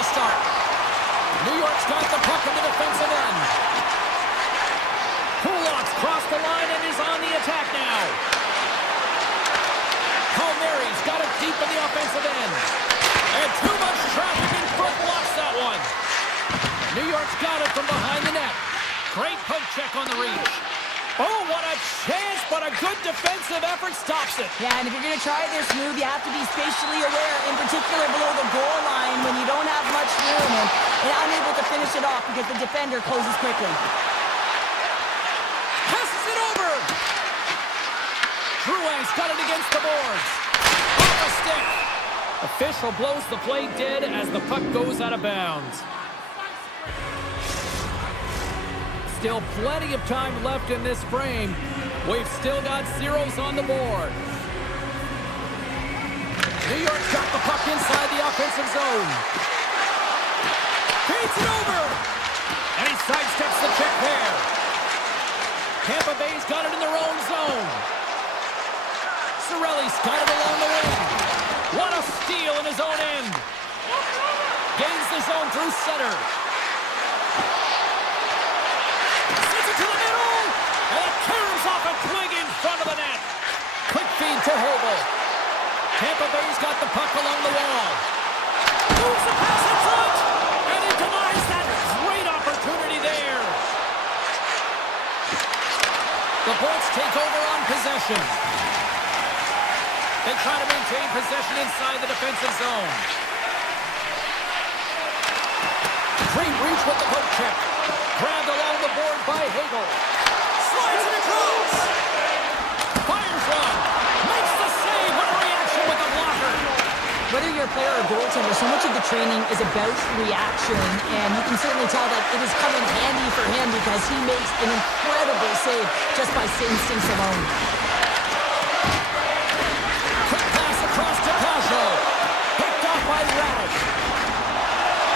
the start. New York's got the puck in the defensive end. Kulak's crossed the line and is on the attack now. Palmieri's got it deep in the offensive end. And too much traffic in front blocks that one. New York's got it from behind the net. Great poke check on the reach. Oh, what a chance, but a good defensive effort stops it. Yeah, and if you're going to try this move, you have to be spatially aware, in particular below the goal line when you don't have much room and unable to finish it off because the defender closes quickly. Passes it over. Drouin's got it against the boards. Off a stick. Official blows the play dead as the puck goes out of bounds. Still plenty of time left in this frame. We've still got zeros on the board. New York's got the puck inside the offensive zone. Feeds it over. And he sidesteps the check there. Tampa Bay's got it in their own zone. Cirelli's got it along the wing. What a steal in his own end. Gains the zone through center. To the middle, and it caroms off a twig in front of the net. Quick feed to Hobel. Tampa Bay's got the puck along the wall. Moves the pass in front, and he denies that great opportunity there. The Bolts take over on possession. They try to maintain possession inside the defensive zone. Great reach with the poke check. Grabbed along the board by Hagel. Slides it across. Fires one. Makes the save. What a reaction with the blocker. Whether you're a player or goaltender, so much of the training is about reaction, and you can certainly tell that it is coming handy for him because he makes an incredible save just by instincts alone. Quick pass across to Pajot. Picked off by Radish.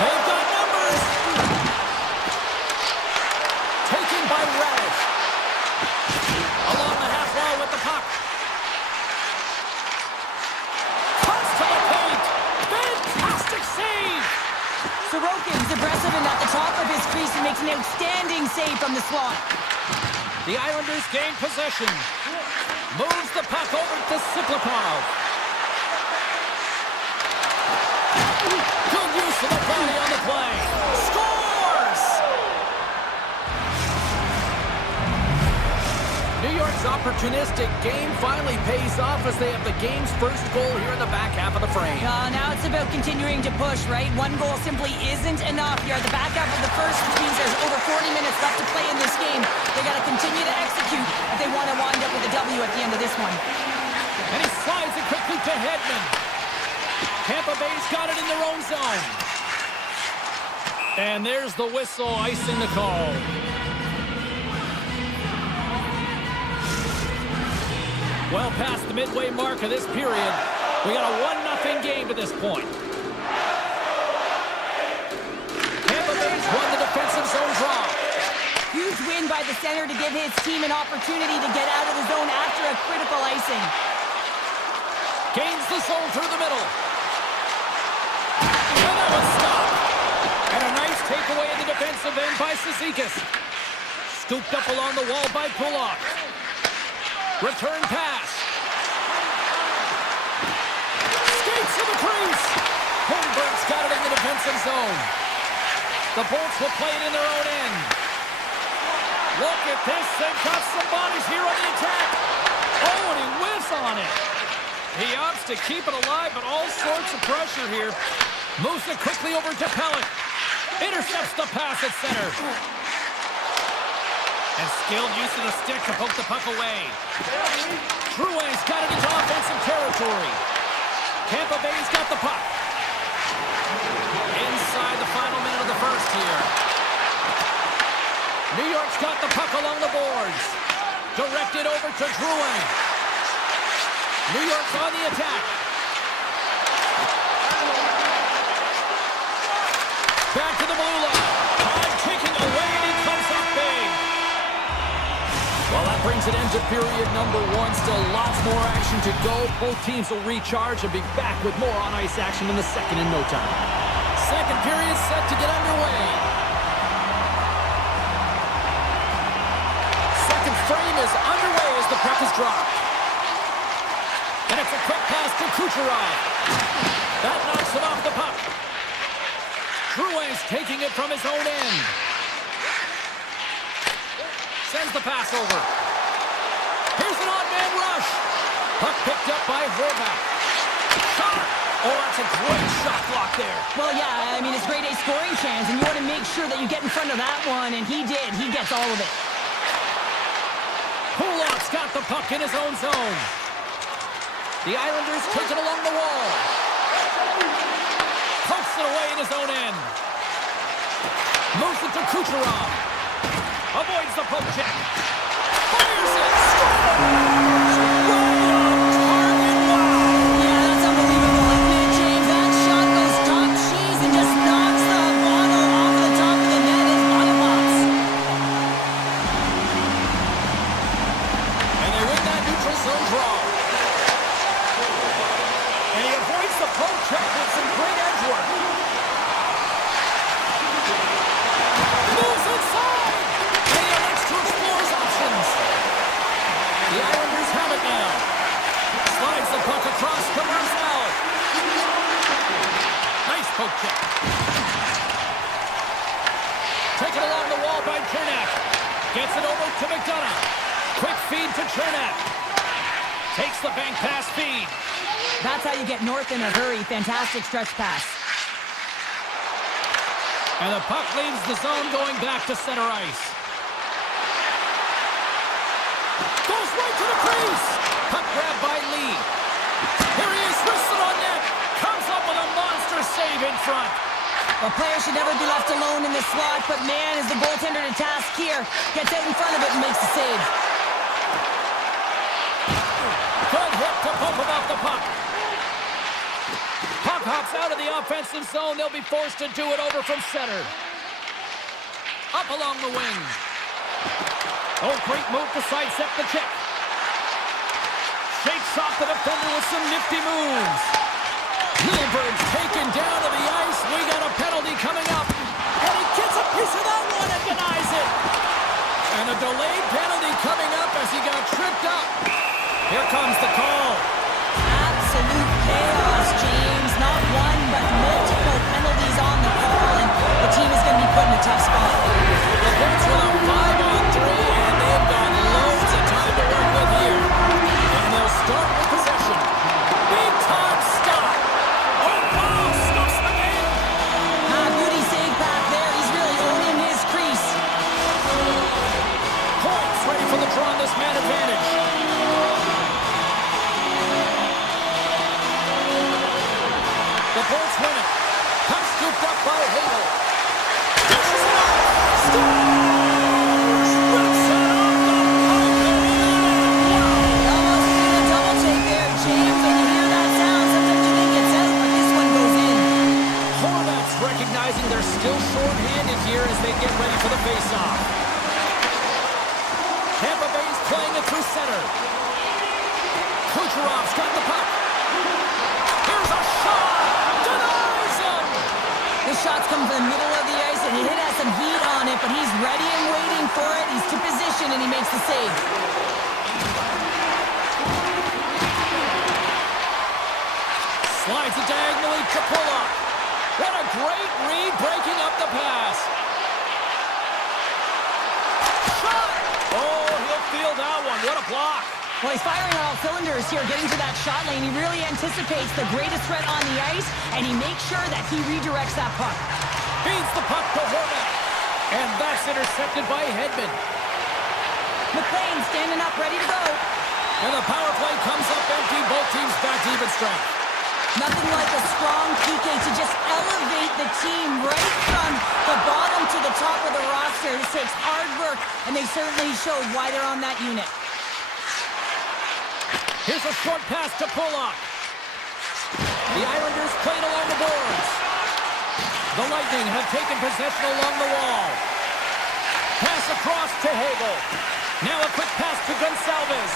They've got numbers. Taken by Radish. Along the half wall with the puck. Cuts to the paint. Fantastic save. Sorokin's aggressive and at the top of his crease and makes an outstanding save from the slot. The Islanders gain possession. Moves the puck over to Siplikov. Good use of the body on the play. Scores! New York's opportunistic game finally pays off as they have the game's first goal here in the back half of the frame. Now it's about continuing to push, right? One goal simply isn't enough. You're at the back half of the first, which means there's over 40 minutes left to play in this game. They got to continue to execute if they want to wind up with a W at the end of this one. And he slides it quickly to Hedman. Tampa Bay's got it in their own zone. And there's the whistle icing the call. Well past the midway mark of this period, we got a 1-0 game to this point. Tampa Bay's won the defensive zone draw. Huge win by the center to give his team an opportunity to get out of the zone after a critical icing. Gains the zone through the middle. And that was stopped. And a nice takeaway in the defensive end by Cizikas. Scooped up along the wall by Kulak. Return pass. Skates to the crease. Holmberg's got it in the defensive zone. The Bolts will play it in their own end. Look at this. They've got some bodies here on the attack. Oh, and he whiffs on it. He opts to keep it alive, but all sorts of pressure here. Moves it quickly over to Pellick. Intercepts the pass at center. And skilled use of the stick to poke the puck away. Drouin's got it into offensive territory. Tampa Bay's got the puck. Inside the final minute of the first here. New York's got the puck along the boards. Directed over to Drouin. New York's on the attack. Back to the blue line. Time ticking away, and he comes up big. Well, that brings an end to period number one. Still lots more action to go. Both teams will recharge and be back with more on-ice action in the second in no time. second period set to get underway. Second frame is underway as the puck is dropped. And it's a quick pass to Kucherov. That knocks him off the puck. Drouin's taking it from his own end. Sends the pass over. Here's an odd man rush. Puck picked up by Horvath. Shot! Oh, that's a great shot block there. Well, yeah, I mean, it's grade A scoring chance, and you want to make sure that you get in front of that one, and he did. He gets all of it. Kulak's got the puck in his own zone. The Islanders take it along the wall. Pokes it away in his own end. Moves it to Kucherov. Avoids the poke check. Fires it. Scores! Right on target. Wow! Yeah, that's unbelievable, isn't it, James? That shot goes top cheese and just knocks the bottle off the top of the net as bottom pops. And they win that neutral zone draw. And he avoids the poke check with some great edge work. Moves inside! And he elects to explore his options. The Islanders have it now. Slides the puck across to Marcel. Nice poke check. Taken along the wall by Chernak. Gets it over to McDonough. Quick feed to Chernak. Takes the bank pass feed. That's how you get north in a hurry. Fantastic stretch pass. And the puck leaves the zone going back to center ice. Goes right to the crease. Puck grabbed by Lee. Here he is, wristed on net. Comes up with a monster save in front. A player should never be left alone in this slot, but man, is the goaltender to task here. Gets out in front of it and makes the save. Good hit to bump him off the puck. Puck hops out of the offensive zone. They'll be forced to do it over from center. Up along the wing. Oh, great move to sidestep the check. Shakes off the defender with some nifty moves. Middlebird's taken down to the ice. We got a penalty coming up. And he gets a piece of that one and denies it. And a delayed penalty coming up as he got tripped up. Here comes the call. Absolute chaos, James. Not one, but multiple penalties on the call, and the team is going to be put in a tough spot. The Bolts with a 5-on-3, and they've got loads of time to work with here. And they'll start with possession. Big time stop. Oh, wow, stuffs the game. Beauty save back there. He's really owning his crease. Points ready for the draw on this man advantage. The Bolts win it. Puck scooped up by Hagel. Pushes it up. Scores! Rips it off the pipe. Almost did a double take there, James. When you hear that sound, sometimes you think it's out, but this one goes in. Horvath's recognizing they're still short-handed here as they get ready for the face-off. Tampa Bay's playing it through center. Kucherov's got the puck. Here's a shot. Denies him. The shots come from the middle of the ice, and he has some heat on it, but he's ready and waiting for it. He's to position, and he makes the save. Slides it diagonally to Pulock. What a great read breaking up the pass. Shot! Oh, he'll feel that one. What a block. Well, he's firing on all cylinders here, getting to that shot lane. He really anticipates the greatest threat on the ice, and he makes sure that he redirects that puck. Feeds the puck to Horvath. And that's intercepted by Hedman. McLean standing up, ready to go. And the power play comes up empty. Both teams back to even strength. Nothing like a strong PK to just elevate the team right from the bottom to the top of the roster. This takes hard work, and they certainly showed why they're on that unit. Here's a short pass to Pulock. The Islanders played along the boards. The Lightning have taken possession along the wall. Pass across to Hagel. Now a quick pass to Gonsalves.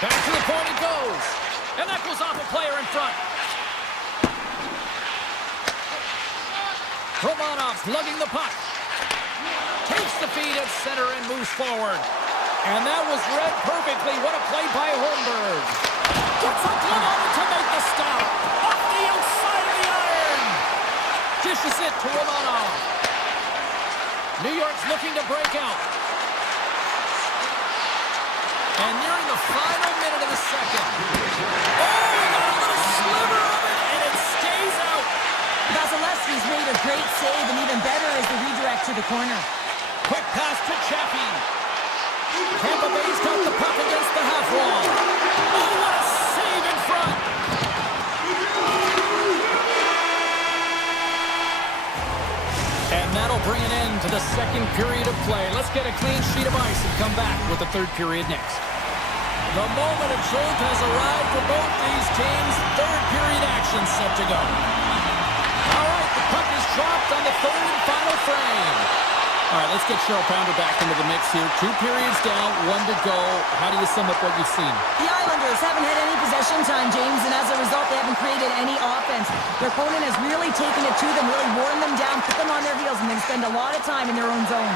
Back to the point it goes. And that goes off a player in front. Romanov's lugging the puck. Takes the feed at center and moves forward. And that was read perfectly. What a play by Holmberg. Gets a glove on it to make the stop. Off the outside of the iron. Dishes it to Romanov. New York's looking to break out. And nearing the final minute of the second. Oh, he got a little sliver of it, and it stays out. Vasilevsky's made a great save, and even better is the redirect to the corner. Quick pass to Chappie. Tampa Bay's got the puck against the half wall. Oh, what a save in front. And that'll bring an end to the second period of play. Let's get a clean sheet of ice and come back with the third period next. The moment of truth has arrived for both these teams. Third period action set to go. All right, the puck is dropped on the third and final frame. All right, let's get Cheryl Pounder back into the mix here. 2 periods down, 1 to go. How do you sum up what you've seen? The Islanders haven't had any possession time, James, and as a result, they haven't created any offense. Their opponent has really taken it to them, really worn them down, put them on their heels, and then spend a lot of time in their own zone.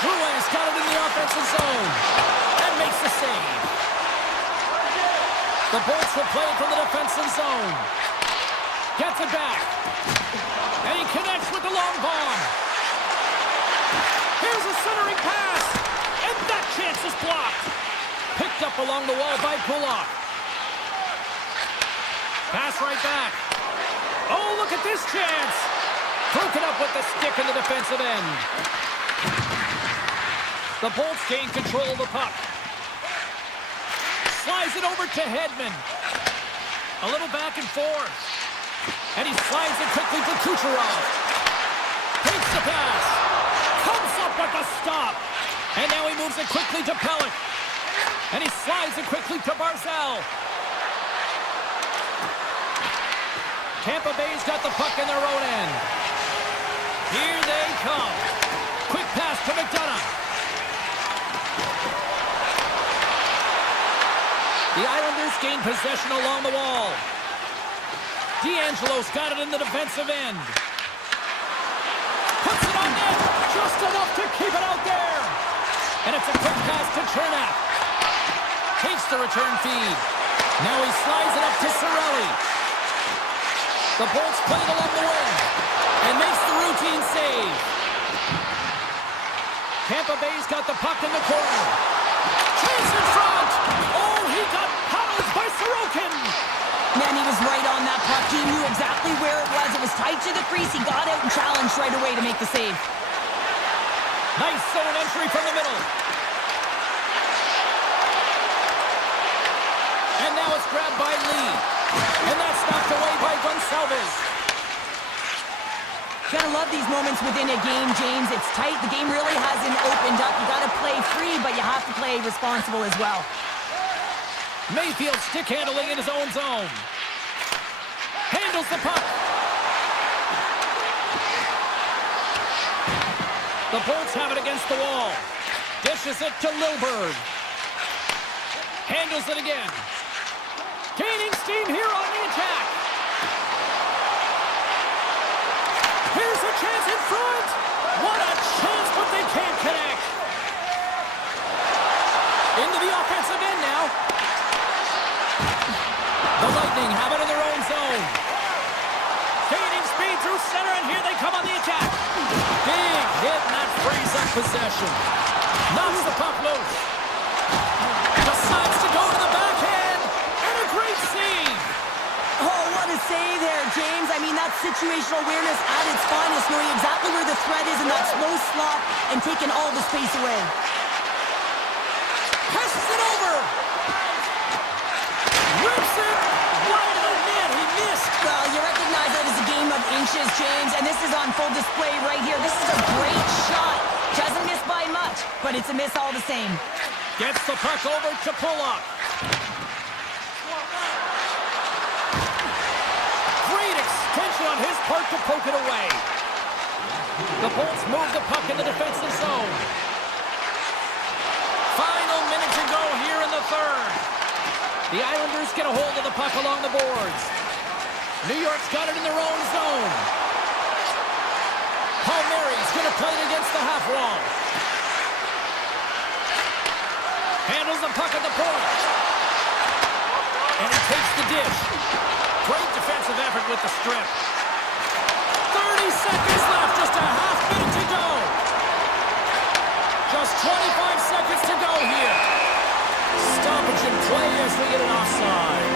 Drouin's got it in the offensive zone and makes the save. The Bolts will play it from the defensive zone. Gets it back. And he connects with the long bomb. Here's a centering pass. And that chance is blocked. Picked up along the wall by Pulak. Pass right back. Oh, look at this chance. Broken up with the stick in the defensive end. The Bolts gain control of the puck. Slides it over to Hedman. A little back and forth. And he slides it quickly to Kucherov. Takes the pass. Comes up with the stop. And now he moves it quickly to Pellick. And he slides it quickly to Barzal. Tampa Bay's got the puck in their own end. Here they come. Quick pass to McDonough. The Islanders gain possession along the wall. D'Angelo's got it in the defensive end. Puts it on net. Just enough to keep it out there. And it's a quick pass to Chernak. Takes the return feed. Now he slides it up to Cirelli. The Bolts play it along the wing. And makes the routine save. Tampa Bay's got the puck in the corner. Chase in front. Oh, he got paddled by Sorokin. Man, he was right on that puck. He knew exactly where it was. It was tight to the crease. He got out and challenged right away to make the save. Nice zone entry from the middle. And now it's grabbed by Lee. And that's knocked away by Gonçalves. Gotta love these moments within a game, James. It's tight. The game really hasn't opened up. You gotta play free, but you have to play responsible as well. Mayfield stick handling in his own zone. Handles the puck. The Bolts have it against the wall. Dishes it to Lilburg. Handles it again. Gaining steam here on the attack. Here's a chance in front. What a chance, but they can't connect. Into the offensive end now. The Lightning have it in their own zone. Gaining speed through center, and here they come on the attack. Big hit, and that frees up possession. Knocks the puck loose. Decides to go to the backhand, and a great save. Oh, what a save there, James. I mean, that's situational awareness at its finest, knowing exactly where the threat is in that slow slot and taking all the space away. Passes it over. Rips it wide of the net. He missed. Well, you recognize that as a game of inches, James, and this is on full display right here. This is a great shot. Doesn't miss by much, but it's a miss all the same. Gets the puck over to Pulak. Great extension on his part to poke it away. The Bolts move the puck in the defensive zone. Final minute to go here in the The Islanders get a hold of the puck along the boards. New York's got it in their own zone. Paul Mary's going to play it against the half wall. Handles the puck at the point. And he takes the dish. Great defensive effort with the strip. 30 seconds left, just a half minute to go. Just 25 seconds to go here. Stoppage in play as we get an offside.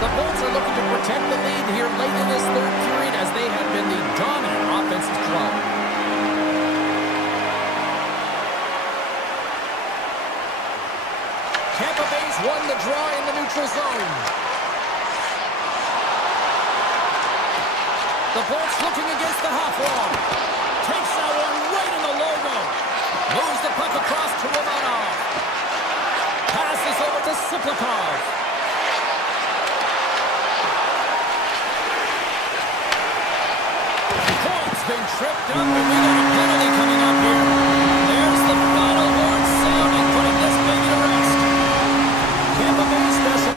The Bolts are looking to protect the lead here late in this third period as they have been the dominant offensive club. Tampa Bay's won the draw in the neutral zone. The Bolts looking against the half wall. Takes that one right in the logo. Moves the puck across to Romanov. Passes over to Siplikov. Points been tripped up, and we got a penalty coming up here. There's the final horn sounding, putting this baby to rest. Tampa Bay special.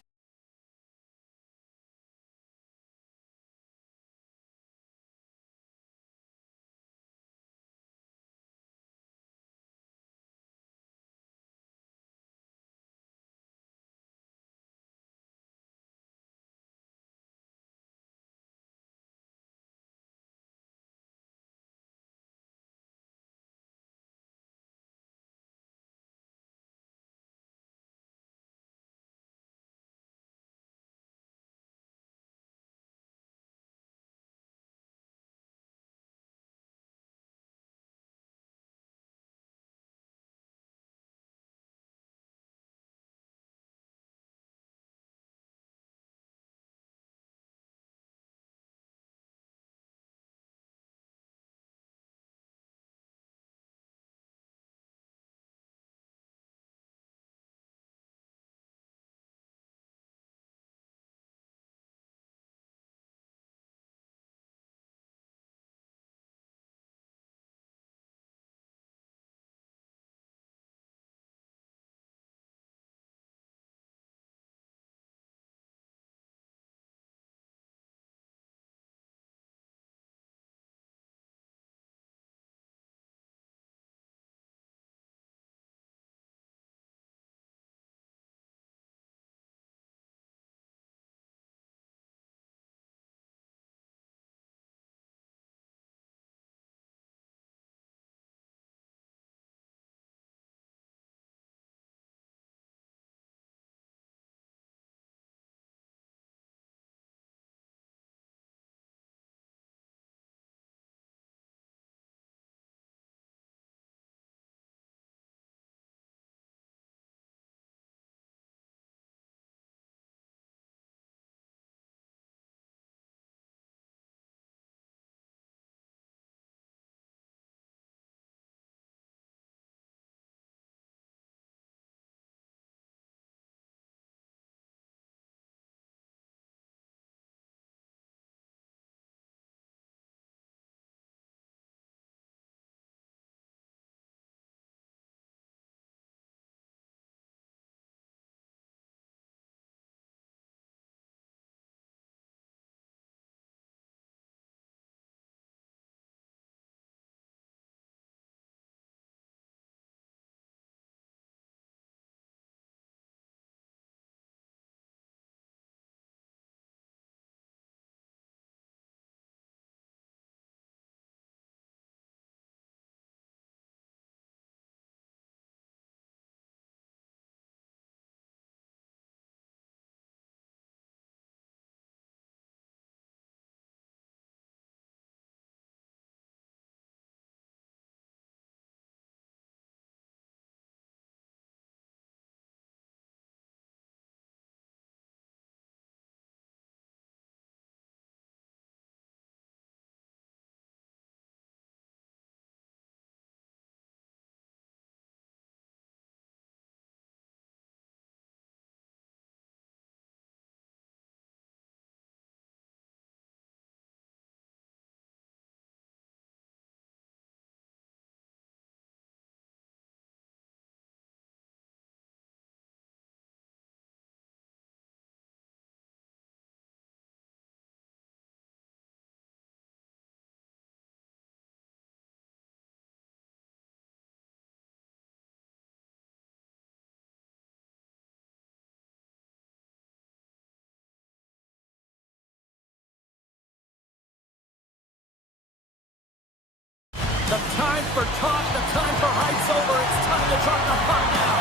The time for talk, the time for hype's over. It's time to drop the puck now.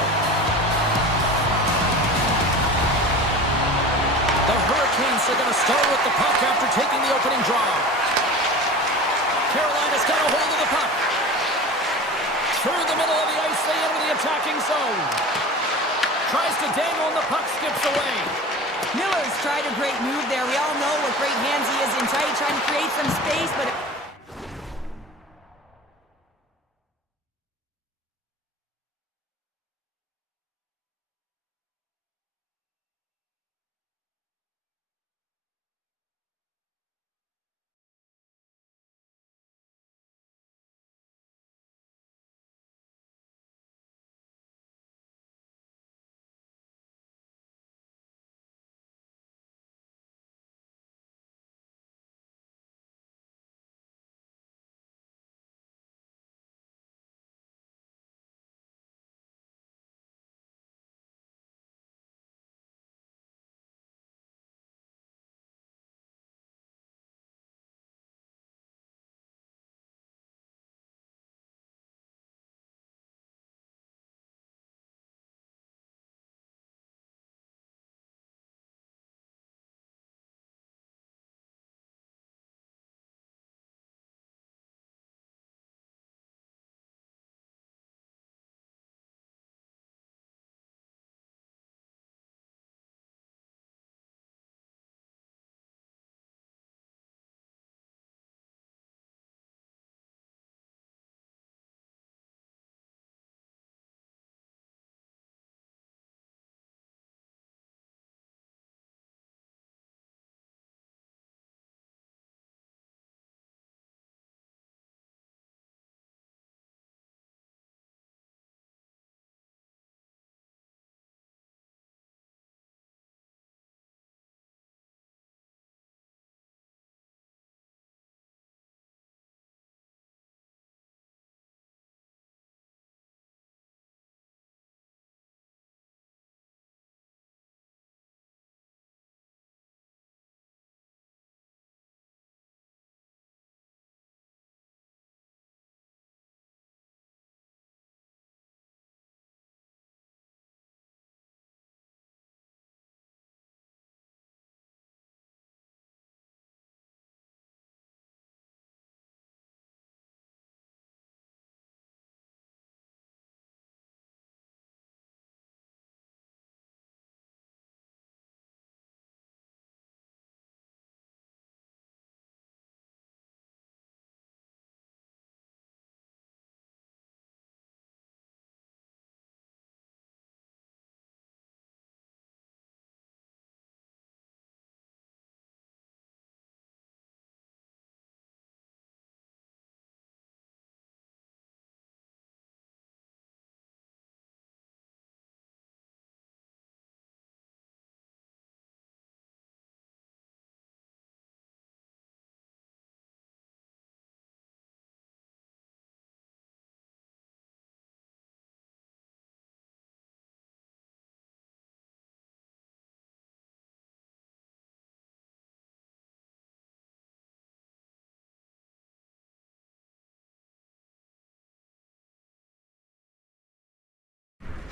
The Hurricanes are going to start with the puck after taking the opening draw. Carolina's got a hold of the puck. Through the middle of the ice, they enter the attacking zone. Tries to dangle and the puck skips away. Miller's tried a great move there. We all know what great hands he is in tight, trying to create some space, but...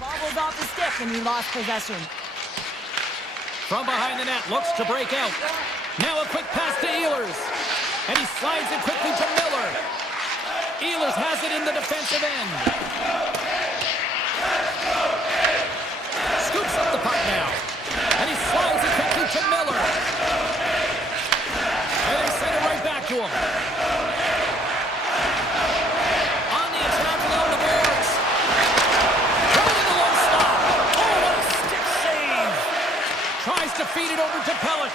Bobbled off the stick and he lost possession. From behind the net, looks to break out. Now a quick pass to Ehlers. And he slides it quickly to Miller. Ehlers has it in the defensive end. Scoops up the puck now. And he slides it quickly to Miller. And they send it right back to him. On the attack along the boards. Right in the low slot. Oh, what a stick save. Tries to feed it over to Pellet.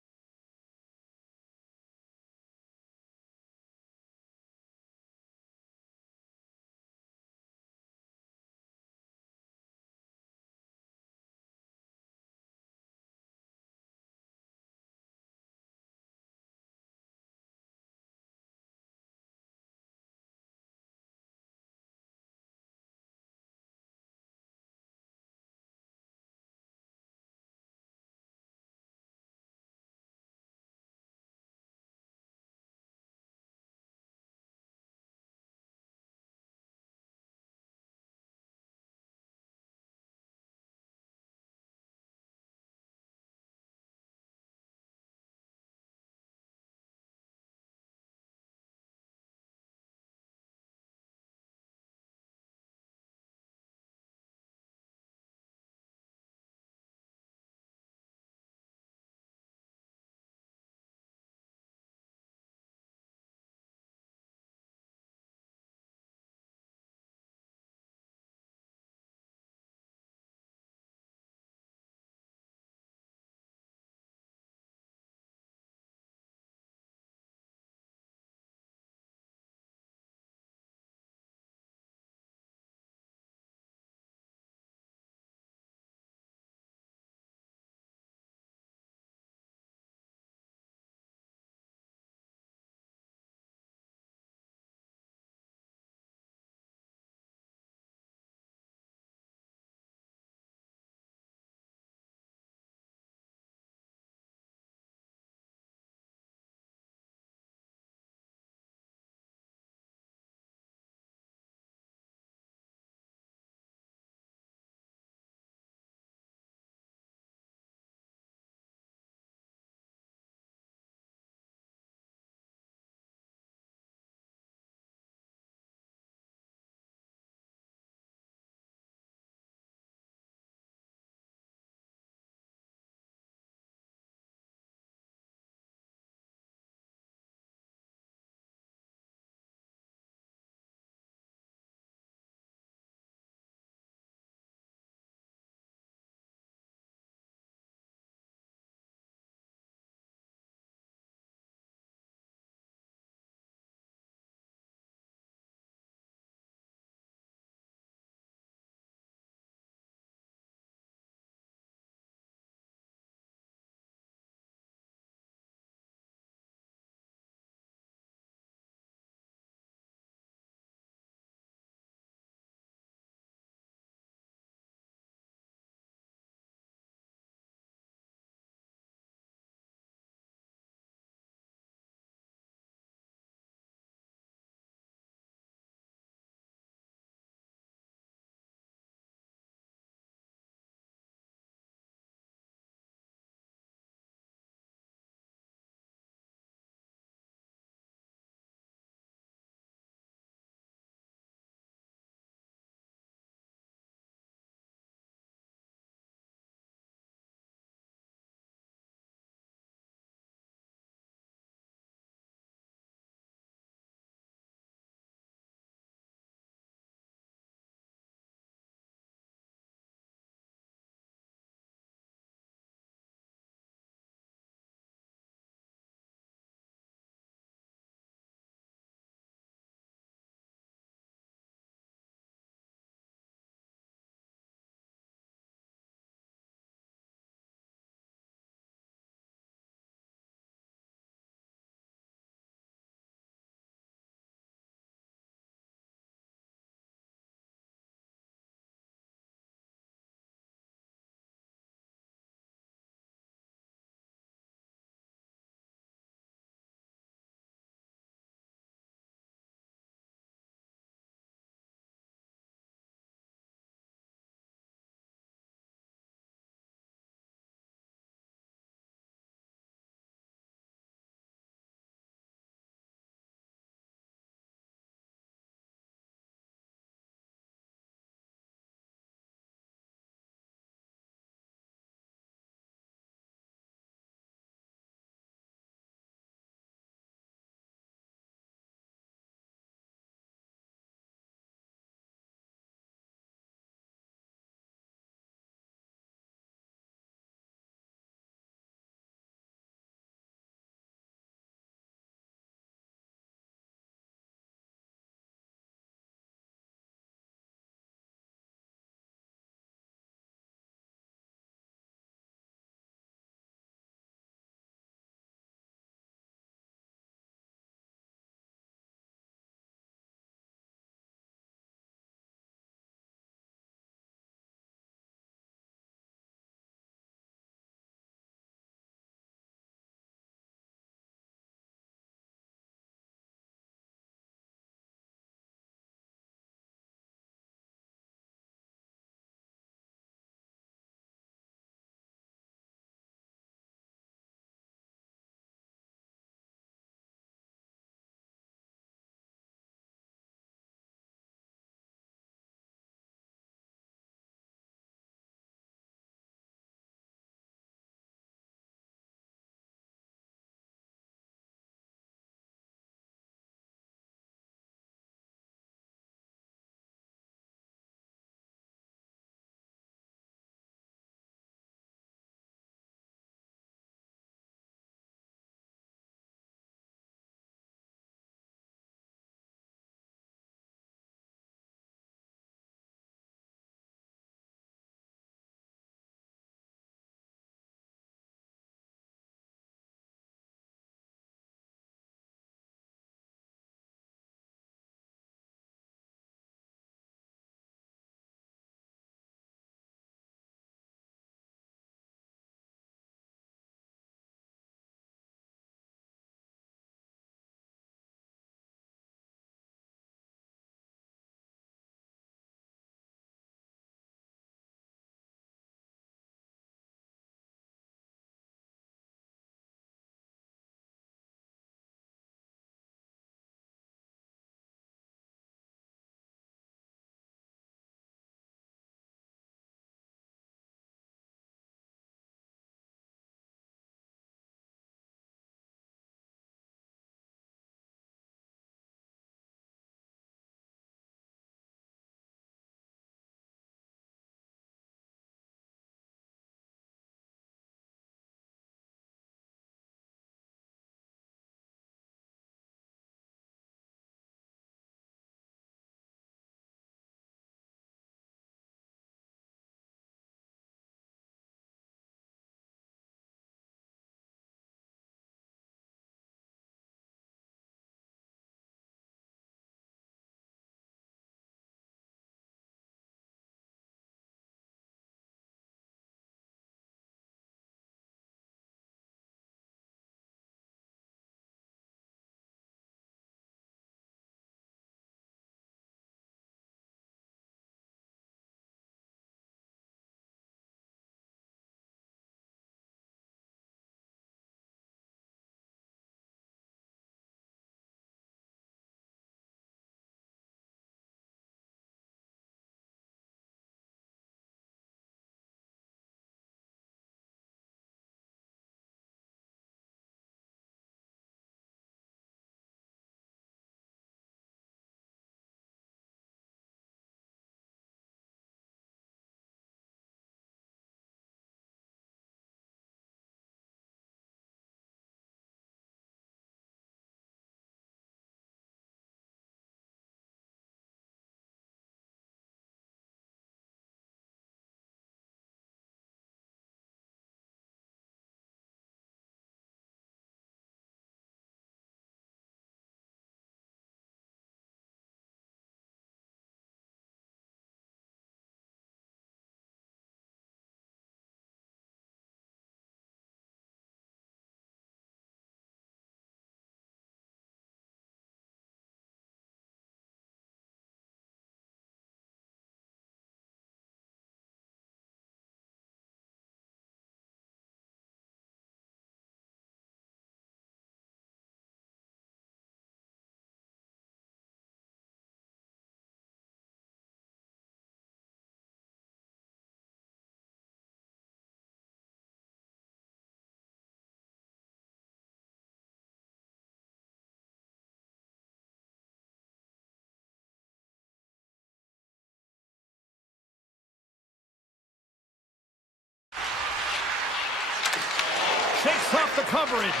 Breaks off the coverage.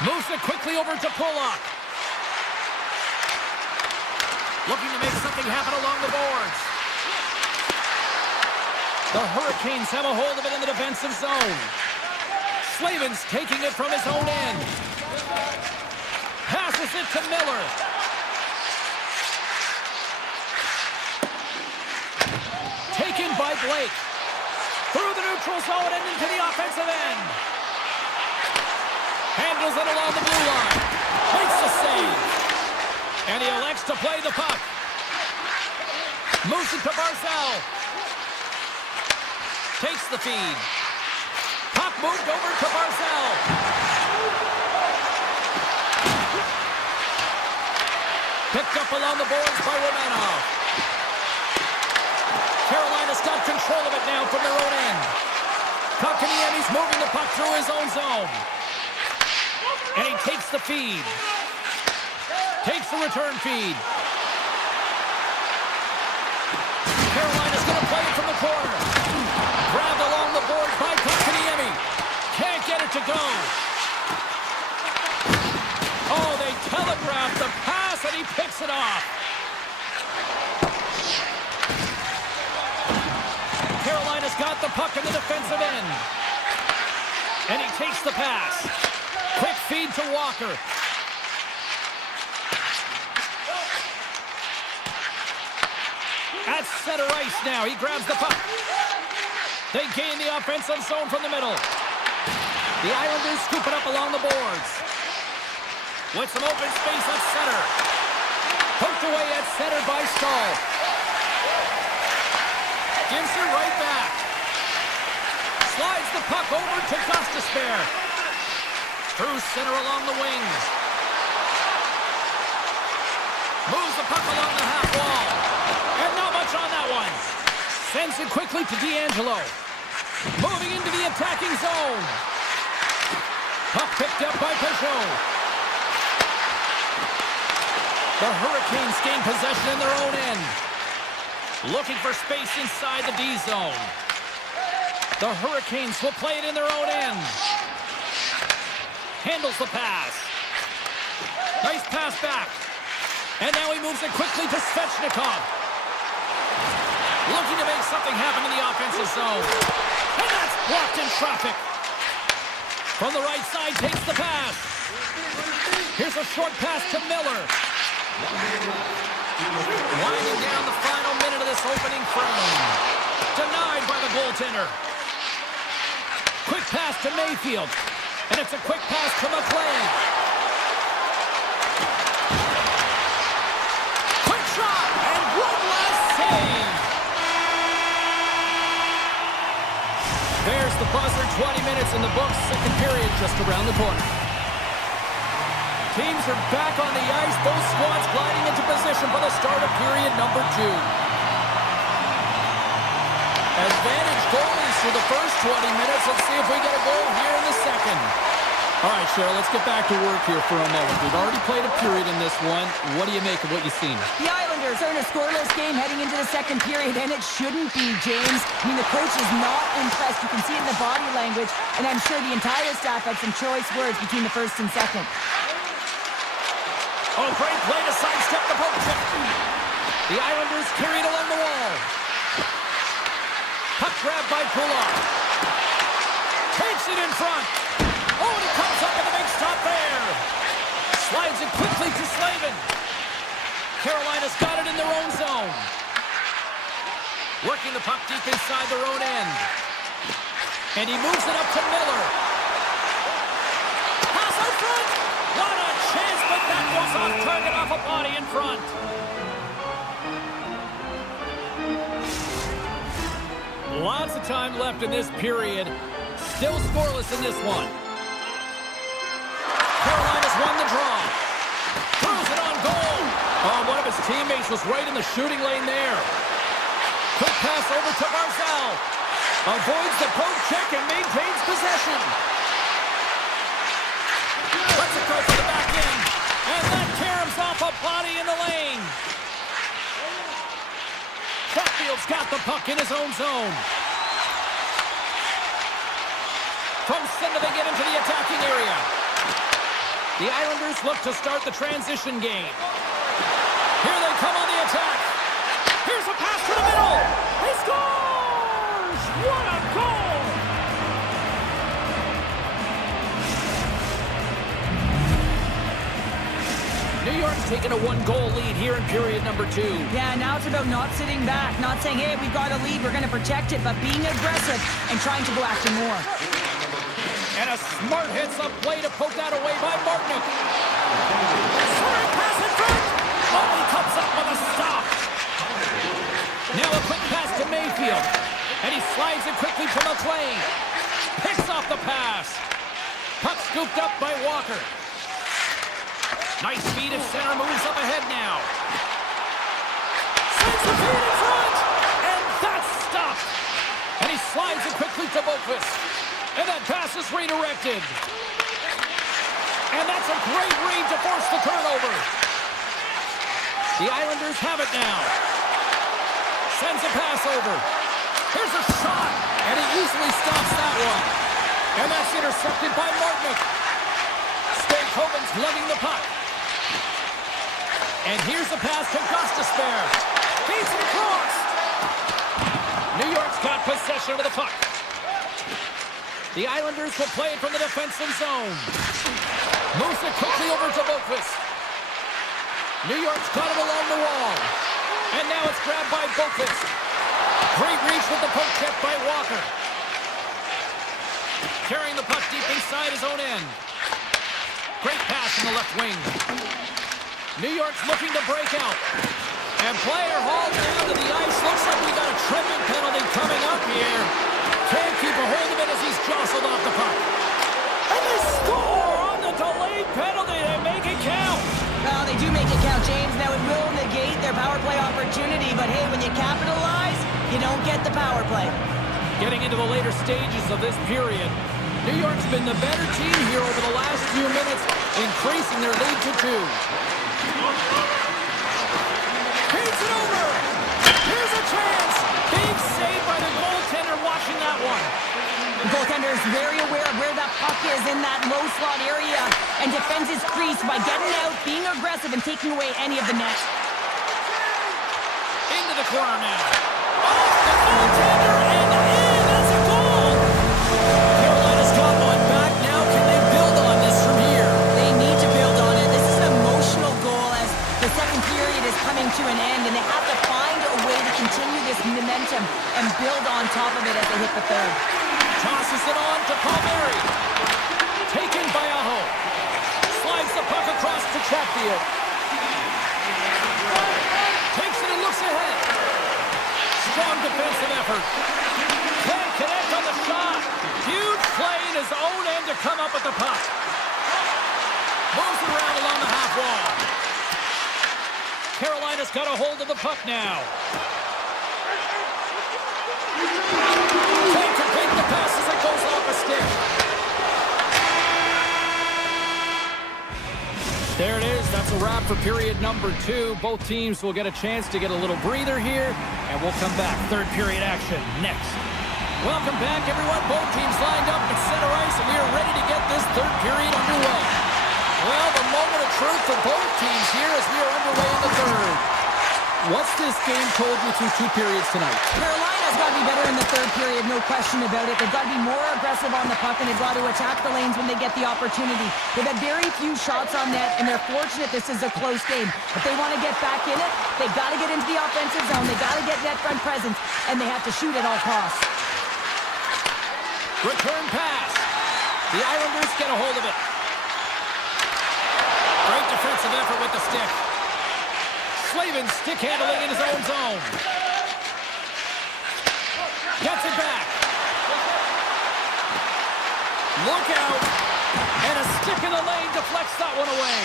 Moves it quickly over to Pullock. Looking to make something happen along the boards. The Hurricanes have a hold of it in the defensive zone. Slavin's taking it from his own end. Passes it to Miller. Taken by Blake. Through the neutral zone and into the offensive end. Handles it along the blue line. Makes the save. And he elects to play the puck. Moves it to Barzal. Takes the feed. Puck moved over to Barzal. Picked up along the boards by Romanov. Carolina's got control of it now from their own end. Kotkaniemi's moving the puck through his own zone. And he takes the feed. Takes the return feed. Carolina's going to play it from the corner. Grabbed along the boards by Kotkaniemi. Can't get it to go. Oh, they telegraphed the pass and he picks it off. Carolina's got the puck in the defensive end. And he takes the pass. Quick feed to Walker. At center ice now. He grabs the puck. They gain the offensive zone from the middle. The Islanders scoop it up along the boards. With some open space at center. Poked away at center by Stahl. Gives it right back. Slides the puck over to Gostisbehere. Through center along the wing. Moves the puck along the half wall. And not much on that one. Sends it quickly to D'Angelo. Moving into the attacking zone. Puck picked up by Peugeot. The Hurricanes gain possession in their own end. Looking for space inside the D zone. The Hurricanes will play it in their own end. Handles the pass. Nice pass back. And now he moves it quickly to Svechnikov. Looking to make something happen in the offensive zone. And that's blocked in traffic. From the right side, takes the pass. Here's a short pass to Miller. Winding down the final minute of this opening frame. Denied by the goaltender. Quick pass to Mayfield. And it's a quick pass to McLean. Quick shot! And one last save! There's the buzzer. 20 minutes in the books. Second period just around the corner. Teams are back on the ice. Both squads gliding into position for the start of period number 2. Advantage goalies through the first 20 minutes. Let's see if we get a goal here in the second. All right, Cheryl, let's get back to work here for a moment. We've already played a period in this one. What do you make of what you've seen? The Islanders are in a scoreless game heading into the second period, and it shouldn't be, James. I mean, the coach is not impressed. You can see it in the body language, and I'm sure the entire staff had some choice words between the first and second. Oh, great play to sidestep the poke check. The Islanders carried along the wall. Puck grabbed by Pullock. Takes it in front. Oh, and he comes up with a big stop there. Slides it quickly to Slavin. Carolina's got it in their own zone. Working the puck deep inside their own end. And he moves it up to Miller. Pass out front. What a chance, but that goes off target off a body in front. Lots of time left in this period. Still scoreless in this one. Carolina's won the draw. Throws it on goal. Oh, one of his teammates was right in the shooting lane there. Quick pass over to Barzal. Avoids the poke check and maintains possession. Lets it go for the back end. And that caroms off a body in the lane. Chatfield's got the puck in his own zone. From center, they get into the attacking area. The Islanders look to start the transition game. Here they come on the attack. Here's a pass to the middle. He scores! What a goal! New York's taking a one-goal lead here in period number 2. Yeah, now it's about not sitting back, not saying, hey, we've got a lead, we're going to protect it, but being aggressive and trying to go after more. And a smart heads-up play to poke that away by Martinick. Sorry, pass in front. Oh, he comes up with a stop. Now a quick pass to Mayfield. And he slides it quickly to McLean. Picks off the pass. Puck scooped up by Walker. Nice speed at center, moves up ahead now. Sends the feed in front. And that's stopped. And he slides it quickly to Boqvist. And that pass is redirected. And that's a great read to force the turnover. The Islanders have it now. Sends a pass over. Here's a shot. And he easily stops that one. And that's intercepted by Martinick. Stankoven's lugging the puck. And here's a pass to Gostisbehere. Feeds it across. New York's got possession of the puck. The Islanders will play it from the defensive zone. Moves it quickly over to Boqvist. New York's got it along the wall. And now it's grabbed by Boqvist. Great reach with the poke check by Walker. Carrying the puck deep inside his own end. Great pass in the left wing. New York's looking to break out. And player hauled down to the ice. Looks like we got a tripping penalty coming up here. Can't keep a hold of it as he's jostled off the puck. And they score on the delayed penalty. They make it count. Well, they do make it count, James. Now it will negate their power play opportunity, but hey, when you capitalize, you don't get the power play. Getting into the later stages of this period, New York's been the better team here over the last few minutes, increasing their lead to 2. Feeds it over. Here's a chance. Big save by the goaltender watching that one. The goaltender is very aware of where that puck is in that low slot area and defends his crease by getting out, being aggressive, and taking away any of the net. Into the corner now. Off the goaltender and in. That's a goal. Carolina's got one back now. Can they build on this from here? They need to build on it. This is an emotional goal as the second period is coming to an end, and they have to find a way to continue this momentum and build on top of it as they hit the third. Tosses it on to Palmieri. Taken by Aho. Slides the puck across to Chatfield. Takes it and looks ahead. Strong defensive effort. Can't connect on the shot. Huge play in his own end to come up with the puck. Moves it around along the half wall. Carolina's got a hold of the puck now. Can't complete the pass as it goes off a stick. There it is. That's a wrap for period number 2. Both teams will get a chance to get a little breather here, and we'll come back. Third period action next. Welcome back, everyone. Both teams lined up at center ice, and we are ready to get this third period underway. Well, the moment of truth for both teams here as we are underway in the third. What's this game told you through 2 periods tonight? Carolina's got to be better in the third period, no question about it. They've got to be more aggressive on the puck, and they've got to attack the lanes when they get the opportunity. They've had very few shots on net, and they're fortunate this is a close game. If they want to get back in it, they've got to get into the offensive zone. They've got to get net front presence, and they have to shoot at all costs. Return pass. The Islanders get a hold of it. Great defensive effort with the stick. Slavin stick handling in his own zone. Gets it back. Look out. And a stick in the lane deflects that one away.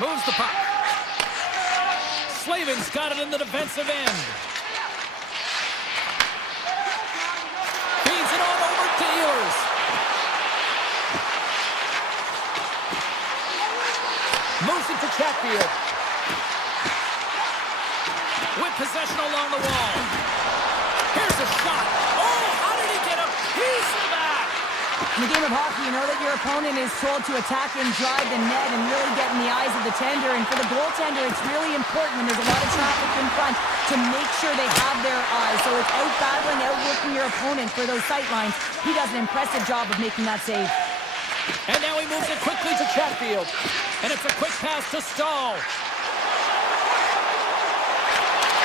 Moves the puck. Slavin's got it in the defensive end. Feeds it on over to Ehlers. Moves it to Chatfield. With possession along the wall. Here's a shot. Oh, how did he get piece of that! In the game of hockey, you know that your opponent is told to attack and drive the net and really get in the eyes of the tender. And for the goaltender, it's really important when there's a lot of traffic in front to make sure they have their eyes. So it's out-battling, outworking your opponent for those sight lines. He does an impressive job of making that save. And now he moves it quickly to Chatfield. And it's a quick pass to Stahl.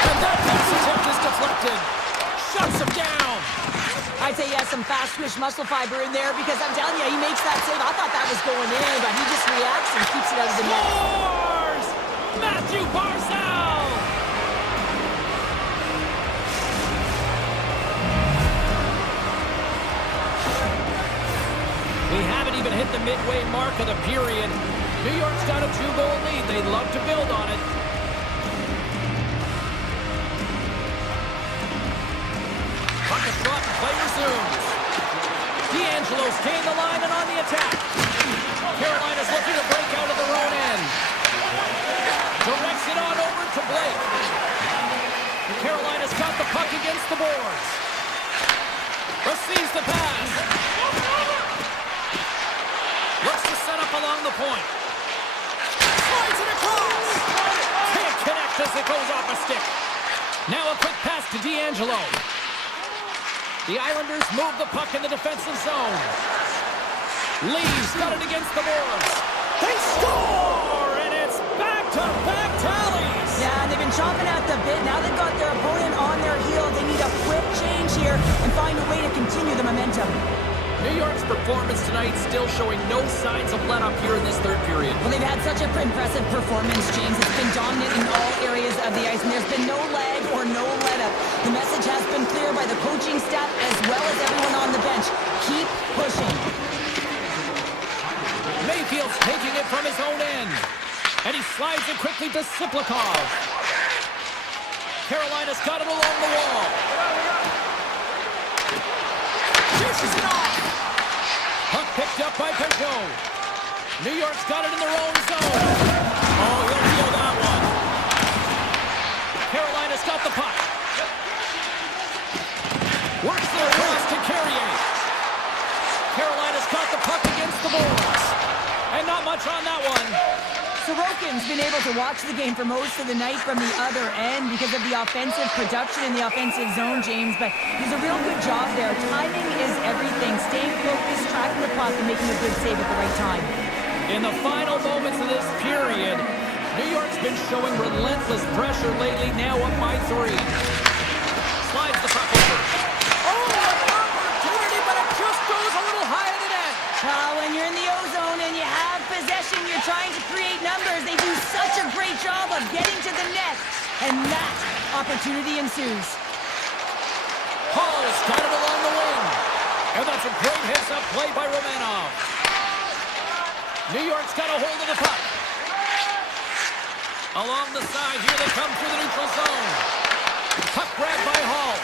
And that pass attempt is deflected. Shuts him down. I'd say he has some fast twitch muscle fiber in there because I'm telling you, he makes that save. I thought that was going in, but he just reacts and keeps it out of the net. Scores! Matthew Barzal! We haven't even hit the midway mark of the period. New York's got a 2-goal lead. They'd love to build on it. Puck is dropped and play resumes. D'Angelo's gained the line and on the attack. Carolina's looking to break out of their own end. Directs it on over to Blake. Carolina's got the puck against the boards. Receives the pass. Looks to set up along the point. Slides it across. Can't connect as it goes off a stick. Now a quick pass to D'Angelo. The Islanders move the puck in the defensive zone. Lee's got it against the boards. They score! And it's back-to-back tallies! Yeah, they've been chomping at the bit. Now they've got their opponent on their heels. They need a quick change here and find a way to continue the momentum. New York's performance tonight still showing no signs of let-up here in this third period. Well, they've had such an impressive performance, James. It's been dominant in all areas of the ice, and there's been no lag or no let-up. The message has been clear by the coaching staff as well as everyone on the bench. Keep pushing. Mayfield's taking it from his own end. And he slides it quickly to Siplikov. Carolina's got it along the wall. Dishes it off. Puck picked up by Pinto. New York's got it in their own zone. Oh, he'll feel that one. Carolina's got the puck. Works their cross to Carrier. Carolina's got the puck against the boards. And not much on that one. Sorokin's been able to watch the game for most of the night from the other end because of the offensive production in the offensive zone, James, but he's a real good job there. Timing is everything. Staying focused, tracking the puck, and making a good save at the right time. In the final moments of this period, New York's been showing relentless pressure lately, now up by 3. Slides the puck over. Oh, an opportunity, but it just goes a little higher than that. When you're in the O-zone and you have possession, you're trying to create numbers. They do such a great job of getting to the net, and that opportunity ensues. Hall's got it along the wing, and that's a great heads-up play by Romanov. New York's got a hold of the puck. Along the side, here they come through the neutral zone. Puck grabbed by Hall.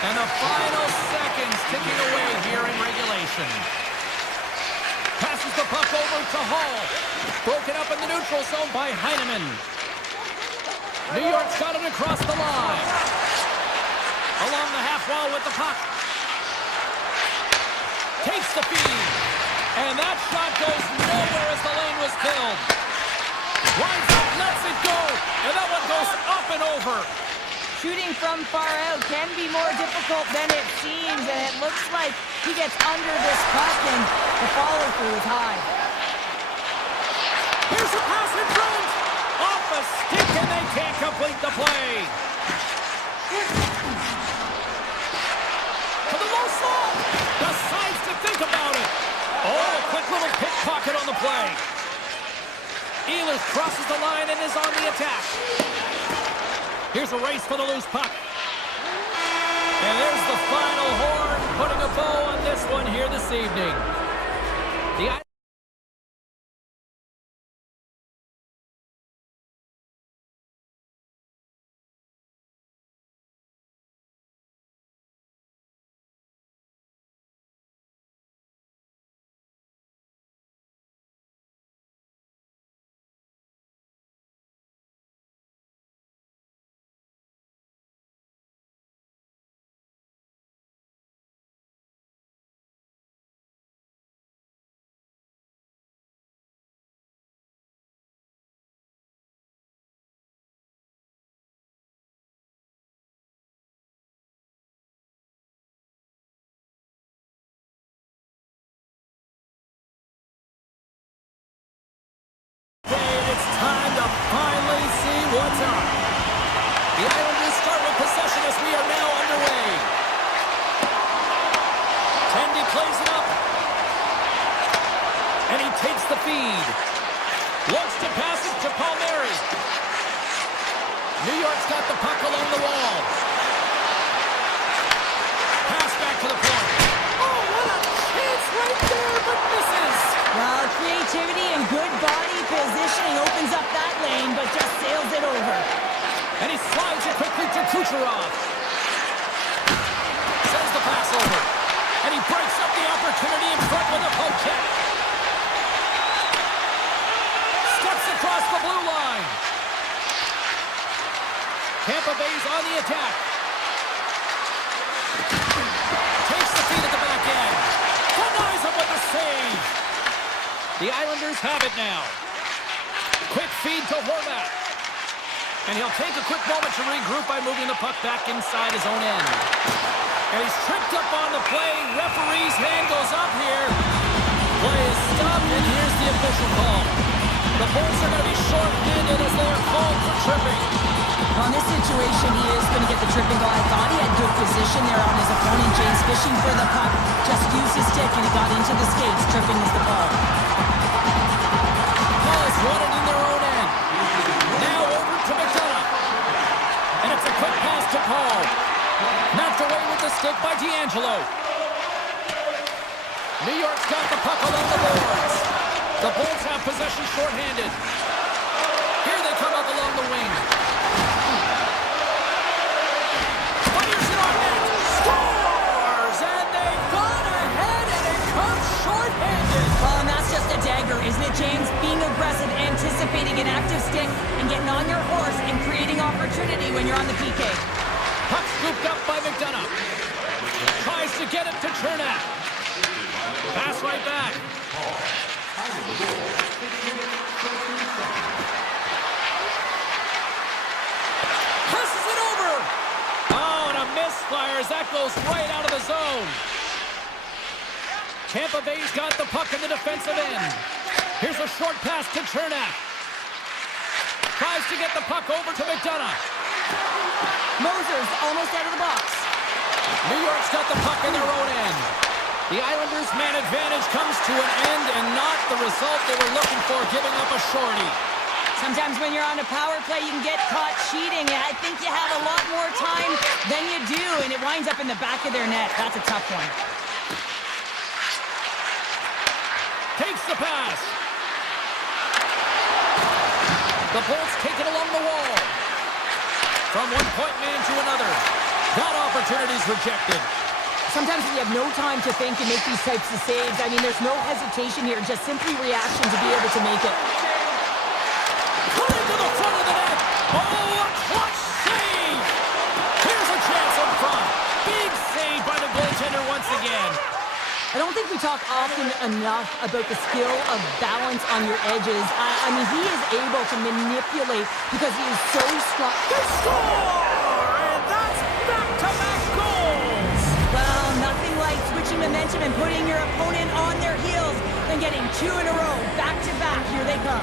And the final seconds ticking away here in regulation. Passes the puck over to Hall. Broken up in the neutral zone by Heineman. New York's got it across the line. Along the half wall with the puck. Takes the feed. And that shot goes nowhere as the lane was filled. Winds up, lets it go. And that one goes up and over. Shooting from far out can be more difficult than it seems, and it looks like he gets under this puck, and the follow-through is high. Here's a pass in front! Off a stick, and they can't complete the play! To the low slot! Decides to think about it! Oh, a quick little pickpocket on the play! Ehlers crosses the line and is on the attack. Here's a race for the loose puck. And there's the final horn, putting a bow on this one here this evening. The what's up. The Islanders start with possession as we are now underway. Tendy plays it up. And he takes the feed. Looks to pass it to Palmieri. New York's got the puck along the wall. Pass back to the point. Oh, what a chance right there, but misses. Well, creativity and good body positioning opens up that lane, but just sails it over. And he slides it quickly to Kucherov. Sends the pass over. And he breaks up the opportunity in front with a poke check. Steps across the blue line. Tampa Bay's on the attack. Takes the feed at the back end. Denies him with a save. The Islanders have it now. Quick feed to Horvat. And he'll take a quick moment to regroup by moving the puck back inside his own end. And he's tripped up on the play. Referee's hand goes up here. Play is stopped, and here's the official call. The Bolts are going to be short-handed as they are called for tripping. Well, in this situation, he is going to get the tripping goal. I thought he had good position there on his opponent. James fishing for the puck. Just used his stick, and he got into the skates. Tripping is the call. Paul's won it in their own end. Now over to McDonough. And it's a quick pass to Paul. Knocked away with the stick by D'Angelo. New York's got the puck along the boards. The Bolts have possession shorthanded. Here they come up along the wing. Fires it on net. Scores! And they've gone ahead and it comes shorthanded. Well, and that's just a dagger, isn't it, James? Being aggressive, anticipating an active stick, and getting on your horse and creating opportunity when you're on the PK. Puck scooped up by McDonough. Tries to get it to Chernak. Pass right back. Passes it over. Oh, and a misfire as that goes right out of the zone. Tampa Bay's got the puck in the defensive end. Here's a short pass to Chernak. Tries to get the puck over to McDonough. Moser's almost out of the box. New York's got the puck in their own end. The Islanders' man advantage comes to an end and not the result they were looking for, giving up a shorty. Sometimes when you're on a power play, you can get caught cheating. I think you have a lot more time than you do, and it winds up in the back of their net. That's a tough one. Takes the pass. The Bolts take it along the wall. From one point man to another. That opportunity's rejected. Sometimes when you have no time to think and make these types of saves, I mean, there's no hesitation here, just simply reaction to be able to make it. Put it to the front of the net. Oh, a clutch save. Here's a chance in front. Big save by the goaltender once again. I don't think we talk often enough about the skill of balance on your edges. I mean, he is able to manipulate because he is so strong. They score! And that's back-to-back goals. Well, nothing like switching momentum and putting your opponent on their heels and getting two in a row, back-to-back. Here they come.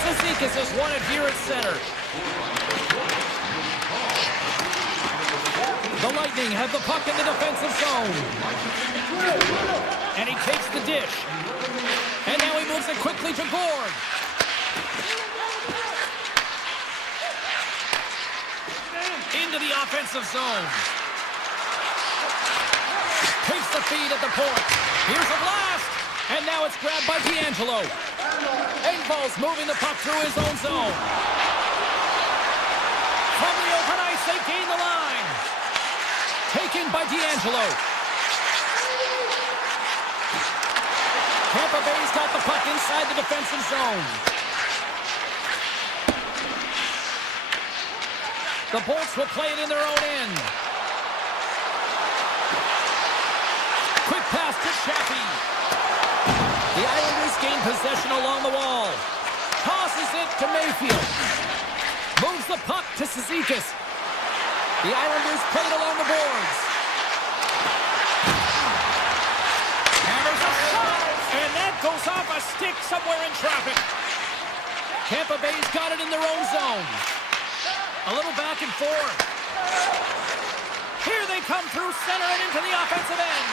Cizikas has won it here at center. The Lightning have the puck in the defensive zone. And he takes the dish. And now he moves it quickly to Gord. Into the offensive zone. Takes the feed at the point. Here's a blast. And now it's grabbed by D'Angelo. Engvall's moving the puck through his own zone. From the open ice, they gain the line. Taken by D'Angelo. Tampa Bay's got the puck inside the defensive zone. The Bolts will play it in their own end. Quick pass to Chappie. The Islanders gain possession along the wall. Tosses it to Mayfield. Moves the puck to Cizikas. The Islanders play it along the boards. Hammers a shot, and that goes off a stick somewhere in traffic. Tampa Bay's got it in their own zone. A little back and forth. Here they come through center and into the offensive end.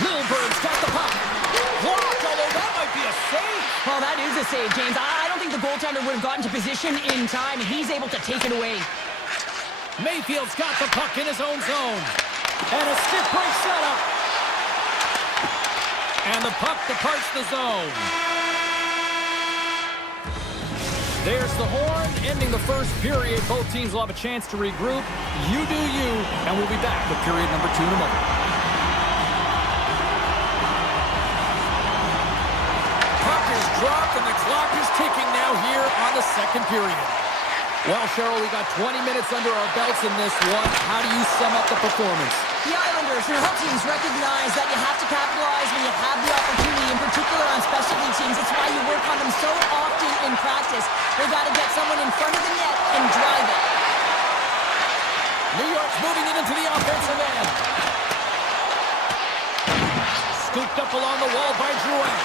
Lilbert's got the puck. Blocked, although that might be a save. Well, that is a save, James. I don't think the goaltender would have gotten to position in time, and he's able to take it away. Mayfield's got the puck in his own zone. And a stiff break setup. And the puck departs the zone. There's the horn, ending the first period. Both teams will have a chance to regroup. You do you, and we'll be back with period number 2 in a moment. Puck is dropped, and the clock is ticking now here on the second period. Well, Cheryl, we got 20 minutes under our belts in this one. How do you sum up the performance? The Islanders, their home teams recognize that you have to capitalize when you have the opportunity, in particular on specialty teams. It's why you work on them so often in practice. They got to get someone in front of the net and drive it. New York's moving it into the offensive end. Scooped up along the wall by Drouin.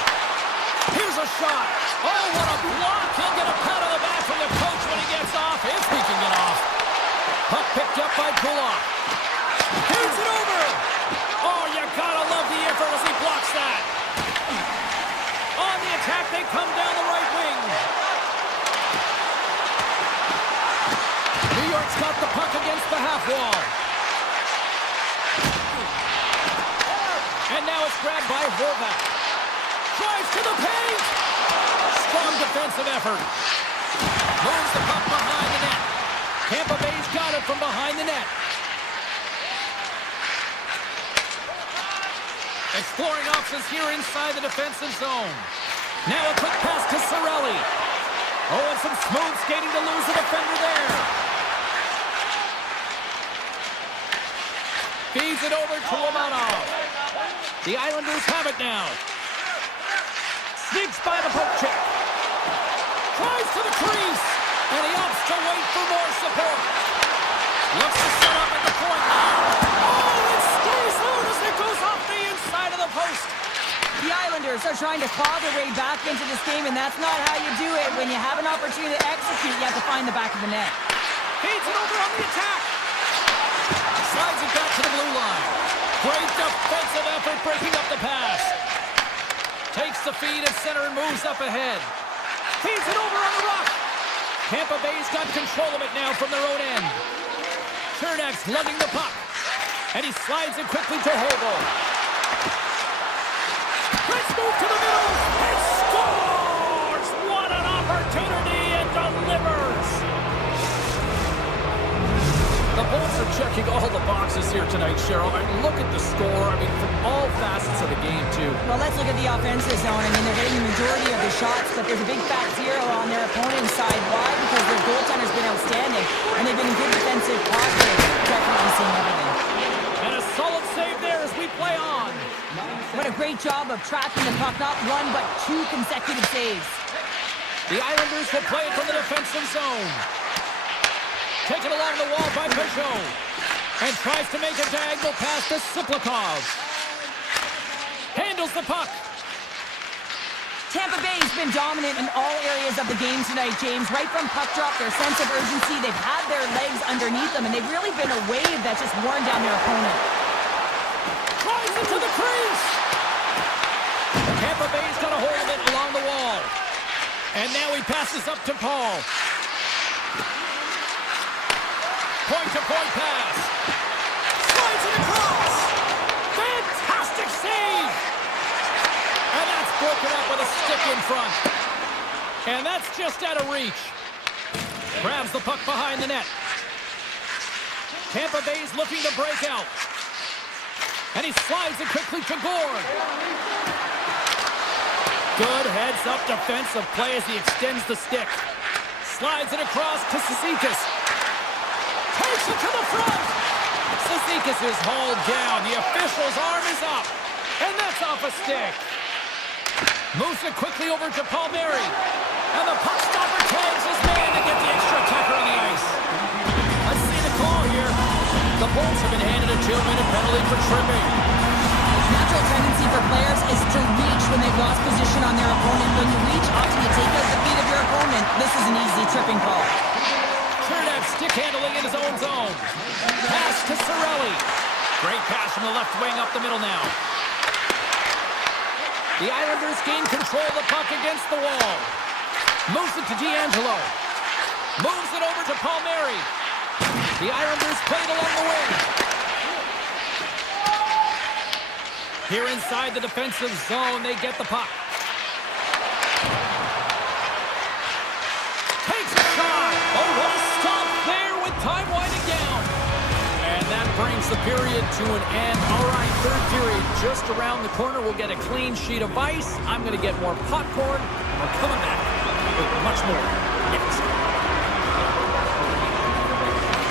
Here's a shot. Oh, what a block. He'll get a pat on the back from the coach when he gets off, if he can get off. Puck picked up by Kulak. Here's it over. Oh, you gotta love the effort as he blocks that. On the attack, they come down the right wing. New York's got the puck against the half wall. And now it's grabbed by Horvath. Drives to the paint. Strong defensive effort. Moves the puck behind the net. Tampa Bay's got it from behind the net. Exploring options here inside the defensive zone. Now a quick pass to Cirelli. Oh, and some smooth skating to lose the defender there. Feeds it over to Romanov. The Islanders have it now. Sneaks by the poke check. Tries to the crease. And he opts to wait for more support. Looks to set up at the point now. Oh, it stays out as it goes off the inside of the post. The Islanders are trying to claw their way back into this game, and that's not how you do it. When you have an opportunity to execute, you have to find the back of the net. Feeds it over on the attack. Slides it back to the blue line. Great defensive effort breaking up the pass. Takes the feed at center and moves up ahead. Feeds it over on the rock. Tampa Bay's got control of it now from their own end. Chernak's lugging the puck. And he slides it quickly to Hobo. Let's move to the middle. And scores! What an opportunity, and delivers! The Bolts are checking all the boxes here tonight, Cheryl. I mean, look at the score. I mean, from all facets of the game, too. Well, let's look at the offensive zone. I mean, they're getting the majority of the shots, but there's a big fat zero on their opponent's side. Why? Because their goaltender's been outstanding, and they've been in good defensive posture. Definitely seeing everything. And a solid save there as we play on. What a great job of tracking the puck. Not one, but 2 consecutive saves. The Islanders will play it from the defensive zone. Taken along the wall by Peugeot. And tries to make a diagonal pass to Siplikov. Handles the puck. Tampa Bay's been dominant in all areas of the game tonight, James. Right from puck drop, their sense of urgency, they've had their legs underneath them, and they've really been a wave that's just worn down their opponent. Drives into the crease. Tampa Bay's got a hold of it along the wall. And now he passes up to Paul. Point-to-point pass. Slides it across. Fantastic save. And that's broken up with a stick in front. And that's just out of reach. Grabs the puck behind the net. Tampa Bay's looking to break out. And he slides it quickly to Gord. Good heads-up defensive play as he extends the stick. Slides it across to Cizikas. Takes it to the front. Cizikas is hauled down. The official's arm is up. And that's off a stick. Moves it quickly over to Palmieri. And the puck stopper tags his man to get the extra attacker on the ice. Let's see the call here. The Bolts have been handed a 2-minute penalty for tripping. Natural tendency for players is to reach when they've lost position on their opponent. When you reach, often you take out the this is an easy tripping call. Chernev stick handling in his own zone. Pass to Cirelli. Great pass from the left wing up the middle now. The Islanders gain control of the puck against the wall. Moves it to D'Angelo. Moves it over to Palmieri. The Islanders played along the wing. Here inside the defensive zone, they get the puck. Takes a shot. Oh, what a stop there with time winding down. And that brings the period to an end. All right, third period just around the corner. We'll get a clean sheet of ice. I'm going to get more popcorn. We're coming back with much more next.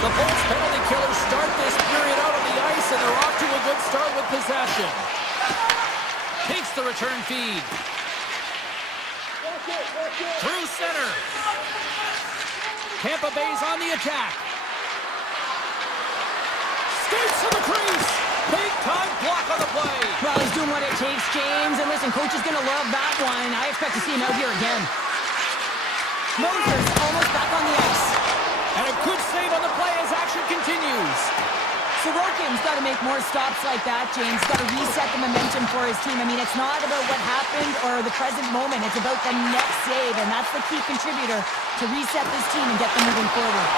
The Bolts penalty killers start this period out on the ice, and they're off to a good start with possession. Takes the return feed. Through center. Tampa Bay's on the attack. Skates to the crease. Big time block on the play. Well, he's doing what it takes, James. And listen, coach is going to love that one. I expect to see him out here again. Moses almost back on the ice. And a good save on the play as action continues. Sorokin's got to make more stops like that, James. Got to reset the momentum for his team. I mean, it's not about what happened or the present moment. It's about the next save, and that's the key contributor to reset this team and get them moving forward.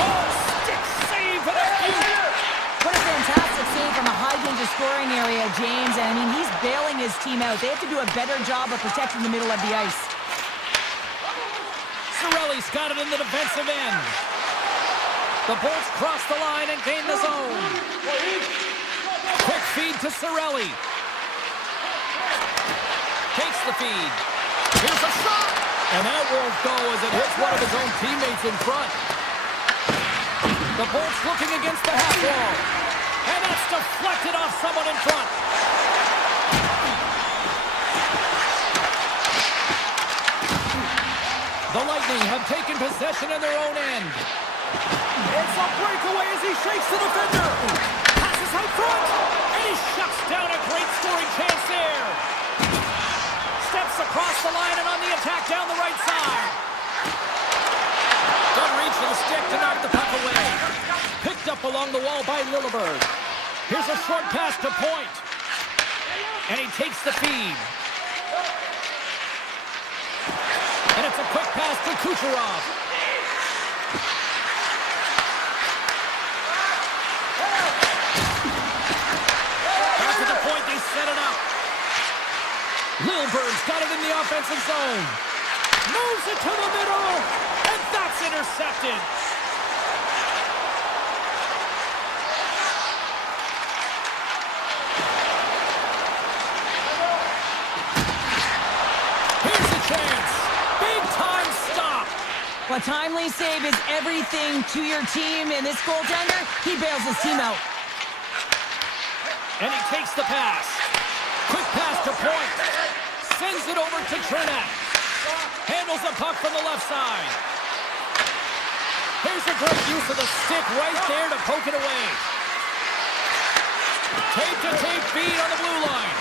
Oh, stick save for that beauty. What a fantastic save from a high-danger scoring area, James. And, I mean, he's bailing his team out. They have to do a better job of protecting the middle of the ice. Cirelli's got it in the defensive end. The Bolts cross the line and gain the zone. Quick feed to Cirelli. Takes the feed. Here's a shot. And that won't go as it hits one of his own teammates in front. The Bolts looking against the half wall. And that's deflected off someone in front. The Lightning have taken possession in their own end. It's a breakaway as he shakes the defender. Passes out front. And he shuts down a great scoring chance there. Steps across the line and on the attack down the right side. Good reach for the stick to knock the puck away. Picked up along the wall by Lilleberg. Here's a short pass to Point. And he takes the feed. And it's a quick pass to Kucherov. Back to the point, they set it up. Lilleberg's got it in the offensive zone. Moves it to the middle. And that's intercepted. Here's a chance. Big time stop. A timely save is everything to your team, and this goaltender, he bails his team out. And he takes the pass. Quick pass to Point. Sends it over to Chernev. Handles the puck from the left side. Here's a great use of the stick right there to poke it away. Tape-to-tape feed on the blue line.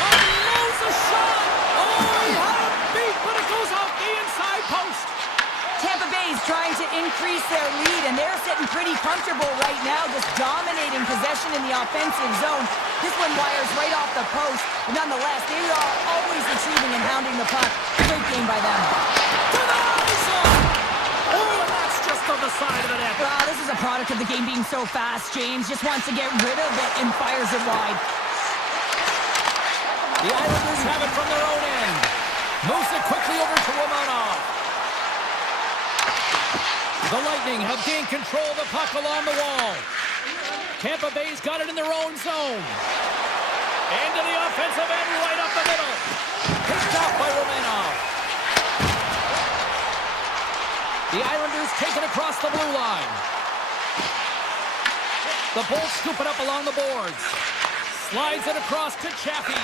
Unloads a shot. Oh, he had it beat, but it goes off the inside post. Tampa Bay's trying to increase their lead, and they're sitting pretty comfortable right now, just dominating possession in the offensive zone. This one wires right off the post, but nonetheless, they are always retrieving and hounding the puck. Great game by them. To the horizon! Oh, and that's just on the side of the net. Wow, this is a product of the game being so fast. James just wants to get rid of it and fires it wide. The Islanders have it from their own end. Moves it quickly over to Romanov. The Lightning have gained control of the puck along the wall. Tampa Bay's got it in their own zone. Into the offensive end, right up the middle. Picked off by Romanov. The Islanders take it across the blue line. The Bolts scoop it up along the boards. Slides it across to Chaffee.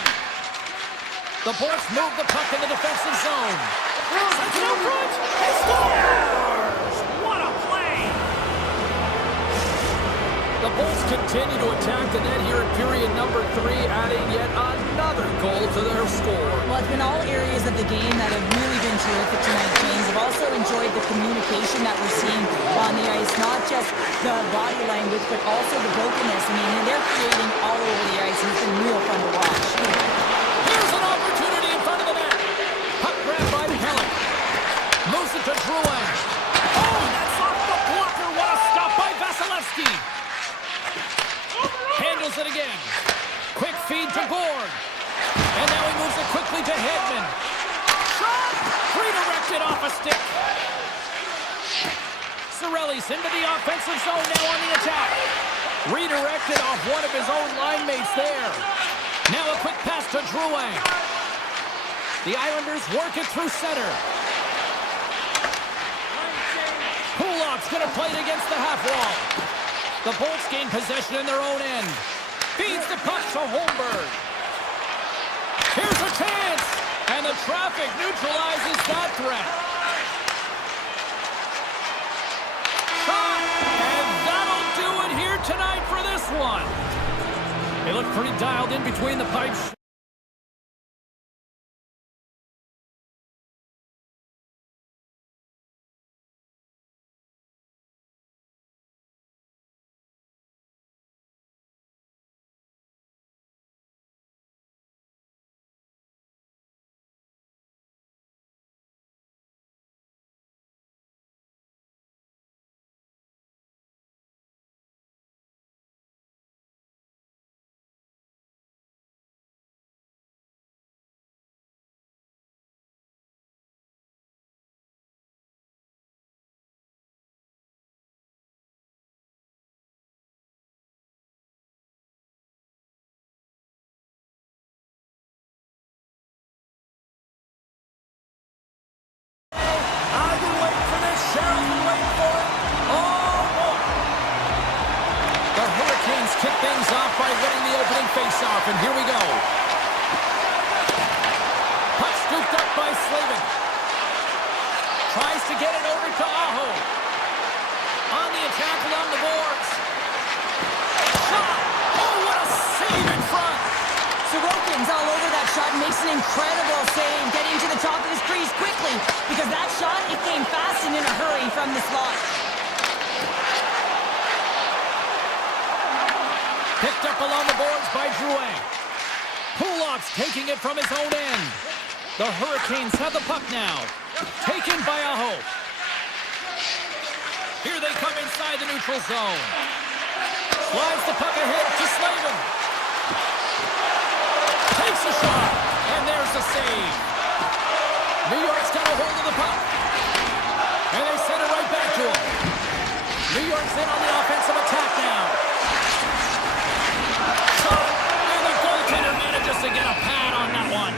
The Bolts move the puck in the defensive zone. Sends it out front. He scores! What a play! The Bolts continue to attack the net here in period number 3, adding yet another another goal to their score. Well, it's been all areas of the game that have really been terrific tonight, James. I've also enjoyed the communication that we're seeing on the ice, not just the body language, but also the brokenness. I mean, they're creating all over the ice, and it's been real fun to watch. Here's an opportunity in front of the net. Puck grabbed by Pellick. Moves it to Drouin. Oh, that's off the blocker. What a stop by Vasilevsky. Handles it again. Quick feed to Gord. And now he moves it quickly to Hedman. Shot! Redirected off a stick. Cirelli's into the offensive zone now on the attack. Redirected off one of his own line mates there. Now a quick pass to Drouin. The Islanders work it through center. Pulov's going to play it against the half wall. The Bolts gain possession in their own end. Feeds the puck to Holmberg. Here's a chance! And the traffic neutralizes that threat. And that'll do it here tonight for this one. They look pretty dialed in between the pipes. Kick things off by winning the opening face-off, and here we go. Puck scooped up by Slavin. Tries to get it over to Aho. On the attack along the boards. Shot! Oh, what a save in front! Sorokin's all over that shot and makes an incredible save, getting to the top of his crease quickly, because that shot, it came fast and in a hurry from the slot. Picked up along the boards by Drouin. Pulov's taking it from his own end. The Hurricanes have the puck now. Taken by Aho. Here they come inside the neutral zone. Slides the puck ahead to Slavin. Takes a shot. And there's the save. New York's got a hold of the puck. And they send it right back to him. New York's in on the offensive attack now. And the goaltender manages to get a pad on that one.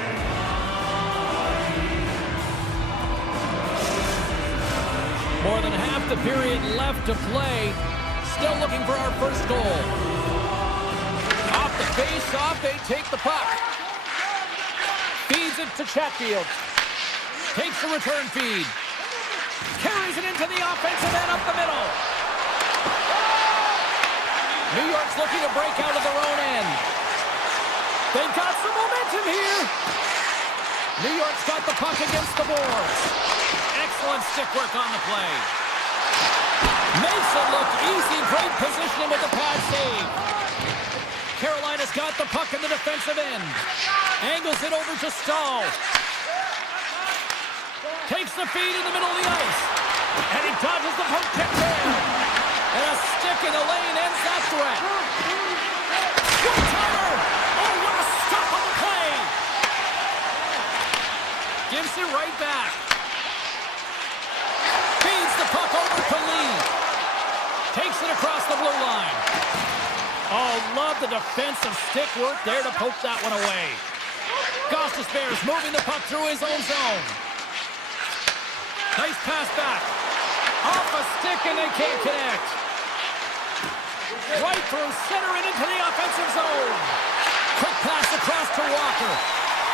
More than half the period left to play. Still looking for our first goal. Off the face-off, they take the puck. Feeds it to Chatfield. Takes the return feed. Carries it into the offensive end up the middle. New York's looking to break out of their own end. They've got some momentum here. New York's got the puck against the boards. Excellent stick work on the play. Makes it look easy. Great positioning with the pad save. Carolina's got the puck in the defensive end. Angles it over to Stahl. Takes the feed in the middle of the ice. And he dodges the poke check there. And a stick in the lane ends that threat. Short-timer! Oh, what a stop on the play! Gives it right back. Feeds the puck over to Lee. Takes it across the blue line. Oh, love the defensive stick work there to poke that one away. Gostis Bears moving the puck through his own zone. Nice pass back. Off a stick and they can't connect. Right through center and into the offensive zone. Quick pass across to Walker.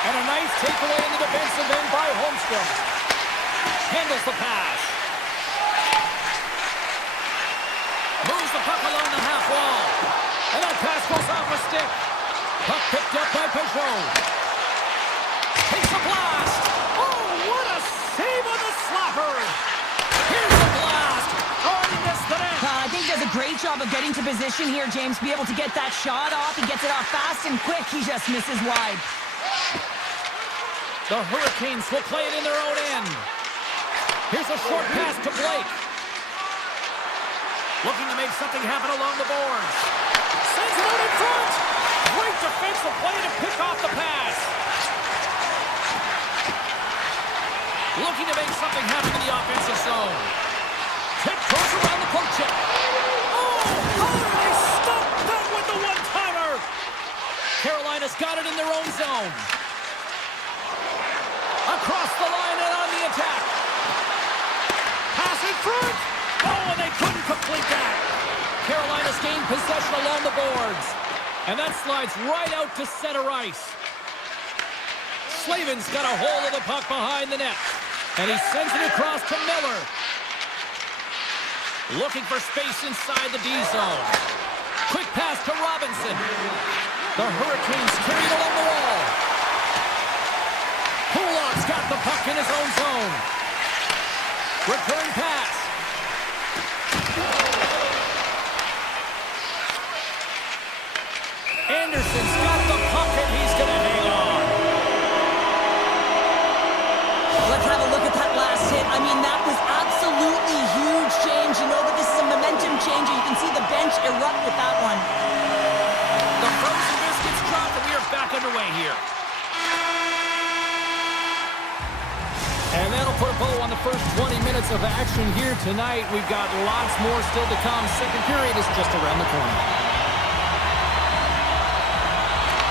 And a nice takeaway in the defensive end by Holmstrom. Handles the pass. Moves the puck along the half wall. And that pass goes off a stick. Puck picked up by Peugeot. Makes a blast. Oh, what a save on the slapper. Here's the blast. Oh, he missed the net. I think he does a great job of getting to position here, James. Be able to get that shot off. He gets it off fast and quick. He just misses wide. The Hurricanes will play it in their own end. Here's a short pass to Blake. Looking to make something happen along the boards. Sends it out in front. Great defensive play to pick off the pass. Looking to make something happen in the offensive zone. Tip goes around the poke check. Oh, how did they stop that with the one-timer? Carolina's got it in their own zone. Across the line and on the attack. Pass in front. Oh, and they couldn't complete that. Carolina's gained possession along the boards. And that slides right out to center ice. Slavin's got a hold of the puck behind the net. And he sends it across to Miller. Looking for space inside the D zone. Quick pass to Robinson. The Hurricanes carry it along the wall. Kulak's got the puck in his own zone. Return pass. Anderson's got the puck and he's going to hang on. Let's have a look at that last hit. I mean, that was absolutely huge, James. You know that this is a momentum changer. You can see the bench erupt with that one. The frozen biscuits drop and we are back underway here. And that'll put a bow on the first 20 minutes of action here tonight. We've got lots more still to come. Second period is just around the corner.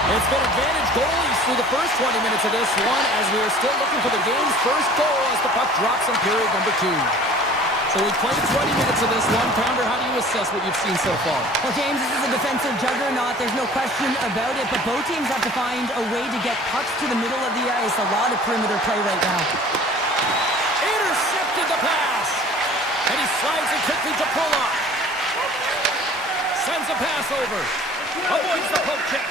It's been advantage goalies through the first 20 minutes of this one as we are still looking for the game's first goal as the puck drops in period number 2. So we've played 20 minutes of this one. Pounder, how do you assess what you've seen so far? Well, James, this is a defensive juggernaut. There's no question about it, but both teams have to find a way to get pucks to the middle of the ice. A lot of perimeter play right now. Intercepted the pass. And he slides it quickly to Pulock. Sends a pass over. Avoids the poke check.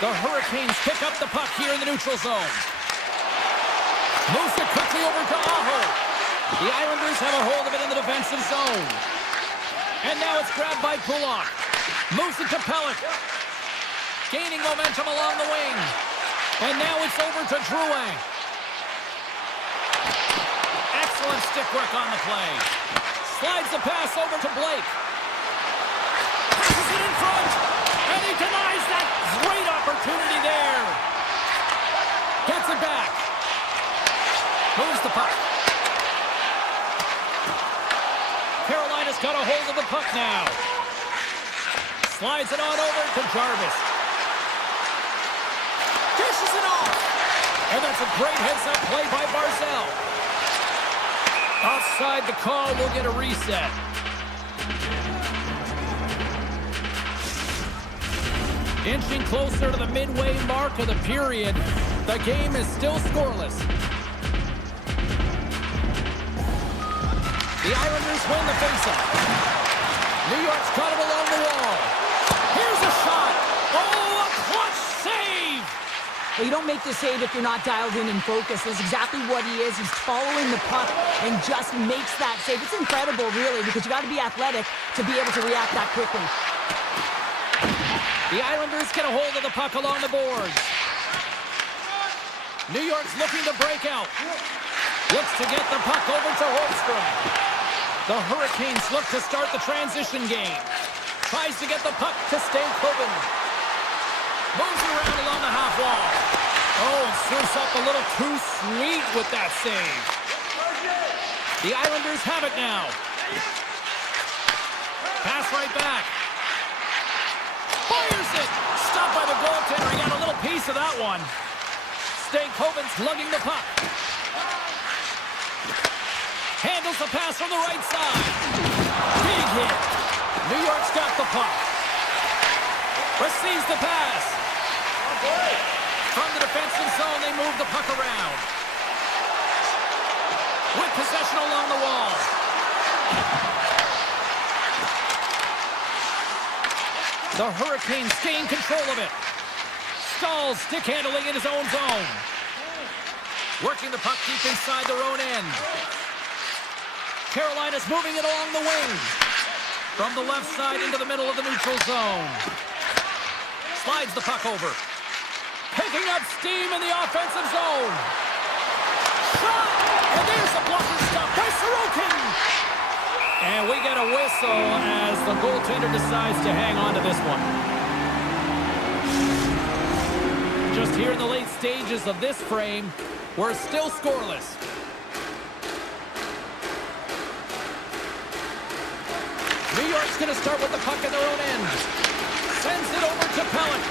The Hurricanes pick up the puck here in the neutral zone. Moves it quickly over to Aho. The Islanders have a hold of it in the defensive zone. And now it's grabbed by Pulock. Moves it to Pellick. Gaining momentum along the wing. And now it's over to Drouin. Excellent stick work on the play. Slides the pass over to Blake. Passes it in front. And he denies that great opportunity there. Gets it back. Moves the puck. Carolina's got a hold of the puck now. Slides it on over to Jarvis. Dishes it off. And that's a great heads-up play by Barzal. Offside the call, we'll get a reset. Inching closer to the midway mark of the period. The game is still scoreless. The Islanders win the faceoff. New York's got it along the wall. Here's a shot. Oh, a clutch save! Well, you don't make the save if you're not dialed in and focused. That's exactly what he is. He's following the puck and just makes that save. It's incredible, really, because you got to be athletic to be able to react that quickly. The Islanders get a hold of the puck along the boards. New York's looking to break out. Looks to get the puck over to Holmstrom. The Hurricanes look to start the transition game. Tries to get the puck to Stankoven. Moves it around along the half wall. Oh, and surfs up a little too sweet with that save. The Islanders have it now. Pass right back. Fires it! Stopped by the goaltender. He got a little piece of that one. Stankoven's lugging the puck. Handles the pass from the right side. Big hit. New York's got the puck. Receives the pass. From the defensive zone, they move the puck around. With possession along the wall. The Hurricanes gain control of it. Stahl's stick handling in his own zone. Working the puck deep inside their own end. Carolina's moving it along the wing. From the left side into the middle of the neutral zone. Slides the puck over. Picking up steam in the offensive zone. Shot! And there's a blocker stop by Sorokin. And we get a whistle as the goaltender decides to hang on to this one. Just here in the late stages of this frame, we're still scoreless. New York's going to start with the puck in their own end. Sends it over to Pellick.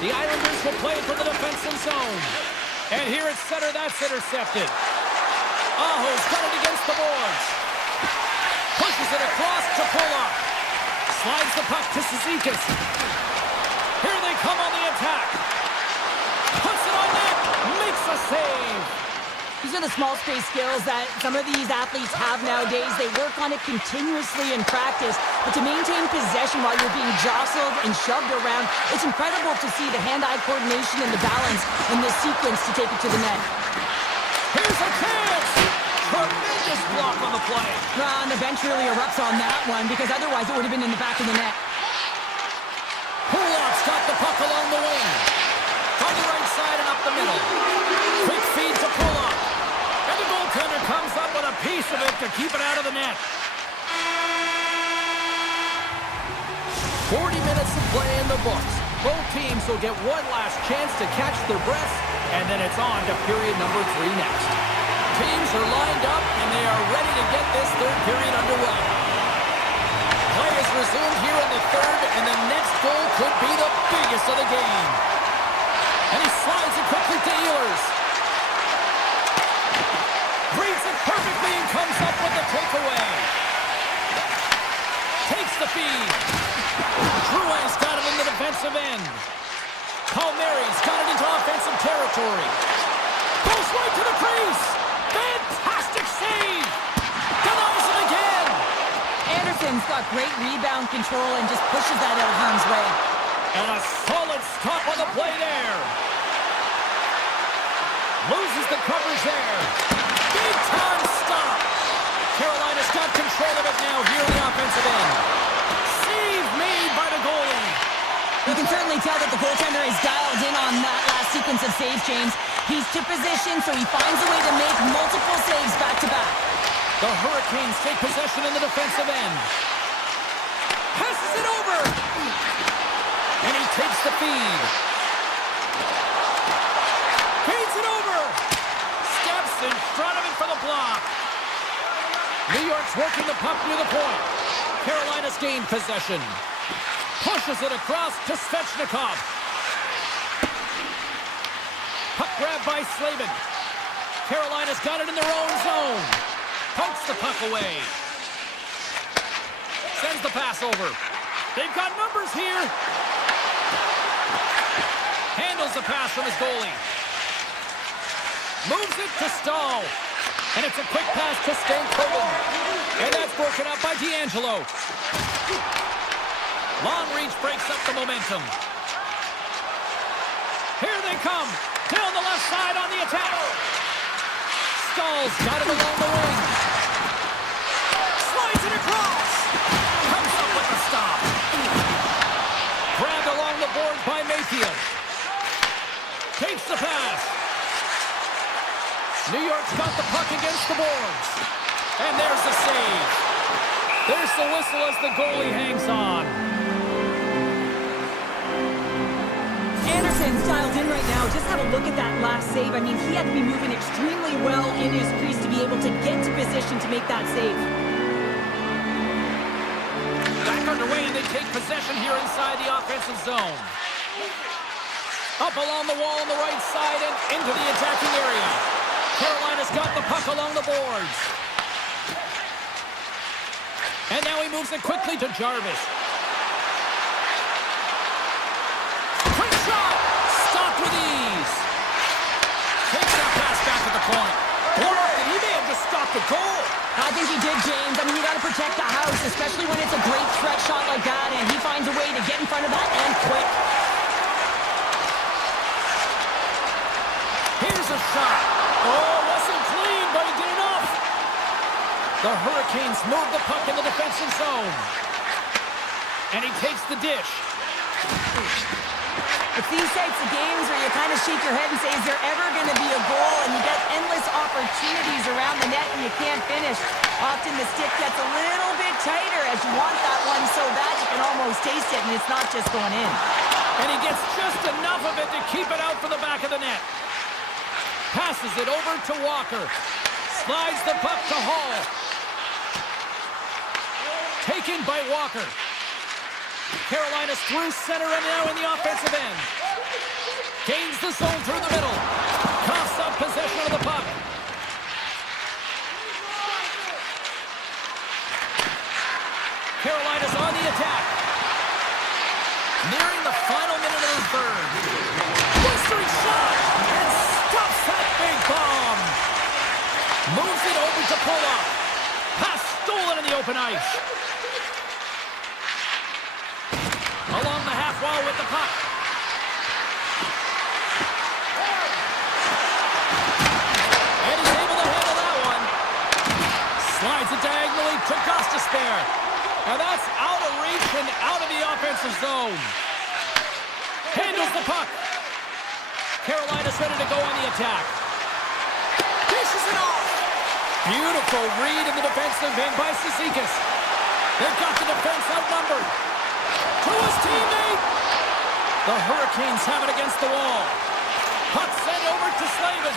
The Islanders will play it from the defensive zone. And here at center, that's intercepted. Aho's got it against the boards. Pushes it across to Pulock. Slides the puck to Cizikas. Here they come on the attack. Puts it on net. Makes a save. These are the small space skills that some of these athletes have nowadays. They work on it continuously in practice. But to maintain possession while you're being jostled and shoved around, it's incredible to see the hand-eye coordination and the balance in this sequence to take it to the net. Here's a chance. Tremendous block on the play. And the bench really erupts on that one because otherwise it would have been in the back of the net. Pulock's got the puck along the wing. From the right side and up the middle. Quick feed to Pulock. And the goaltender comes up with a piece of it to keep it out of the net. 40 minutes of play in the books. Both teams will get one last chance to catch their breaths, and then it's on to period number 3 next. Teams are lined up, and they are ready to get this third period underway. Play is resumed here in the third, and the next goal could be the biggest of the game. And he slides it quickly to Ehlers. Reads it perfectly and comes up with the takeaway. Takes the feed. Drouin's got it in the defensive end. Palmieri's got it into offensive territory. Goes right to the crease. Fantastic save. Denies it again. Anderson's got great rebound control and just pushes that out of harm's way. And a solid stop on the play there. Loses the coverage there. Big time stop. Carolina's got control of it now here in the offensive end. Save made by the goalie. You can certainly tell that the goaltender is dialed in on that last sequence of saves, James. He's to position, so he finds a way to make multiple saves back-to-back. The Hurricanes take possession in the defensive end. Passes it over. And he takes the feed. Feeds it over. Steps in front of it for the block. New York's working the puck near the point. Carolina's gained possession. Pushes it across to Svechnikov. Puck grab by Slavin. Carolina's got it in their own zone. Pokes the puck away. Sends the pass over. They've got numbers here. Handles the pass from his goalie. Moves it to Stahl. And it's a quick pass to Stankoven. And that's broken up by D'Angelo. Long reach breaks up the momentum. Here they come. Down the left side on the attack. Stahl's got it along the wing. Slides it across. Comes up with a stop. Grabbed along the boards by Mayfield. Takes the pass. New York's got the puck against the boards. And there's the save. There's the whistle as the goalie hangs on. Anderson's dialed in right now. Just have a look at that last save. I mean, he had to be moving extremely well in his crease to be able to get to position to make that save. Back underway, and they take possession here inside the offensive zone. Up along the wall on the right side and into the attacking area. Carolina's got the puck along the boards. And now he moves it quickly to Jarvis. Quick shot! Stopped with ease. Takes that pass back at the point. And he may have just stopped the goal. I think he did, James. I mean, you got to protect the house, especially when it's a great threat shot like that, and he finds a way to get in front of that and quick. Here's a shot. Oh, wasn't clean, but he did enough. The Hurricanes move the puck in the defensive zone. And he takes the dish. It's these types of games where you kind of shake your head and say, is there ever going to be a goal? And you get endless opportunities around the net and you can't finish. Often the stick gets a little bit tighter as you want that one so bad you can almost taste it, and it's not just going in. And he gets just enough of it to keep it out for the back of the net. Passes it over to Walker. Slides the puck to Hall. Taken by Walker. Carolina's through center and now in the offensive end. Gains the zone through the middle. Coughs up possession of the puck. Carolina's on the attack. Nearing the final minute of the third. Blistering shot! And stuffs that big bomb! Moves it over to Pulla. Pass stolen in the open ice. Along the half wall with the puck. And he's able to handle that one. Slides it diagonally to Gostisbehere. Now that's out of reach and out of the offensive zone. Handles the puck. Carolina's ready to go on the attack. Dishes it off. Beautiful read in the defensive end by Cizikas. They've got the defense outnumbered. To his teammate. The Hurricanes have it against the wall. Puck sent over to Slavin.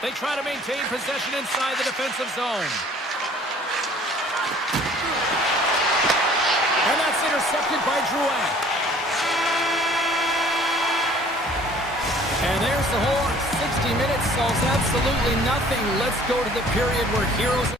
They try to maintain possession inside the defensive zone. And that's intercepted by Drouin. And there's the horn. 60 minutes solves absolutely nothing. Let's go to the period where heroes...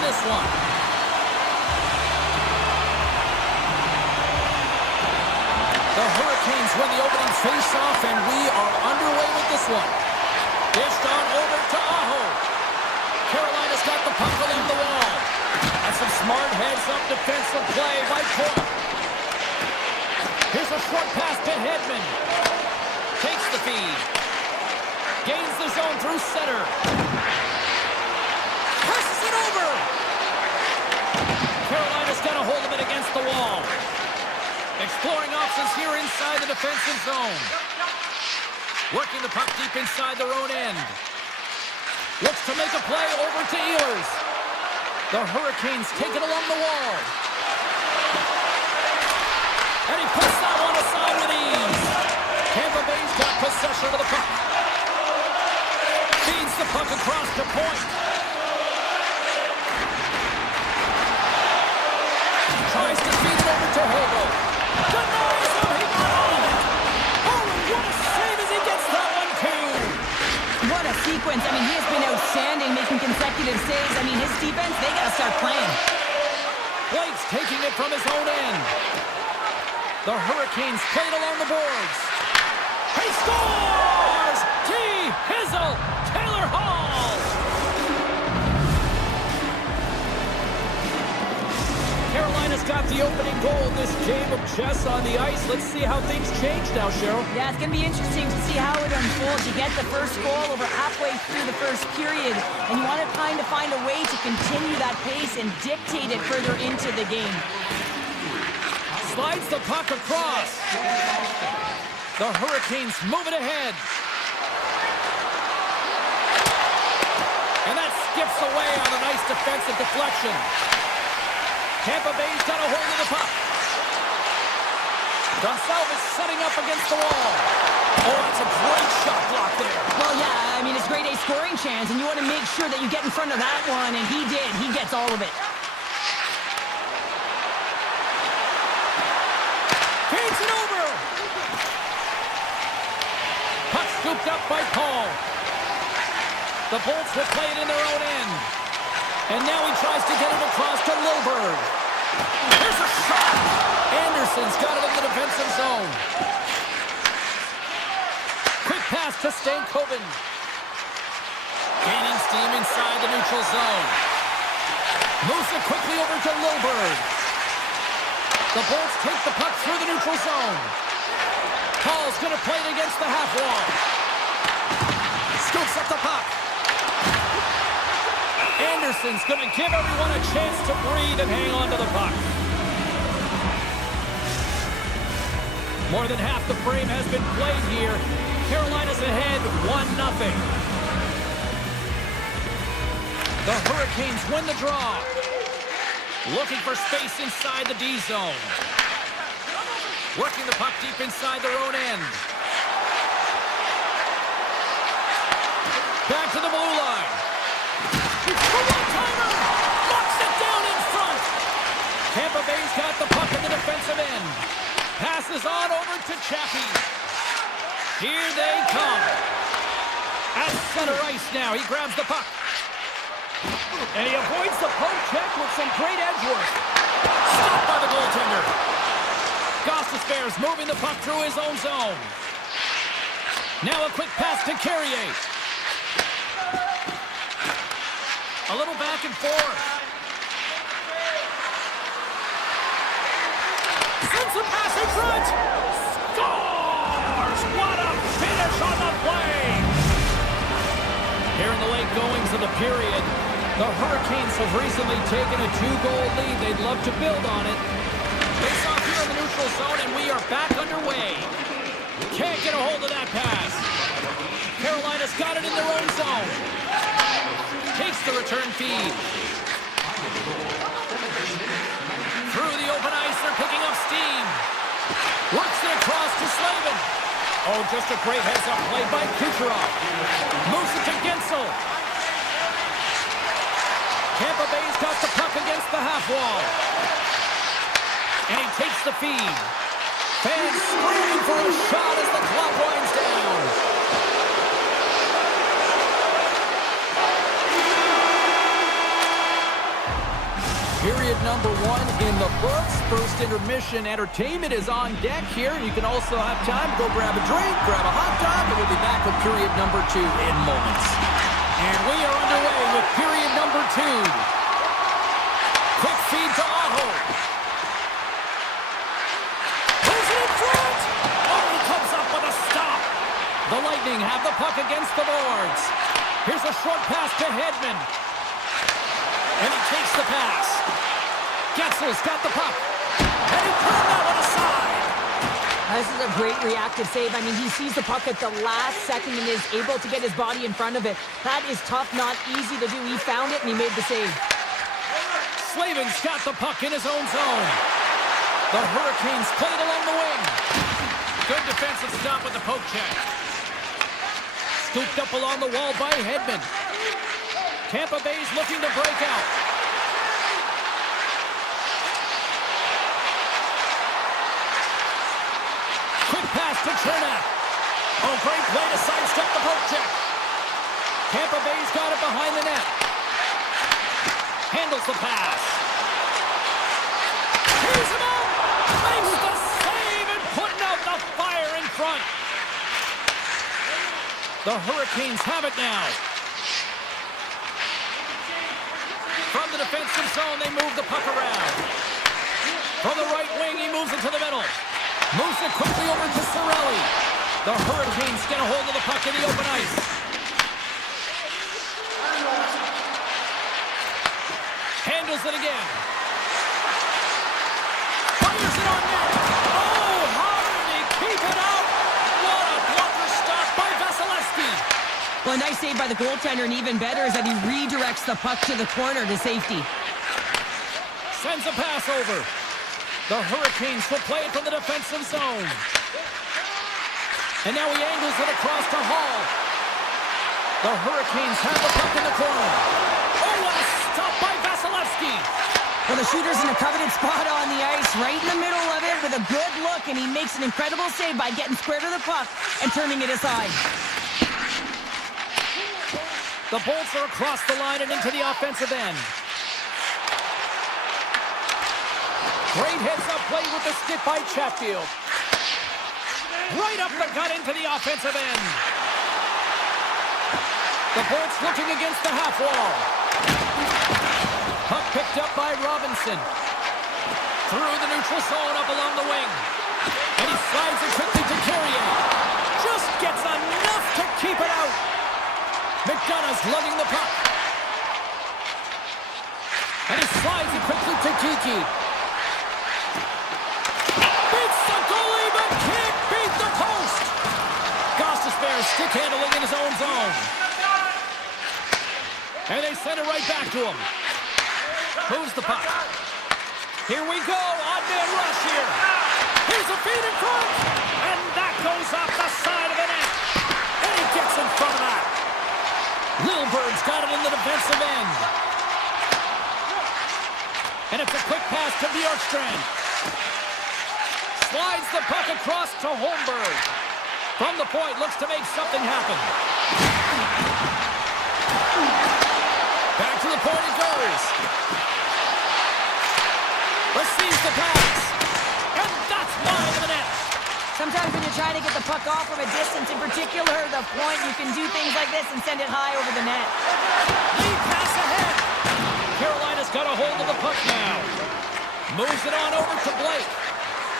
this one. The Hurricanes win the opening face-off, and we are underway with this one. Dished on over to Aho. Carolina's got the puck along the wall. That's some smart heads-up defensive play by Cora. Here's a short pass to Hedman. Takes the feed. Gains the zone through center. Passes it over. Carolina's got a hold of it against the wall. Exploring options here inside the defensive zone. Working the puck deep inside their own end. Looks to make a play over to Ehlers. The Hurricanes take it along the wall. And he puts that one aside with ease. Tampa Bay's got possession of the puck. Feeds the puck across the point. Tries to feed it over to Hobo. Denies him, he got on it. Oh, what a save as he gets that one too. What a sequence. I mean, he has been outstanding, making consecutive saves. I mean, his defense, they got to start playing. Blake's taking it from his own end. The Hurricanes played along the boards. He scores! T. Hizzle, Taylor Hall. Carolina's got the opening goal in this game of chess on the ice. Let's see how things change now, Cheryl. Yeah, it's going to be interesting to see how it unfolds. You get the first goal over halfway through the first period, and you want to kind of find a way to continue that pace and dictate it further into the game. Slides the puck across. The Hurricanes move it ahead. And that skips away on a nice defensive deflection. Tampa Bay's got a hold of the puck. Gonsalves setting up against the wall. Oh, that's a great shot block there. Well, yeah, I mean, it's grade A scoring chance, and you want to make sure that you get in front of that one, and he did. He gets all of it. Feeds it over. Puck scooped up by Paul. The Bolts will play it in their own end. And now he tries to get it across to Lilburg. Here's a shot. Anderson's got it in the defensive zone. Quick pass to Stankoven. Gaining steam inside the neutral zone. Moves it quickly over to Lilburg. The Bolts take the puck through the neutral zone. Paul's going to play it against the half wall. Scoops up the puck. Anderson's going to give everyone a chance to breathe and hang on to the puck. More than half the frame has been played here. Carolina's ahead 1-0. The Hurricanes win the draw. Looking for space inside the D zone. Working the puck deep inside their own end. Back to the blue line. The one-timer! Locks it down in front! Tampa Bay's got the puck in the defensive end. Passes on over to Chappie. Here they come. At center ice now. He grabs the puck. And he avoids the poke check with some great edge work. Stopped by the goaltender. Gostisbehere's moving the puck through his own zone. Now a quick pass to Carrier. A little back and forth. Sends a pass in front. Scores! What a finish on the play! Here in the late goings of the period, the Hurricanes have recently taken a 2-goal lead. They'd love to build on it. Face off here in the neutral zone, and we are back underway. Can't get a hold of that pass. Carolina's got it in their own zone. Takes the return feed. Through the open ice, they're picking up steam. Works it across to Slavin. Oh, just a great heads-up play by Kucherov. Moves it to Gensel. Tampa Bay's got the puck against the half wall. And he takes the feed. Fans screaming for a shot as the clock winds down. Period number 1 in the books. First intermission entertainment is on deck here. You can also have time to go grab a drink, grab a hot dog, and we'll be back with period number 2 in moments. And we are underway with period number 2. Quick feed to Aho. Who's it in front? Oh, he comes up with a stop. The Lightning have the puck against the boards. Here's a short pass to Hedman. And he takes the pass. Getzel's got the puck. And he turned that one aside. This is a great reactive save. I mean, he sees the puck at the last second and is able to get his body in front of it. That is tough, not easy to do. He found it and he made the save. Slavin's got the puck in his own zone. The Hurricanes play it along the wing. Good defensive stop with the poke check. Scooped up along the wall by Hedman. Tampa Bay's looking to break out. Quick pass to Chernak. Oh, great play to sidestep the poke check. Tampa Bay's got it behind the net. Handles the pass. He's him out. Makes the save and putting out the fire in front. The Hurricanes have it now. From the defensive zone, they move the puck around. From the right wing, he moves it to the middle. Moves it quickly over to Cirelli. The Hurricanes get a hold of the puck in the open ice. Handles it again. Fires it on net. Oh, how did he keep it out? What a blocker stop by Vasilevsky. Well, a nice save by the goaltender, and even better is that he redirects the puck to the corner to safety. Sends a pass over. The Hurricanes will play it from the defensive zone. And now he angles it across to Hall. The Hurricanes have the puck in the corner. Oh, what a stop by Vasilevsky. Well, the shooter's in a coveted spot on the ice, right in the middle of it with a good look, and he makes an incredible save by getting square to the puck and turning it aside. The Bolts are across the line and into the offensive end. Great heads-up play with the stick by Chatfield. Right up the gut into the offensive end. The Bolts looking against the half wall. Puck picked up by Robinson. Through the neutral zone up along the wing. And he slides it quickly to Carrier. Just gets enough to keep it out. McDonough's lugging the puck. And he slides it quickly to Kiki. Beats the goalie, but can't beat the post. Gostisbehere stick handling in his own zone. And they send it right back to him. Moves the puck. Here we go. Odd man rush here. Here's a feed in front. And that goes off the side of the net. And he gets in front of that. Lilberg's got it in the defensive end. And it's a quick pass to Bjorkstrand. Slides the puck across to Holmberg. From the point, looks to make something happen. Back to the point it goes. Receives the pass. And that's wide of the net. Sometimes when you're trying to get the puck off from a distance, in particular the point, you can do things like this and send it high over the net. Lead pass ahead. Carolina's got a hold of the puck now. Moves it on over to Blake.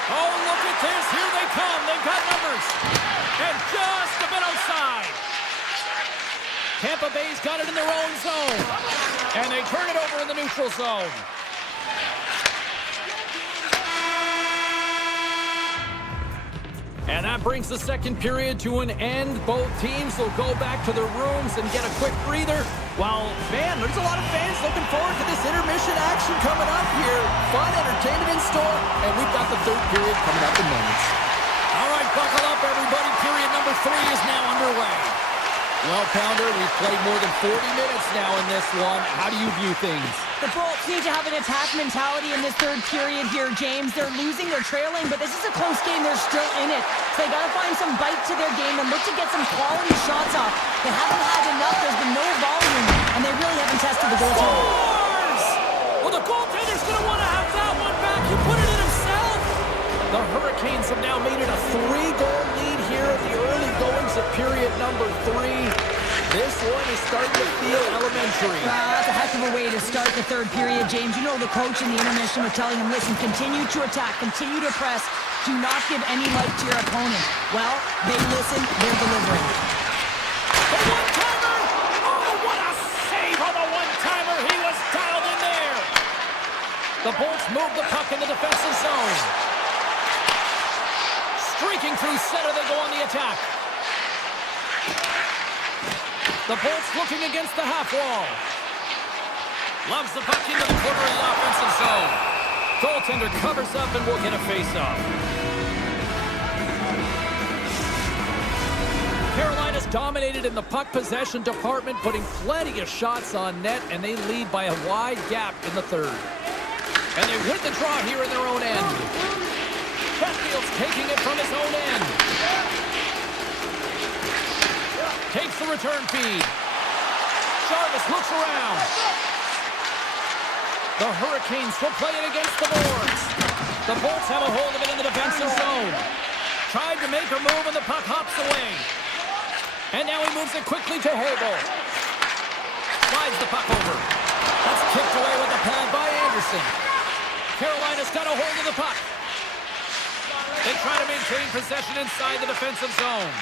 Oh, look at this. Here they come. They've got numbers. And just a bit outside. Tampa Bay's got it in their own zone. And they turn it over in the neutral zone. And that brings the second period to an end. Both teams will go back to their rooms and get a quick breather. While, man, there's a lot of fans looking forward to this intermission action coming up here. Fun entertainment in store, and we've got the third period coming up in moments. All right, buckle up, everybody. Period number 3 is now underway. Well, Pounder, we've played more than 40 minutes now in this one. How do you view things? The Bolts need to have an attack mentality in this third period here, James. They're losing, they're trailing, but this is a close game. They're still in it. So they got to find some bite to their game and look to get some quality shots off. They haven't had enough. There's been no volume, and they really haven't tested the goaltender. Scores! Well, the goaltender Hurricanes have now made it a 3-goal lead here in the early goings of period number 3. This one is starting to feel elementary. That's a heck of a way to start the third period, James. You know the coach in the intermission was telling him, listen, continue to attack, continue to press. Do not give any light to your opponent. Well, they listen, they're delivering. The one-timer! Oh, what a save on the one-timer! He was dialed in there! The Bolts move the puck in the defensive zone. Streaking through center, they go on the attack. The Bolts looking against the half wall. Loves the puck into the corner of the offensive zone. Goaltender covers up and will get a face-off. Carolina's dominated in the puck possession department, putting plenty of shots on net, and they lead by a wide gap in the third. And they win the draw here in their own end. Hatfield's taking it from his own end. Takes the return feed. Jarvis looks around. The Hurricanes will play it against the boards. The Bolts have a hold of it in the defensive zone. Tried to make a move and the puck hops away. And now he moves it quickly to Hobo. Slides the puck over. That's kicked away with the pad by Anderson. Carolina's got a hold of the puck. They try to maintain possession inside the defensive zone.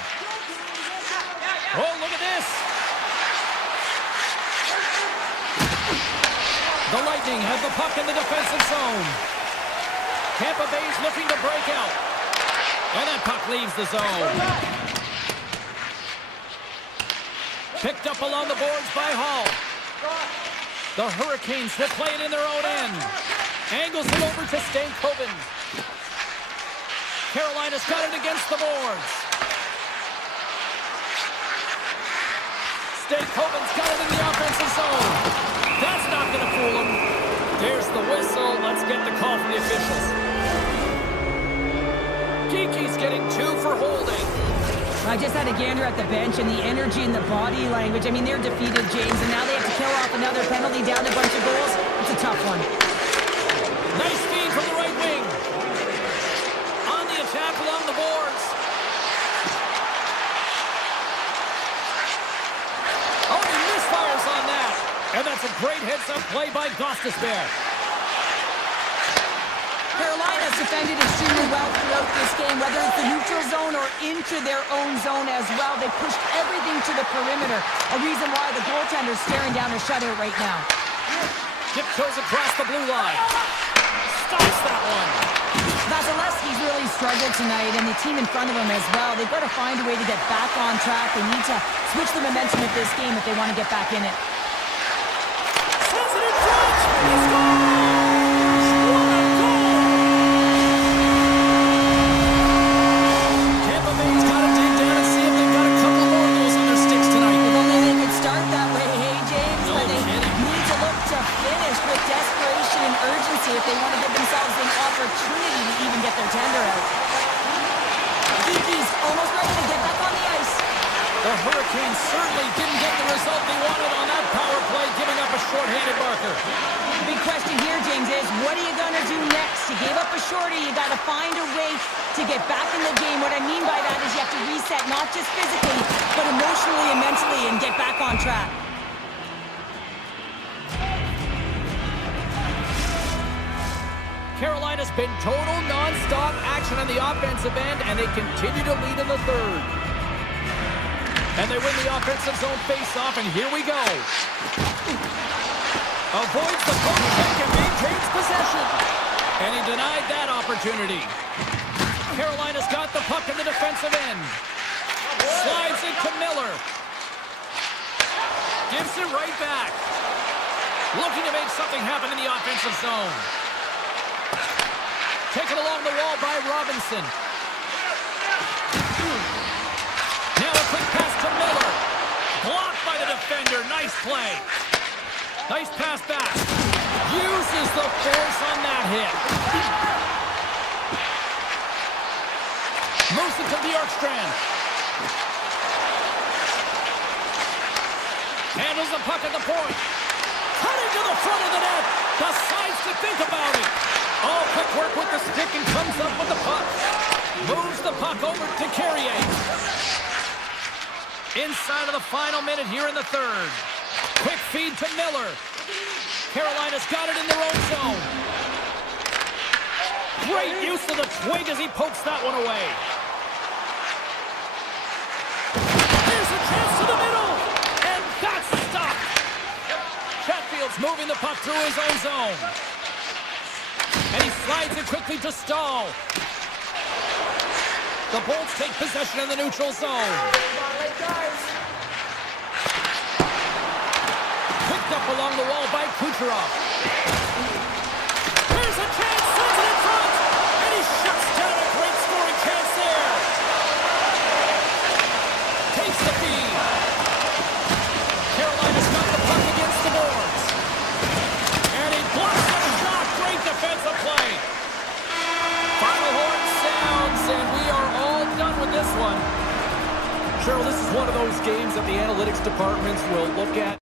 Oh, look at this. The Lightning have the puck in the defensive zone. Tampa Bay's looking to break out. And that puck leaves the zone. Picked up along the boards by Hall. The Hurricanes will play it in their own end. Angles it over to Stankoven. Carolina's got it against the boards. Stankoven's got it in the offensive zone. That's not going to fool him. There's the whistle. Let's get the call from the officials. Geeky's getting 2 for holding. I just had a gander at the bench, and the energy and the body language. I mean, they're defeated, James, and now they have to kill off another penalty, down a bunch of goals. It's a tough one. Nice feed from the right wing. On the attack along the boards. Oh, he misfires on that. And that's a great heads-up play by Gostisbehere. Carolina's defended extremely well throughout this game, whether it's the neutral zone or into their own zone as well. They pushed everything to the perimeter, a reason why the goaltender's staring down a shutout right now. Tiptoes across the blue line. Stops that one. Vasilevsky's really struggled tonight, and the team in front of him as well. They've got to find a way to get back on track. They need to switch the momentum of this game if they want to get back in it. Sends it in front. He scores! If they want to give themselves an opportunity to even get their tender out. Geeky's almost ready to get back on the ice. The Hurricanes certainly didn't get the result they wanted on that power play, giving up a shorthanded marker. The big question here, James, is what are you going to do next? You gave up a shorty. You got to find a way to get back in the game. What I mean by that is you have to reset, not just physically, but emotionally and mentally, and get back on track. Carolina's been total non-stop action on the offensive end, and they continue to lead in the third. And they win the offensive zone face-off, and here we go. Avoids the poke check and maintains possession. And he denied that opportunity. Carolina's got the puck in the defensive end. Slides it to Miller. Gives it right back. Looking to make something happen in the offensive zone. Taken along the wall by Robinson. Now a quick pass to Miller. Blocked by the defender. Nice play. Nice pass back. Uses the force on that hit. Moves it to Bjorkstrand. Handles the puck at the point. Cutting to the front of the net. Decides to think about it. Oh, quick work with the stick and comes up with the puck. puck over to Carrier. Inside of the final minute here in the third. Quick feed to Miller. Carolina's got it in their own zone. Great use of the twig as he pokes that one away. Here's a chance to the middle. And that's stopped. Chatfield's moving the puck through his own zone. And he slides it quickly to Stahl. The Bolts take possession in the neutral zone. Picked up along the wall by Kucherov. Here's a chance, sends it in front, and he shuts down a great scoring chance there. Takes the feed. Carolina's got the puck against the boards. And he blocks the shot. Great defensive play. Final horn sounds, and we are all done with this one. Cheryl, this is one of those games that the analytics departments will look at.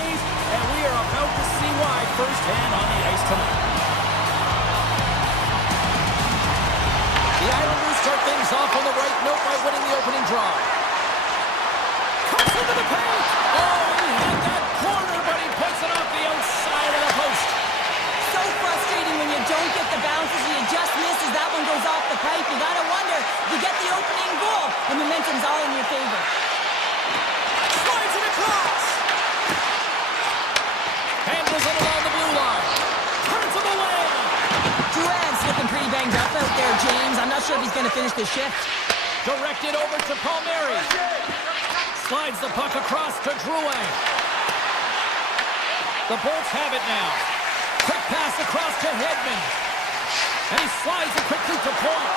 pace, and we are about to see why firsthand on the ice tonight. The Islanders start things off on the right note by winning the opening draw. Cuts into the paint! Oh, he had that corner, but he puts it off the outside of the post. So frustrating when you don't get the bounces and you just miss as that one goes off the pipe. You gotta wonder if you get the opening goal and momentum's all in your favor. Slides it across! Handles it along the blue line. Turns him away! Duran's looking pretty banged up out there, James. I'm not sure if he's gonna finish this shift. Directed over to Palmieri. Slides the puck across to Drouin. The Bolts have it now. Quick pass across to Hedman. And he slides it quickly to point.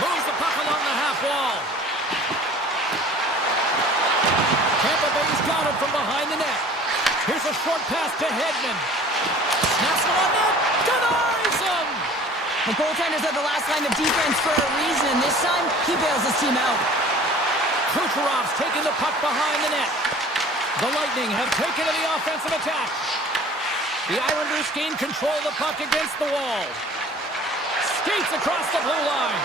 Moves the puck along the half wall. Tampa Bay's got it from behind the net. Here's a short pass to Hedman. Snaps it on net. Denies him! The goaltenders are the last line of defense for a reason, and this time, he bails his team out. Kucherov's taking the puck behind the net. The Lightning have taken to the offensive attack. The Islanders gain control of the puck against the wall. Skates across the blue line.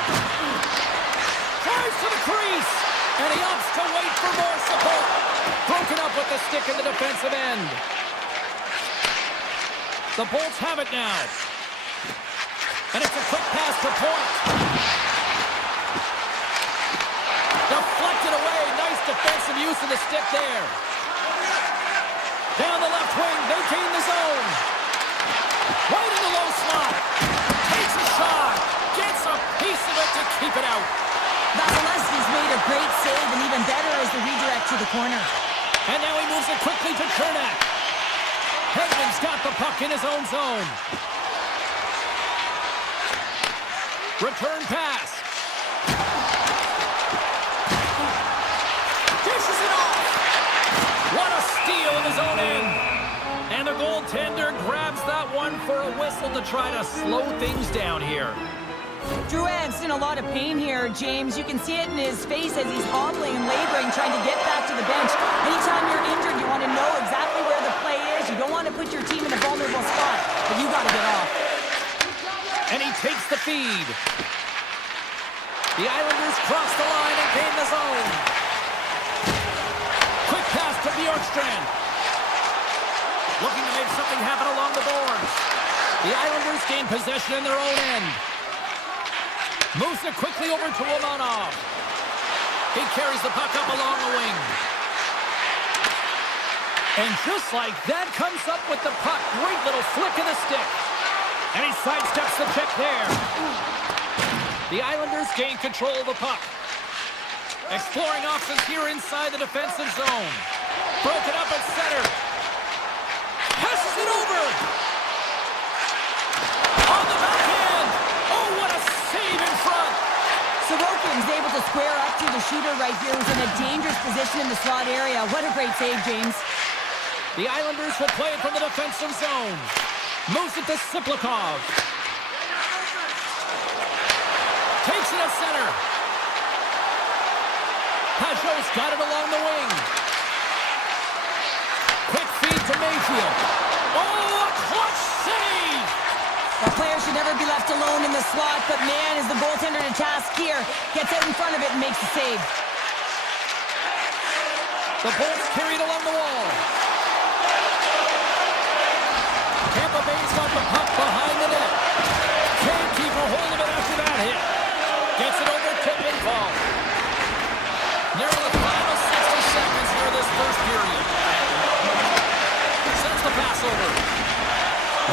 Drives to the crease. And he opts to wait for more support. Broken up with the stick in the defensive end. The Bolts have it now. And it's a quick pass to point. Deflected away. Nice defensive use of the stick there. Down the left wing, they gain the zone. Right in the low slot. Takes a shot. Gets a piece of it to keep it out. Vasilevsky's made a great save, and even better is the redirect to the corner. And now he moves it quickly to Chernak. Hedman's got the puck in his own zone. Return pass. Dishes it off. What a steal in his own end. And the goaltender grabs that one for a whistle to try to slow things down here. Drouin's in a lot of pain here, James. You can see it in his face as he's hobbling and laboring, trying to get back to the bench. Anytime you're injured, you want to know exactly where the play is. You don't want to put your team in a vulnerable spot, but you got to get off. And he takes the feed. The Islanders cross the line and gain the zone. Quick pass to Bjorkstrand. Looking to make something happen along the boards. The Islanders gain possession in their own end. Moves it quickly over to Romanov. He carries the puck up along the wing. And just like that, comes up with the puck. Great little flick of the stick. And he sidesteps the check there. The Islanders gain control of the puck. Exploring options here inside the defensive zone. Broken up at center. Passes it over. On the backhand. Oh, what a save in front. Sorokin's able to square up to the shooter right here, who's in a dangerous position in the slot area. What a great save, James. The Islanders will play it from the defensive zone. Moves it to Siplikov. Takes it at center. Pajot's got it along the wing. Quick feed to Mayfield. Oh, a clutch save! A player should never be left alone in the slot, but man, is the goaltender to task here. Gets out in front of it and makes the save. The Bolts carried along the wall. Tampa Bay's got the puck behind the net. Can't keep a hold of it after that hit. Gets it over to Pinball. Nearly the final 60 seconds here this first period. Sends the pass over.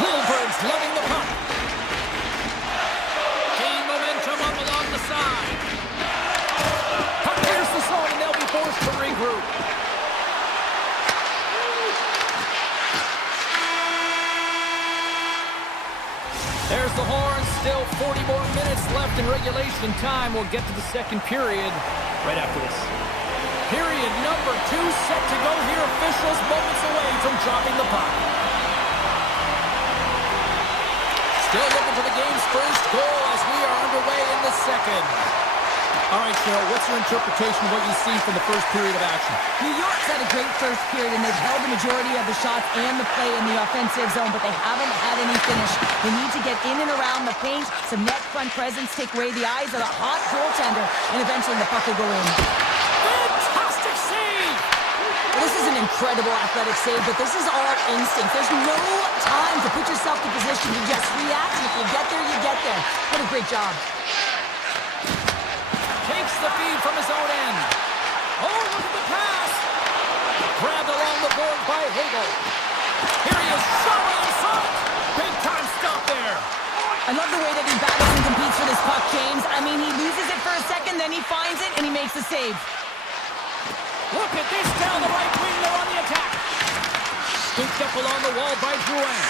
Lilburg's loving the puck. Gain momentum up along the side. Puck clears the zone and they'll be forced to regroup. There's the horn. Still 40 more minutes left in regulation time. We'll get to the second period right after this. Period number 2 set to go here. Officials moments away from dropping the puck. Still looking for the game's first goal as we are underway in the second. All right, Cheryl, what's your interpretation of what you see from the first period of action? New York's had a great first period, and they've held the majority of the shots and the play in the offensive zone, but they haven't had any finish. They need to get in and around the paint, some net front presence, take away the eyes of the hot goaltender, and eventually the puck will go in. Fantastic save! This is an incredible athletic save, but this is all instinct. There's no time to put yourself in position to just react, and if you get there, you get there. What a great job. Takes the feed from his own end. Oh, look at the pass! Grabbed along the board by Hagel. Here he is, shot on the front. Big time stop there. I love the way that he battles and competes for this puck, James. I mean, he loses it for a second, then he finds it, and he makes the save. Look at this down the right wing, they're on the attack. Scooped up along the wall by Drouin.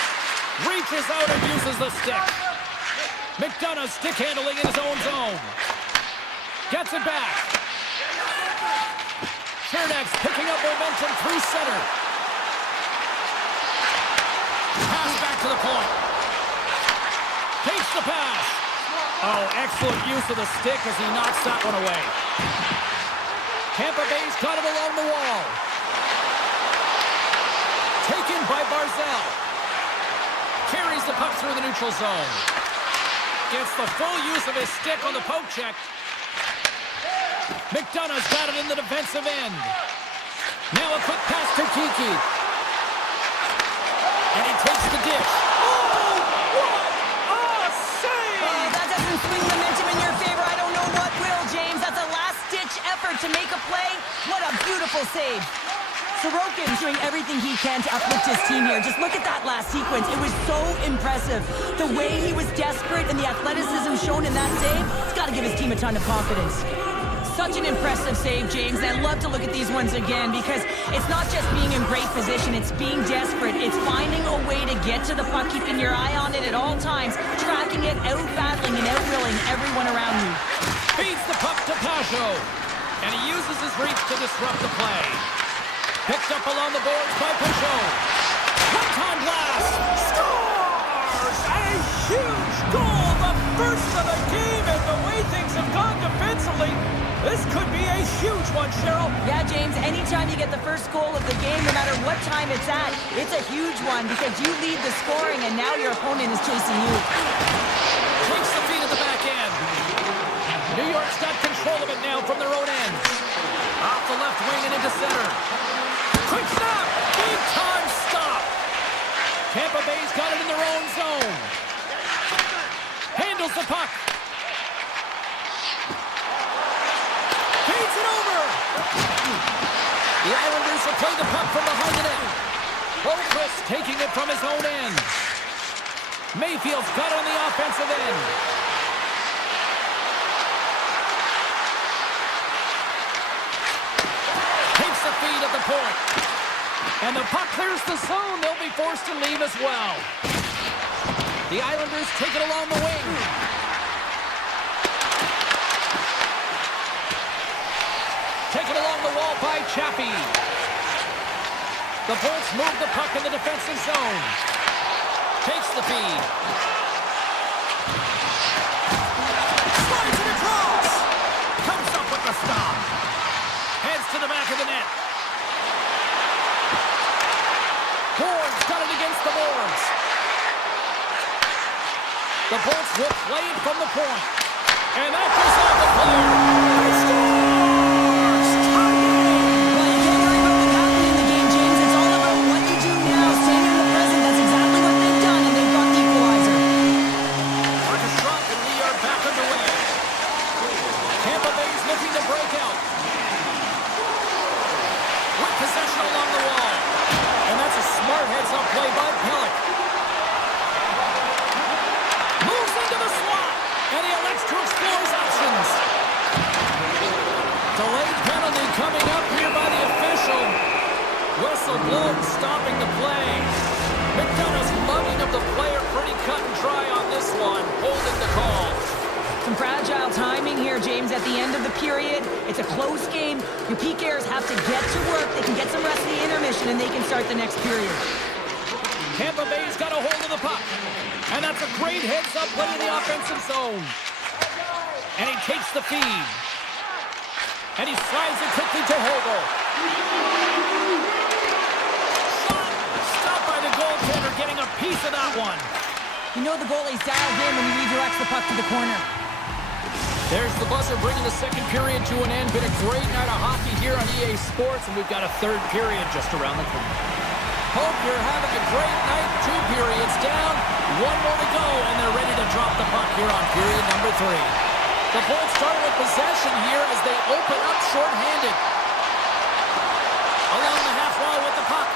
Reaches out and uses the stick. McDonough stick handling in his own zone. Gets it back. Chernak's picking up momentum through center. Pass back to the point. Takes the pass. Oh, excellent use of the stick as he knocks that one away. Tampa Bay's got it along the wall. Taken by Barzal. Carries the puck through the neutral zone. Gets the full use of his stick on the poke check. McDonough's got it in the defensive end. Now a quick pass to Kiki. And he takes the dish. Oh, what a save! Oh, that doesn't swing momentum in your favor. I don't know what will, James. That's a last-ditch effort to make a play. What a beautiful save. Sorokin's doing everything he can to uplift his team here. Just look at that last sequence. It was so impressive. The way he was desperate and the athleticism shown in that save, it's got to give his team a ton of confidence. Such an impressive save, James. And I love to look at these ones again because it's not just being in great position, it's being desperate. It's finding a way to get to the puck, keeping your eye on it at all times, tracking it, out-battling and out-willing everyone around you. Feeds the puck to Pajot. And he uses his reach to disrupt the play. Picked up along the boards by Pajot. One-time blast. Scores! A huge goal! The first of the game, and the way things have gone defensively, this could be a huge one, Cheryl. Yeah, James, anytime you get the first goal of the game, no matter what time it's at, it's a huge one because you lead the scoring and now your opponent is chasing you. Takes the feed at the back end. New York's got control of it now from their own end. Off the left wing and into center. Quick stop! Big time stop! Tampa Bay's got it in their own zone. Handles the puck. Feeds it over! The Islanders will play the puck from behind the net. Boquist taking it from his own end. Mayfield's got it on the offensive end. Takes the feed at the point. And the puck clears the zone. They'll be forced to leave as well. The Islanders take it along the wing. Taken along the wall by Chappie. The Bolts move the puck in the defensive zone. Takes the feed. Slides it across. Comes up with the stop. Heads to the back of the net. Boards got it against the boards. The Bolts will play it from the point. And that goes off the player. He scores! Tie game! Well, you can't worry about what happened in the game, James. It's all about what you do now. Staying in the present, that's exactly what they've done, and they've got the equalizer. Marcus Trump and Lee are back underway. Tampa Bay's looking to break out. With possession along the wall. And that's a smart heads-up play by Pellick. Moves into the slot. And he elects to explore his options. Delayed penalty coming up here by the official. Whistle blown, stopping the play. McDonough's mugging of the player, pretty cut and dry on this one, holding the call. Some fragile timing here, James, at the end of the period. It's a close game. Your PKers have to get to work. They can get some rest in the intermission, and they can start the next period. Tampa Bay's got a hold of the puck. And that's a great heads-up play in the offensive zone. And he takes the feed. And he slides it quickly to Hagel. Shot! Stopped by the goaltender, getting a piece of that one. You know the goalie's dialed in when he redirects the puck to the corner. There's the buzzer bringing the second period to an end. Been a great night of hockey here on EA Sports, and we've got a third period just around the corner. Hope you're having a great night. 2 periods down, 1 more to go, and they're ready to drop the puck here on period number 3. The Bolts start with possession here as they open up shorthanded. Along the half wall with the puck.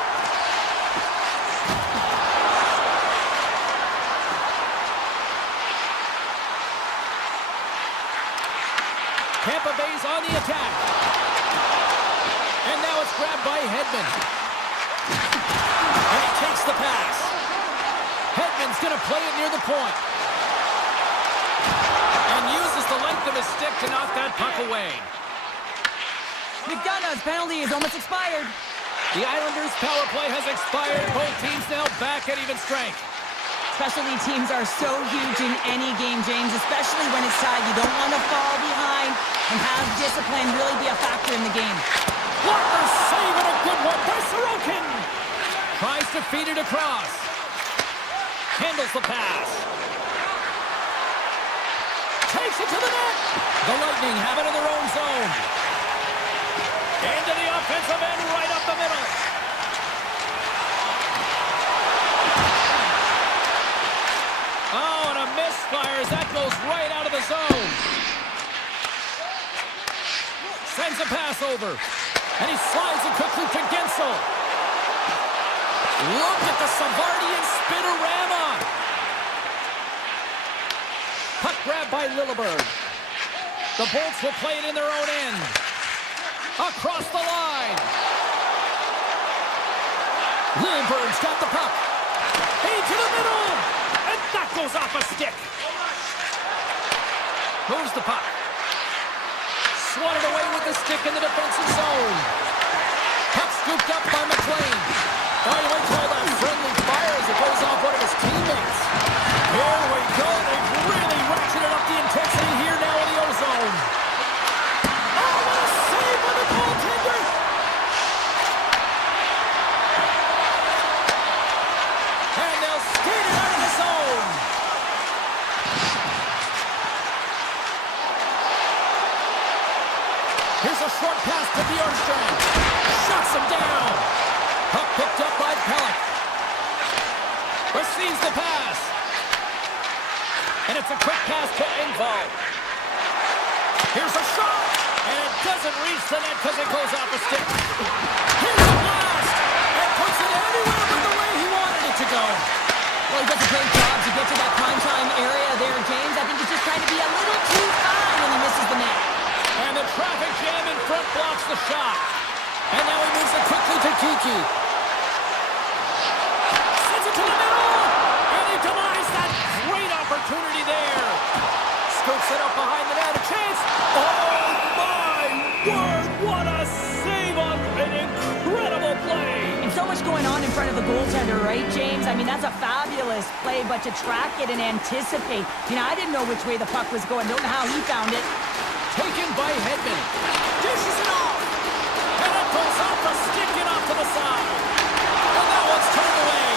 Tampa Bay's on the attack. And now it's grabbed by Hedman. And he takes the pass. Hedman's going to play it near the point. And uses the length of his stick to knock that puck away. McDonough's penalty is almost expired. The Islanders' power play has expired. Both teams now back at even strength. Specialty teams are so huge in any game, James, especially when it's tied. You don't want to fall behind and have discipline really be a factor in the game. Walker saving a good one by Sorokin. Tries to feed it across. Handles the pass. Takes it to the net. The Lightning have it in their own zone. Into the offensive end, right up the middle. Oh, and a misfire as that goes right out of the zone. Sends a pass over. And he slides it quickly to Gensel. Look at the Savardian spinorama. Puck grab by Lilleberg. The Bolts will play it in their own end. Across the line. Lilleberg's got the puck. Into the middle. And that goes off a stick. Moves the puck. Swatted away with the stick in the defensive zone. Puck scooped up by McLean. Oh, you might call that friendly fire as it goes off one of his teammates. Here we go. They've really ratcheted up the intensity here now in the O-zone. Oh, what a save by the goaltender! And they'll skate it out of the zone. Here's a short pass to Bjornstrand. Shuts him down. Puck picked up by Pellick. Receives the pass. And it's a quick pass to Engvall. Here's a shot. And it doesn't reach the net because it goes off a stick. Here's a blast. And puts it anywhere but the way he wanted it to go. Well, he does a great job to get to that primetime area there, James. I think he's just trying to be a little too fine when he misses the net. And the traffic jam in front blocks the shot. And now he moves it quickly to Kiki. Sends it to the middle. And he denies that great opportunity there. Scoops it up behind the net. A chance. Oh, my word. What a save on an incredible play. And so much going on in front of the goaltender, right, James? I mean, that's a fabulous play, but to track it and anticipate. You know, I didn't know which way the puck was going. Don't know how he found it. Taken by Hedman. Dishes it off. And it goes off a stick and off to the side. And that one's turned away.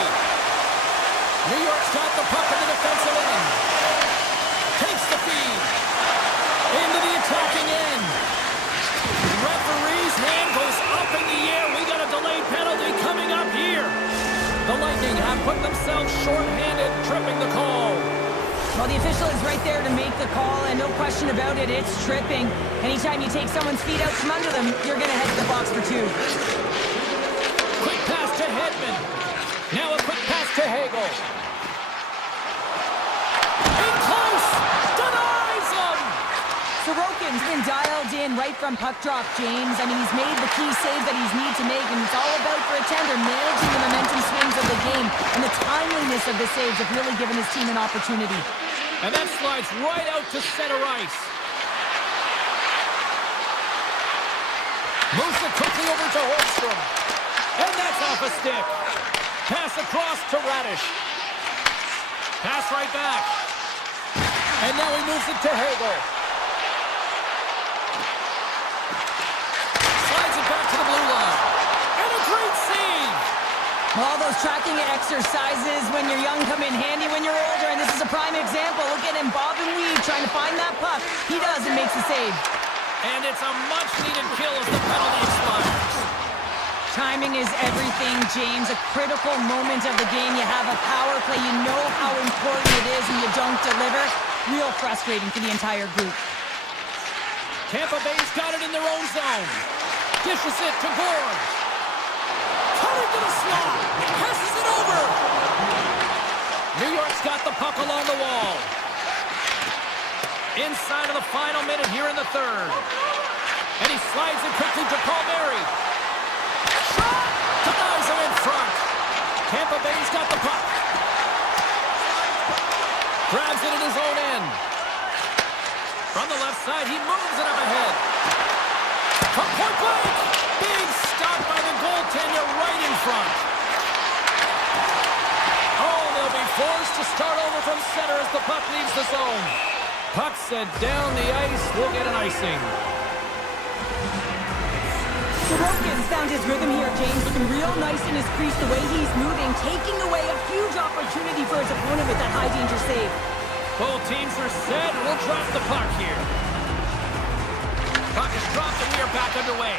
New York's got the puck in the defensive end. Takes the feed. Into the attacking end. Referee's hand goes up in the air. We got a delayed penalty coming up here. The Lightning have put themselves short-handed, tripping the call. Well, the official is right there to make the call, and no question about it, it's tripping. Anytime you take someone's feet out from under them, you're going to head to the box for 2. Quick pass to Hedman. Now a quick pass to Hagel. In close! Denies him! Sorokin's been dialed in right from puck drop, James. I mean, he's made the key save that he's need to make, and it's all about, for a tender, managing the momentum swings of the game, and the timeliness of the saves have really given his team an opportunity. And that slides right out to center ice. Moves it quickly over to Holmstrom. And that's off a stick. Pass across to Radish. Pass right back. And And now he moves it to Hagel. Slides it back to the blue line. And a great save! All those tracking exercises when you're young come in handy when you're older, and this is a prime example. Look at him bob and weave, trying to find that puck. He does and makes the save. And it's a much-needed kill as the penalty expires. Timing is everything, James. A critical moment of the game. You have a power play. You know how important it is when you don't deliver. Real frustrating for the entire group. Tampa Bay's got it in their own zone. Dishes it to Gord. Cutting to the slot. Passes it over. New York's got the puck along the wall. Inside of the final minute here in the third. And he slides it quickly to Palmieri. Shot! Denies him in front. Tampa Bay's got the puck. Grabs it in his own end. From the left side, he moves it up ahead. From point blank. Big stop by the goaltender right in front. Oh, they'll be forced to start over from center as the puck leaves the zone. Puck sent down the ice. We'll get an icing. Sorokin's found his rhythm here, James. Looking real nice in his crease, the way he's moving, taking away a huge opportunity for his opponent with that high-danger save. Both teams are set. We'll drop the puck here. Puck is dropped and we are back underway.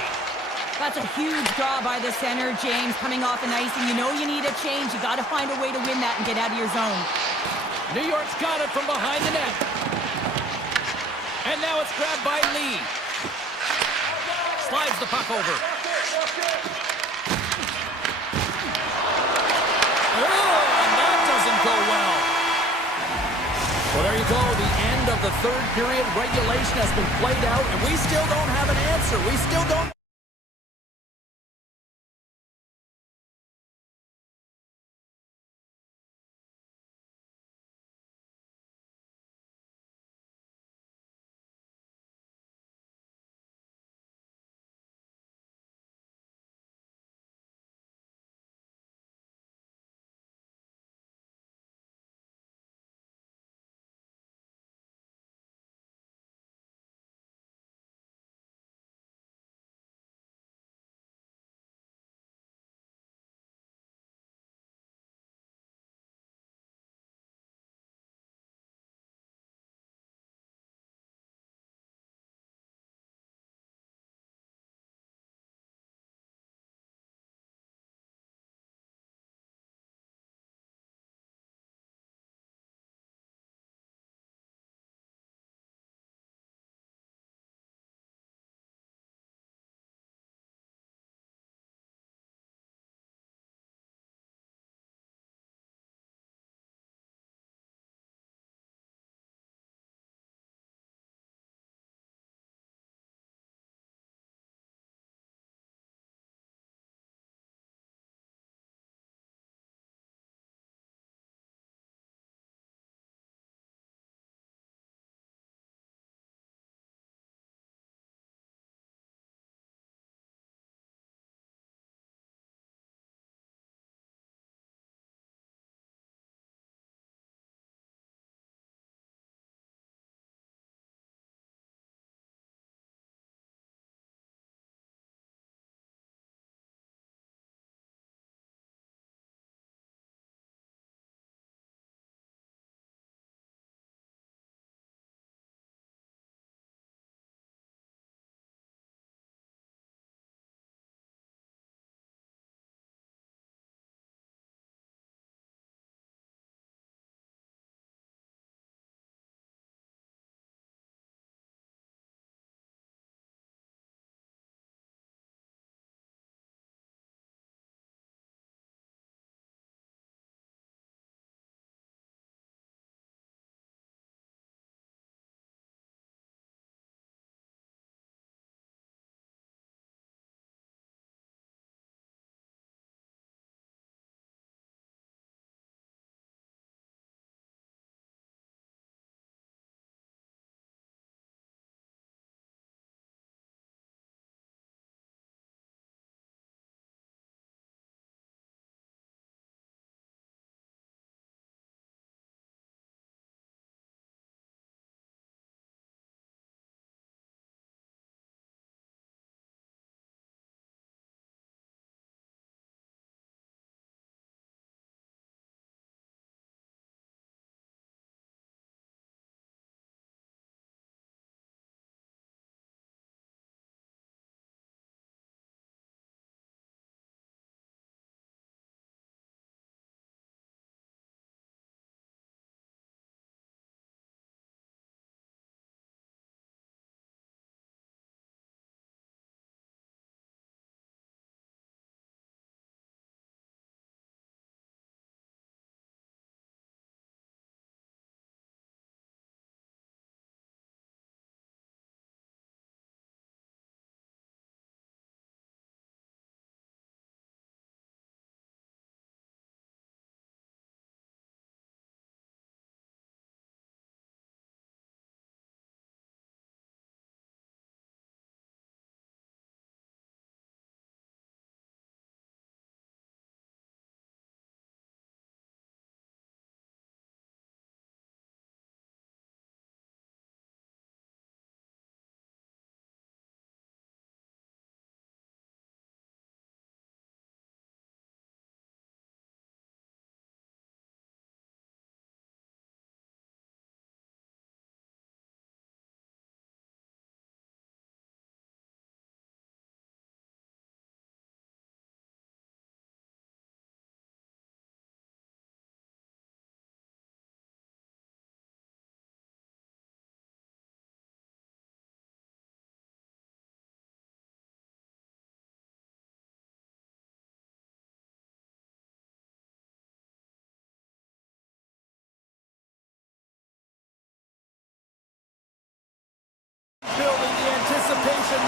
That's a huge draw by the center, James, coming off an icing. You know you need a change. You got to find a way to win that and get out of your zone. New York's got it from behind the net. And now it's grabbed by Lee. Slides the puck over. Oh, and that doesn't go well. Well, there you go. The end of the third period. Regulation has been played out, and we still don't have an answer. We still don't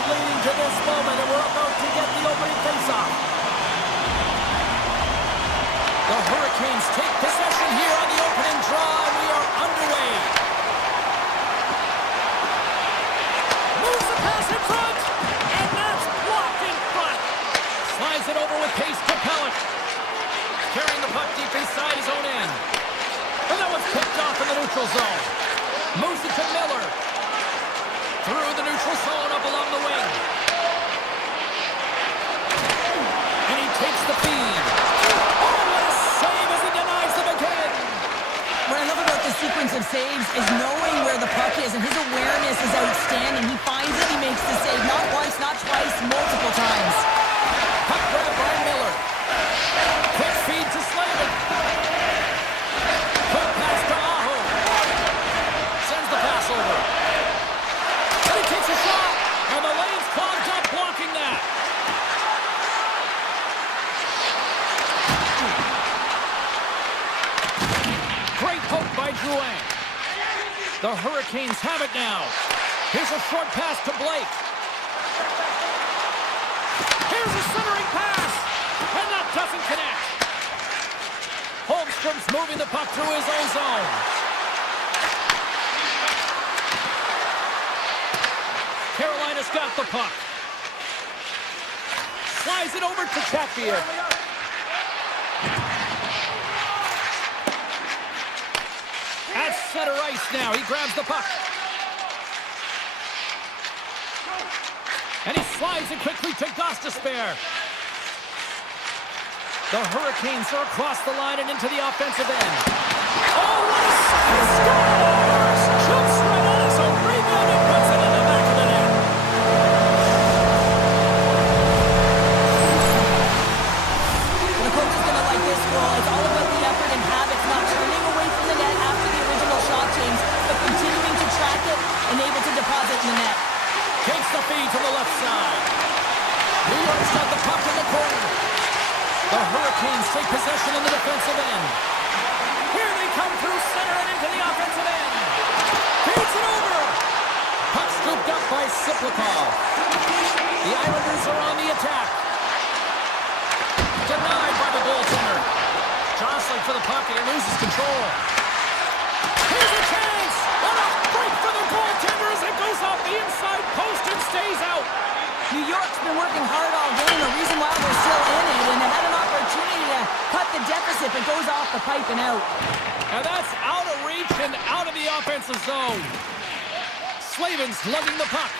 leading to this moment, and we're about to get the opening faceoff. The Hurricanes take possession here on the opening draw, and we are underway. Moves the pass in front, and that's blocked in front. Slides it over with pace to Pellet. Carrying the puck deep inside his own end. And that one's picked off in the neutral zone. Moves it to Miller. Through the neutral zone up along the wing. And he takes the feed. Oh, what a save as he denies them again. What I love about this sequence of saves is knowing where the puck is, and his awareness is outstanding. He finds it, he makes the save. Not once, not twice, multiple times. Puck grab by Miller. Quick feed to Slavin. Quick pass to Aho. Sends the pass over. And he takes a shot. And the lane's clogged up blocking that. Great poke by Drouin. The Hurricanes have it now. Here's a short pass to Blake. Here's a centering pass. And that doesn't connect. Holmstrom's moving the puck through his own zone. Carolina's got the puck. Slides it over to Chatfield. At center ice now. He grabs the puck. And he slides it quickly to Gostisbehere. The Hurricanes are across the line and into the offensive end. Oh, what a save! Scores! Jumps right on us, a rebound and puts it in the back of the net. The coach is going to like this goal. It's all about the effort and habits, not turning away from the net after the original shot change, but continuing to track it and able to deposit in the net. Takes the feed to the left side. New York's got the puck in the corner. The Hurricanes take possession in the defensive end. Here they come through center and into the offensive end. Feeds it over. Puck scooped up by Siplikov. The Islanders are on the attack. Denied by the goaltender. Jostling for the puck and he loses control. Here's a chance. What a break for the goaltender as it goes off the inside post and stays out. New York's been working hard all game, the reason why they're still in it, and they had an opportunity to cut the deficit, but goes off the pipe and out. And that's out of reach and out of the offensive zone. Slavin's lugging the puck.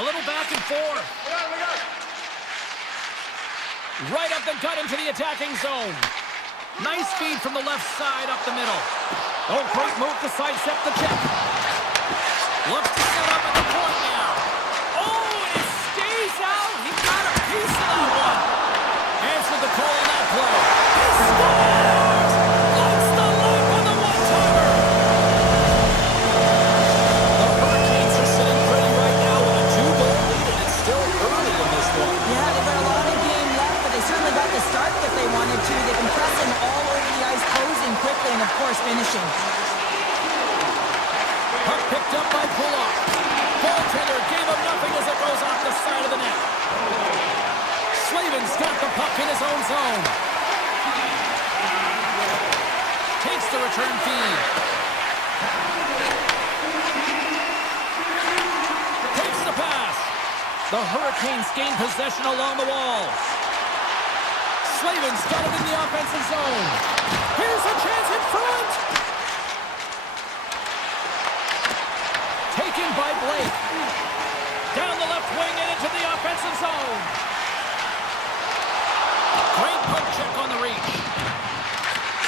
A little back and forth. Right up the gut into the attacking zone. Nice feed from the left side up the middle. Oh, great move to sidestep the check. Looks to set up at the point now. Oh, and it stays out. He got a piece of that one. Answered the call on that play. He scores! Lights the lamp on the one-timer. The Hurricanes are sitting pretty right now with a 2-goal lead, and it's still early in this one. Yeah, they've got a lot of game left, but they certainly got the start that they wanted to. They've been pressing all over the ice, closing quickly, and of course finishing. Puck picked up by Pullock. Goaltender gave him nothing as it goes off the side of the net. Slavin's got the puck in his own zone. Takes the return feed. Takes the pass. The Hurricanes gain possession along the wall. Slavin's got it in the offensive zone. Here's a chance in front. Taken by Blake. Down the left wing and into the offensive zone. Great poke check on the reach.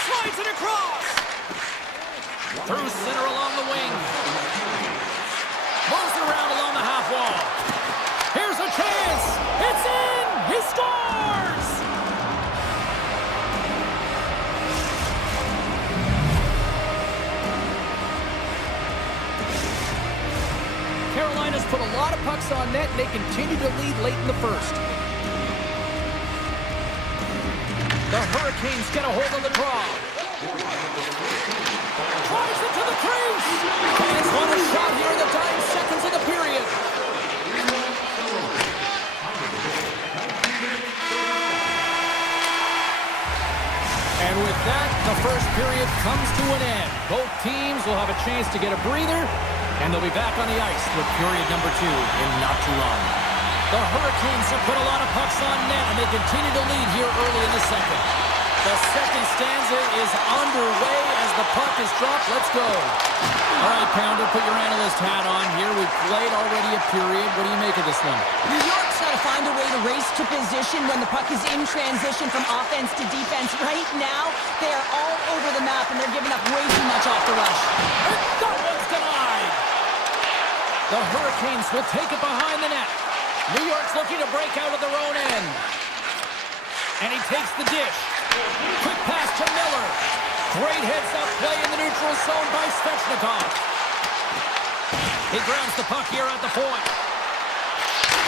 Slides it across. Through center along the wing. Moves it around along the half wall. Here's a chance. It's in. He scores. Carolina's put a lot of pucks on net, and they continue to lead late in the first. The Hurricanes get a hold of the draw. Drives it to the crease. Fans want a shot here in the dying seconds. comes to an end. Both teams will have a chance to get a breather, and they'll be back on the ice with period number 2 in not too long. The Hurricanes have put a lot of pucks on net, and they continue to lead here early in the second. The second stanza is underway as the puck is dropped. Let's go. All right, Pounder, put your analyst hat on here. We've played already a period. What do you make of this one? New York's got to find a way to race to position when the puck is in transition from offense to defense. Right now, they are all over the map, and they're giving up way too much off the rush. That one's denied. The Hurricanes will take it behind the net. New York's looking to break out of their own end. And he takes the dish. Quick pass to Miller. Great heads-up play in the neutral zone by Svechnikov. He grabs the puck here at the point.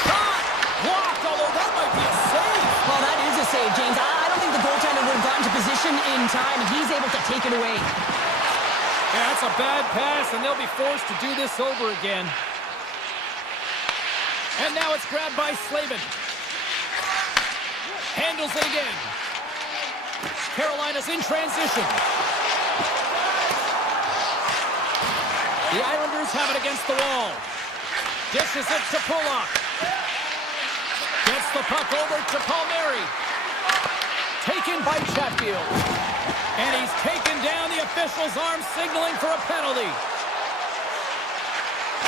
Shot! Blocked, although that might be a save. Well, that is a save, James. I don't think the goaltender would have gotten to position in time, and he's able to take it away. Yeah, that's a bad pass, and they'll be forced to do this over again. And now it's grabbed by Slavin. Handles it again. Carolina's in transition. The Islanders have it against the wall. Dishes it to Pulock. Gets the puck over to Palmieri. Taken by Chatfield. And he's taken down. The official's arm signaling for a penalty.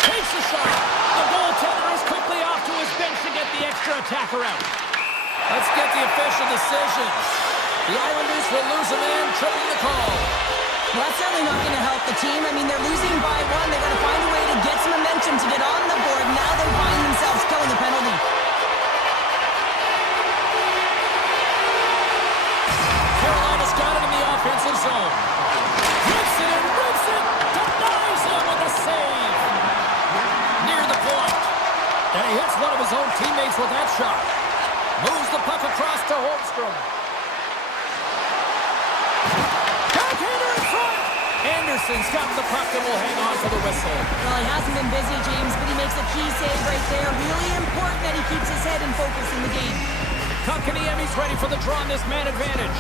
Takes a shot. The goaltender is quickly off to his bench to get the extra attacker out. Let's get the official decisions. The Islanders will lose a man, tripping the call. Well, that's certainly not going to help the team. I mean, they're losing by 1. They've got to find a way to get some momentum to get on the board. Now they find themselves killing the penalty. Carolina's got it in the offensive zone. Rips it and rips it. Denies him with a save. Near the point. And he hits one of his own teammates with that shot. Moves the puck across to Holmstrom. Backhander in front. Anderson's got the puck and will hang on to the whistle. Well, he hasn't been busy, James, but he makes a key save right there. Really important that he keeps his head and focus in the game. Kotkaniemi's ready for the draw on this man advantage.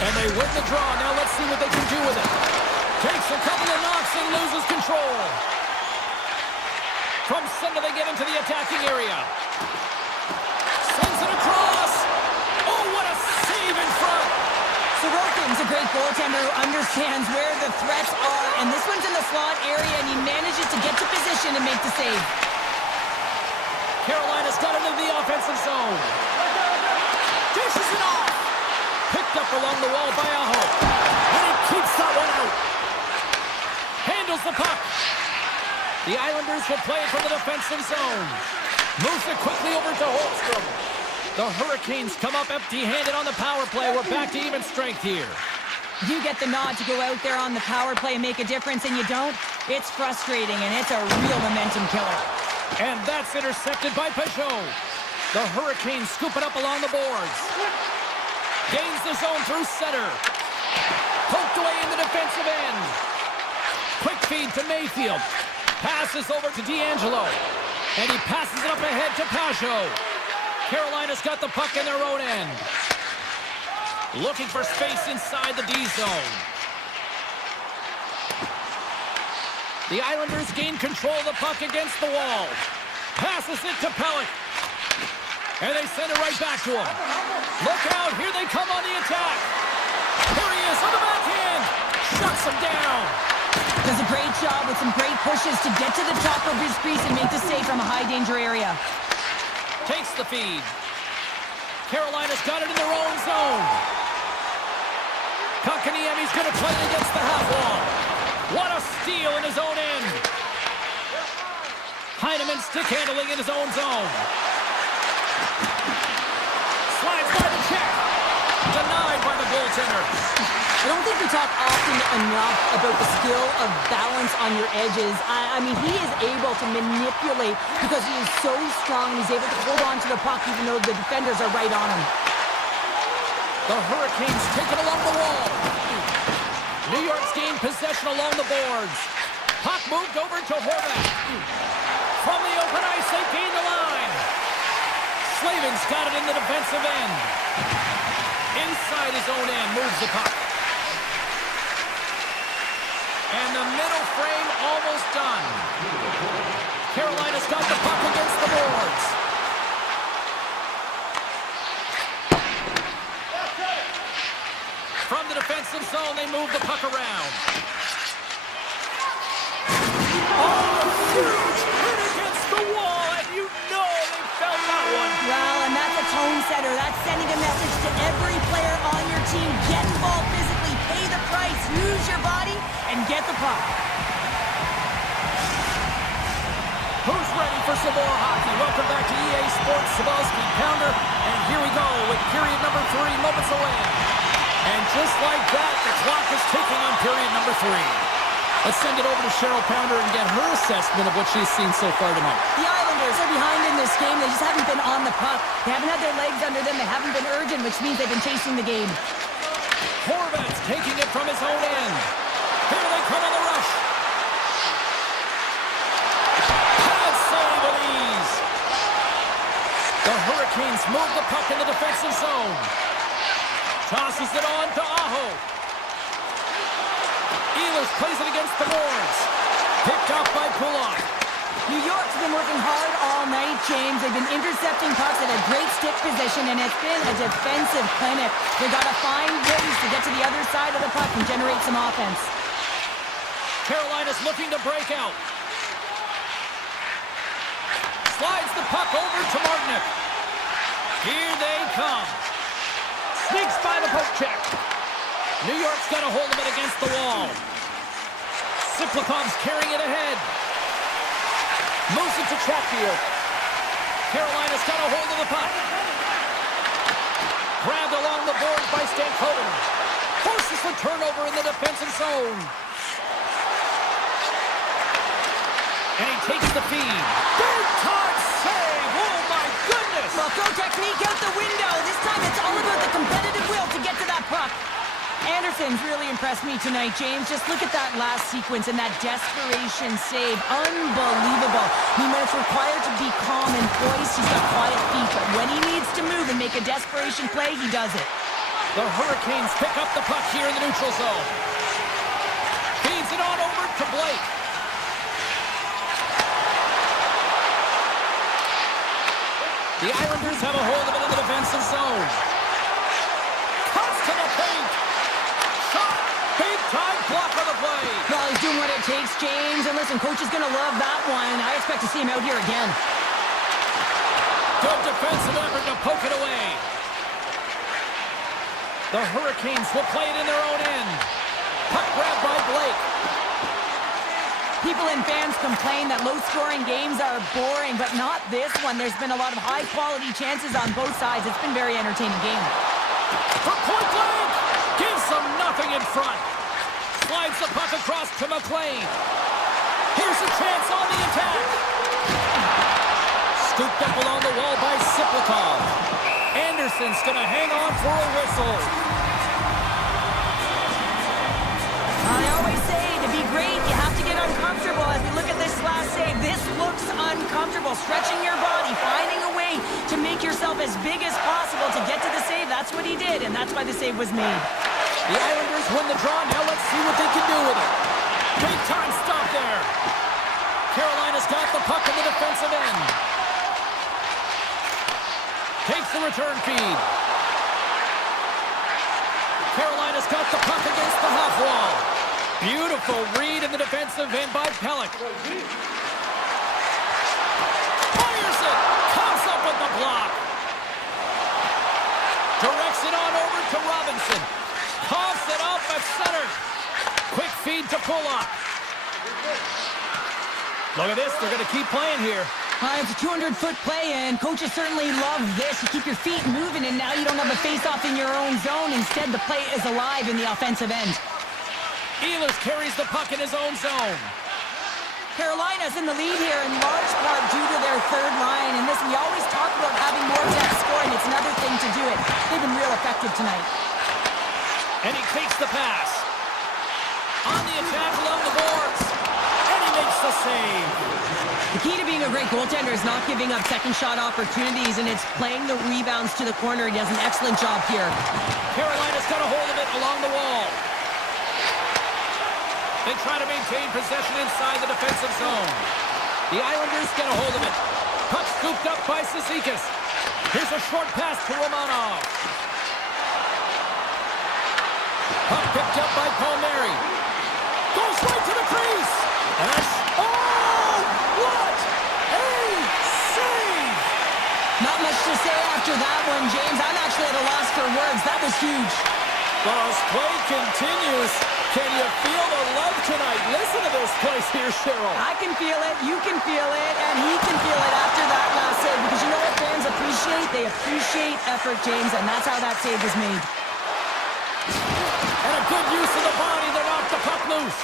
And they win the draw. Now let's see what they can do with it. Takes a couple of knocks and loses control. From center, they get into the attacking area. Sends it across. Oh, what a save in front. Sorokin's a great goaltender who understands where the threats are, and this one's in the slot area, and he manages to get to position and make the save. Carolina's got into the offensive zone. Dishes it off. Picked up along the wall by Aho. And he keeps that one out. Handles the puck. The Islanders will play it from the defensive zone. Moves it quickly over to Holmstrom. The Hurricanes come up empty-handed on the power play. We're back to even strength here. You get the nod to go out there on the power play and make a difference, and you don't. It's frustrating, and it's a real momentum killer. And that's intercepted by Peugeot. The Hurricanes scoop it up along the boards. Gains the zone through center. Poked away in the defensive end. Quick feed to Mayfield. Passes over to D'Angelo. And he passes it up ahead to Peugeot. Carolina's got the puck in their own end. Looking for space inside the D zone. The Islanders gain control of the puck against the wall. Passes it to Pellick. And they send it right back to him. Look out, here they come on the attack. Here he is on the backhand. Shuts him down. Does a great job with some great pushes to get to the top of his crease and make the save from a high danger area. Takes the feed. Carolina's got it in their own zone. Kotkaniemi's going to play it against the half wall. What a steal in his own end. Heineman stick handling in his own zone. Slides by the check. Denied by the goaltender. I don't think we talk often enough about the skill of balance on your edges. I mean, he is able to manipulate because he is so strong. He's able to hold on to the puck even though the defenders are right on him. The Hurricanes take it along the wall. New York's gained possession along the boards. Puck moved over to Horvath. From the open ice, they gain the line. Slavin's got it in the defensive end. Inside his own end, moves the puck. And the middle frame almost done. Carolina's got the puck against the boards. From the defensive zone, they move the puck around. Oh, huge hit against the wall, and you know they felt that one. Well, and that's a tone setter. That's sending a message to every player on your team. Get involved physically, pay the price, use your body, and get the puck. Who's ready for some more hockey? Welcome back to EA Sports Sabalski Pounder, and here we go with period number 3, moments away. And just like that, the clock is ticking on period number 3. Let's send it over to Cheryl Pounder and get her assessment of what she's seen so far tonight. The Islanders are behind in this game. They just haven't been on the puck. They haven't had their legs under them. They haven't been urgent, which means they've been chasing the game. Horvat's taking it from his own end. Here they come on the rush. Pad save at ease. The Hurricanes move the puck in the defensive zone. Tosses it on to Aho. Ehlers plays it against the boards. Picked up by Pullock. New York's been working hard all night, James. They've been intercepting pucks at a great stick position, and it's been a defensive clinic. They've got to find ways to get to the other side of the puck and generate some offense. Carolina's looking to break out. Slides the puck over to Martinick. Here they come. Sneaks by the poke check. New York's got a hold of it against the wall. Siplikov's carrying it ahead. Moves it to Chatfield. Carolina's got a hold of the puck. Grabbed along the boards by Stankoven. Forces the turnover in the defensive zone. And he takes the feed. Big time save! Oh my goodness! Well, throw technique out the window. This time it's all about the competitive will to get to that puck. Anderson's really impressed me tonight, James. Just look at that last sequence and that desperation save. Unbelievable. I mean, when it's required to be calm and poised, he's got quiet feet. But when he needs to move and make a desperation play, he does it. The Hurricanes pick up the puck here in the neutral zone. Feeds it on over to Blake. The Islanders have a hold of it in the defensive zone. Cuts to the paint. Shot. Big time block on the play. Well, he's doing what it takes, James. And listen, coach is going to love that one. I expect to see him out here again. Good defensive effort to poke it away. The Hurricanes will play it in their own end. Puck grabbed by Blake. People and fans complain that low-scoring games are boring, but not this one. There's been a lot of high-quality chances on both sides. It's been a very entertaining game. From point blank, gives them nothing in front. Slides the puck across to McLean. Here's a chance on the attack. Scooped up along the wall by Siplikov. Anderson's going to hang on for a whistle. I always say, to be great, you have to get uncomfortable. As we look at this last save, this looks uncomfortable. Stretching your body, finding a way to make yourself as big as possible to get to the save. That's what he did, and that's why the save was made. The Islanders win the draw. Now let's see what they can do with it. Big time stop there. Carolina's got the puck in the defensive end. Takes the return feed. Carolina's got the puck against the half wall. Beautiful read in the defensive end by Pellick. Fires it. Comes up with the block. Directs it on over to Robinson. Coughs it up at center. Quick feed to Pullock. Look at this. They're going to keep playing here. It's a 200-foot play, and coaches certainly love this. You keep your feet moving, and now you don't have a face-off in your own zone. Instead, the play is alive in the offensive end. Ehlers carries the puck in his own zone. Carolina's in the lead here in large part due to their third line. And listen, you always talk about having more depth scoring. It's another thing to do it. They've been real effective tonight. And he takes the pass. On the attack along the boards. And he makes the save. The key to being a great goaltender is not giving up second shot opportunities, and it's playing the rebounds to the corner. He does an excellent job here. Carolina's got a hold of it along the wall. They try to maintain possession inside the defensive zone. The Islanders get a hold of it. Puck scooped up by Cizikas. Here's a short pass to Romanov. Puck picked up by Palmieri. Goes right to the crease. Oh, what a save! Not much to say after that one, James. I'm actually at a loss for words. That was huge. Well, as play continues, can you feel the love tonight? Listen to this place here, Cheryl. I can feel it, you can feel it, and he can feel it after that last save. Because you know what fans appreciate? They appreciate effort, James, and that's how that save was made. And a good use of the body to knock the puck loose.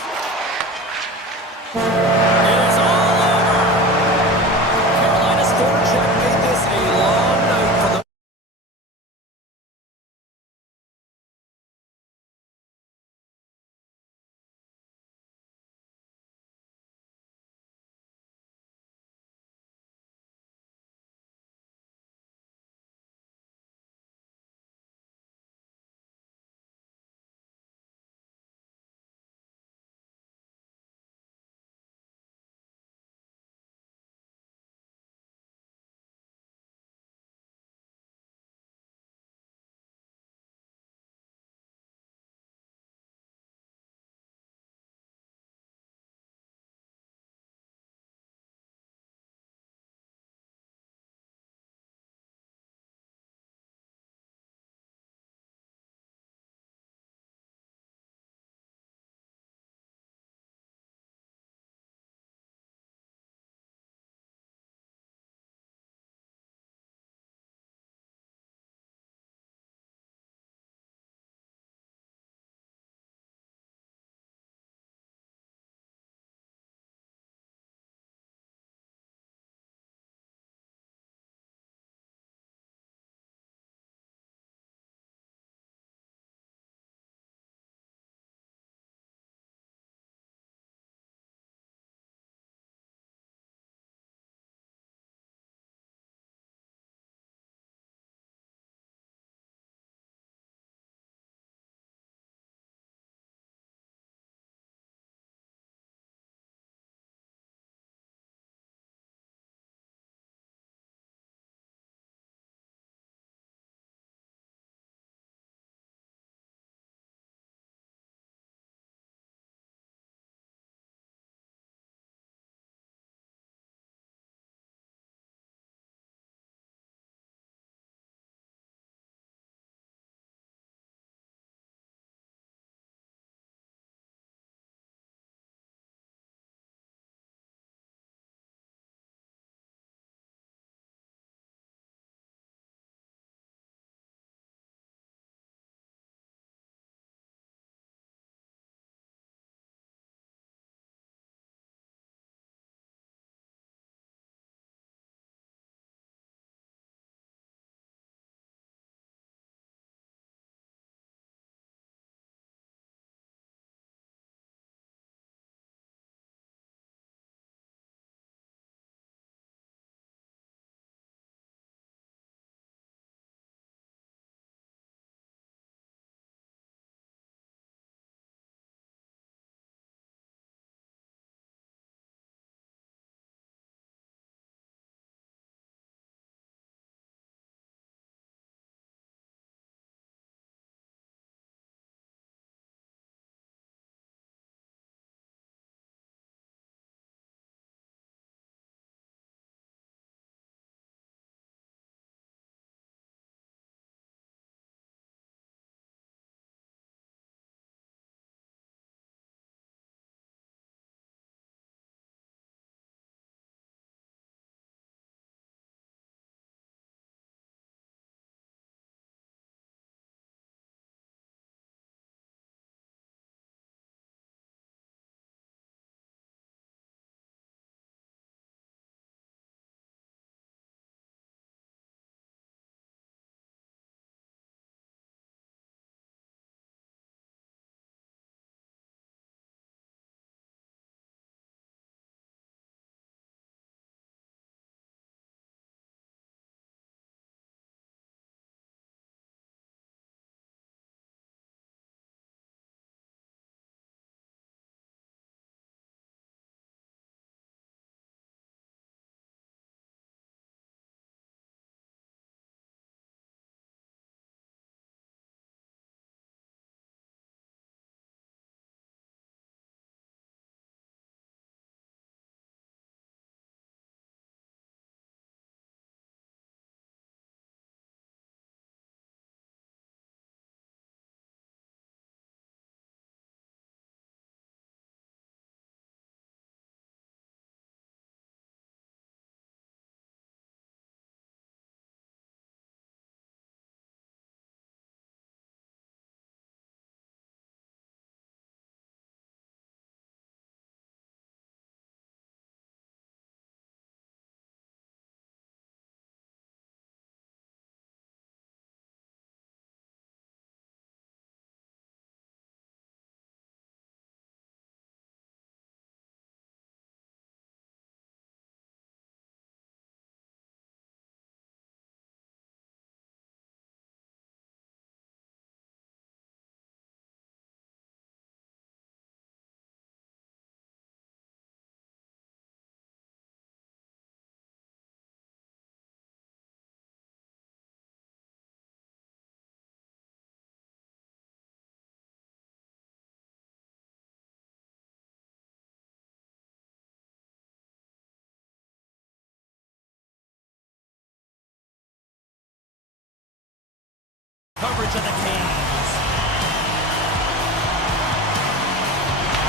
coverage of the Canes.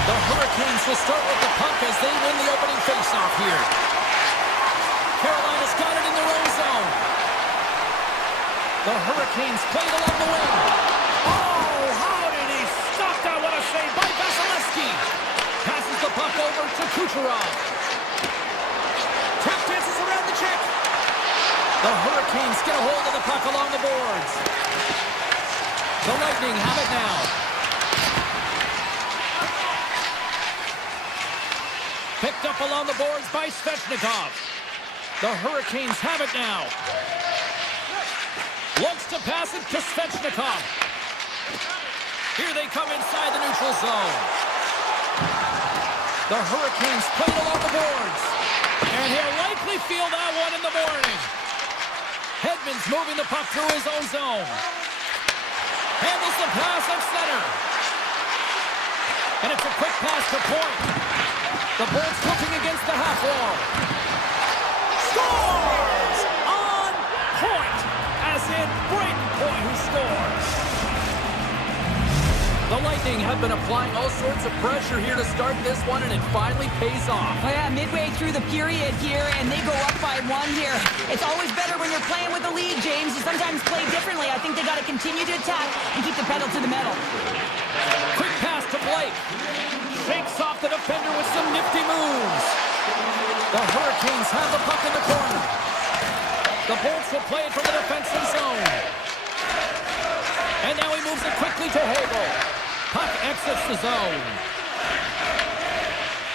The Hurricanes will start with the puck as they win the opening faceoff here. Carolina's got it in their own zone. The Hurricanes play it along the wing. Oh, how did he stop that? What a save by Vasilevsky. Passes the puck over to Kucherov. Tap dances around the check. The Hurricanes get a hold of the puck along the boards. The Lightning have it now. Picked up along the boards by Svechnikov. The Hurricanes have it now. Looks to pass it to Svechnikov. Here they come inside the neutral zone. The Hurricanes play it along the boards. And he'll likely feel that one in the morning. Hedman's moving the puck through his own zone. Handles the pass at center. And it's a quick pass to point. The Bolts looking against the half wall. Scores! On point! As in Brayden Point who scores. The Lightning have been applying all sorts of pressure here to start this one, and it finally pays off. Oh yeah, midway through the period here, and they go up by one here. It's always better when you're playing with the lead, James. You sometimes play differently. I think they got to continue to attack and keep the pedal to the metal. Quick pass to Blake. Shakes off the defender with some nifty moves. The Hurricanes have the puck in the corner. The Bolts will play it from the defensive zone. And now he moves it quickly to Hagel. Puck exits the zone.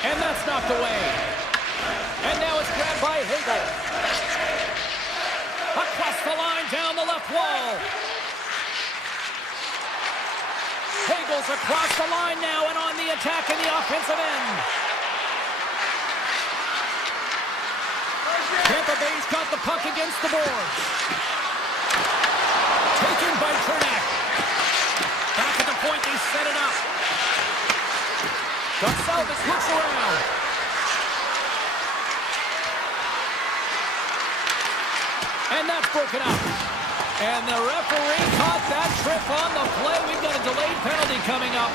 And that's knocked away. And now it's grabbed by Hagel. Across the line, down the left wall. Hagel's across the line now and on the attack in the offensive end. Tampa Bay's got the puck against the boards. Taken by Chernak. Back at the point, they set it up. Gonsalves looks around. And that's broken up. And the referee caught that trip on the play. We've got a delayed penalty coming up.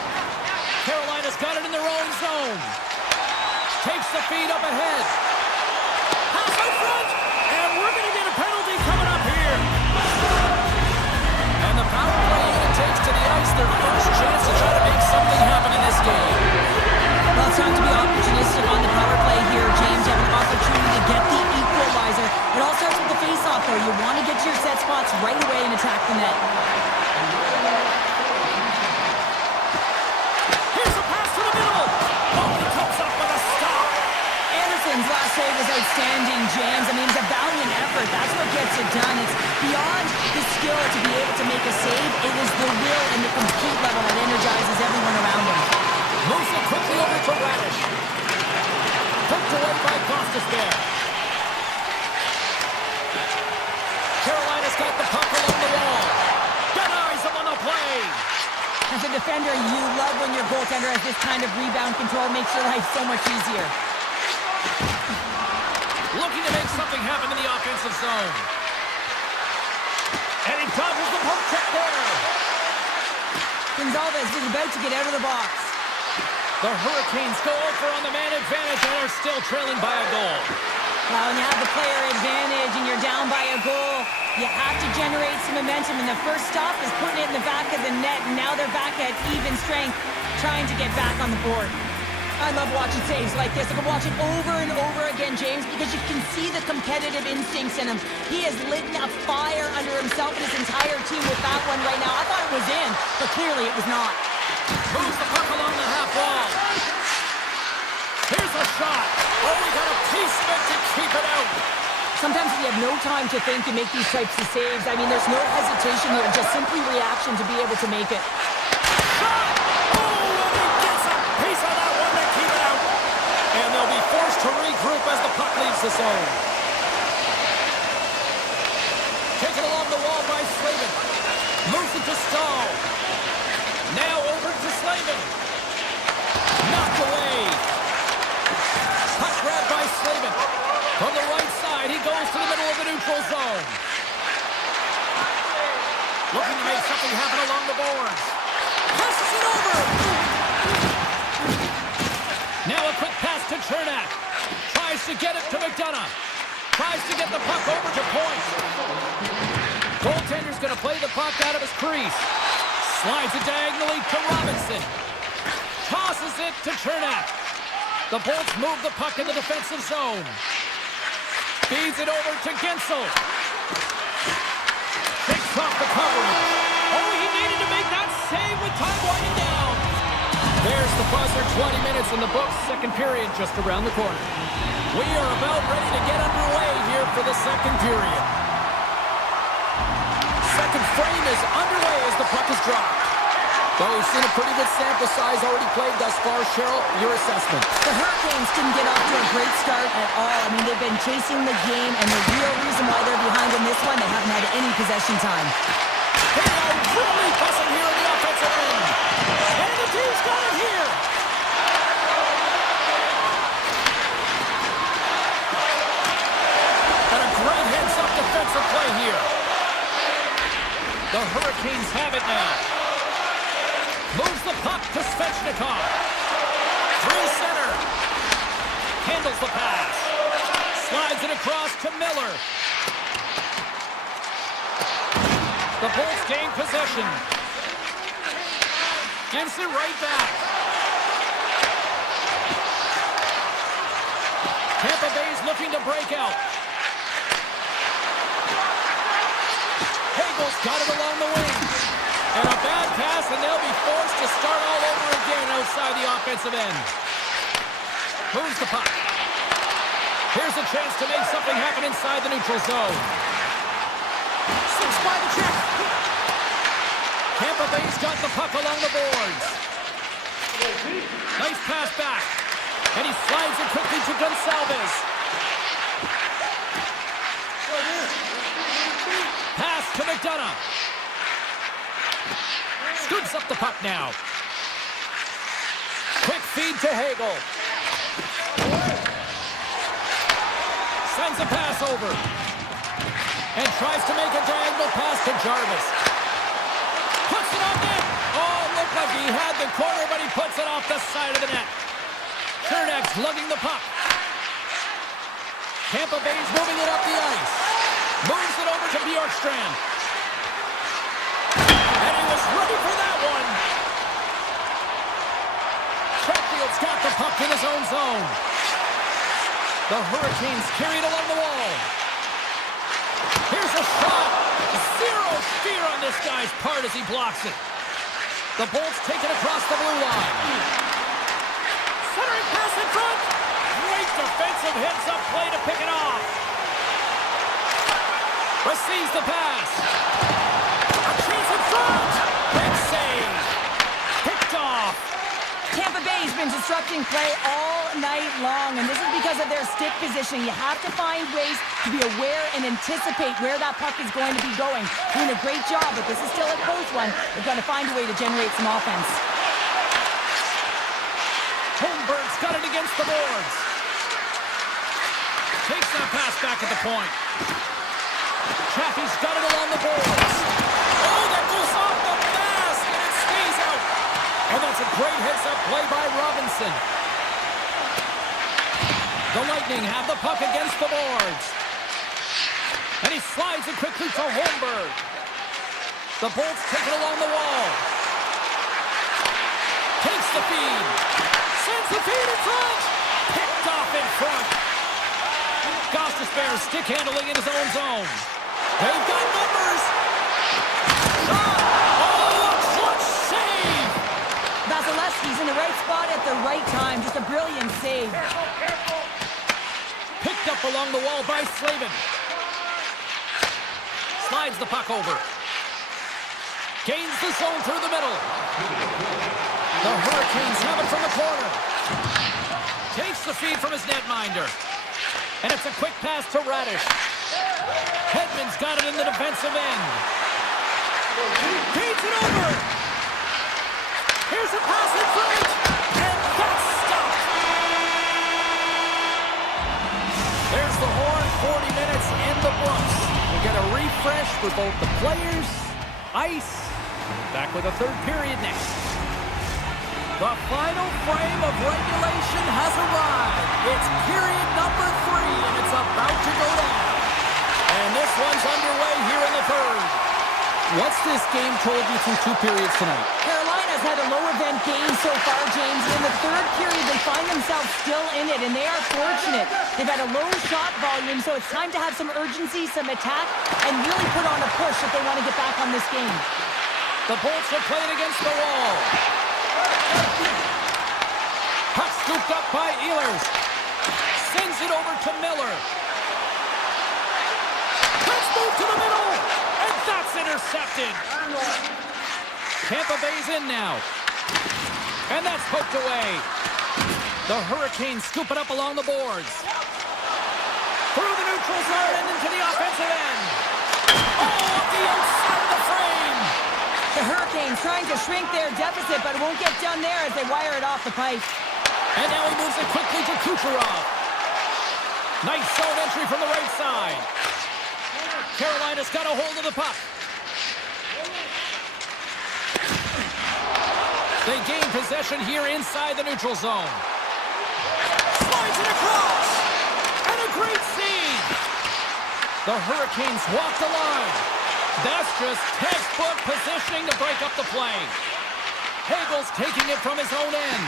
Carolina's got it in their own zone. Takes the feed up ahead. Pass in front. And we're going to get a penalty coming up here. And the power play unit takes to the ice their first chance to try to make something happen in this game. Well, it's time to be opportunistic on the power play here, James. You have an opportunity to get the equalizer. It all starts with the face-off, though. You want to get to your set spots right away and attack the net. Here's a pass to the middle. Oh, he comes up with a stop. Anderson's last save was outstanding, James. I mean, it's a valiant effort. That's what gets it done. It's beyond the skill to be able to make a save. It is the will and the complete level that energizes everyone around him. Moves it quickly over to Radish. Poked away by Costas there. Carolina's got the puck along the wall. Denies him on the play. As a defender, you love when your goaltender has this kind of rebound control. Makes your life so much easier. Looking to make something happen in the offensive zone. And he dodges the poke check there. Gonsalves is about to get out of the box. The Hurricanes go over on the man advantage and are still trailing by a goal. Well, when you have the player advantage and you're down by a goal, you have to generate some momentum. And the first stop is putting it in the back of the net. And now they're back at even strength, trying to get back on the board. I love watching saves like this. I can watch it over and over again, James, because you can see the competitive instincts in him. He has lit a fire under himself and his entire team with that one right now. I thought it was in, but clearly it was not. Moves the puck along the half wall. Here's a shot. Oh, we got a piece of it to keep it out. Sometimes if you have no time to think, you make these types of saves. I mean, there's no hesitation here, just simply reaction to be able to make it. Shot! Oh, and he gets a piece of that one to keep it out. And they'll be forced to regroup as the puck leaves the zone. Taken along the wall by Slavin. Moves it to Stahl. Now over to Slavin. Knocked away. Puck grabbed by Slavin. From the right side, he goes to the middle of the neutral zone. Looking to make something happen along the boards. Passes it over. Now a quick pass to Chernak. Tries to get it to McDonough. Tries to get the puck over to point. Goaltender's going to play the puck out of his crease. Slides it diagonally to Robinson. Tosses it to Chernak. The Bolts move the puck in the defensive zone. Feeds it over to Gensel. Takes off the coverage. Oh, he needed to make that save with time winding down. There's the buzzer. 20 minutes in the books. Second period just around the corner. We are about ready to get underway here for the second period. Second frame is underway as the puck is dropped. Though we've seen a pretty good sample size already played thus far. Cheryl, your assessment. The Hurricanes didn't get off to a great start at all. I mean, they've been chasing the game, and the real reason why they're behind in this one, they haven't had any possession time. They are really buzzing here in the offensive end. And the team's got it here. And a great heads-up defensive play here. The Hurricanes have it now. Moves the puck to Svechnikov. Through center. Handles the pass. Slides it across to Miller. The Bolts gain possession. Gives it right back. Tampa Bay's looking to break out. Hagel's got it along the wing. And a bad pass, and they'll be forced to start all over again outside the offensive end. Moves the puck. Here's a chance to make something happen inside the neutral zone. Six by the check. Tampa Bay's got the puck along the boards. Nice pass back. And he slides it quickly to Gonsalves. Pass to McDonough. Scoops up the puck now. Quick feed to Hagel. Sends a pass over. And tries to make a diagonal pass to Jarvis. Puts it on net. Oh, looked like he had the corner, but he puts it off the side of the net. Chernak's lugging the puck. Tampa Bay's moving it up the ice. Moves it over to Bjorkstrand. And he was ready for that one. Chatfield's got the puck in his own zone. The Hurricanes carry it along the wall. Here's a shot. Zero fear on this guy's part as he blocks it. The Bolts take it across the blue line. Centering pass in front. Great defensive heads-up play to pick it off. Receives the pass. A chance in front. Big save. Picked off. Tampa Bay's been disrupting play all night long, and this is because of their stick positioning. You have to find ways to be aware and anticipate where that puck is going to be going. Doing a great job, but this is still a close one. They've got to find a way to generate some offense. Holmberg's got it against the boards. Takes that pass back at the point. Chaffee's got it along the boards. Oh, that goes off the mask, and it stays out. And that's a great heads-up play by Robinson. The Lightning have the puck against the boards. And he slides it quickly to Holmberg. The Bolts take it along the wall. Takes the feed. Sends the feed in front. Picked off in front. Gostisbehere stick handling in his own zone. They've got numbers. Shot. Oh, a clutch save. Vasilevsky's in the right spot at the right time. Just a brilliant save. Picked up along the wall by Slavin. Slides the puck over. Gains the zone through the middle. The Hurricanes have it from the corner. Takes the feed from his netminder. And it's a quick pass to Radish. Hedman's got it in the defensive end. Feeds it over. Here's a pass in front. And that's stopped. There's the horn. 40 minutes in the books. We get a refresh for both the players Ice. Back with a third period next. The final frame of regulation has arrived. It's period number 3, and it's about to go down. And this one's underway here in the third. What's this game told you through 2 periods tonight? Carolina's had a low-event game so far, James. In the third period, they find themselves still in it, and they are fortunate. They've had a low shot volume, so it's time to have some urgency, some attack, and really put on a push if they want to get back on this game. The Bolts are playing against the wall. Puck scooped up by Ehlers. Sends it over to Miller. Let's move to the middle. And that's intercepted. Tampa Bay's in now. And that's poked away. The Hurricanes scoop it up along the boards. Through the neutral zone and into the offensive end. Oh, up the outside of the frame. The Hurricanes trying to shrink their deficit, but it won't get done there as they wire it off the pipe. And now he moves it quickly to Kucherov. Nice zone entry from the right side. Carolina's got a hold of the puck. They gain possession here inside the neutral zone. Slides it across. And a great seed. The Hurricanes walk the line. That's just textbook positioning to break up the play. Hagel's taking it from his own end.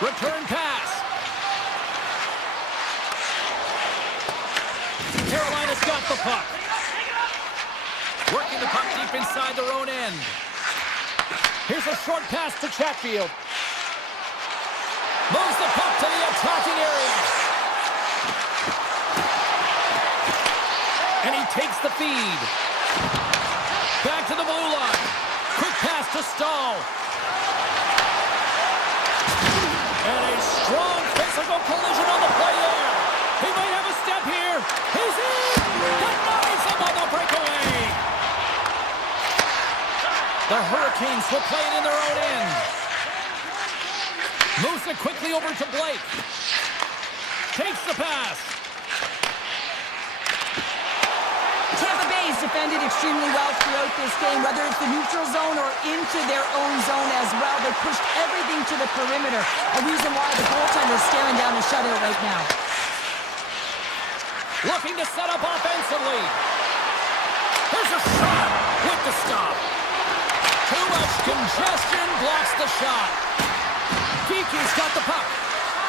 Return pass. Carolina's got the puck. Working the puck deep inside their own end. Here's a short pass to Chatfield. Moves the puck to the attacking area. And he takes the feed. Back to the blue line. Quick pass to Stahl. And a strong physical collision on the play there. He might have a step here. He's in. Denies him on the breakaway. The Hurricanes will play it in their own end. Moves it quickly over to Blake. Takes the pass. Tampa Bay's defended extremely well throughout this game, whether it's the neutral zone or into their own zone as well. They pushed everything to the perimeter, a reason why the goaltender's staring down a shutout right now. Looking to set up offensively. Here's a shot with the stop. Too much congestion blocks the shot. Geeky's got the puck.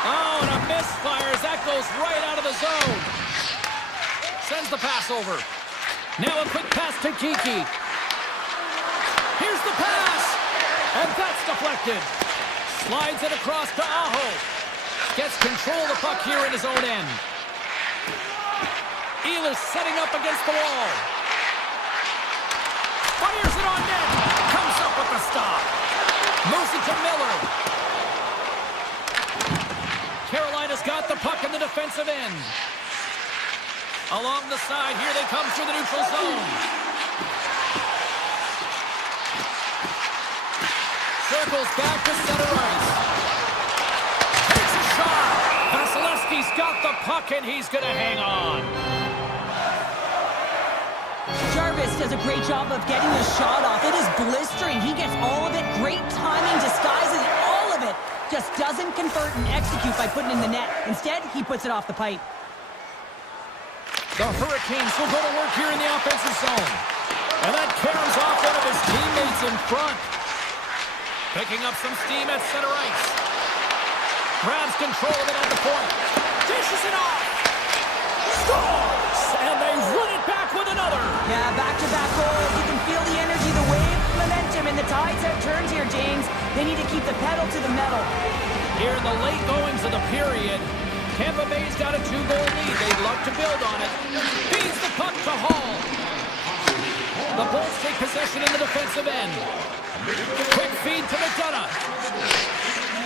Oh, and a misfire as that goes right out of the zone. Sends the pass over. Now a quick pass to Geeky. Here's the pass. And that's deflected. Slides it across to Aho. Gets control of the puck here in his own end. Ehlers setting up against the wall. Fires it on net. Comes up with the stop. Moves it to Miller. Carolina's got the puck in the defensive end. Along the side, here they come through the neutral zone. Circles back to center ice. Takes a shot. Vasilevsky's got the puck, and he's going to hang on. Jarvis does a great job of getting the shot off. It is blistering. He gets all of it. Great timing, disguises all of it. Just doesn't convert and execute by putting it in the net. Instead, he puts it off the pipe. The Hurricanes will go to work here in the offensive zone. And that carries off one of his teammates in front. Picking up some steam at center ice. Grabs control of it at the point. Dishes it off. Scores! And they run it back with another. Yeah, back-to-back goals. You can feel the energy, the wave, momentum, and the tides have turned here, James. They need to keep the pedal to the metal. Here in the late goings of the period, Tampa Bay's got a 2-goal lead. They'd love to build on it. Feeds the puck to Hall. The Bolts take possession in the defensive end. Quick feed to McDonough.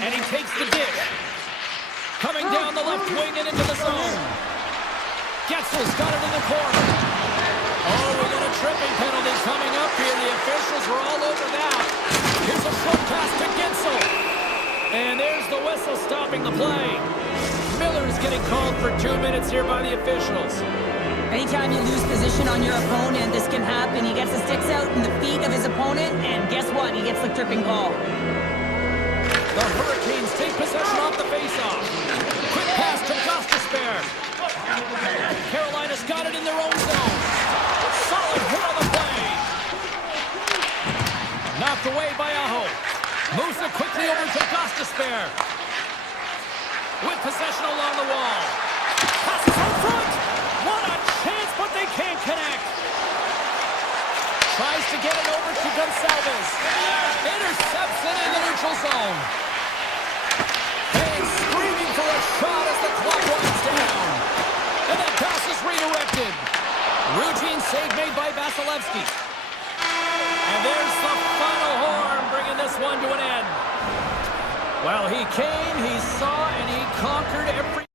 And he takes the dish. Coming down the left wing and into the zone. Getzel's got it in the corner. Oh, we got a tripping penalty coming up here. The officials are all over that. Here's a short pass to Getzel. And there's the whistle stopping the play. Miller's getting called for 2 minutes here by the officials. Anytime you lose position on your opponent, this can happen. He gets the sticks out in the feet of his opponent, and guess what? He gets the tripping ball. The Hurricanes take possession off the faceoff. Quick pass to Gostisbehere. Carolina's got it in their own zone. Solid hit on the play. Knocked away by Aho. Moves it quickly over to Gostisbehere. With possession along the wall. Passes in front. What a chance, but they can't connect. Tries to get it over to Gonsalves. Intercepts it in the neutral zone. And screaming for a shot as the clock winds down. And that pass is redirected. Routine save made by Vasilevsky. And there's the final horn, bringing this one to an end. Well, he came, he saw, and he conquered every...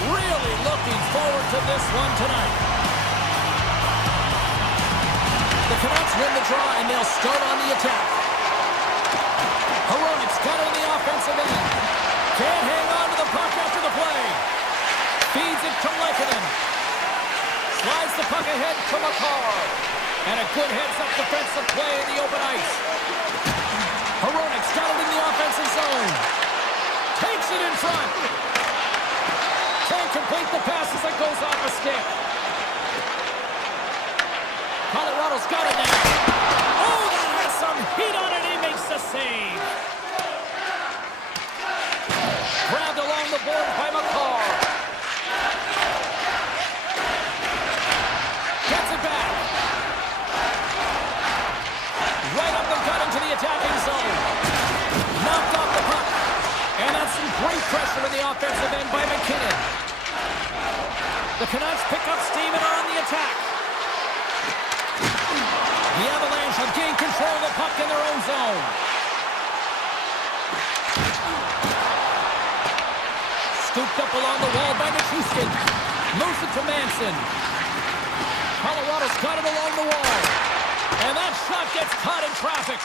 Really looking forward to this one tonight. The Canucks win the draw, and they'll start on the attack. Hronek's got it on the offensive end. Can't hang on to the puck after the play. Feeds it to Lehkonen. Slides the puck ahead to McCarr. And a good heads-up defensive play in the open ice. Hronek's got it in the offensive zone. Takes it in front. Can't complete the pass as it goes off a stick. Colorado's got it now. Oh, that has some heat on it. He makes the save. Grabbed along the boards by McCarr. Gets it back. Right up the gut into the attacking zone. Knocked off the puck. And that's some great pressure in the offensive end by McKinnon. The Canucks pick up steam and are on the attack. The Avalanche have gained control of the puck in their own zone. Scooped up along the wall by Nichushkin. Moves it to Manson. Colorado's got it along the wall. And that shot gets caught in traffic.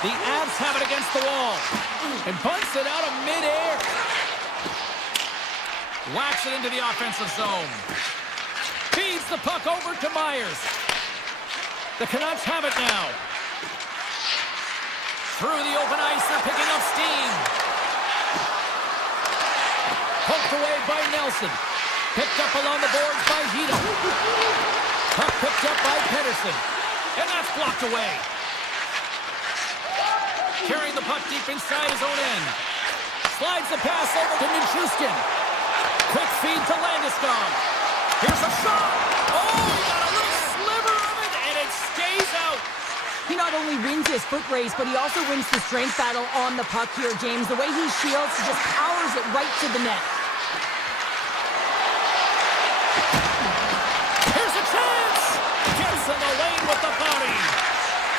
The Avs have it against the wall. And bunts it out of midair. Whacks it into the offensive zone. Feeds the puck over to Myers. The Canucks have it now. Through the open ice, they're picking up steam. Poked away by Nelson. Picked up along the boards by Hito. Puck picked up by Pettersson. And that's blocked away. Carrying the puck deep inside his own end. Slides the pass over to Nichushkin. Quick feed to Landeskog. Here's a shot. Oh, he got a little sliver of it, and it stays out. He not only wins his foot race, but he also wins the strength battle on the puck here, James. The way he shields, he just powers it right to the net. Here's a chance. Gets in the lane with the body.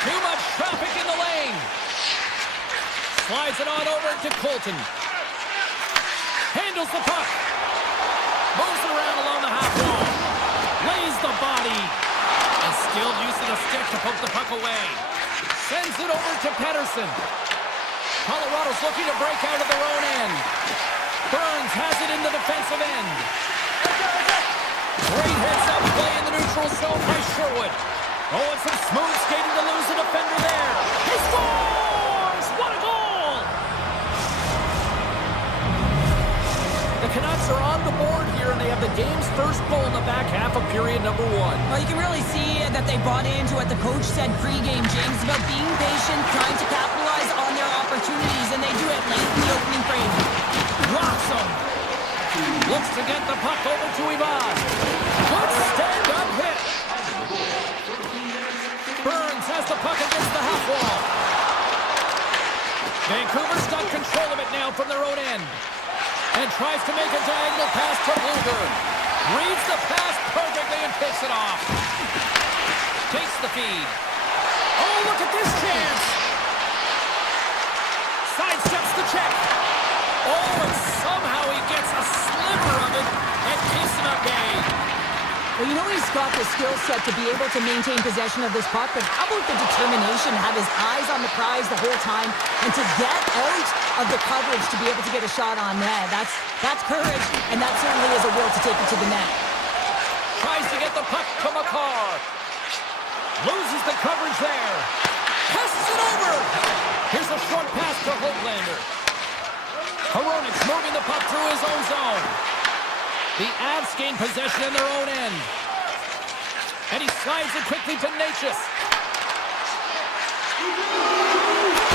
Too much traffic in the lane. Slides it on over to Colton. Handles the puck. Moves it around along the half wall. Lays the body. And skilled use of the stick to poke the puck away. Sends it over to Pettersson. Colorado's looking to break out of their own end. Burns has it in the defensive end. Great heads-up play in the neutral zone by Sherwood. Oh, and some smooth skating to lose a defender there. He scores! What a goal! The Canucks are on the board here, and they have the game's first goal in the back half of period number 1. Well, you can really see that they bought into what the coach said pregame, James, about being patient, trying to capitalize on their opportunities, and they do it late in the opening frame. Rocks him. Looks to get the puck over to Ivan. Good stand-up hit. Burns has the puck against the half wall. Vancouver's got control of it now from their own end. And tries to make a diagonal pass to Blueberg. Reads the pass perfectly and picks it off. Takes the feed. Oh, look at this chance. Sidesteps the check. Oh, and somehow he gets a sliver of it and keeps it at bay. Well, you know he's got the skill set to be able to maintain possession of this puck, but how about the determination, have his eyes on the prize the whole time, and to get out of the coverage to be able to get a shot on net. That's courage, and that certainly is a will to take it to the net. Tries to get the puck to McCarr. Loses the coverage there. Passes it over. Here's a short pass to Hoglander. Hronek's moving the puck through his own zone. The Avs gain possession in their own end. And he slides it quickly to Natchez.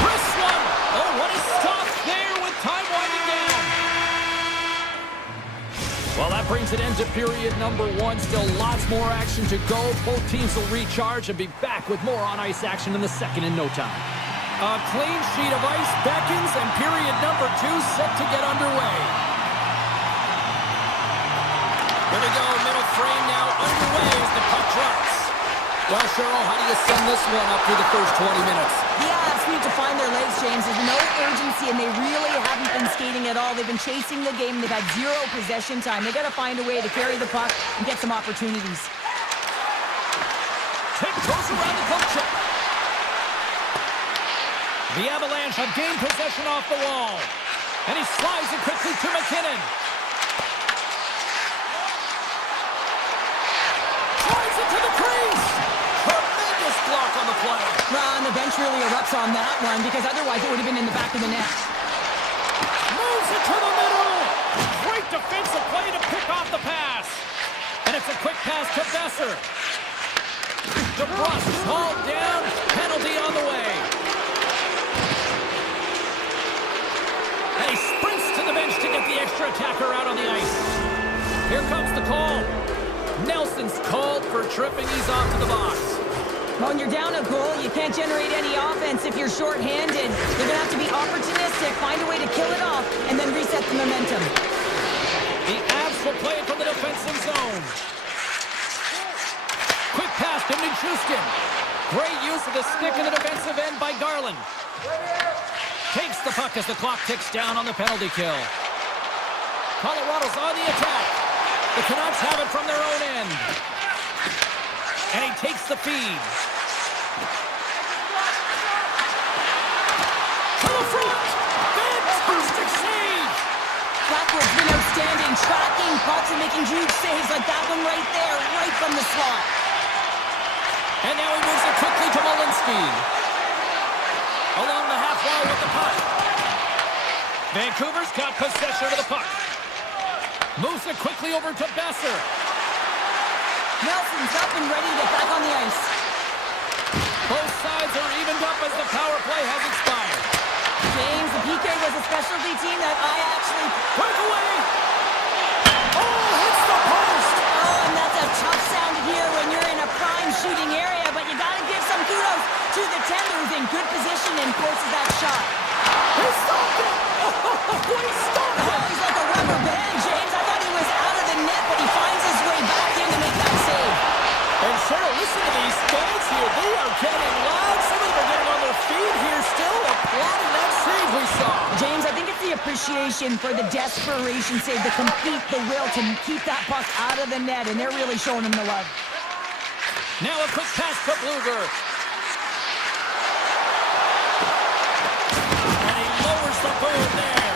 Chris one. Oh, what a stop there with time winding down. Well, that brings an end to period number 1. Still lots more action to go. Both teams will recharge and be back with more on-ice action in the second in no time. A clean sheet of ice beckons, and period number 2 set to get underway. Here we go, middle frame now underway as the puck drops. Well, Cheryl, how do you sum this one up through the first 20 minutes? The Avs need to find their legs, James. There's no urgency, and they really haven't been skating at all. They've been chasing the game. They've had zero possession time. They got to find a way to carry the puck and get some opportunities. Tip goes around the poke check. The Avalanche have gained possession off the wall. And he slides it quickly to McKinnon. Tries it to the crease. Tremendous block on the play. Ron, the bench really erupts on that one because otherwise it would have been in the back of the net. Moves it to the middle. Great defensive play to pick off the pass. And it's a quick pass to Besser. DeBrusque hauled down. Penalty on the way. And he sprints to the bench to get the extra attacker out on the ice. Here comes the call. Nelson's called for tripping. He's off to the box. When you're down a goal, you can't generate any offense if you're shorthanded. You're going to have to be opportunistic, find a way to kill it off, and then reset the momentum. The Avs will play it from the defensive zone. Quick pass to Nichushkin. Great use of the stick in the defensive end by Garland. Takes the puck as the clock ticks down on the penalty kill. Colorado's on the attack. The Canucks have it from their own end. And he takes the feed. To the front! Fantastic save! Blackwood's been outstanding, tracking pucks and making huge saves like that one right there, right from the slot. And now he moves it quickly to Malinsky. Along the half wall with the puck. Vancouver's got possession of the puck. Moves it quickly over to Besser. Nelson's up and ready to get back on the ice. Both sides are evened up as the power play has expired. James, the PK was a specialty team that I actually... Breakaway! Oh, hits the post! Oh, and that's a tough sound to hear when you're in a prime shooting area, but you gotta give some kudos to the tender who's in good position and forces that shot. He stopped it! Oh, he stopped it! Oh, he's like a rubber band, James. I thought he was out of the net, but he finds his way back in to make that save. And Cheryl, listen to these fans here. They are getting loud. Some of them are getting on their feet here still, applauding that save we saw. James, I think it's the appreciation for the desperation save, the complete, the will to keep that puck out of the net, and they're really showing him the love. Now a quick pass to Bluger. And he lowers the board there.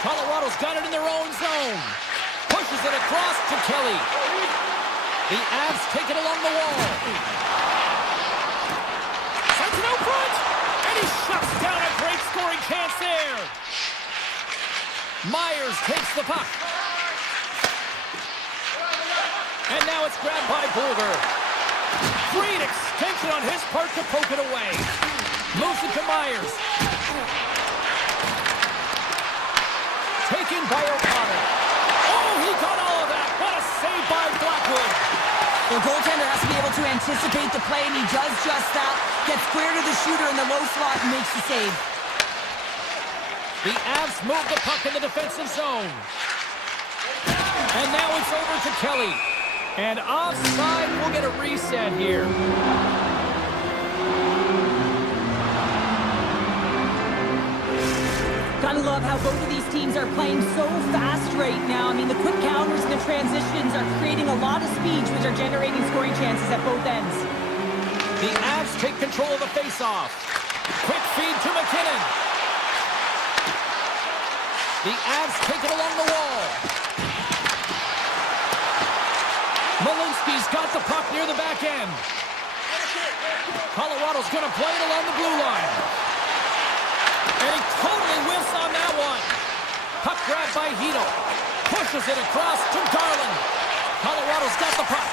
Colorado's got it in their own zone. Pushes it across to Kelly. The Avs take it along the wall. Sends it out front. And he shuts down a great scoring chance there. Myers takes the puck. And now it's grabbed by Bluger. Great extension on his part to poke it away. Moves it to Myers. Taken by O'Connor. Oh, he got all of that. What a save by Blackwood. The goaltender has to be able to anticipate the play, and he does just that. Gets square to the shooter in the low slot and makes the save. The Avs move the puck in the defensive zone. And now it's over to Kelly. And offside, we'll get a reset here. Gotta love how both of these teams are playing so fast right now. I mean, the quick counters and the transitions are creating a lot of speed, which are generating scoring chances at both ends. The Avs take control of the faceoff. Quick feed to McKinnon. The Avs take it along the wall. Malinsky's got the puck near the back end. Colorado's going to play it along the blue line. And he totally whiffs on that one. Puck grabbed by Hito. Pushes it across to Garland. Colorado's got the puck.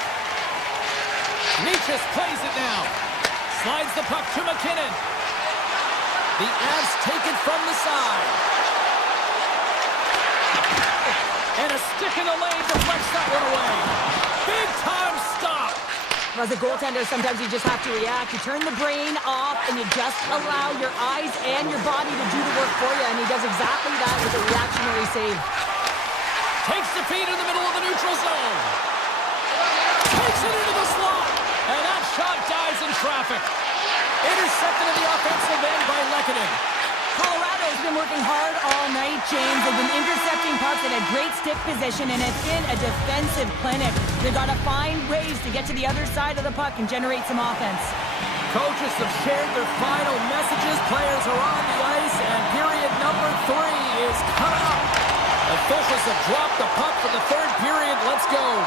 Nietzsche plays it now. Slides the puck to McKinnon. The Avs take it from the side. And a stick in the lane deflects that one away. Big time stop. As a goaltender, sometimes you just have to react. You turn the brain off and you just allow your eyes and your body to do the work for you. And he does exactly that with a reactionary save. Takes the feed in the middle of the neutral zone. Takes it into the slot. And that shot dies in traffic. Intercepted in the offensive end by Lehkonen. Colorado's been working hard all night, James. They've been intercepting pucks at a great stick position, and it's been a defensive clinic. They've got to find ways to get to the other side of the puck and generate some offense. Coaches have shared their final messages. Players are on the ice, and period number 3 is coming up. Officials have dropped the puck for the third period. Let's go.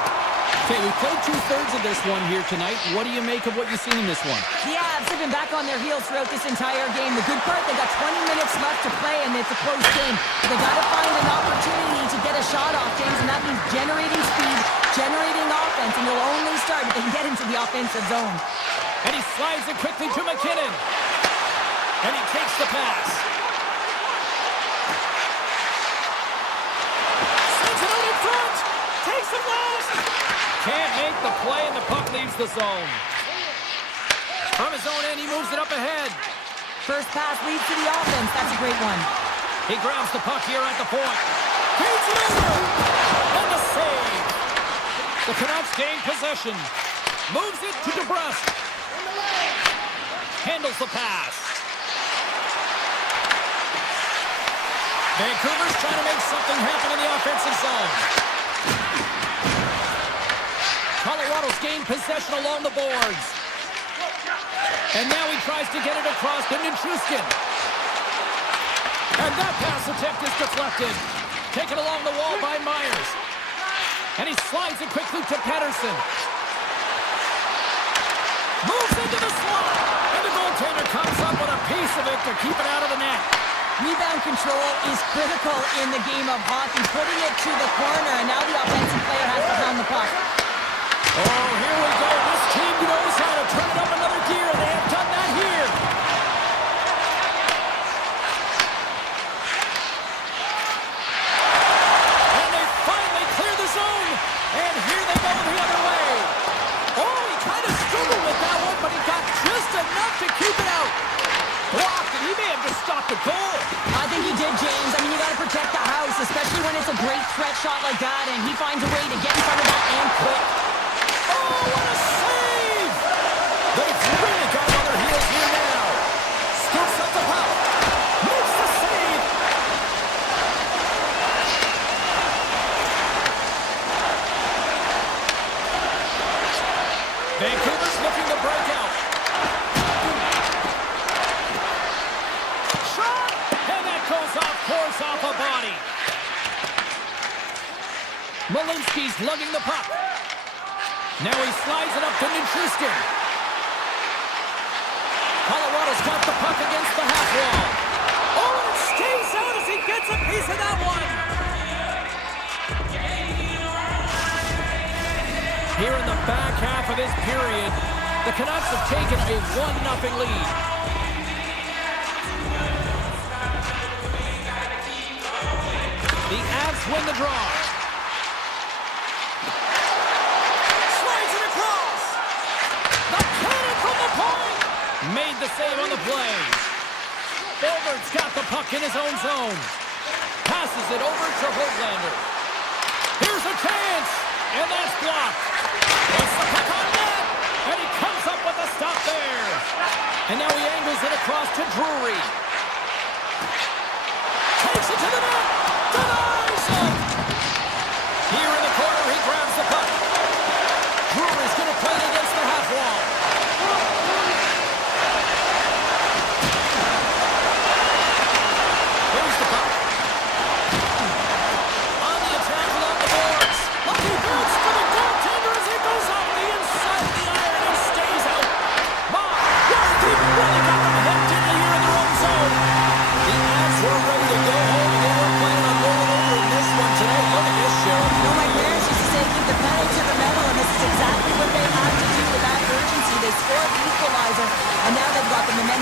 Okay, we played 2/3 of this one here tonight. What do you make of what you've seen in this one? The Avs have been back on their heels throughout this entire game. The good part, they got 20 minutes left to play, and it's a close game. They got to find an opportunity to get a shot off, James, and that means generating speed, generating offense, and you'll only start if they can get into the offensive zone. And he slides it quickly to McKinnon. And he takes the pass. Sends it out in front. Takes the blast. Can't make the play, and the puck leaves the zone. From his own end, he moves it up ahead. First pass leads to the offense. That's a great one. He grabs the puck here at the point. Feeds it over. And the save. The Canucks gain possession. Moves it to DeBrusque. Handles the pass. Vancouver's trying to make something happen in the offensive zone. Colorado's gained possession along the boards. And now he tries to get it across to Nichushkin. And that pass attempt is deflected. Taken along the wall by Myers. And he slides it quickly to Pettersson. Moves into the slot. And the goaltender comes up with a piece of it to keep it out of the net. Rebound control is critical in the game of hockey. Putting it to the corner, and now the offensive player has to pound the puck. Oh, here we go. This team knows how to turn it up another gear. They have done that here. And they finally clear the zone. And here they go the other way. Oh, he kind of struggled with that one, but he got just enough to keep it out. Blocked, and he may have just stopped the goal. I think he did, James. I mean, you got to protect the house, especially when it's a great threat shot like that, and he finds a way to get in front of that and quick. Oh, what a save! They've really got on their heels here now. Scoops up the puck. Makes the save. Vancouver's looking to break out. Shot! And that goes off course off a body. Malinsky's lugging the puck. Now he slides it up to Nichushkin. Colorado's got the puck against the half wall. Oh, and it stays out as he gets a piece of that one. Here in the back half of this period, the Canucks have taken a 1-0 lead. The Avs win the draw. Made the save on the play. Ilbert's got the puck in his own zone. Passes it over to Höglander. Here's a chance, and that's blocked. Puts the puck on net, and he comes up with a stop there. And now he angles it across to Drury. Takes it to the net. Denies it. Here in the corner, he grabs the puck. Drury's going to play it against the half wall.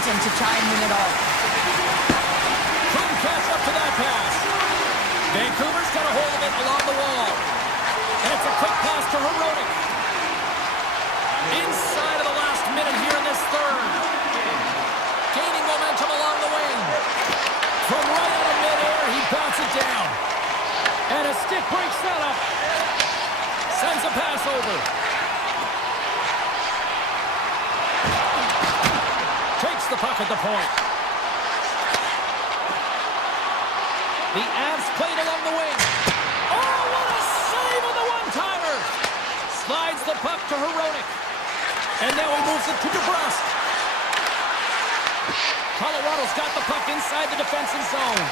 To try and win it all. Couldn't catch up to that pass. Vancouver's got a hold of it along the wall. And it's a quick pass to Hronek. Inside of the last minute here in this third. Gaining momentum along the wing. From right out of midair, he bounced it down. And a stick break setup. Sends a pass over. at the point. The Avs played along the wing. Oh, what a save on the one-timer! Slides the puck to Hronek. And now he moves it to DeBrusque. Colorado's got the puck inside the defensive zone.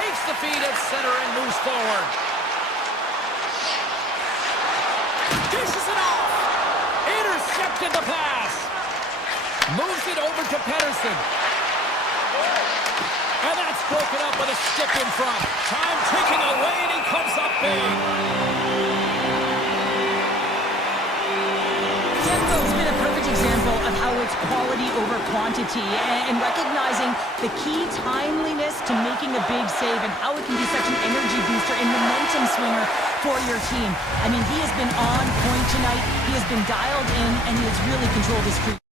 Takes the feed at center and moves forward. Dishes it off. Intercepted the pass. Moves it over to Pettersson. And that's broken up with a stick in front. Time ticking away, and he comes up big. Demko's been a perfect example of how it's quality over quantity and recognizing the key timeliness to making a big save and how it can be such an energy booster and momentum swinger for your team. I mean, he has been on point tonight. He has been dialed in, and he has really controlled his creep.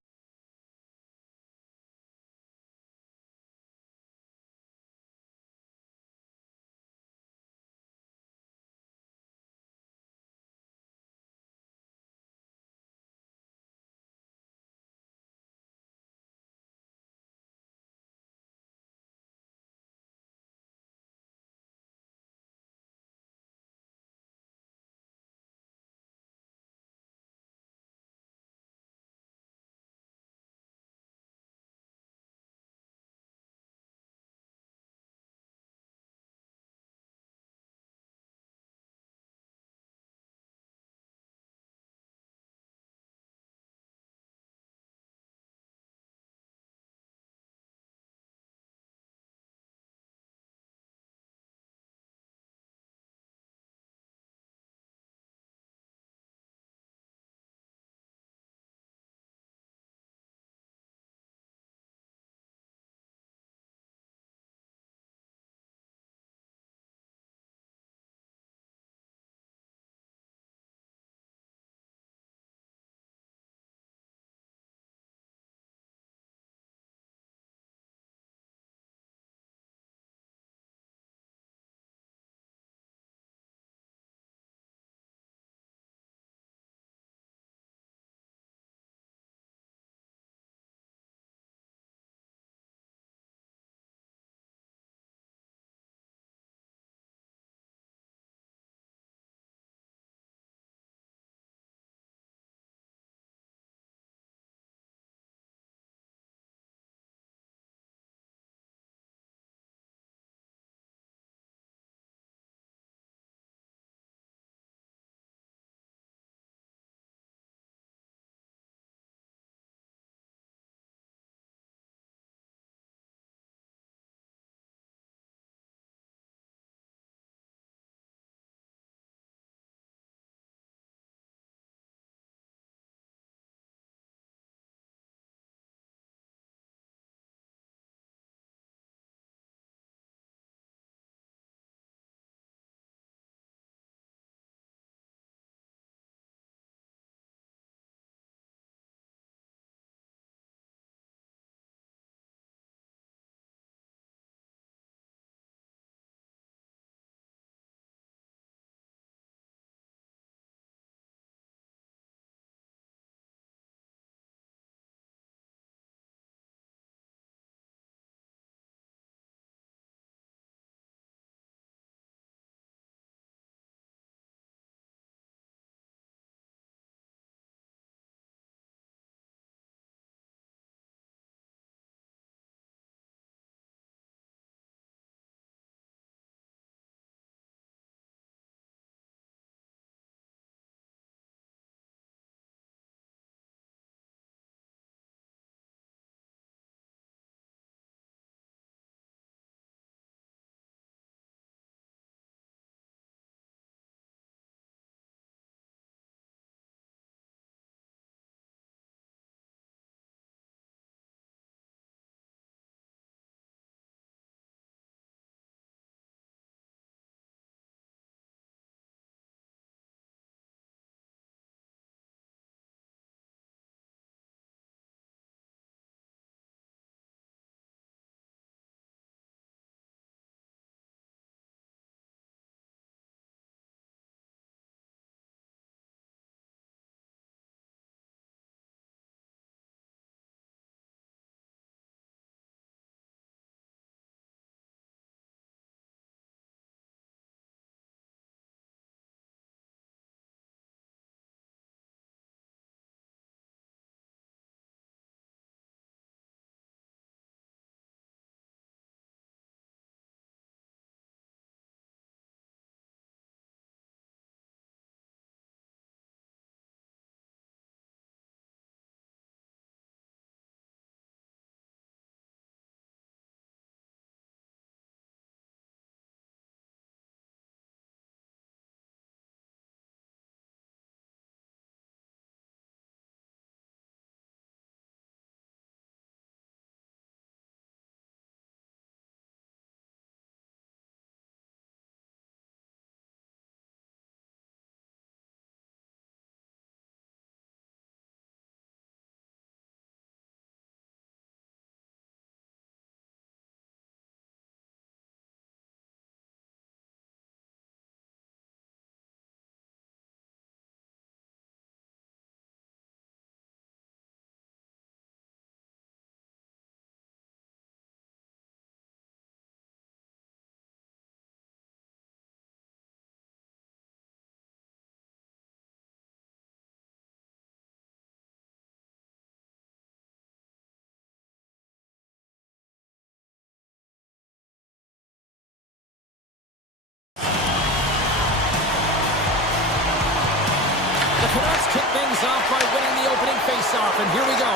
The Canucks kick things off by winning the opening faceoff, and here we go.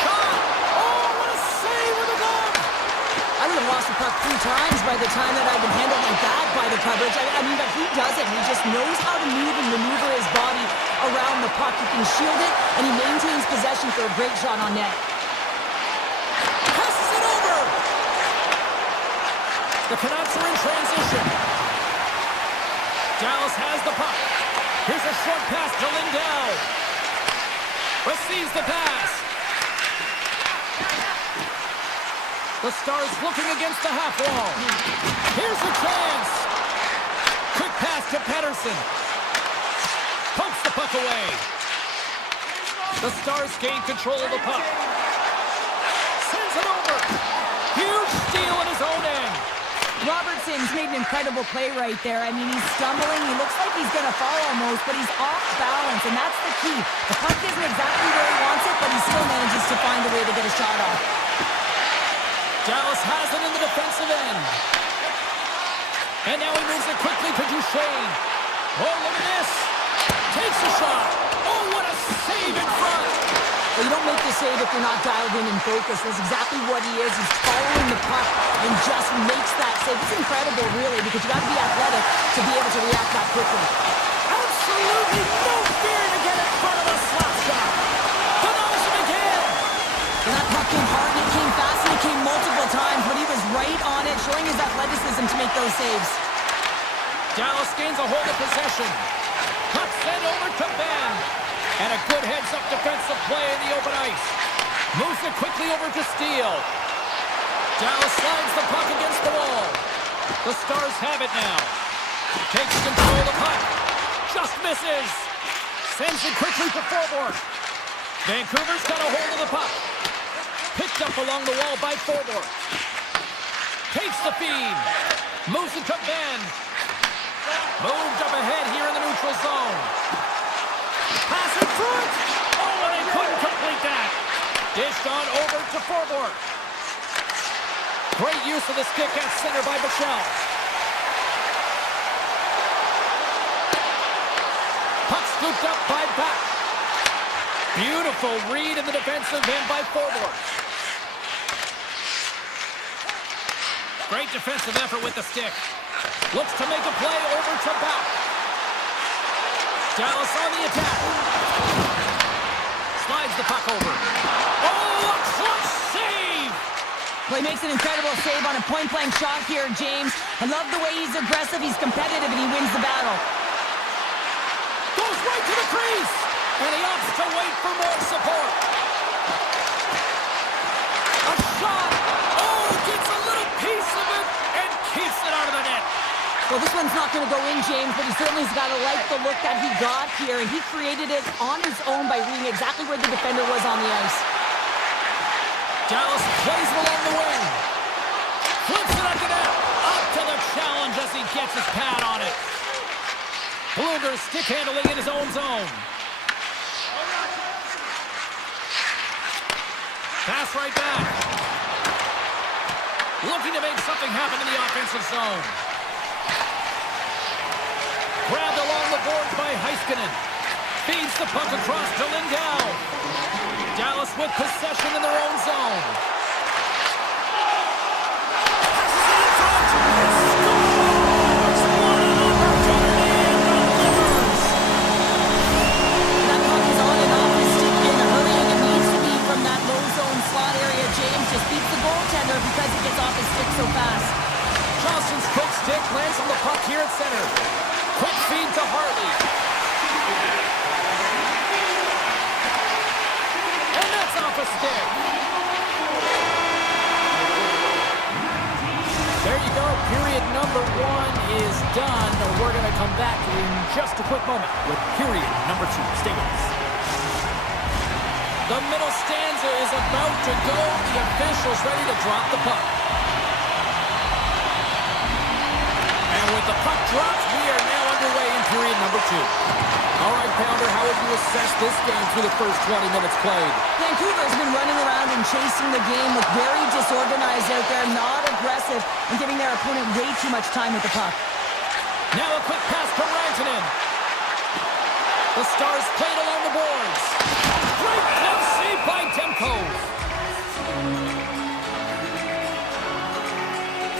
Shot! Oh, what a save with the glove! I would have lost the puck 3 times by the time that I've been handled like that by the coverage. I mean, but he does it. He just knows how to move and maneuver his body around the puck. He can shield it, and he maintains possession for a great shot on net. Passes it over! The Canucks are in transition. Dallas has the puck. Here's a short pass to Lindell. Receives the pass. The Stars looking against the half wall. Here's a chance. Quick pass to Pettersson. Pumps the puck away. The Stars gain control of the puck. Sends it over. Huge steal at his own end. Robertson's made an incredible play right there. I mean, he's stumbling. He looks like he's going to fall almost, but he's off balance, and that's the key. The puck isn't exactly where he wants it, but he still manages to find a way to get a shot off. Dallas has it in the defensive end. And now he moves it quickly to Duchesne. Oh, look at this. Takes a shot. Oh, what a save in front. Well, you don't make the save if you're not dialed in and focused. That's exactly what he is. He's following the puck and just makes that save. It's incredible, really, because you got to be athletic to be able to react that quickly. Absolutely no fear to get in front of a slap shot. Denies him again. And that puck came hard, and it came fast, and it came multiple times, but he was right on it, showing his athleticism to make those saves. Dallas gains a hold of possession. Puck sent over to Ben. And a good heads-up defensive play in the open ice. Moves it quickly over to Steele. Dallas slides the puck against the wall. The Stars have it now. Takes control of the puck. Just misses. Sends it quickly to Forborg. Vancouver's got a hold of the puck. Picked up along the wall by Forborg. Takes the feed. Moves it to Ben. Moved up ahead here in the neutral zone. Pass in front! Oh, and they couldn't complete that. Dished on over to Forborg. Great use of the stick at center by Bichelle. Puck scooped up by Back. Beautiful read in the defensive end by Forborg. Great defensive effort with the stick. Looks to make a play over to Back. Dallas on the attack. Slides the puck over. Oh, a clutch save! Well, he makes an incredible save on a point-blank shot here, James. I love the way he's aggressive, he's competitive, and he wins the battle. Goes right to the crease! And he opts to wait for more support. A shot! Oh, gets a little piece of it and keeps it out of the net. Well, this one's not going to go in, James, but he certainly has got to like the look that he got here, and he created it on his own by reading exactly where the defender was on the ice. Dallas plays him along the wing. Flips it up to net. Up to the challenge as he gets his pad on it. Bluger stick handling in his own zone. Pass right back. Looking to make something happen in the offensive zone. Grabbed along the boards by Heiskanen. Feeds the puck across to Lindell. Dallas with possession in their own zone. Passes it in front. Scores! What an opportunity and delivers! That puck is on and off his stick in a hurry, and it needs to be from that low zone slot area. James just beats the goaltender because he gets off his stick so fast. Johnson's quick stick lands on the puck here at center. Quick feed to Hartley. And that's off a stick. There you go. Period number 1 is done. We're going to come back in just a quick moment with period number 2. Stay with us. The middle stanza is about to go. The officials ready to drop the puck. And with the puck dropped, we are now underway in period number 2. All right, Pounder, how would you assess this game through the first 20 minutes played? Vancouver's been running around and chasing the game, look very disorganized out there, not aggressive, and giving their opponent way too much time with the puck. Now a quick pass to Rantanen. Stars played along the boards. Great glove save by Demko.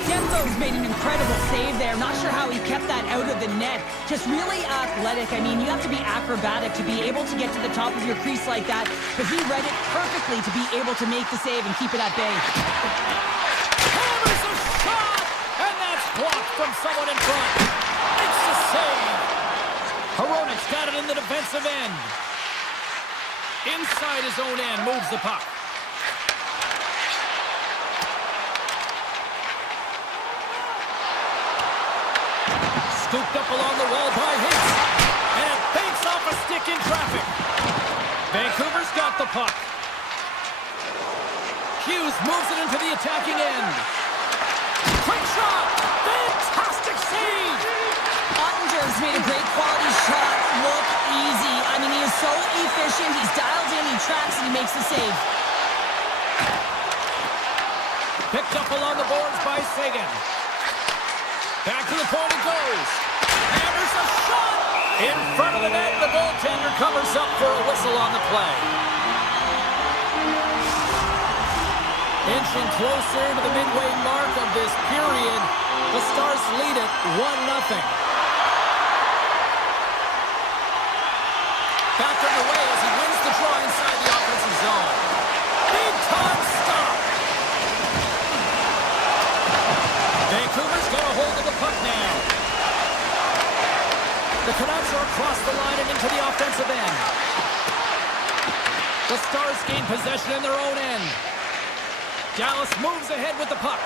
Demko's made an incredible save there. Not sure how he kept that out of the net. Just really athletic. I mean, you have to be acrobatic to be able to get to the top of your crease like that. But he read it perfectly to be able to make the save and keep it at bay. Hammers a shot! And that's blocked from someone in front. It's a save. Hronik's got it in the defensive end. Inside his own end, moves the puck. Scooped up along the wall by Hicks. And it banks off a stick in traffic. Vancouver's got the puck. Hughes moves it into the attacking end. Quick shot! Fantastic save! Ottinger's made a great quality shot look easy. I mean, he is so efficient. He's dialed in, he tracks, and he makes the save. Picked up along the boards by Sagan. Back to the point it goes. Hammers a shot! In front of the net, the goaltender covers up for a whistle on the play. Inching closer to the midway mark of this period, the Stars lead it 1-0. Back underway as he wins the draw inside the offensive zone. Big time stop. Vancouver's got a hold of the puck now. The Canucks are across the line and into the offensive end. The Stars gain possession in their own end. Dallas moves ahead with the puck.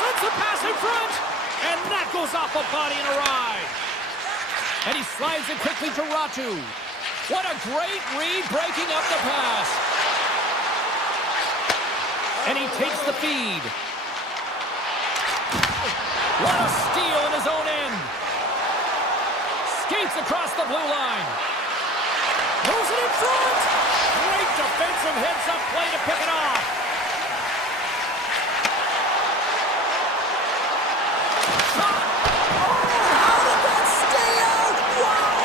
Sends a pass in front, and that goes off a body and a ride. And he slides it quickly to Ratu. What a great read, breaking up the pass. And he takes the feed. What a steal in his own end. Skates across the blue line. Moves it in front. Great defensive heads-up play to pick it off. Shot. How did that stay out? Wow!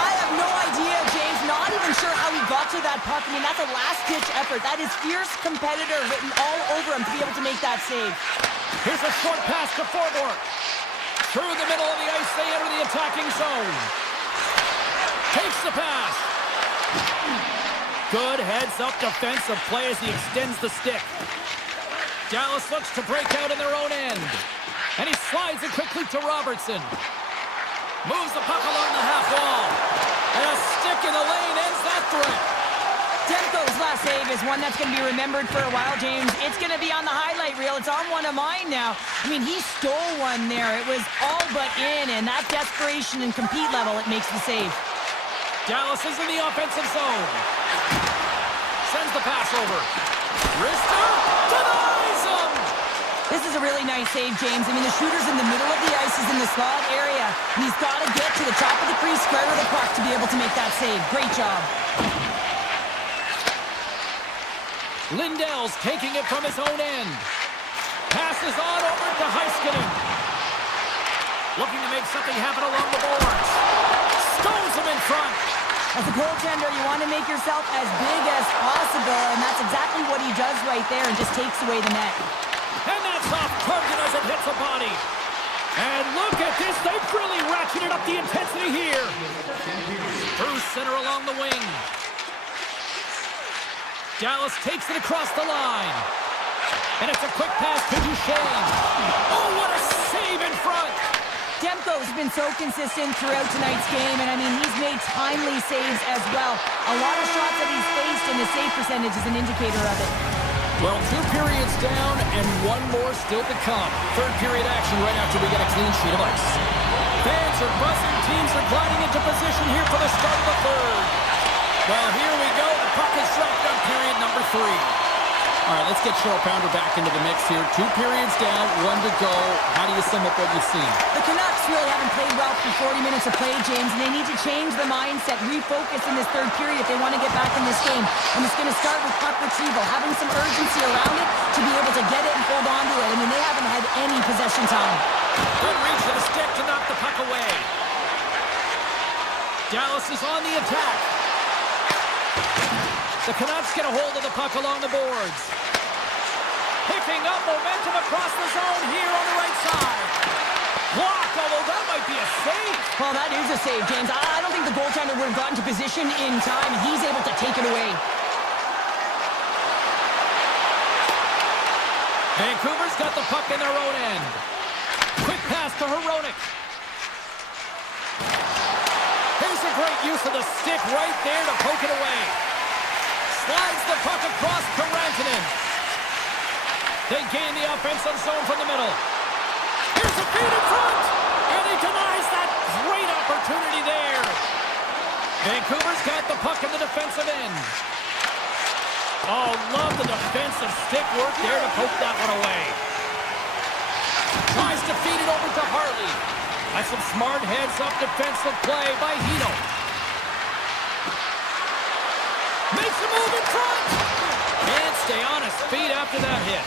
I have no idea, James. Not even sure how he got to that puck. I mean, that's a last-ditch effort. That is fierce competitor written all over him to be able to make that save. Here's a short pass to Forbort. Through the middle of the ice, they enter the attacking zone. Takes the pass. Good heads-up defensive play as he extends the stick. Dallas looks to break out in their own end. And he slides it quickly to Robertson. Moves the puck along the half wall. And a stick in the lane ends that threat. Demko's last save is one that's going to be remembered for a while, James. It's going to be on the highlight reel. It's on one of mine now. I mean, he stole one there. It was all but in, and that desperation and compete level, it makes the save. Dallas is in the offensive zone. Sends the pass over. Rister denies him! This is a really nice save, James. I mean, the shooter's in the middle of the ice. He's in the slot area. And he's got to get to the top of the crease, square with the puck to be able to make that save. Great job. Lindell's taking it from his own end. Passes on over to Heiskanen. Looking to make something happen along the boards. Stones him in front. As a goaltender, you want to make yourself as big as possible, and that's exactly what he does right there and just takes away the net. And that's off target as it hits a body. And look at this. They've really ratcheted up the intensity here. Through center along the wing. Dallas takes it across the line. And it's a quick pass to Duchesne. Oh, what a save in front. Demko's been so consistent throughout tonight's game, and I mean, he's made timely saves as well. A lot of shots that he's faced, and his save percentage is an indicator of it. Well, 2 periods down and 1 more still to come. Third period action right after we get a clean sheet of ice. Fans are buzzing. Teams are gliding into position here for the start of the third. Well, here we go. The puck is dropped on period number 3. All right, let's get Cheryl Pounder back into the mix here. 2 periods down, 1 to go. How do you sum up what you've seen? The Canucks really haven't played well for 40 minutes of play, James, and they need to change the mindset, refocus in this third period if they want to get back in this game. And it's going to start with puck retrieval, having some urgency around it to be able to get it and hold on to it. I mean, they haven't had any possession time. Good reach of the stick to knock the puck away. Dallas is on the attack. The Canucks get a hold of the puck along the boards. Picking up momentum across the zone here on the right side. Blocked, although that might be a save. Well, that is a save, James. I don't think the goaltender would have gotten to position in time. He's able to take it away. Vancouver's got the puck in their own end. Quick pass to Hronek. Here's a great use of the stick right there to poke it away. Slides the puck across to Rantanen. They gain the offensive zone from the middle. Here's a feed in front, and he denies that great opportunity there. Vancouver's got the puck in the defensive end. Oh, love the defensive stick work there to poke that one away. Tries to feed it over to Harley. That's some smart heads-up defensive play by Hino. Makes a move in front. And stay on his feet after that hit.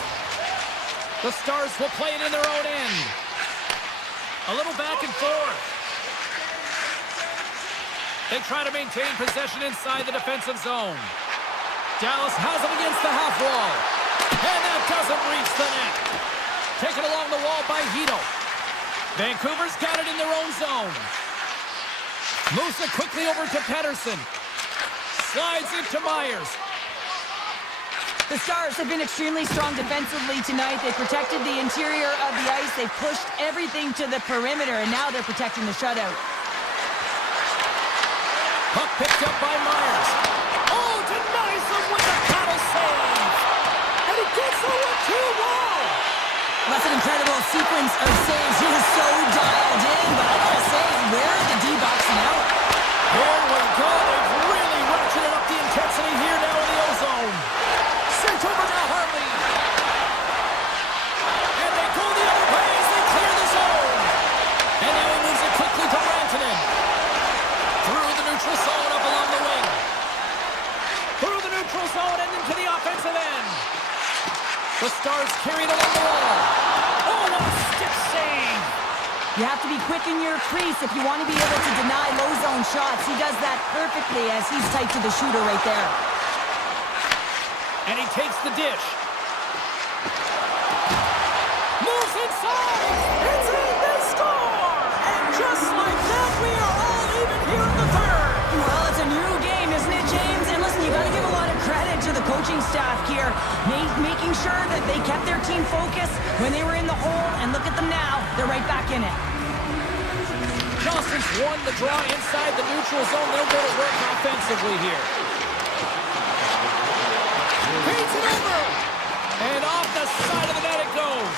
The Stars will play it in their own end. A little back and forth. They try to maintain possession inside the defensive zone. Dallas has it against the half wall. And that doesn't reach the net. Taken along the wall by Hino. Vancouver's got it in their own zone. Moves it quickly over to Pettersson. Slides it to Myers. The Stars have been extremely strong defensively tonight. They protected the interior of the ice. They pushed everything to the perimeter, and now they're protecting the shutout. Puck picked up by Myers. Oh, denies them with the paddle save. And he gets over to wall. That's an incredible sequence of saves. He is so dialed in, but I gotta say, where are the D-boxing out? Here we go. They've really ratcheted up the intensity here now in the O-zone. Sent over to Harley. And they go the other way as they clear the zone. And now he moves it quickly to Rantanen. Through the neutral zone up along the wing. Through the neutral zone and into the offensive end. The Stars carried along the wall. Oh, what a stiff save. You have to be quick in your crease if you want to be able to deny low zone shots. He does that perfectly as he's tight to the shooter right there. And he takes the dish. Moves inside. It's in, they score. And just like that, we are all even here in the third. Well, it's a new game, isn't it, James? And listen, you got to give a lot of credit to the coaching staff here, making sure that they kept their team focused when they were in the hole. And look at them now. They're right back in it. Johnson's won the draw inside the neutral zone. They'll go to work offensively here. Feeds it over. And off the side of the net it goes.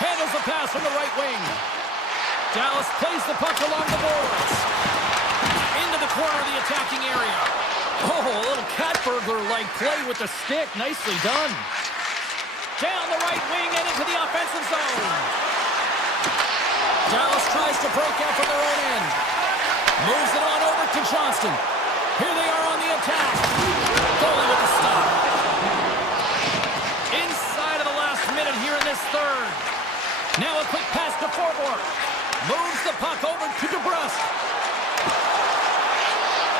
Handles the pass from the right wing. Dallas plays the puck along the boards. Into the corner of the attacking area. Oh, a little cat burglar-like play with the stick. Nicely done. Down the right wing and into the offensive zone. Dallas tries to break out from their own end. Moves it on over to Johnston. Here they are on the attack. Goalie with the stop. Inside of the last minute here in this third. Now a quick pass to Forbort. Moves the puck over to DeBrusque.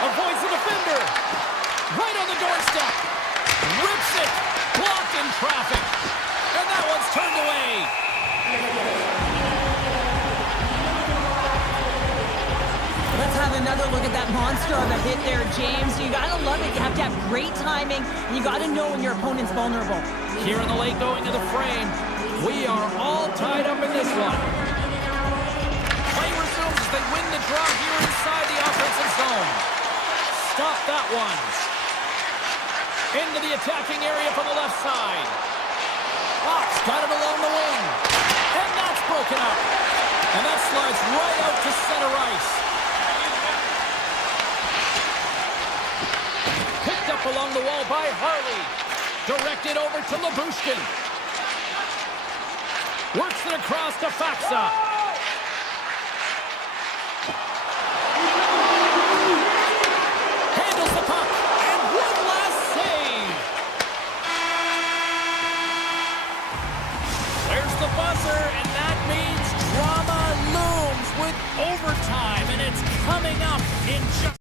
Avoids the defender. Right on the doorstep. Rips it. Blocked in traffic. And that one's turned away. Let's have another look at that monster of a hit there, James. You gotta love it. You have to have great timing, and you gotta know when your opponent's vulnerable. Here in the late going of the frame, we are all tied up in this one. Play resumes as they win the draw here inside the offensive zone. Stop that one. Into the attacking area from the left side. Fox got it along the wing. And that's broken up. And that slides right out to center ice. Picked up along the wall by Harley. Directed over to Labushkin. Works it across to Faxa. Handles the puck. And one last save. There's the buzzer, and that means drama with overtime, and it's coming up in just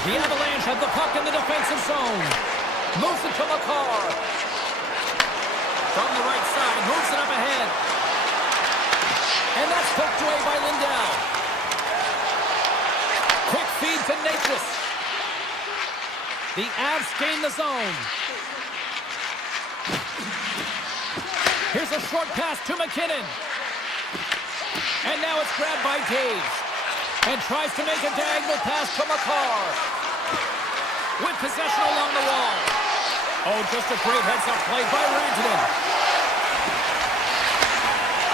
The Avalanche have the puck in the defensive zone. Moves it to McCarr. From the right side, moves it up ahead. And that's poked away by Lindell. Quick feed to Natchez. The Avs gain the zone. Here's a short pass to McKinnon. And now it's grabbed by Taves. And tries to make a diagonal pass to McCarr. With possession along the wall. Oh, just a great heads-up play by Rantanen.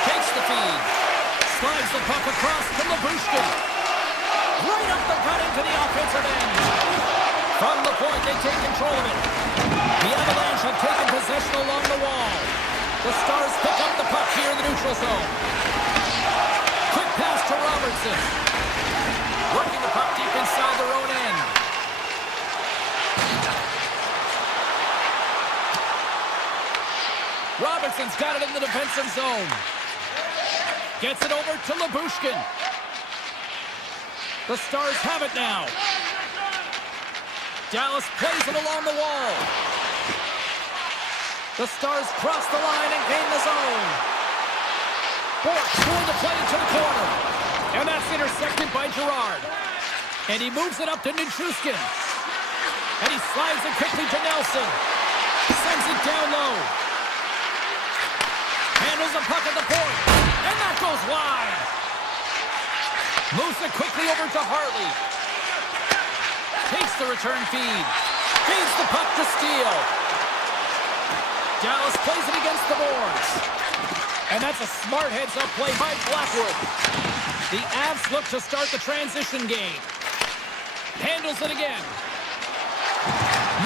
Takes the feed. Slides the puck across to Lyubushkin. Right up the gut into the offensive end. From the point, they take control of it. The Avalanche have taken possession along the wall. The Stars pick up the puck here in the neutral zone. Quick pass to Robertson. Working the puck deep inside their own end. Robertson's got it in the defensive zone. Gets it over to Lyubushkin. The Stars have it now. Dallas plays it along the wall. The Stars cross the line and gain the zone. Bork throwing the play into the corner. And that's intercepted by Girard. And he moves it up to Nichushkin. And he slides it quickly to Nelson. Sends it down low. Handles the puck at the point. And that goes wide. Moves it quickly over to Hartley. Takes the return feed. Feeds the puck to Steele. Dallas plays it against the boards. And that's a smart heads-up play by Blackwood. The Avs look to start the transition game. Handles it again.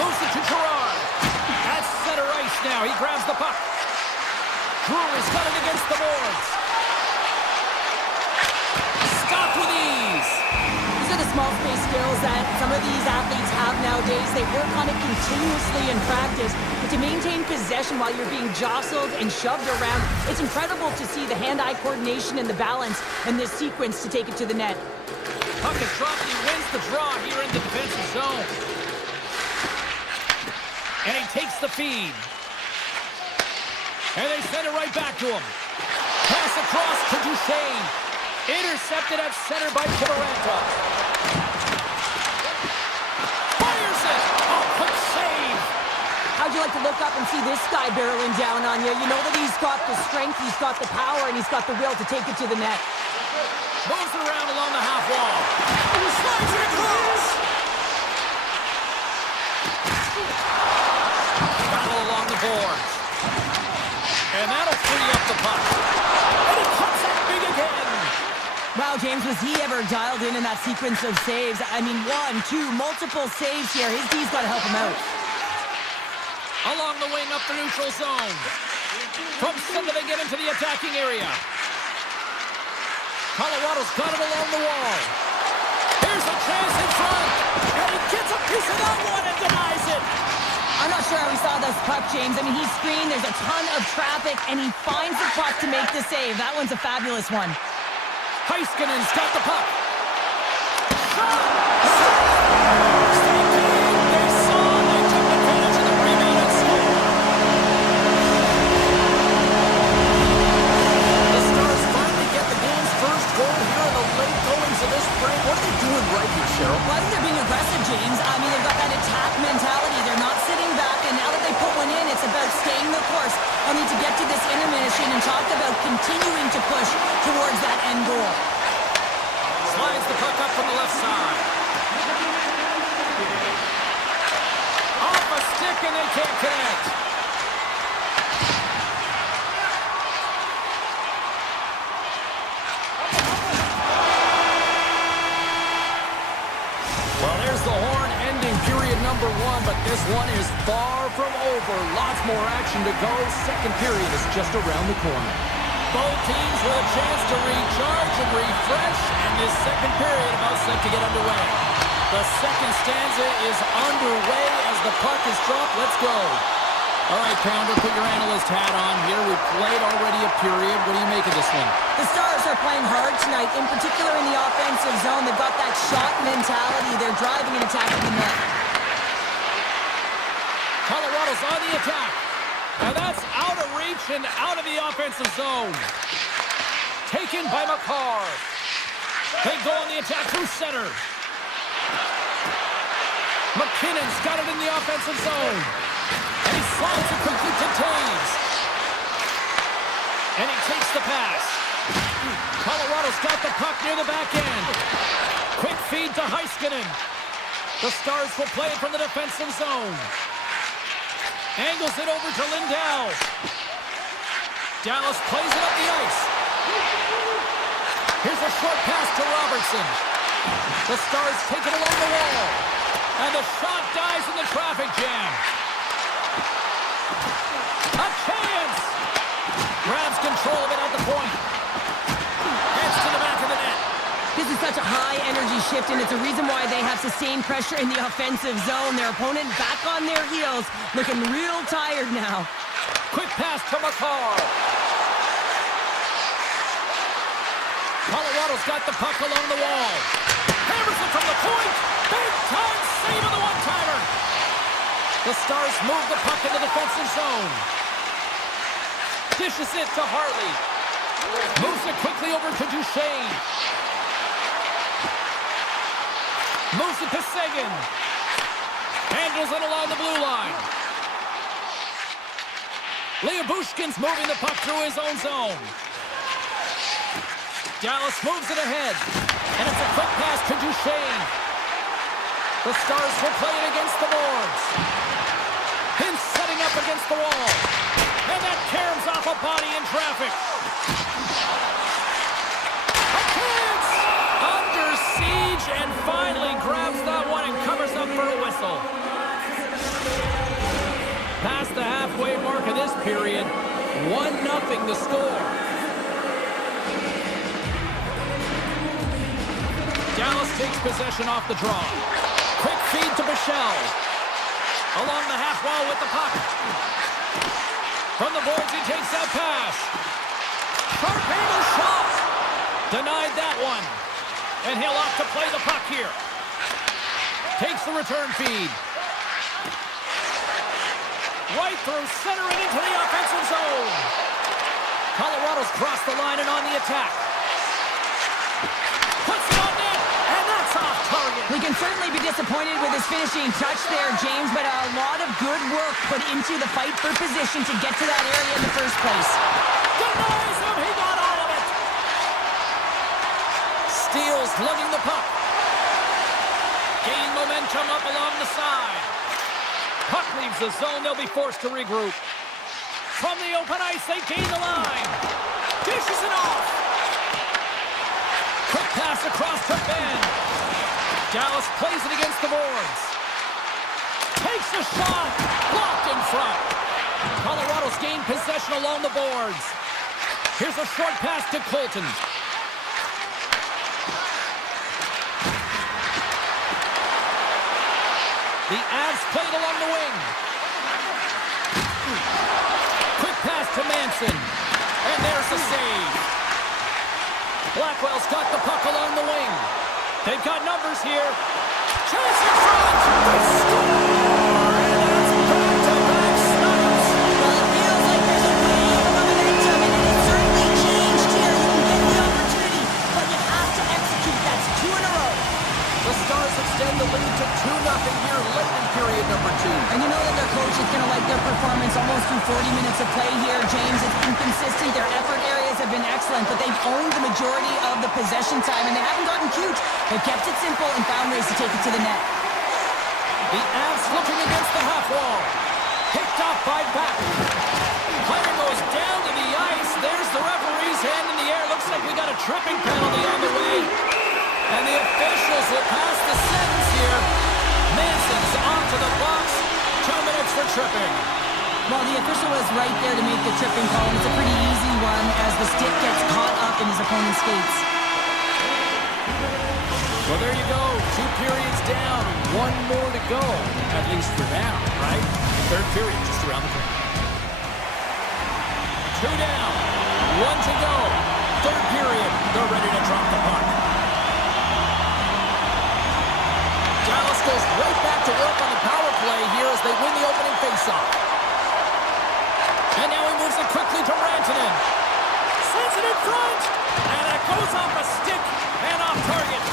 Moves it to Girard. At center ice now. He grabs the puck. Brewer's got it against the boards. Stopped with ease. These are the small space skills that some of these athletes have nowadays. They work on it continuously in practice. But to maintain possession while you're being jostled and shoved around, it's incredible to see the hand-eye coordination and the balance in this sequence to take it to the net. Puck is dropped. He wins the draw here in the defensive zone. And he takes the feed. And they send it right back to him. Pass across to Duchesne. Intercepted at center by Kivaranta. Fires it! Oh, quick save! How'd you like to look up and see this guy barreling down on you? You know that he's got the strength, he's got the power, and he's got the will to take it to the net. Moves it around along the half wall. And he slides it across! Battle along the boards. And that'll free up the puck. And he comes up big again! Wow, James, was he ever dialed in that sequence of saves? I mean, one, two, multiple saves here. His D's got to help him out. Along the wing, up the neutral zone. From center, they get into the attacking area. Colorado's got it along the wall. Here's a chance in front. And he gets a piece of that one and denies it. I'm not sure how he saw this puck, James. I mean, he's screened, there's a ton of traffic, and he finds the puck to make the save. That one's a fabulous one. Heiskanen's got the puck. The Stars finally get the game's first goal here in the late goings of this break. What are they doing right here, Cheryl? Well, I think they're being aggressive, James. I mean, they've got that attack mentality. They're not sitting back, and now that they put one in, it's about staying the course. I need to get to this intermission and talk about continuing to push towards that end goal. Slides the puck up from the left side. Off a stick, and they can't connect. Well, there's the horn ending period number one, but this one is far from over. Lots more action to go. Second period is just around the corner. Both teams with a chance to recharge and refresh, and this second period about set to get underway. The second stanza is underway as the puck is dropped. Let's go. All right, Pounder, put your analyst hat on here. We've played already a period. What do you make of this one? The Stars are playing hard tonight, in particular in the offensive zone. They've got that shot mentality. They're driving and attacking the net. Colorado's on the attack. And that's out of reach and out of the offensive zone. Taken by McCarr. They go on the attack through center. McKinnon's got it in the offensive zone. And he slides it complete to Taves. And he takes the pass. Colorado's got the puck near the back end. Quick feed to Heiskanen. The Stars will play it from the defensive zone. Angles it over to Lindell. Dallas plays it up the ice. Here's a short pass to Robertson. The Stars take it along the wall. And the shot dies in the traffic jam. A chance! Grabs control of it at the point. Heads to the back of the net. This is such a high-energy shift, and it's a reason why they have sustained pressure in the offensive zone. Their opponent back on their heels, looking real tired now. Quick pass to McCarr. Colorado's got the puck along the wall. Hammers it from the point. Big time save on the one-timer. The Stars move the puck in the defensive zone. Dishes it to Harley. Moves it quickly over to Duchesne. Moves it to Seguin. Handles it along the blue line. Lyubushkin's moving the puck through his own zone. Dallas moves it ahead. And it's a quick pass to Duchesne. The Stars will play it against the boards. Hinn setting up against the wall. And that caroms off a body in traffic. A chance! Under siege and finally grabs that one and covers up for a whistle. Past the halfway mark of this period, 1-0 the score. Dallas takes possession off the draw. Quick feed to Michel. Along the half wall with the puck. From the boards, he takes that pass. Sharp angle shot. Denied that one. And he'll opt to play the puck here. Takes the return feed. Right through center and into the offensive zone. Colorado's crossed the line and on the attack. Puts it on net, and that's off target. We can certainly be disappointed with his finishing touch there, James, but a lot of good work put into the fight for position to get to that area in the first place. Denies him, he got all of it. Steals lugging the puck. Gain momentum up along the side. Puck leaves the zone, they'll be forced to regroup. From the open ice, they gain the line. Dishes it off. Quick pass across to Ben. Dallas plays it against the boards. Takes the shot. Blocked in front. Colorado's gained possession along the boards. Here's a short pass to Colton. The Avs played along the wing. Quick pass to Manson. And there's the save. Blackwell's got the puck along the wing. They've got numbers here. Chase in front. They score! And that's back-to-back snaps. Well, it feels like there's a wave of momentum, and it has certainly changed here. You can get the opportunity, but you have to execute. That's 2 in a row. The Stars extend the lead to 2-0 here late in period number 2. And you know that their coach is going to like their performance almost through 40 minutes of play here, James. It's been consistent. Their effort areas have been excellent, but they've owned the majority of the possession time, and they haven't gotten cute. They've kept it simple and found ways to take it to the net. The Avs looking against the half wall. Picked off by Back. Player goes down to the ice. There's the referee's hand in the air. Looks like we got a tripping penalty on the way. And the officials will pass the sentence here. Manson's onto the box. 2 minutes for tripping. Well, the official was right there to make the tripping call, and it's a pretty easy one as the stick gets caught up in his opponent's skates. Well, there you go. 2 periods down. One more to go, at least for now, right? Third period just around the corner. 2 down, 1 to go. Third period, they're ready to drop the puck. Dallas goes right back to work on the power play here as they win the opening faceoff. And now he moves it quickly to Rantanen. Sends it in front. And that goes off a stick and off target.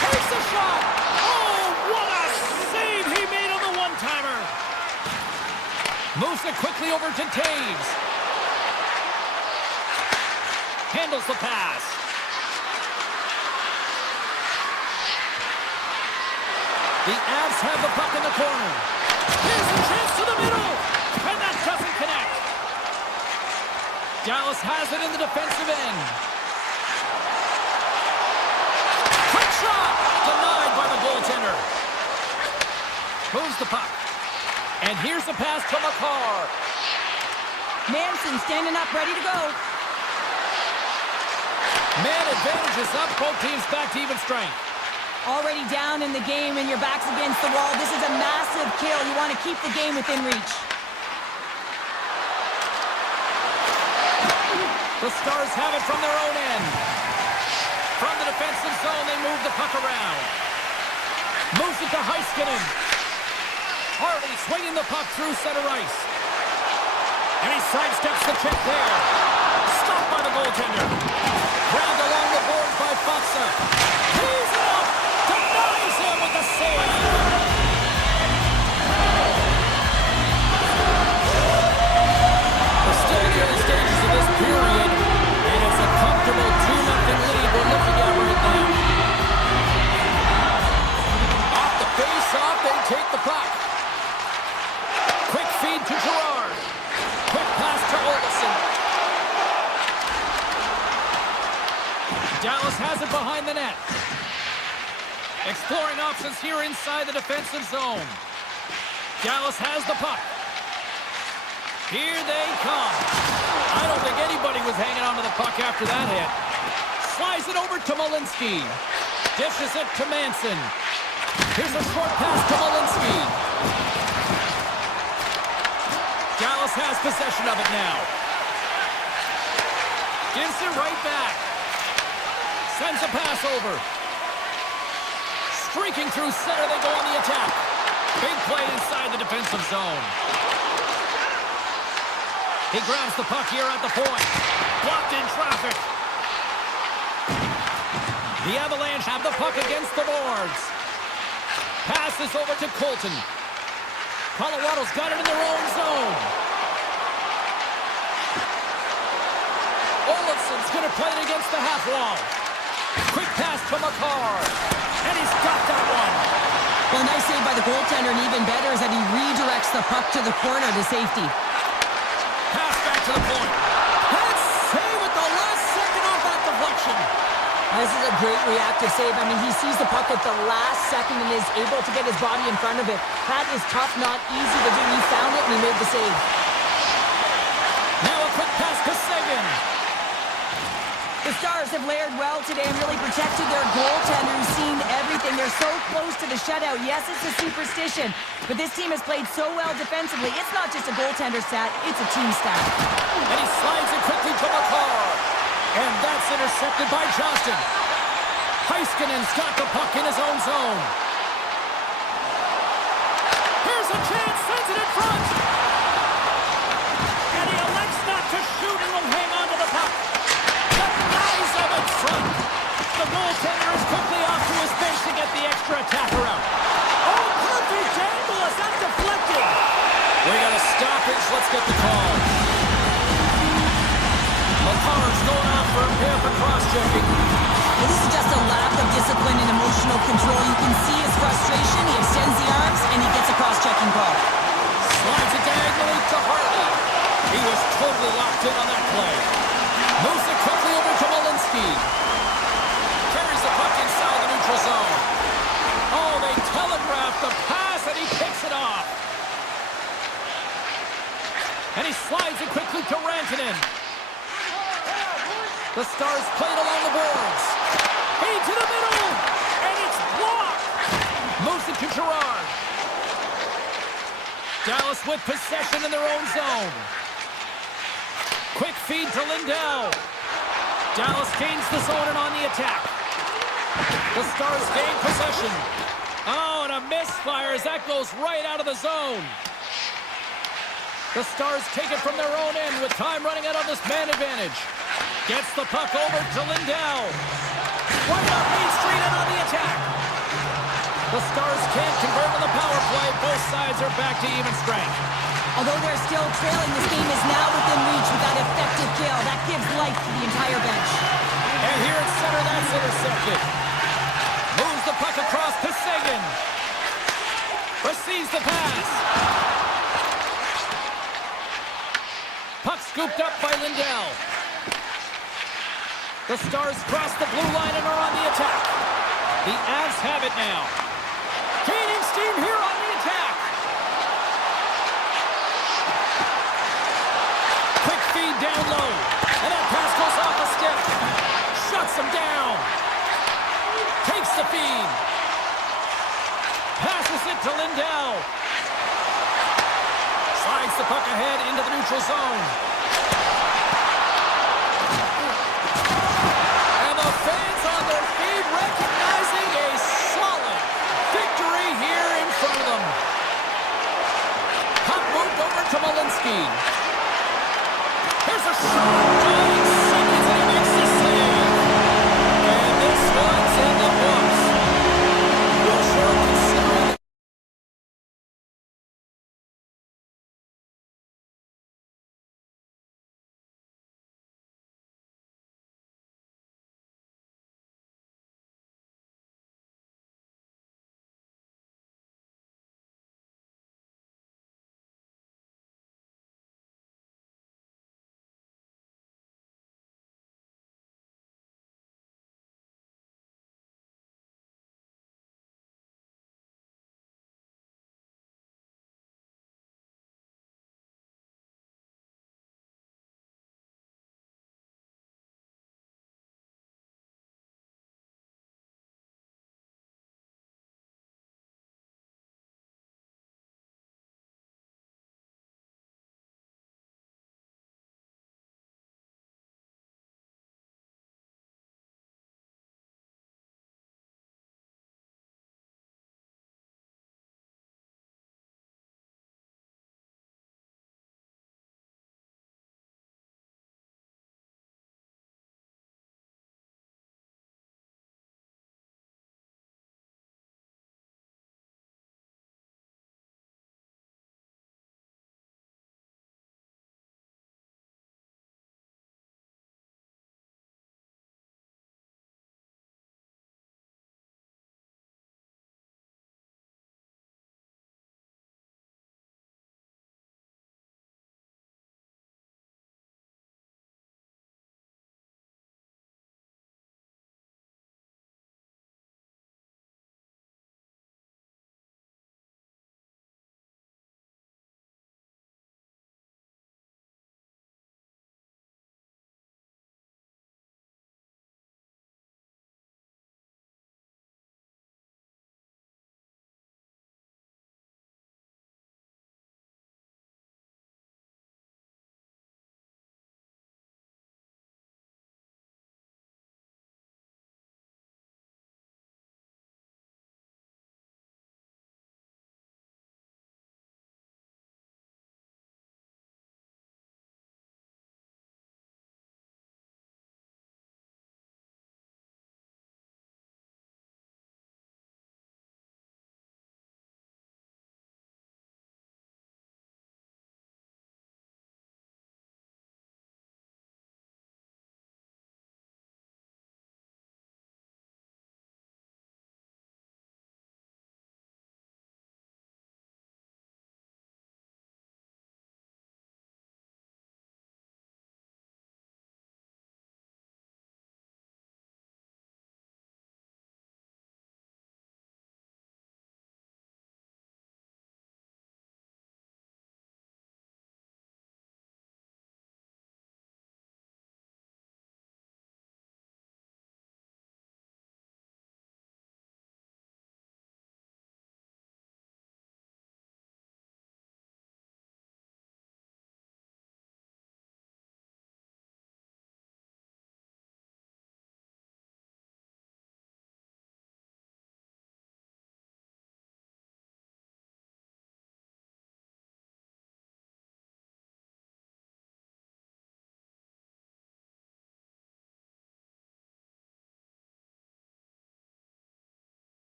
Takes the shot. Oh, what a save he made on the one-timer. Moves it quickly over to Taves. Handles the pass. The Avs have the puck in the corner. Here's a chance to the middle. And that doesn't connect. Dallas has it in the defensive end. Quick shot! Denied by the goaltender. Moves the puck. And here's the pass to McCarr. Manson standing up, ready to go. Man advantage is up. Both teams back to even strength. Already down in the game and your back's against the wall. This is a massive kill. You want to keep the game within reach. The Stars have it from their own end. From the defensive zone, they move the puck around. Moves it to Heiskanen. Harley swinging the puck through center ice. And he sidesteps the check there. Stopped by the goaltender. Grabbed along the boards by Faksa. He's up! Denies him with the save. We're still in the early stages of this period, and it's a comfortable 2-0 lead we're looking at right now. Off the face-off, they take the puck. Quick feed to Gerard. Quick pass to Olsen. Dallas has it behind the net. Exploring options here inside the defensive zone. Dallas has the puck. Here they come. I don't think anybody was hanging on to the puck after that hit. Slides it over to Malinsky. Dishes it to Manson. Here's a short pass to Malinsky. Dallas has possession of it now. Gives it right back. Sends a pass over. Streaking through center, they go on the attack. Big play inside the defensive zone. He grabs the puck here at the point. Blocked in traffic. The Avalanche have the puck against the boards. Passes over to Colton. Colorado's got it in their own zone. Olafson's going to play it against the half wall. Quick pass to McCarr. And he's got that one. Well, nice save by the goaltender, and even better is that he redirects the puck to the corner to safety. Pass back to the point. And save at the last second off that deflection. This is a great reactive save. I mean, he sees the puck at the last second and is able to get his body in front of it. That is tough, not easy to do. He found it and he made the save. Now a quick pass to Sagan. The Stars have layered well today and really protected their goaltender who's seen everything. They're so close to the shutout. Yes, it's a superstition, but this team has played so well defensively. It's not just a goaltender stat, it's a team stat. And he slides it quickly to McCarr. And that's intercepted by Johnston. Heiskanen's got the puck in his own zone. Here's a chance, sends it in front. And he elects not to shoot and will hang on to the puck. Denies him in front. The goaltender is quickly off to his bench to get the extra attacker out. Oh, perfect angle as that deflected. We got a stoppage. Let's get the call. McCarr's going out for a pair for cross-checking. Well, this is just a lack of discipline and emotional control. You can see his frustration. He extends the arms, and he gets a cross-checking call. Slides it diagonally to Hartley. He was totally locked in on that play. Moves it quickly over to Malinsky. Carries the puck inside the neutral zone. Oh, they telegraph the pass, and he picks it off. And he slides it quickly to Rantanen. The Stars played along the boards. He Feed to the middle, and it's blocked. Moves it to Gerard. Dallas with possession in their own zone. Quick feed to Lindell. Dallas gains the zone and on the attack. The Stars gain possession. Oh, and a misfire as that goes right out of the zone. The Stars take it from their own end with time running out on this man advantage. Gets the puck over to Lindell. Right up Main Street and on the attack. The Stars can't convert on the power play. Both sides are back to even strength. Although they're still trailing, this game is now within reach with that effective kill. That gives life to the entire bench. And here at center, that's intercepted. Moves the puck across to Sagan. Receives the pass. Puck scooped up by Lindell. The Stars cross the blue line and are on the attack. The Avs have it now. Gaining steam here on the attack. Quick feed down low. And that pass goes off the stick. Shuts him down. Takes the feed. Passes it to Lindell. Slides the puck ahead into the neutral zone. And the fans on their feet recognizing a solid victory here in front of them. Puck moved over to Malinsky. Here's a shot. 9 seconds and he makes the save. And this one's in the books. We'll sure consider it.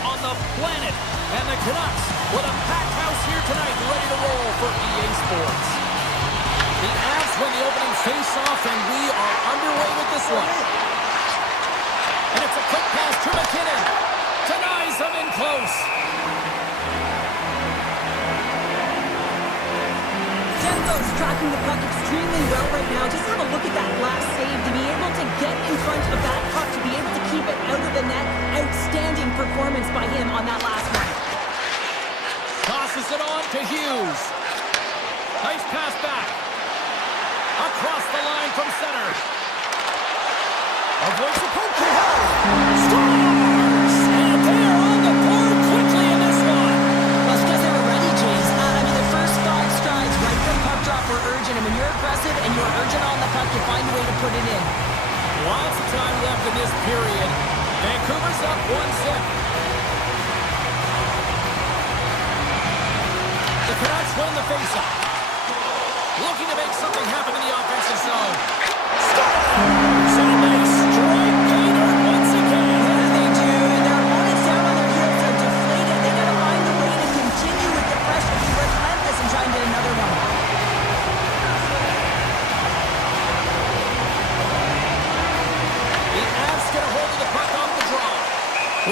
on the planet. And the Canucks with a packed house here tonight, ready to roll for EA Sports. The Avs win the opening face-off, and we are underway with this one. And it's a quick pass to McKinnon. Denies him in close. Demko's tracking the puck extremely well right now. Just have a look at that last save. To be able to get in front of that puck, to be able to keep it out of the net. Outstanding performance by him on that last one. Tosses it on to Hughes. Nice pass back. Across the line from center. Avoids the poke. Scores! And they are on the board quickly in this one. Well, it's because they were ready, James. The first 5 strides right from puck drop were urgent. And when you're aggressive and you're urgent on the puck, you find a way to put it in. Lots of time left in this period. Vancouver's up 1-0. The Canucks win the faceoff. Looking to make something happen in the offensive zone. Scores! And they strike Peter once again. Yeah, they do. And their opponents down on their heels are deflated. They got to find a way to continue with the pressure, be relentless, and try and get another one. The Avs get a hold of the puck off the draw.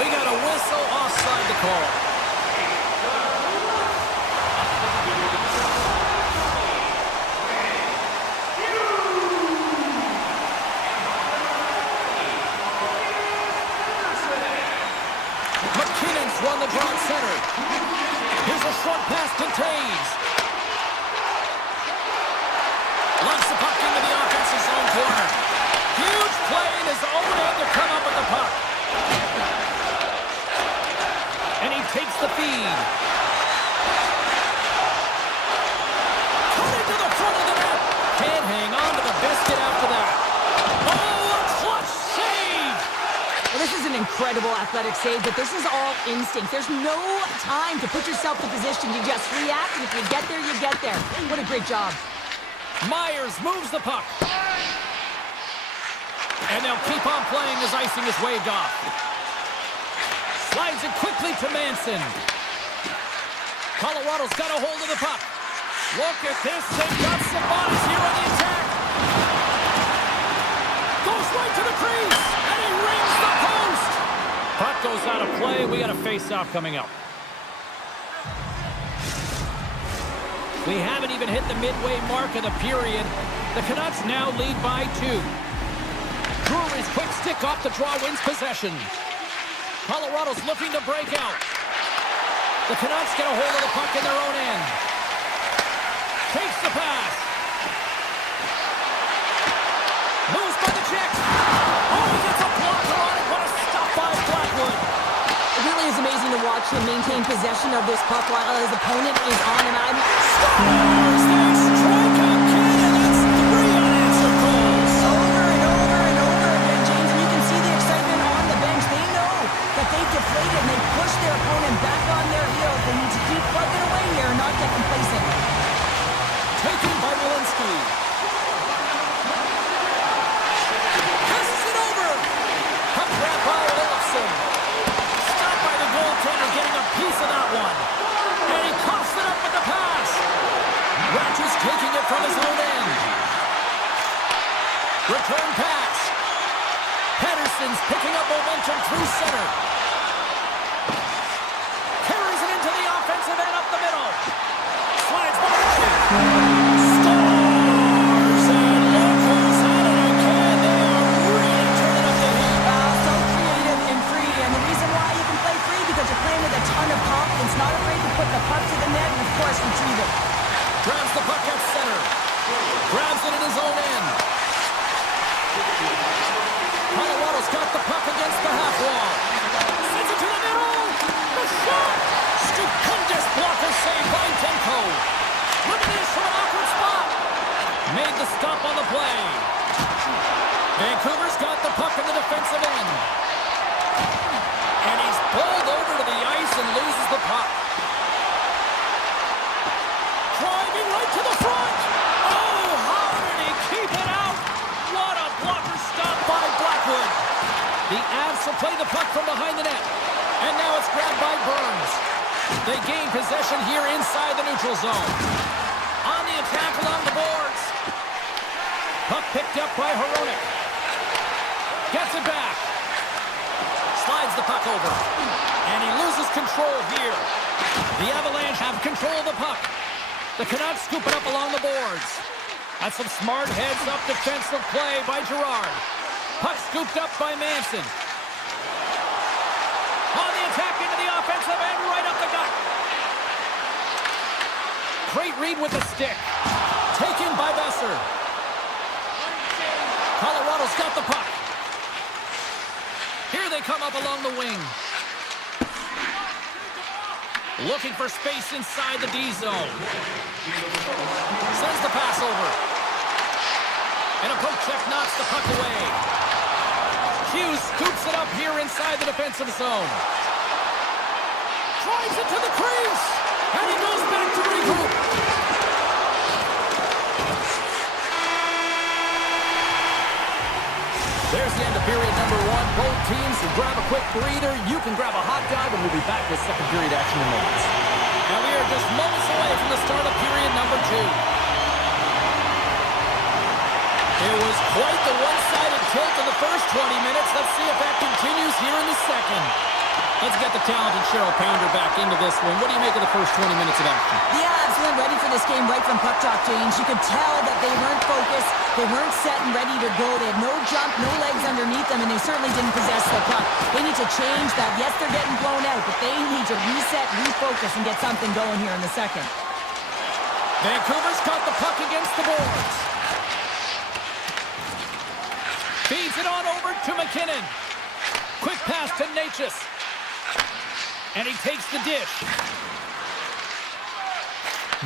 We got a whistle offside the call. McKinnon's won the draw at center. Here's a short pass to Taves. Launch the puck into the offensive zone corner. Huge play in his own end to come up with the puck. And he takes the feed. Cutting to the front of the net. Can't hang on to the biscuit after that. Oh, a clutch save! Well, this is an incredible athletic save, but this is all instinct. There's no time to put yourself in position. You just react, and if you get there, you get there. What a great job. Myers moves the puck. And they'll keep on playing as icing is waved off. Slides it quickly to Manson. Colorado's got a hold of the puck. Look at this. They've got some bodies here on the attack. Goes right to the crease. And he rings the post. Puck goes out of play. We got a face-off coming up. We haven't even hit the midway mark of the period. The Canucks now lead by 2. Drury's quick stick off the draw wins possession. Colorado's looking to break out. The Canucks get a hold of the puck in their own end. Takes the pass. Moves by the check. Oh, he gets a blocker on it. What a stop by Blackwood. It really is amazing to watch him maintain possession of this puck while his opponent is on and on. Scores! They strike again, and that's 3 unanswered goals. Over and over and over again, James, and you can see the excitement on the bench. They know that they've deflated and they push their opponent back on their heels. They need to keep plugging away here and not get complacent. Taken by Walensky. Passes it over. Puck grab by Olofsson. Stopped by the goaltender, getting a piece of that one. And he coughs it up with the pass. Ratcher's taking it from his own end. Return pass. Pettersson's picking up momentum through center. Carries it into the offensive end up the middle. Slides by the check. Scores! And look who's at it again. They are really turning up the heat. So creative and free, and the reason why you can play free because you're playing with a ton of confidence, not afraid to put the puck to the net and, of course, retrieve it. Grabs the puck at center. Grabs it in his own end. Colorado's got the puck against the half wall. Sends it to the middle. The shot. Stupendous blocker save by Demko. Look at this from an awkward spot. Made the stop on the play. Vancouver's got the puck in the defensive end. And he's pulled over to the ice and loses the puck. Driving right to the front. Oh, how did he keep it out? What a blocker stop by Blackwood. The Avs will play the puck from behind the net. And now it's grabbed by Burns. They gain possession here inside the neutral zone. On the attack along the boards. Puck picked up by Hronek. Gets it back. Slides the puck over. And he loses control here. The Avalanche have control of the puck. The Canucks scoop it up along the boards. That's some smart heads-up defensive play by Girard. Puck scooped up by Manson. On the attack into the offensive end, right up the gut. Great read with the stick. Taken by Besser. Colorado's got the puck. Here they come up along the wing. Looking for space inside the D zone. Sends the pass over. And a poke check knocks the puck away. Hughes scoops it up here inside the defensive zone. Drives it to the crease. And he goes back to regroup. There's the end of period number one. Both teams can grab a quick breather. You can grab a hot dog, and we'll be back with second period action in moments. And we are just moments away from the start of period number two. It was quite the one-sided tilt in the first 20 minutes. Let's see if that continues here in the second. Let's get the talented Cheryl Pounder back into this one. What do you make of the first 20 minutes of action? Yeah, absolutely ready for this game right from puck drop, James. You could tell that they weren't focused, they weren't set and ready to go. They had no jump, no legs underneath them, and they certainly didn't possess the puck. They need to change that. Yes, they're getting blown out, but they need to reset, refocus, and get something going here in the second. Vancouver's got the puck against the boards. Feeds it on over to McKinnon. Quick pass to Natchez. And he takes the dish.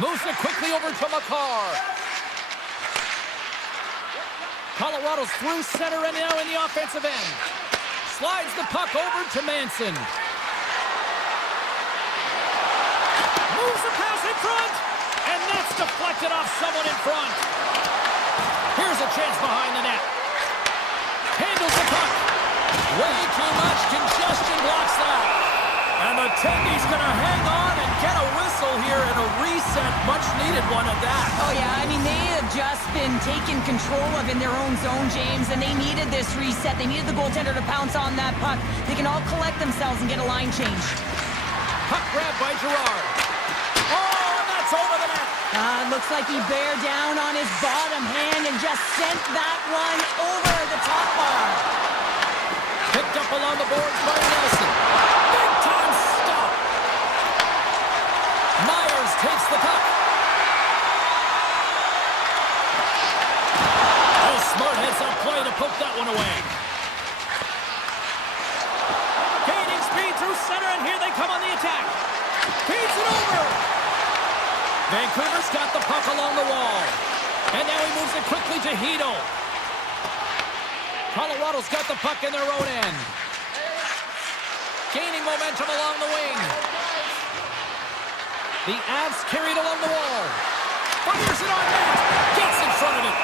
Moves it quickly over to Makar. Colorado's through center and now in the offensive end. Slides the puck over to Manson. Moves the pass in front. And that's deflected off someone in front. Here's a chance behind the net. Handles the puck. Way too much congestion blocks that. And the Tendy's going to hang on and get a whistle here and a reset, much-needed one at that. Oh, yeah, I mean, they have just been taken control of in their own zone, James, and they needed this reset. They needed the goaltender to pounce on that puck. They can all collect themselves and get a line change. Puck grab by Girard. Oh, and that's over the net. Looks like he bare down on his bottom hand and just sent that one over the top bar. Picked up along the boards by Nelson. Big-time stop. Myers takes the puck. Oh, smart heads-up play to poke that one away. Gaining speed through center, and here they come on the attack. Feeds it over. Vancouver's got the puck along the wall. And now he moves it quickly to Hito. Colorado's got the puck in their own end. Gaining momentum along the wing. The Avs carried along the wall. Fires it on net. Gets in front of it.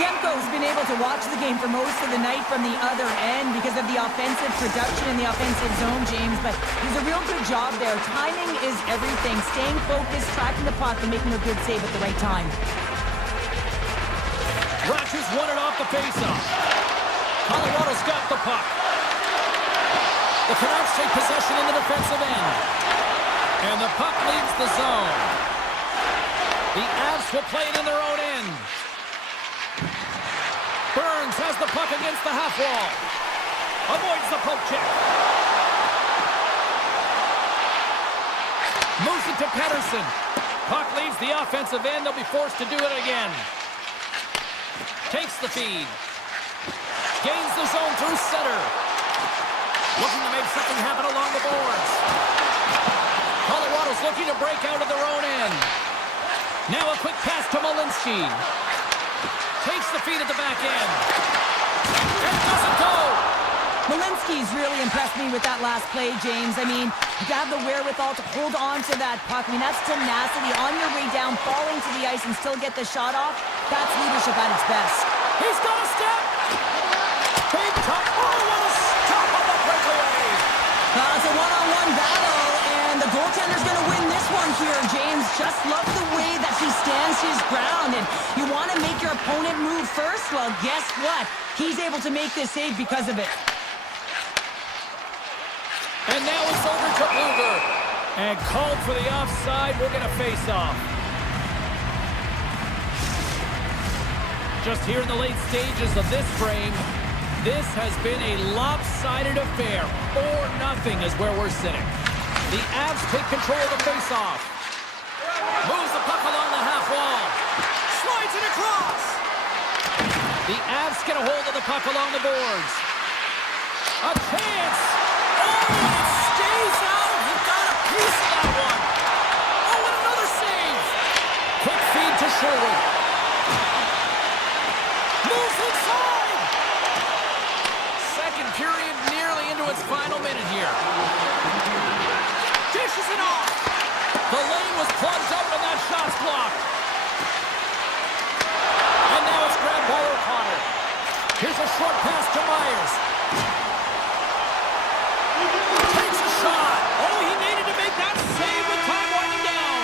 Demko's been able to watch the game for most of the night from the other end because of the offensive production in the offensive zone, James, but he's a real good job there. Timing is everything. Staying focused, tracking the puck, and making a good save at the right time. Ratchers won it off the faceoff. Colorado's got the puck. The Canucks take possession in the defensive end. And the puck leaves the zone. The Avs will play it in their own end. Burns has the puck against the half wall. Avoids the poke check. Moves it to Pettersson. Puck leaves the offensive end. They'll be forced to do it again. Takes the feed. Gains the zone through center. Looking to make something happen along the boards. Colorado's looking to break out of their own end. Now a quick pass to Malinsky. Takes the feed at the back end. And doesn't go. Malinsky's really impressed me with that last play, James. I mean, you have the wherewithal to hold on to that puck. I mean, that's tenacity on your way down, falling to the ice and still get the shot off. That's leadership at its best. He's got a step. Big top. Oh, what a stop on the breakaway. It's a one-on-one battle, and the goaltender's going to win this one here, James. Just love the way that he stands his ground, and you want to make your opponent move first? Well, guess what? He's able to make this save because of it. And now it's over to Bluger. And called for the offside. We're going to face off. Just here in the late stages of this frame, this has been a lopsided affair. 4-0 is where we're sitting. The Avs take control of the face-off. Moves the puck along the half wall. Slides it across. The Avs get a hold of the puck along the boards. A chance. Oh, it stays out. He got a piece of that one. Oh, and another save. Quick feed to Sherwood. Moves inside. Second period nearly into its final minute here. Dishes it off. The lane was plugged up and that shot's blocked. And now it's grabbed by O'Connor. Here's a short pass to Myers. Takes a shot. Oh, he needed to make that save with time winding down.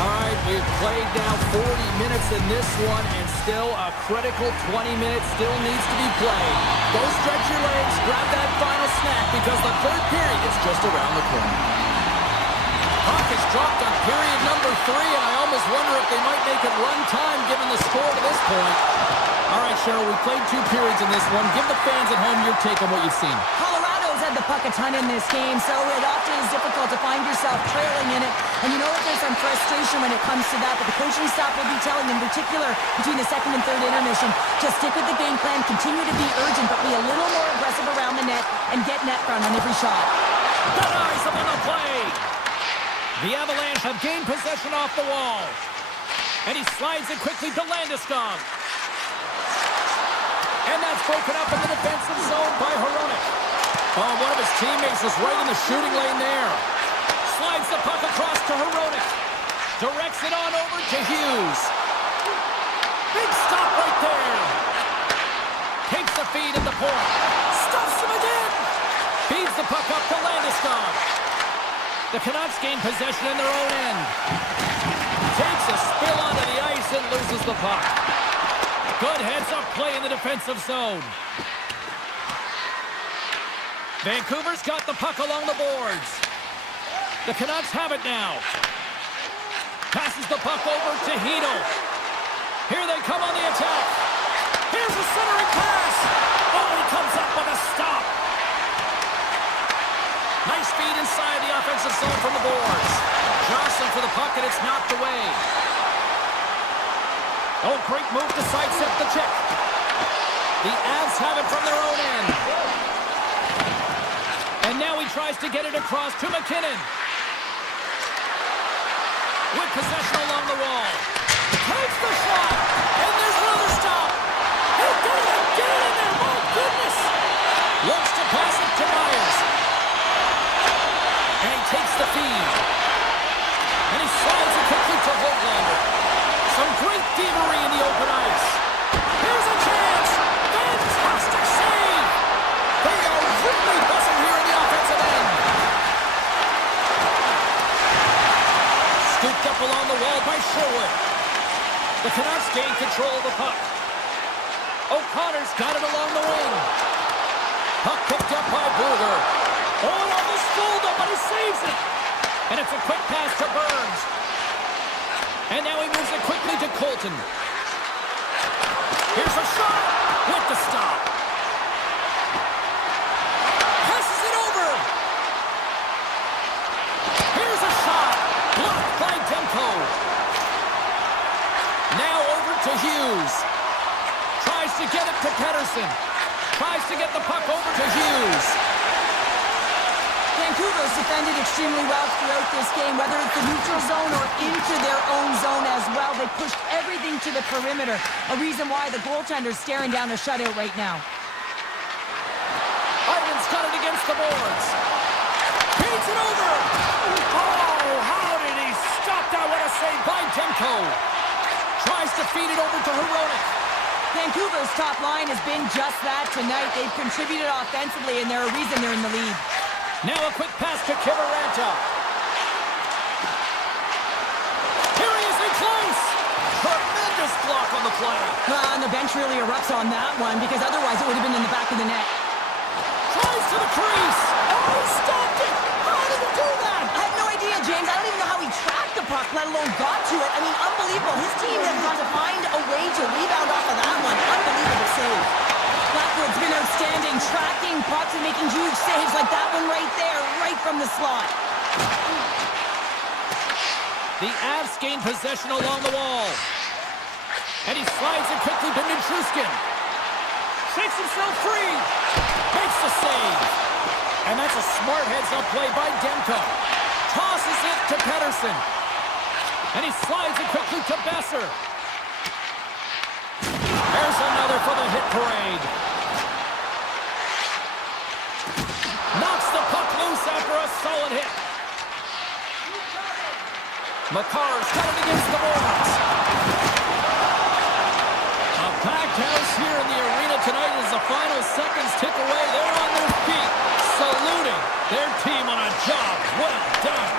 All right, we've played now 40 minutes in this one, and still a critical 20 minutes still needs to be played. Go stretch your legs, grab that final snack, because the third period is just around the corner. Puck is dropped on period number 3, and I almost wonder if they might make it run time given the score to this point. All right, Cheryl, we played 2 periods in this one. Give the fans at home your take on what you've seen. Colorado's had the puck a ton in this game, so it often is difficult to find yourself trailing in it. And you know that there's some frustration when it comes to that, but the coaching staff will be telling, in particular, between the second and third intermission, to stick with the game plan, continue to be urgent, but be a little more aggressive around the net, and get net front on every shot. Good eyes up on the play. The Avalanche have gained possession off the wall. And he slides it quickly to Landeskog. And that's broken up in the defensive zone by Hronek. Oh, one of his teammates was right in the shooting lane there. Slides the puck across to Hronek. Directs it on over to Hughes. Big stop right there. Takes the feed at the point. Stuffs him again. Feeds the puck up to Landeskog. The Canucks gain possession in their own end. Takes a spill onto the ice and loses the puck. Good heads-up play in the defensive zone. Vancouver's got the puck along the boards. The Canucks have it now. Passes the puck over to Hito. Here they come on the attack. Here's a centering pass. Oh, he comes up with a stop. Nice feed inside the offensive zone from the boards. Jostling for the puck, and it's knocked away. Oh, great move to sidestep the check. The Avs have it from their own end. And now he tries to get it across to McKinnon. With possession along the wall. Takes the shot. And there's another stop. He did it again in there. My goodness. Looks to pass it to Myers. And he takes the feed. And he slides it quickly to Hoglander. Some great thievery in the open ice. Here's a chance. Fantastic save. They are really buzzing here in the offensive end. Scooped up along the wall by Sherwood. The Canucks gain control of the puck. O'Connor's got it along the wing. Puck picked up by Bluger. Oh, and almost fooled him, but he saves it. And it's a quick pass to Burns. And now he moves it quickly to Colton. Here's a shot with the stop. Passes it over. Here's a shot. Blocked by Demko. Now over to Hughes. Tries to get it to Pettersson. Tries to get the puck over to Hughes. Vancouver's defended extremely well throughout this game, whether it's the neutral zone or into their own zone as well. They pushed everything to the perimeter, a reason why the goaltender's staring down a shutout right now. Ivan's got it against the boards. Feeds it over. Oh, how did he stop that? What a save by Demko. Tries to feed it over to Hronek. Vancouver's top line has been just that tonight. They've contributed offensively, and they're a reason they're in the lead. Now a quick pass to Kivaranta. Here he is in close. Tremendous block on the play. And the bench really erupts on that one, because otherwise it would have been in the back of the net. Tries to the crease. Oh, he stopped it. How did he do that? I have no idea, James. I don't even know how he tracked the puck, let alone got to it. I mean, unbelievable. His team has got to find a way to rebound off of that one. Unbelievable save. Blackwood's been outstanding, tracking pucks and making huge saves like that one right there, right from the slot. The Avs gain possession along the wall. And he slides it quickly to Nichushkin. Shakes himself free. Makes the save. And that's a smart heads-up play by Demko. Tosses it to Pettersson. And he slides it quickly to Besser. There's another for the hit parade. Knocks the puck loose after a solid hit. Makar's got it against the boards. A packed house here in the arena tonight as the final seconds tick away. They're on their feet, saluting their team on a job well done.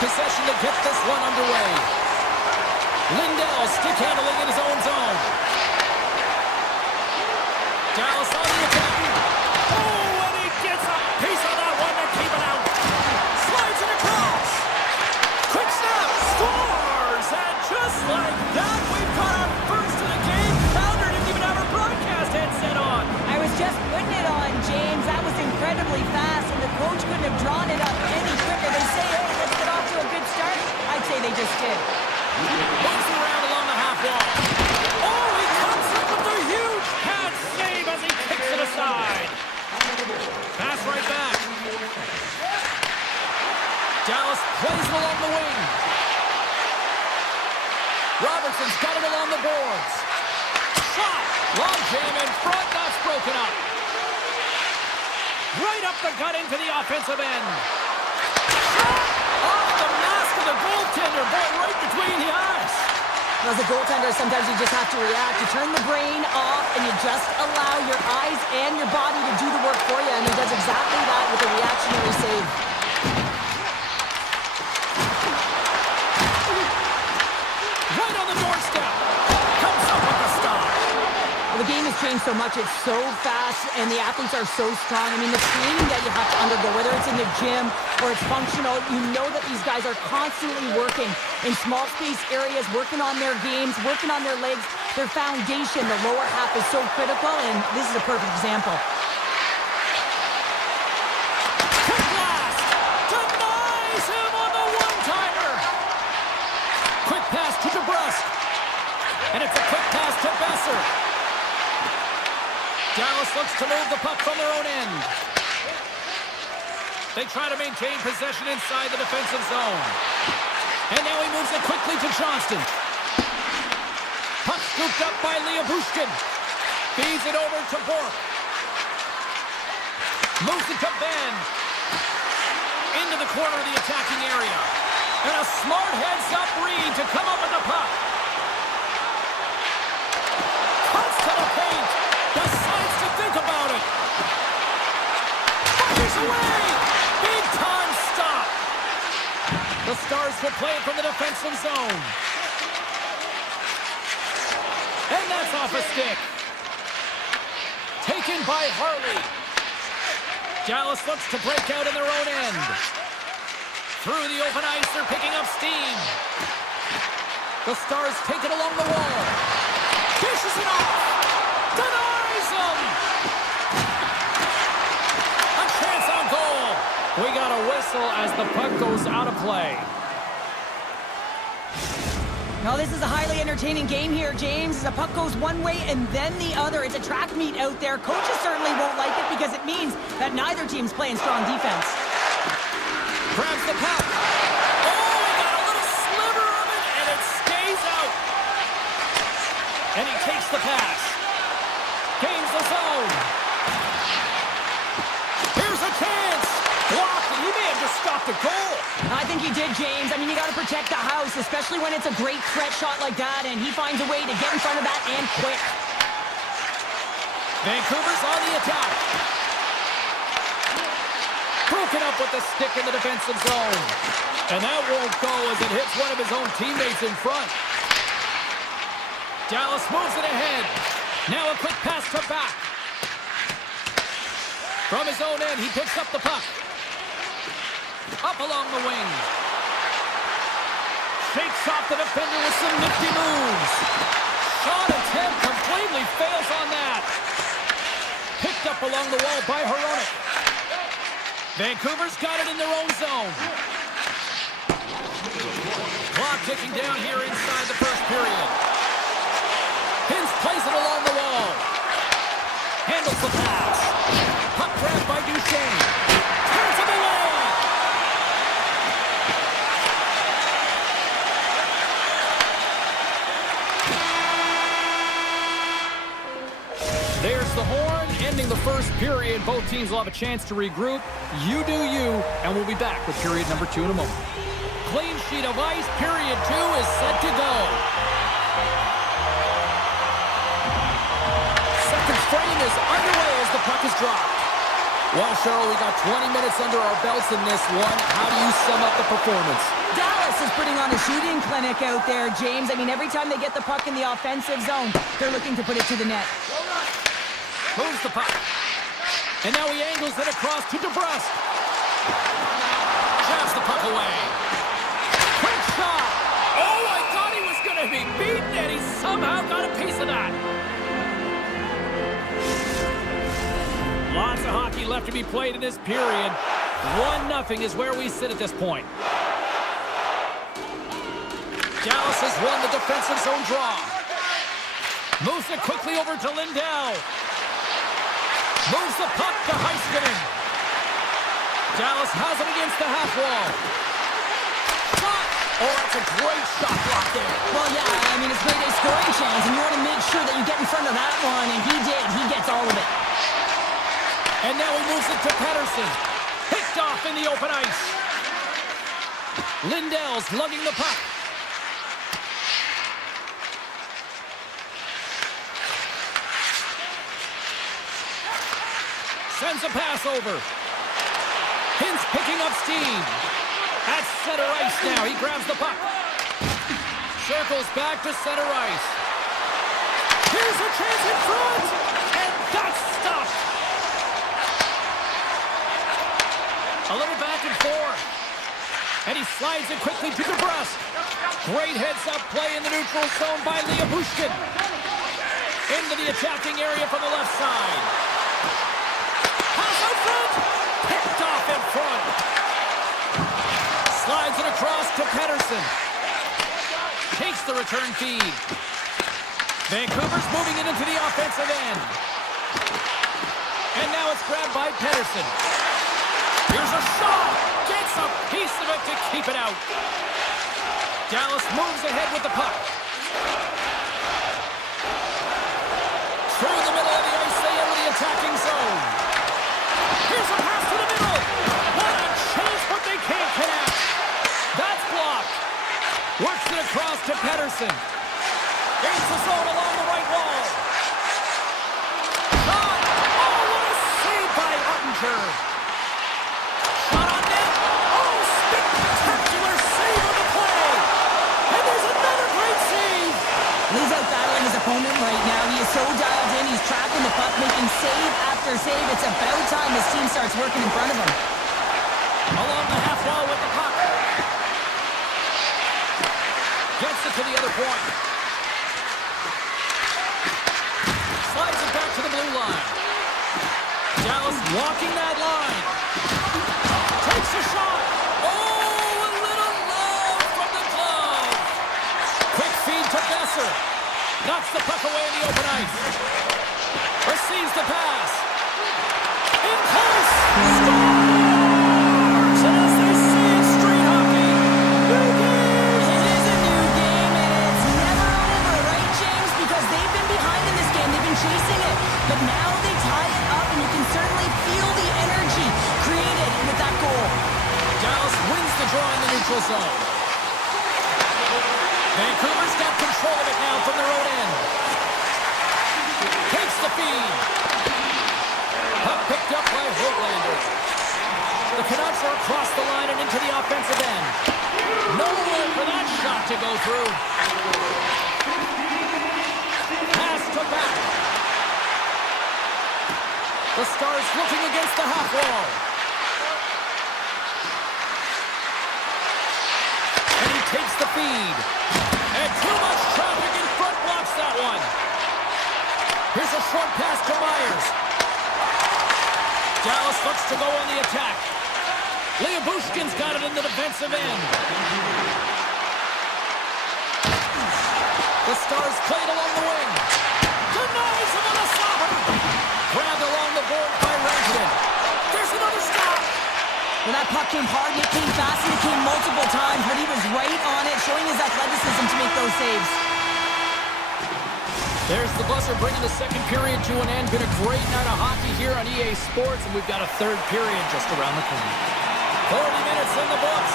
possession to get this one underway. Lindell stick handling in his own zone. Dallas on the attack. Oh, and he gets a piece of that one to keep it out. Slides it across. Quick snap. Scores. And just like that, we've got our first of the game. Pounder didn't even have her broadcast headset on. I was just putting it on, James. That was incredibly fast, and the coach couldn't have drawn it up any quicker. They say, hey, let's get off to a good start. I'd say they just did. Moves around along the half wall. Oh, he comes up with a huge pad save as he kicks it aside. Pass right back. Dallas plays it along the wing. Robertson's got it along the boards. Shot! Long jam in front, that's broken up. Right up the gut into the offensive end. Shot! Off the mask of the goaltender, boy, right between the eyes. As a goaltender, sometimes you just have to react. You turn the brain off, and you just allow your eyes and your body to do the work for you, and he does exactly that with a reactionary save. Right on the doorstep. Comes up with the stop. The game has changed so much. It's so fast, and the athletes are so strong. I mean, the training that you have to undergo, whether it's in the gym or it's functional, you know that these guys are constantly working in small space areas, working on their games, working on their legs, their foundation. The lower half is so critical, and this is a perfect example. Quick blast. Denies him on the one-timer. Quick pass to DeBrusque. And it's a quick pass to Besser. Dallas looks to move the puck from their own end. They try to maintain possession inside the defensive zone. And now he moves it quickly to Johnston. Puck scooped up by Bushkin. Feeds it over to Bork. Moves it to Ben. Into the corner of the attacking area. And a smart heads-up read to come up with the puck. Cuts to the paint. Decides to think about it. Fires away. Big time stop. The Stars will play it from the defensive zone. And that's off a stick. Taken by Harley. Dallas looks to break out in their own end. Through the open ice, they're picking up steam. The Stars take it along the wall. Dishes it off. Denies him. A chance on goal. We got a whistle as the puck goes out of play. No, this is a highly entertaining game here, James. As the puck goes one way and then the other. It's a track meet out there. Coaches certainly won't like it because it means that neither team's playing strong defense. Grabs the puck. Oh, he got a little sliver of it, and it stays out. And he takes the pass. Gains the zone. Here's a chance. Blocked, and he may have just stopped a goal. I think he did, James. I mean, you got to protect the house, especially when it's a great threat shot like that, and he finds a way to get in front of that and quick. Vancouver's on the attack. Broken up with the stick in the defensive zone. And that won't go as it hits one of his own teammates in front. Dallas moves it ahead. Now a quick pass to back. From his own end, he picks up the puck. Up along the wing. Shakes off the defender with some nifty moves. Shot attempt completely fails on that. Picked up along the wall by Hronek. Vancouver's got it in their own zone. Clock ticking down here inside the first period. Hintz plays it along the wall. Handles the pass. Puck grabbed by Duchesne. Turns it away. There's the horn, ending the first period. Both teams will have a chance to regroup. You do you, and we'll be back with period number 2 in a moment. Clean sheet of ice. Period 2 is set to go. Second frame is underway as the puck is dropped. Well, Cheryl, we got 20 minutes under our belts in this one. How do you sum up the performance? Dallas is putting on a shooting clinic out there, James. I mean, every time they get the puck in the offensive zone, they're looking to put it to the net. Moves the puck. And now he angles it across to DeBrusque. Jabs the puck away. Quick shot. Oh, I thought he was going to be beaten, and he somehow got a piece of that. Lots of hockey left to be played in this period. 1-0 is where we sit at this point. Dallas has won the defensive zone draw. Moves it quickly over to Lindell. Moves the puck to Heiskanen. Dallas has it against the half wall. Shot! Oh, that's a great shot block there. Well, yeah, I mean, it's great a scoring chance, and you want to make sure that you get in front of that one, and he did. He gets all of it. And now he moves it to Pettersson. Picked off in the open ice. Lindell's lugging the puck. Sends a pass over. Hintz picking up steam. At center ice now. He grabs the puck. Circles back to center ice. Here's a chance in front. And that's stopped. A little back and forth. And he slides it quickly to DeBrusque. Great heads-up play in the neutral zone by Bushkin. Into the attacking area from the left side. Pass out front. Picked off in front. Slides it across to Pettersson. Takes the return feed. Vancouver's moving it into the offensive end. And now it's grabbed by Pettersson. Here's a shot. Gets a piece of it to keep it out. Dallas moves ahead with the puck. Through the middle of the ice, they enter the attacking zone. Here's a pass to the middle. What a chance, but they can't connect. That's blocked. Works it across to Pettersson. Gains the zone along the right wall. Shot. Oh, what a save by Ottinger. Shot on net. Oh, spectacular save on the play. And there's another great save. He's out battling his opponent right now. He is so dialed in. He's tracking the puck, making save after save. It's about time his team starts working in front of him. Along the half wall with the puck. Gets it to the other point. Slides it back to the blue line. Dallas walking that line. Takes a shot. Oh, a little low from the glove. Quick feed to Besser. Knocks the puck away in the open ice. Receives the pass. In close. Scores! And as they say in street hockey, new game. It is a new game, and it's never over, right, James? Because they've been behind in this game. They've been chasing it. But now they tie it up, and you can certainly feel the energy created with that goal. Dallas wins the draw in the neutral zone. Vancouver's got control of it now from their own end. Takes the feed. Puck picked up by Hoglander. The Canucks are across the line and into the offensive end. Nowhere for that shot to go through. Pass to back. The Stars looking against the half wall. And he takes the feed. And too much traffic in front blocks that one. Here's a short pass to Myers. Dallas looks to go on the attack. Bushkin's got it in the defensive end. The Stars played along the wing. Denies him on the stopper. Grabbed along the board by Rankin. There's another stop. Well, that puck came hard, and it came fast, and it came multiple times, but he was right on it, showing his athleticism to make those saves. There's the buzzer bringing the second period to an end. Been a great night of hockey here on EA Sports, and we've got a third period just around the corner. 40 minutes in the books.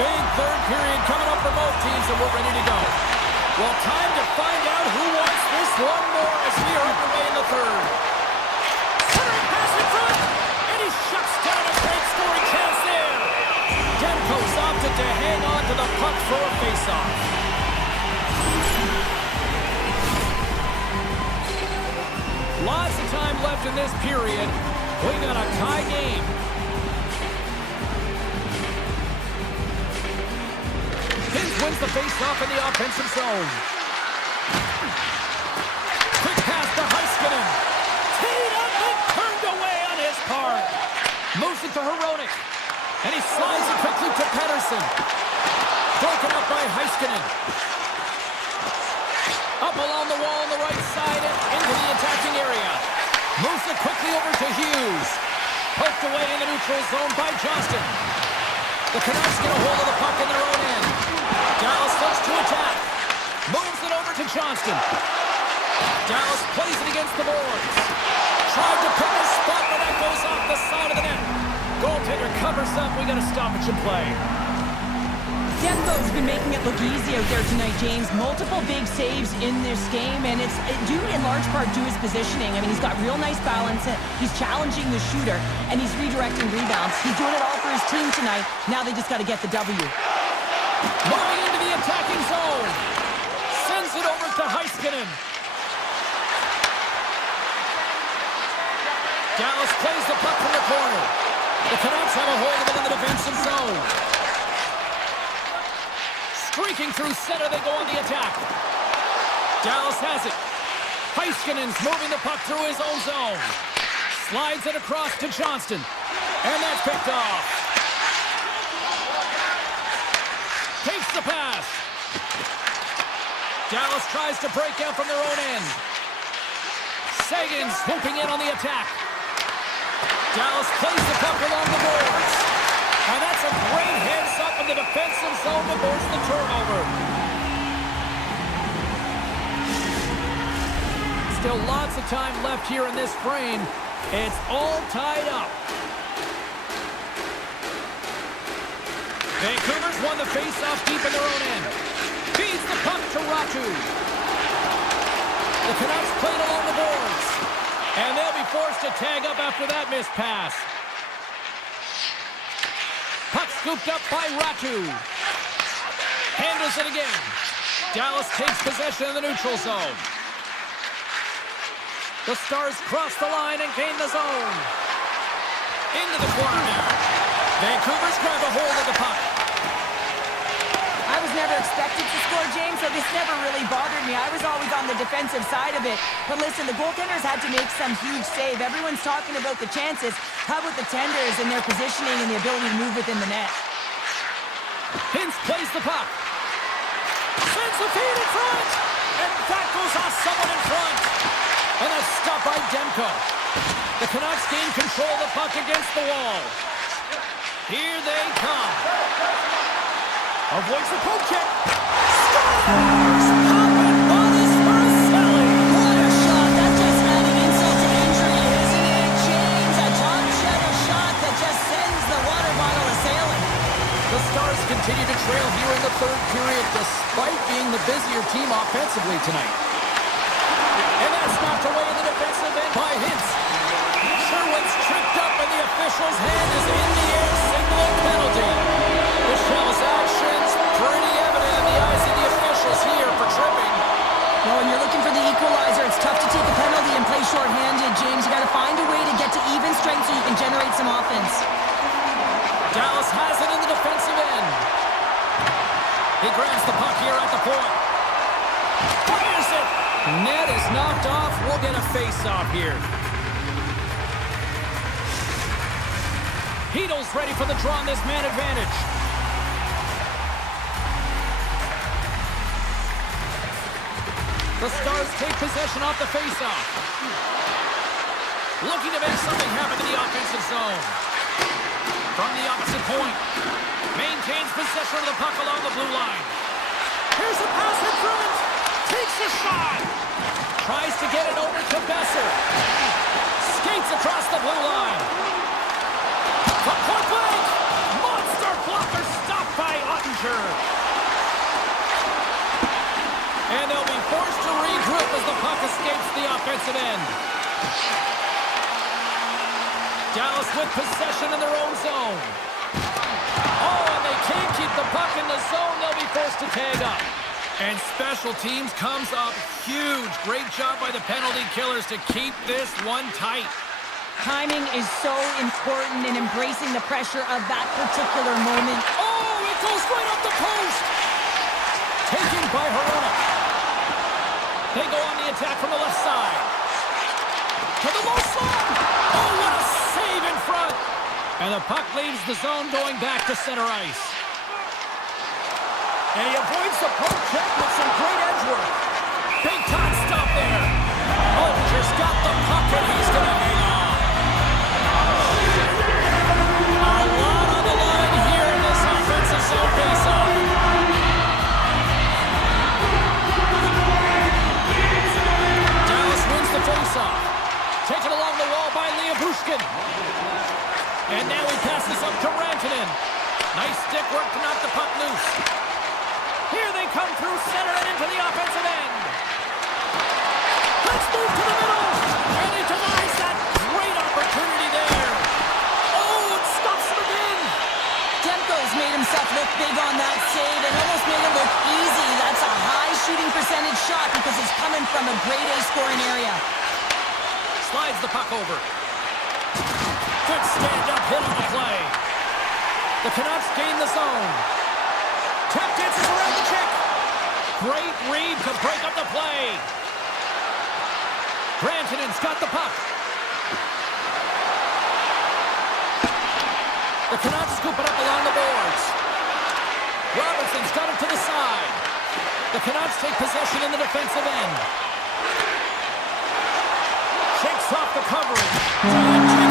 Big third period coming up for both teams, and we're ready to go. Well, time to find out who wants this one more as we are underway in the third. Centering pass in front, and he shuts down a great scoring chance there. Demko's off to attempted to hang on to the puck for a face-off. Lots of time left in this period. We got a tie game. Hins wins the face-off in the offensive zone. Quick pass to Heiskanen. Teed up and turned away on his part. Moves it to Hronek. And he slides it quickly to Pettersson. Broken up by Heiskanen. Up along the wall on the right side and into the attacking area. Moves it quickly over to Hughes. Poked away in the neutral zone by Johnston. The Canucks get a hold of the puck in their own end. Dallas looks to attack. Moves it over to Johnston. Dallas plays it against the boards. Tried to pick a spot, but that goes off the side of the net. Goaltender covers up. We got a stoppage in play. Demko's been making it look easy out there tonight, James. Multiple big saves in this game, and it's due in large part to his positioning. I mean, he's got real nice balance. He's challenging the shooter, and he's redirecting rebounds. He's doing it all for his team tonight. Now they just got to get the W. Moving into the attacking zone. Sends it over to Heiskanen. Dallas plays the puck from the corner. The Canucks have a hold of it in the defensive zone. Streaking through center, they go on the attack. Dallas has it. Heiskanen's moving the puck through his own zone. Slides it across to Johnston. And that's picked off. Takes the pass. Dallas tries to break out from their own end. Sagan swooping in on the attack. Dallas plays the puck along the boards. And that's a great heads-up in the defensive zone to force the turnover. Still lots of time left here in this frame. It's all tied up. Vancouver's won the face-off deep in their own end. Feeds the puck to Ratu. The Canucks played along the boards. And they'll be forced to tag up after that missed pass. Puck scooped up by Ratu. Handles it again. Dallas takes possession in the neutral zone. The Stars cross the line and gain the zone. Into the corner now. Vancouver's grab a hold of the puck. I was never expected to score, James, so this never really bothered me. I was always on the defensive side of it. But listen, the goaltenders had to make some huge save. Everyone's talking about the chances. How about the tenders and their positioning and the ability to move within the net? Hintz plays the puck. Sends the feed in front. And that goes off someone in front. And a stop by Demko. The Canucks gain control of the puck against the wall. Here they come. Avoids the poke check. Scores! Poppin' bonus for Selly. What a shot. That's just adding insult to injury, isn't it, James? A top shutter shot that just sends the water bottle a-sailing. The Stars continue to trail here in the third period despite being the busier team offensively tonight. And that's knocked away in the defensive end by Hintz. Sherwood's tripped up and the official's hand is in the air, signaling penalty. The shell's actions pretty evident in the eyes of the officials here for tripping. Well, when you're looking for the equalizer, it's tough to take a penalty and play shorthanded, James. You got to find a way to get to even strength so you can generate some offense. Dallas has it in the defensive end. He grabs the puck here at the point. Fires it. Net is knocked off. We'll get a face-off here. Heedle's ready for the draw on this man advantage. The Stars take possession off the face-off. Looking to make something happen in the offensive zone. From the opposite point. Maintains possession of the puck along the blue line. Here's a pass in front. Takes a shot. Tries to get it over to Besser. Skates across the blue line. From point blank. Monster blocker stopped by Ottinger. And they'll be forced to regroup as the puck escapes the offensive end. Dallas with possession in their own zone. Oh, and they can't keep the forced to tag up. And special teams comes up huge. Great job by the penalty killers to keep this one tight. Timing is so important in embracing the pressure of that particular moment. Oh, it goes right up the post. Taken by Herona. They go on the attack from the left side. To the low slot. Oh, what a save in front. And the puck leaves the zone going back to center ice. And he avoids the poke check with some great edge work. Big time stop there. Oh, just got the puck and he's going to hang on. A lot on the line here in this offensive zone face-off. Dallas wins the face-off. Taken along the wall by Liabushkin. And now he passes up to Rantanen. Nice stick work to knock the puck loose. Here they come through center and into the offensive end. Let's move to the middle. And he denies that great opportunity there. Oh, it stops him again. Demko's made himself look big on that save and almost made it look easy. That's a high shooting percentage shot because it's coming from a grade A scoring area. Slides the puck over. Good stand-up hit on the play. The Canucks gain the zone. Tap dances around the check. Great read to break up the play. Rantanen's got the puck. The Canucks scoop it up along the boards. Robertson's got it to the side. The Canucks take possession in the defensive end. Shakes off the covering.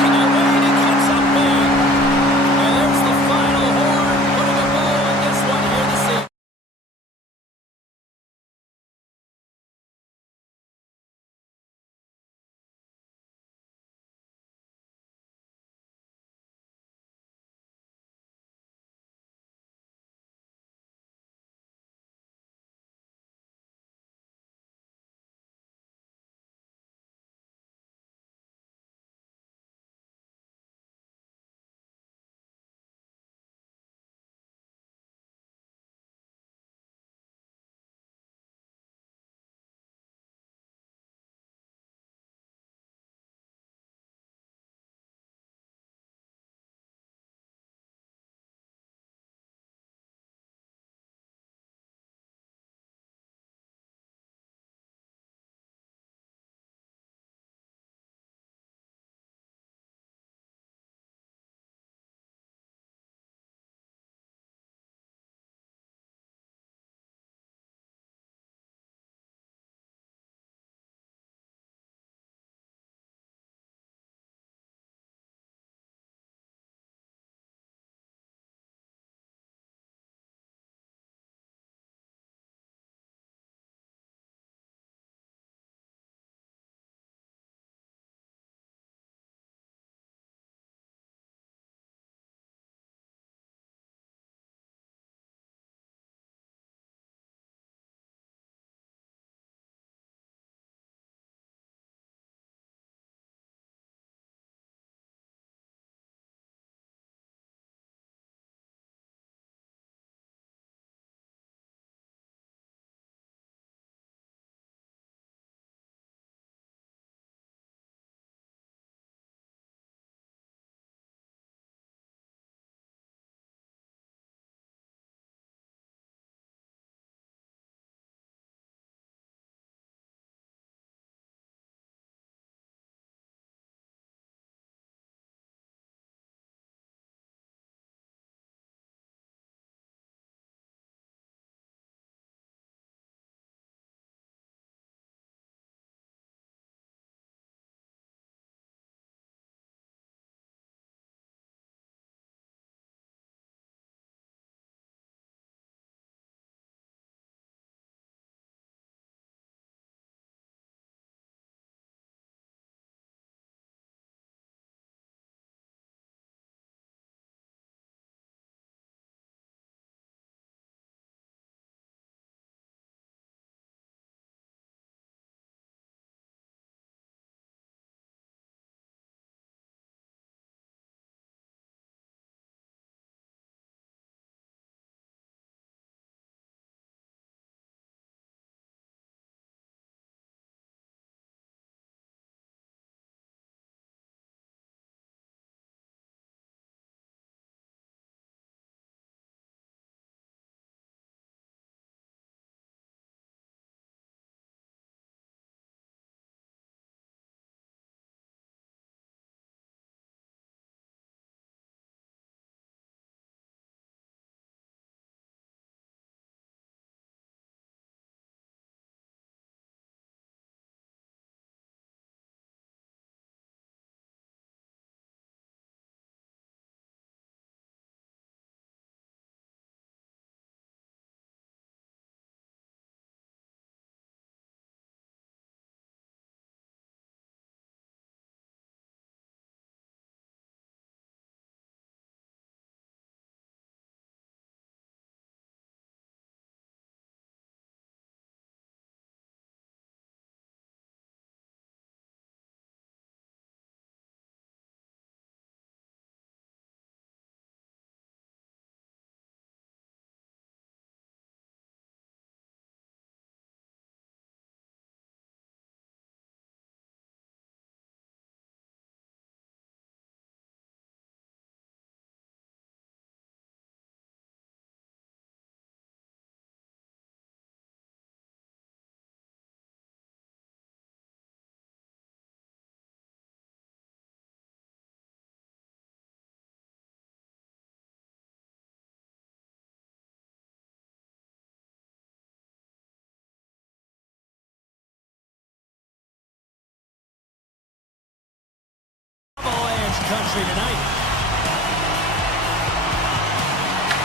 country tonight.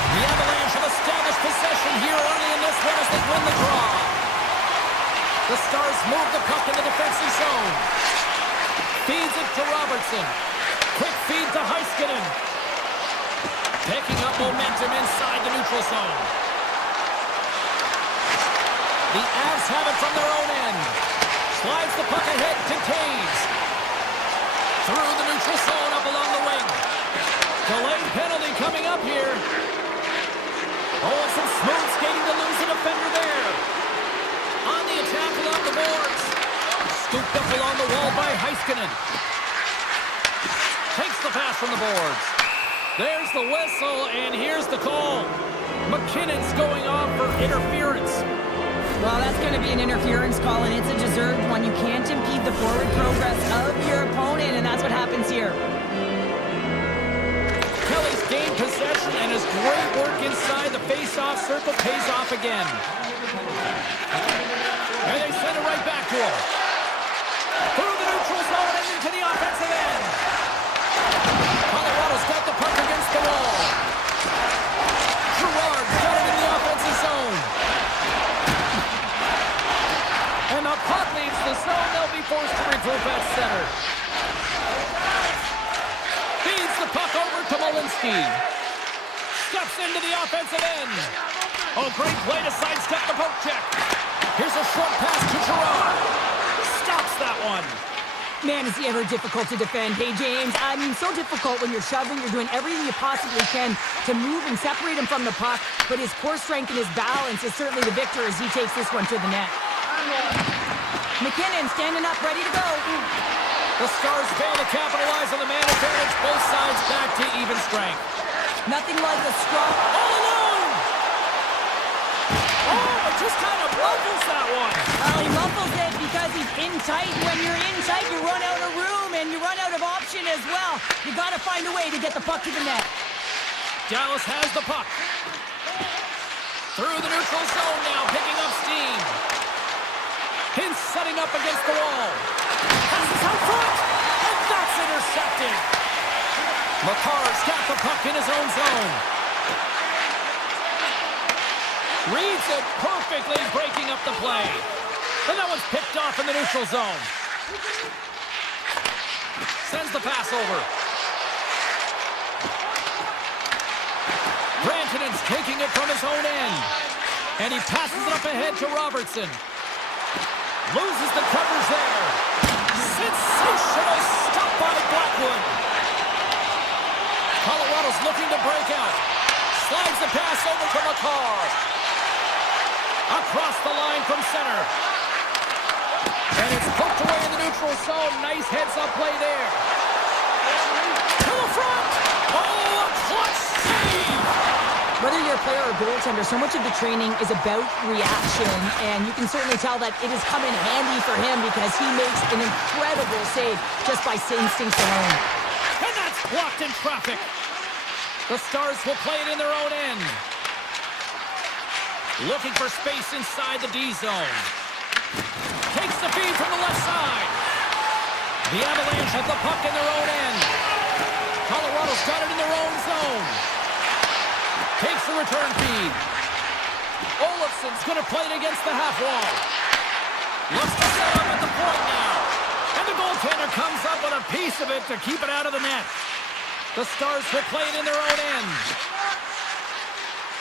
The Avalanche have established possession here early in this one as they win the draw. The Stars move the puck in the defensive zone. Feeds it to Robertson. Quick feed to Heiskanen. Picking up momentum inside the neutral zone. The Avs have it from their own end. Slides the puck ahead to Taves. Through the neutral zone up along the wing. Delayed penalty coming up here. Oh, some smooth skating to lose a defender there. On the attack along the boards. Scooped up along the wall by Heiskanen. Takes the pass from the boards. There's the whistle, and here's the call. McKinnon's going off for interference. Well, that's going to be an interference call, and it's a deserved one. You can't impede the forward progress of your opponent, and that's what happens here. Kelly's gained possession, and his great work inside the face-off circle pays off again. And they send it right back to him. Through the neutral zone and into the offensive end. Colorado's got the puck against the wall. Gerard's got it in the offensive zone. And the puck leaves the zone. They'll be forced to regroup at center. Feeds the puck over to Malinsky. Steps into the offensive end. Oh, great play to sidestep the poke check. Here's a short pass to Gerard. Stops that one. Man, is he ever difficult to defend. Hey, James, I mean, so difficult when you're shoving. You're doing everything you possibly can to move and separate him from the puck. But his core strength and his balance is certainly the victor as he takes this one to the net. McKinnon standing up, ready to go. The Stars fail to capitalize on the man advantage. Both sides back to even strength. Nothing like a scrum. All alone! Oh, it just kind of muffles that one. Well, he muffles it because he's in tight. When you're in tight, you run out of room and you run out of option as well. You got to find a way to get the puck to the net. Dallas has the puck. Through the neutral zone now, picking up steam. Hintz setting up against the wall. Passes out front, and that's intercepted. McCarr's got the puck in his own zone. Reads it perfectly, breaking up the play. And that one's picked off in the neutral zone. Sends the pass over. Rantanen's taking it from his own end. And he passes it up ahead to Robertson. Loses the coverage there. Sensational stop by Blackwood. Colorado's looking to break out. Slides the pass over to McCarr. Across the line from center. And it's poked away in the neutral zone. Nice heads-up play there. To the front. Oh, a clutch save. Whether you're a player or goaltender, so much of the training is about reaction, and you can certainly tell that it has come in handy for him because he makes an incredible save just by instincts alone. And that's blocked in traffic. The Stars will play it in their own end. Looking for space inside the D zone. Takes the feed from the left side. The Avalanche have the puck in their own end. Colorado's got it in their own zone. Takes the return feed. Olofsson's going to play it against the half wall. Looks to set up at the point now. And the goaltender comes up with a piece of it to keep it out of the net. The Stars will play it in their own end.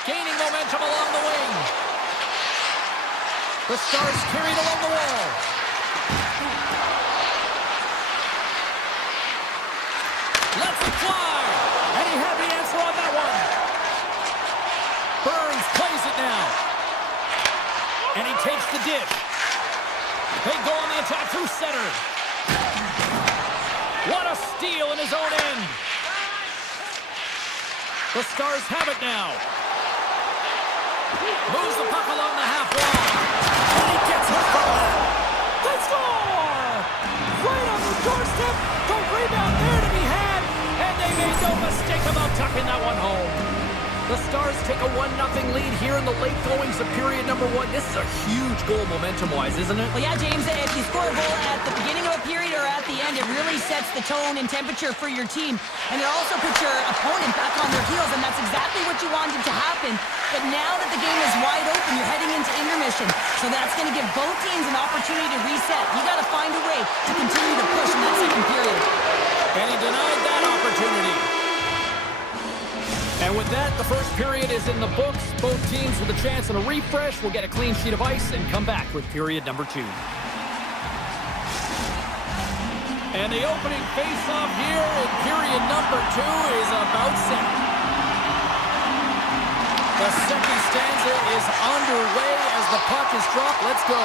Gaining momentum along the wing. The Stars carried along the wall. Lets it fly. And he had the answer on that one. Burns plays it now. And he takes the dish. They go on the attack through center. What a steal in his own end. The Stars have it now. Moves the puck along the half wall. And he gets it from it. They score! Right on the doorstep. The rebound there to be had. And they made no mistake about tucking that one home. The Stars take a 1-0 lead here in the late goings of period number 1. This is a huge goal momentum-wise, isn't it? Well, yeah, James, if you score a goal at the beginning of a period or at the end, it really sets the tone and temperature for your team. And it also puts your opponent back on their heels, and that's exactly what you wanted to happen. But now that the game is wide open, you're heading into intermission. So that's going to give both teams an opportunity to reset. You got to find a way to continue to push in that second period. And he denied that opportunity. And with that, the first period is in the books. Both teams with a chance at a refresh will get a clean sheet of ice and come back with period number 2. And the opening face-off here in period number 2 is about set. The second stanza is underway as the puck is dropped. Let's go.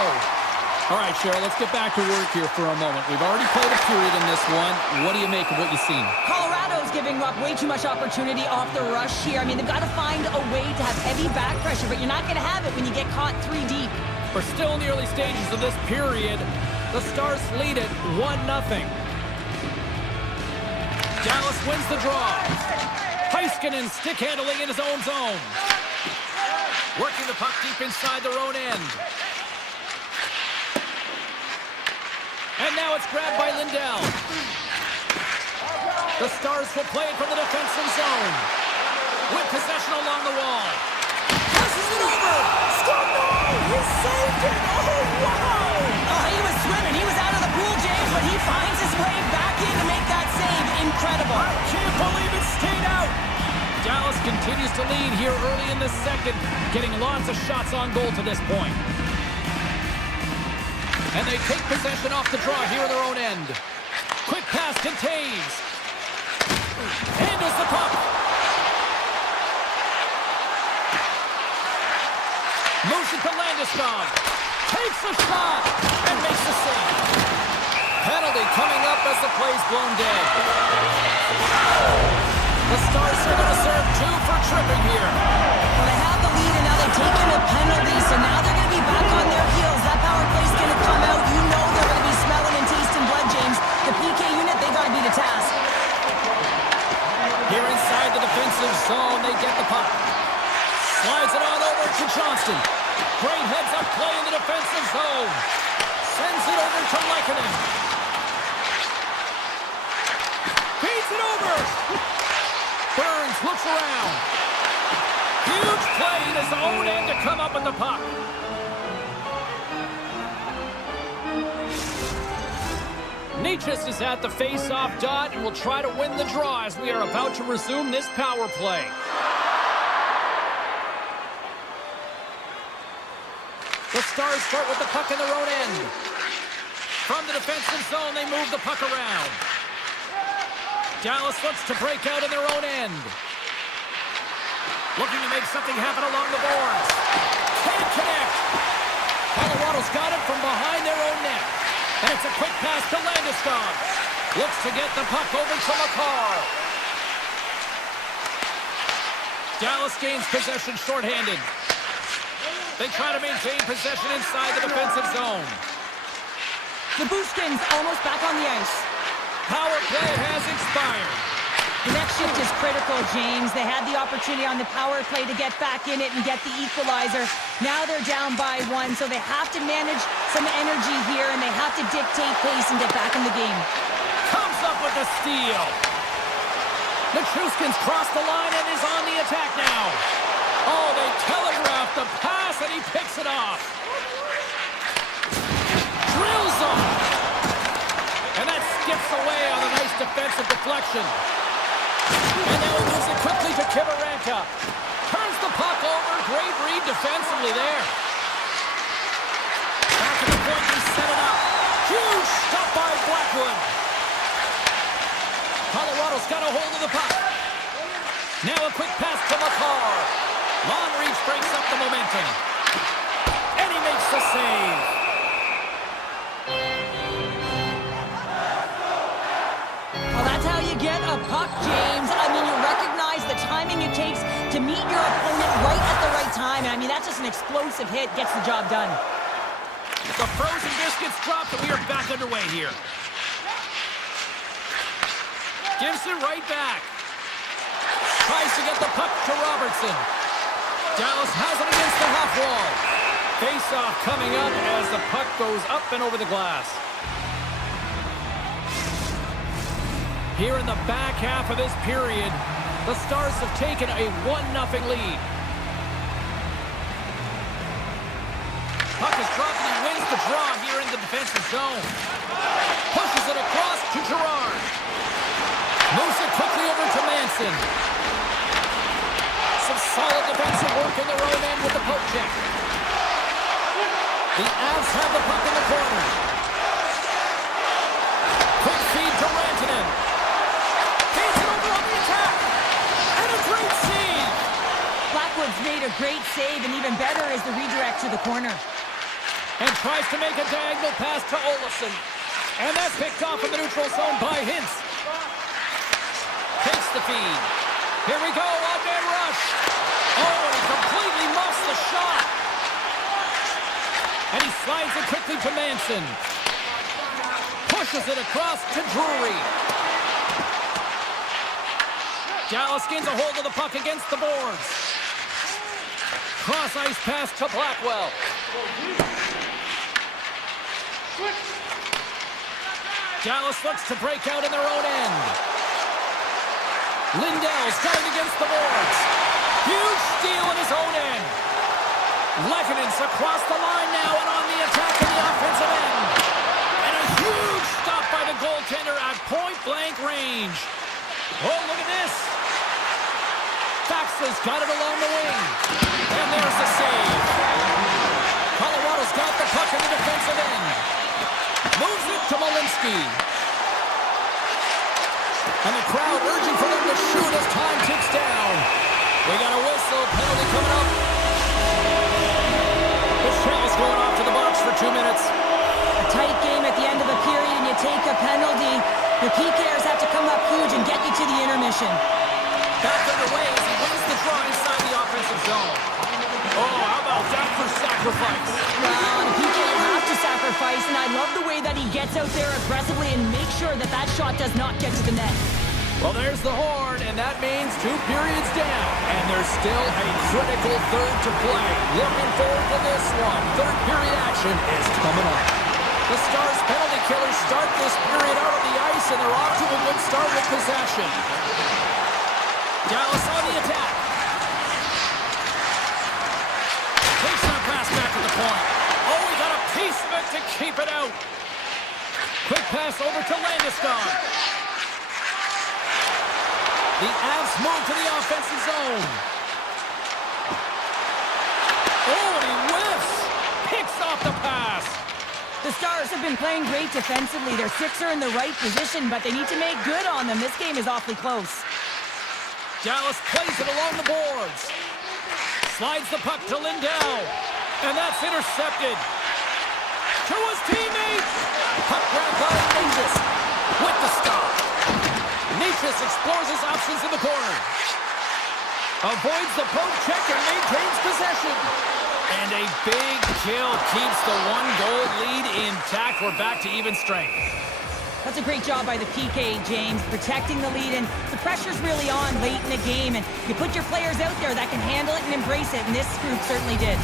All right, Cheryl, let's get back to work here for a moment. We've already played a period in this one. What do you make of what you've seen? Colorado's giving up way too much opportunity off the rush here. I mean, they've got to find a way to have heavy back pressure, but you're not going to have it when you get caught 3 deep. We're still in the early stages of this period. The Stars lead it 1-0. Dallas wins the draw. Heiskanen stick handling in his own zone. Working the puck deep inside their own end. And now it's grabbed by Lindell. The Stars will play it from the defensive zone. With possession along the wall. Passes it over. Score! No! He saved it! Oh, wow! Oh, he was swimming. He was out of the pool, James, but he finds his way back in to make that save. Incredible. I can't believe it stayed out. Dallas continues to lead here early in the second, getting lots of shots on goal to this point. And they take possession off the draw here in their own end. Quick pass to Taves. Handles the puck. Moves it to Landeskog. Takes a shot and makes the save. Penalty coming up as the play's blown dead. The Stars are going to serve 2 for tripping here. Well, they have the lead, and now they've taken a penalty, so now they're going to be back on their heels. That power play's going to come out. You know they're going to be smelling and tasting blood, James. The PK unit, they got to be the task. Here inside the defensive zone, they get the puck. Slides it on over to Johnston. Great heads-up play in the defensive zone. Sends it over to Lehkonen. Feeds it over. Burns looks around. Huge play in his own end to come up with the puck. Nietzsche is at the face-off dot and will try to win the draw as we are about to resume this power play. The Stars start with the puck in their own end. From the defensive zone, they move the puck around. Dallas looks to break out in their own end. Looking to make something happen along the boards. Can't connect. Colorado's got it from behind their own net. And it's a quick pass to Landeskog. Looks to get the puck over to McCarr. Dallas gains possession shorthanded. They try to maintain possession inside the defensive zone. The Bushkins almost back on the ice. Power play has expired. The next shift is critical, James. They had the opportunity on the power play to get back in it and get the equalizer. Now they're down by 1, so they have to manage some energy here, and they have to dictate pace and get back in the game. Comes up with the steal. Nichushkin's crossed the line and is on the attack now. Oh, they telegraphed the pass, and he picks it off. Drills him. And that skips away on a nice defensive deflection. And now he moves it quickly to Kivarenka. Turns the puck over. Great read defensively there. Back at the point, he set it up. Huge stop by Blackwood. Colorado's got a hold of the puck. Now a quick pass to McCarr. Long reach breaks up the momentum. And he makes the save. Well, that's how you get a puck, James. I mean, you recognize the timing it takes to meet your opponent right at the right time. And I mean, that's just an explosive hit, gets the job done. The frozen biscuits dropped, and we are back underway here. Gives it right back. Tries to get the puck to Robertson. Dallas has it against the half wall. Face-off coming up as the puck goes up and over the glass. Here in the back half of this period, the Stars have taken a 1-0 lead. Puck is dropped and he wins the draw here in the defensive zone. Pushes it across to Gerard. Moves it quickly over to Manson. Some solid defensive work in their own end with the poke check. The Avs have the puck in the corner. Quick feed to Rantanen. Feeds it over on the attack. And a great save. Blackwood's made a great save, and even better is the redirect to the corner. And tries to make a diagonal pass to Olofsson. And that's picked off in the neutral zone by Hintz. Takes the feed. Here we go, one-man rush. Oh, and he completely muffs the shot. And he slides it quickly to Manson. Pushes it across to Drury. Dallas gains a hold of the puck against the boards. Cross-ice pass to Blackwell. Dallas looks to break out in their own end. Lindell's got it against the boards. Huge steal in his own end. Lehkonen's across the line now and on the attack in the offensive end. And a huge stop by the goaltender at point-blank range. Oh, look at this. Faxa's got it along the wing. And there's the save. Colorado's got the puck in the defensive end. Moves it to Malinsky. And the crowd urging for them to shoot as time ticks down. We got a whistle, penalty coming up. Michelle's going off to the box for 2 minutes. A tight game at the end of the period, and you take a penalty. The PKers have to come up huge and get you to the intermission. Back underway as he wins the draw inside the offensive zone. Oh, how about that for sacrifice? Well, the PK have to sacrifice, and I love the way that he gets out there aggressively and makes sure that that shot does not get to the net. Well, there's the horn, and that means 2 periods down. And there's still a critical third to play. Looking forward to this one. Third period action is coming up. The Stars penalty killers start this period out on the ice, and they're off to a good start with possession. Dallas on the attack. Takes that pass back to the point. Oh, he got a piece of it to keep it out. Quick pass over to Landeskog. The Avs move to the offensive zone. Oh, and he whiffs. Picks off the pass. The Stars have been playing great defensively. Their six are in the right position, but they need to make good on them. This game is awfully close. Dallas plays it along the boards. Slides the puck to Lindell. And that's intercepted. To his teammate. Puck grabbed by Natchez. With the stop. Natchez explores his options in the corner. Avoids the poke check and maintains possession. And a big kill keeps the 1-goal lead intact. We're back to even strength. That's a great job by the PK, James, protecting the lead, and the pressure's really on late in the game, and you put your players out there that can handle it and embrace it, and this group certainly did.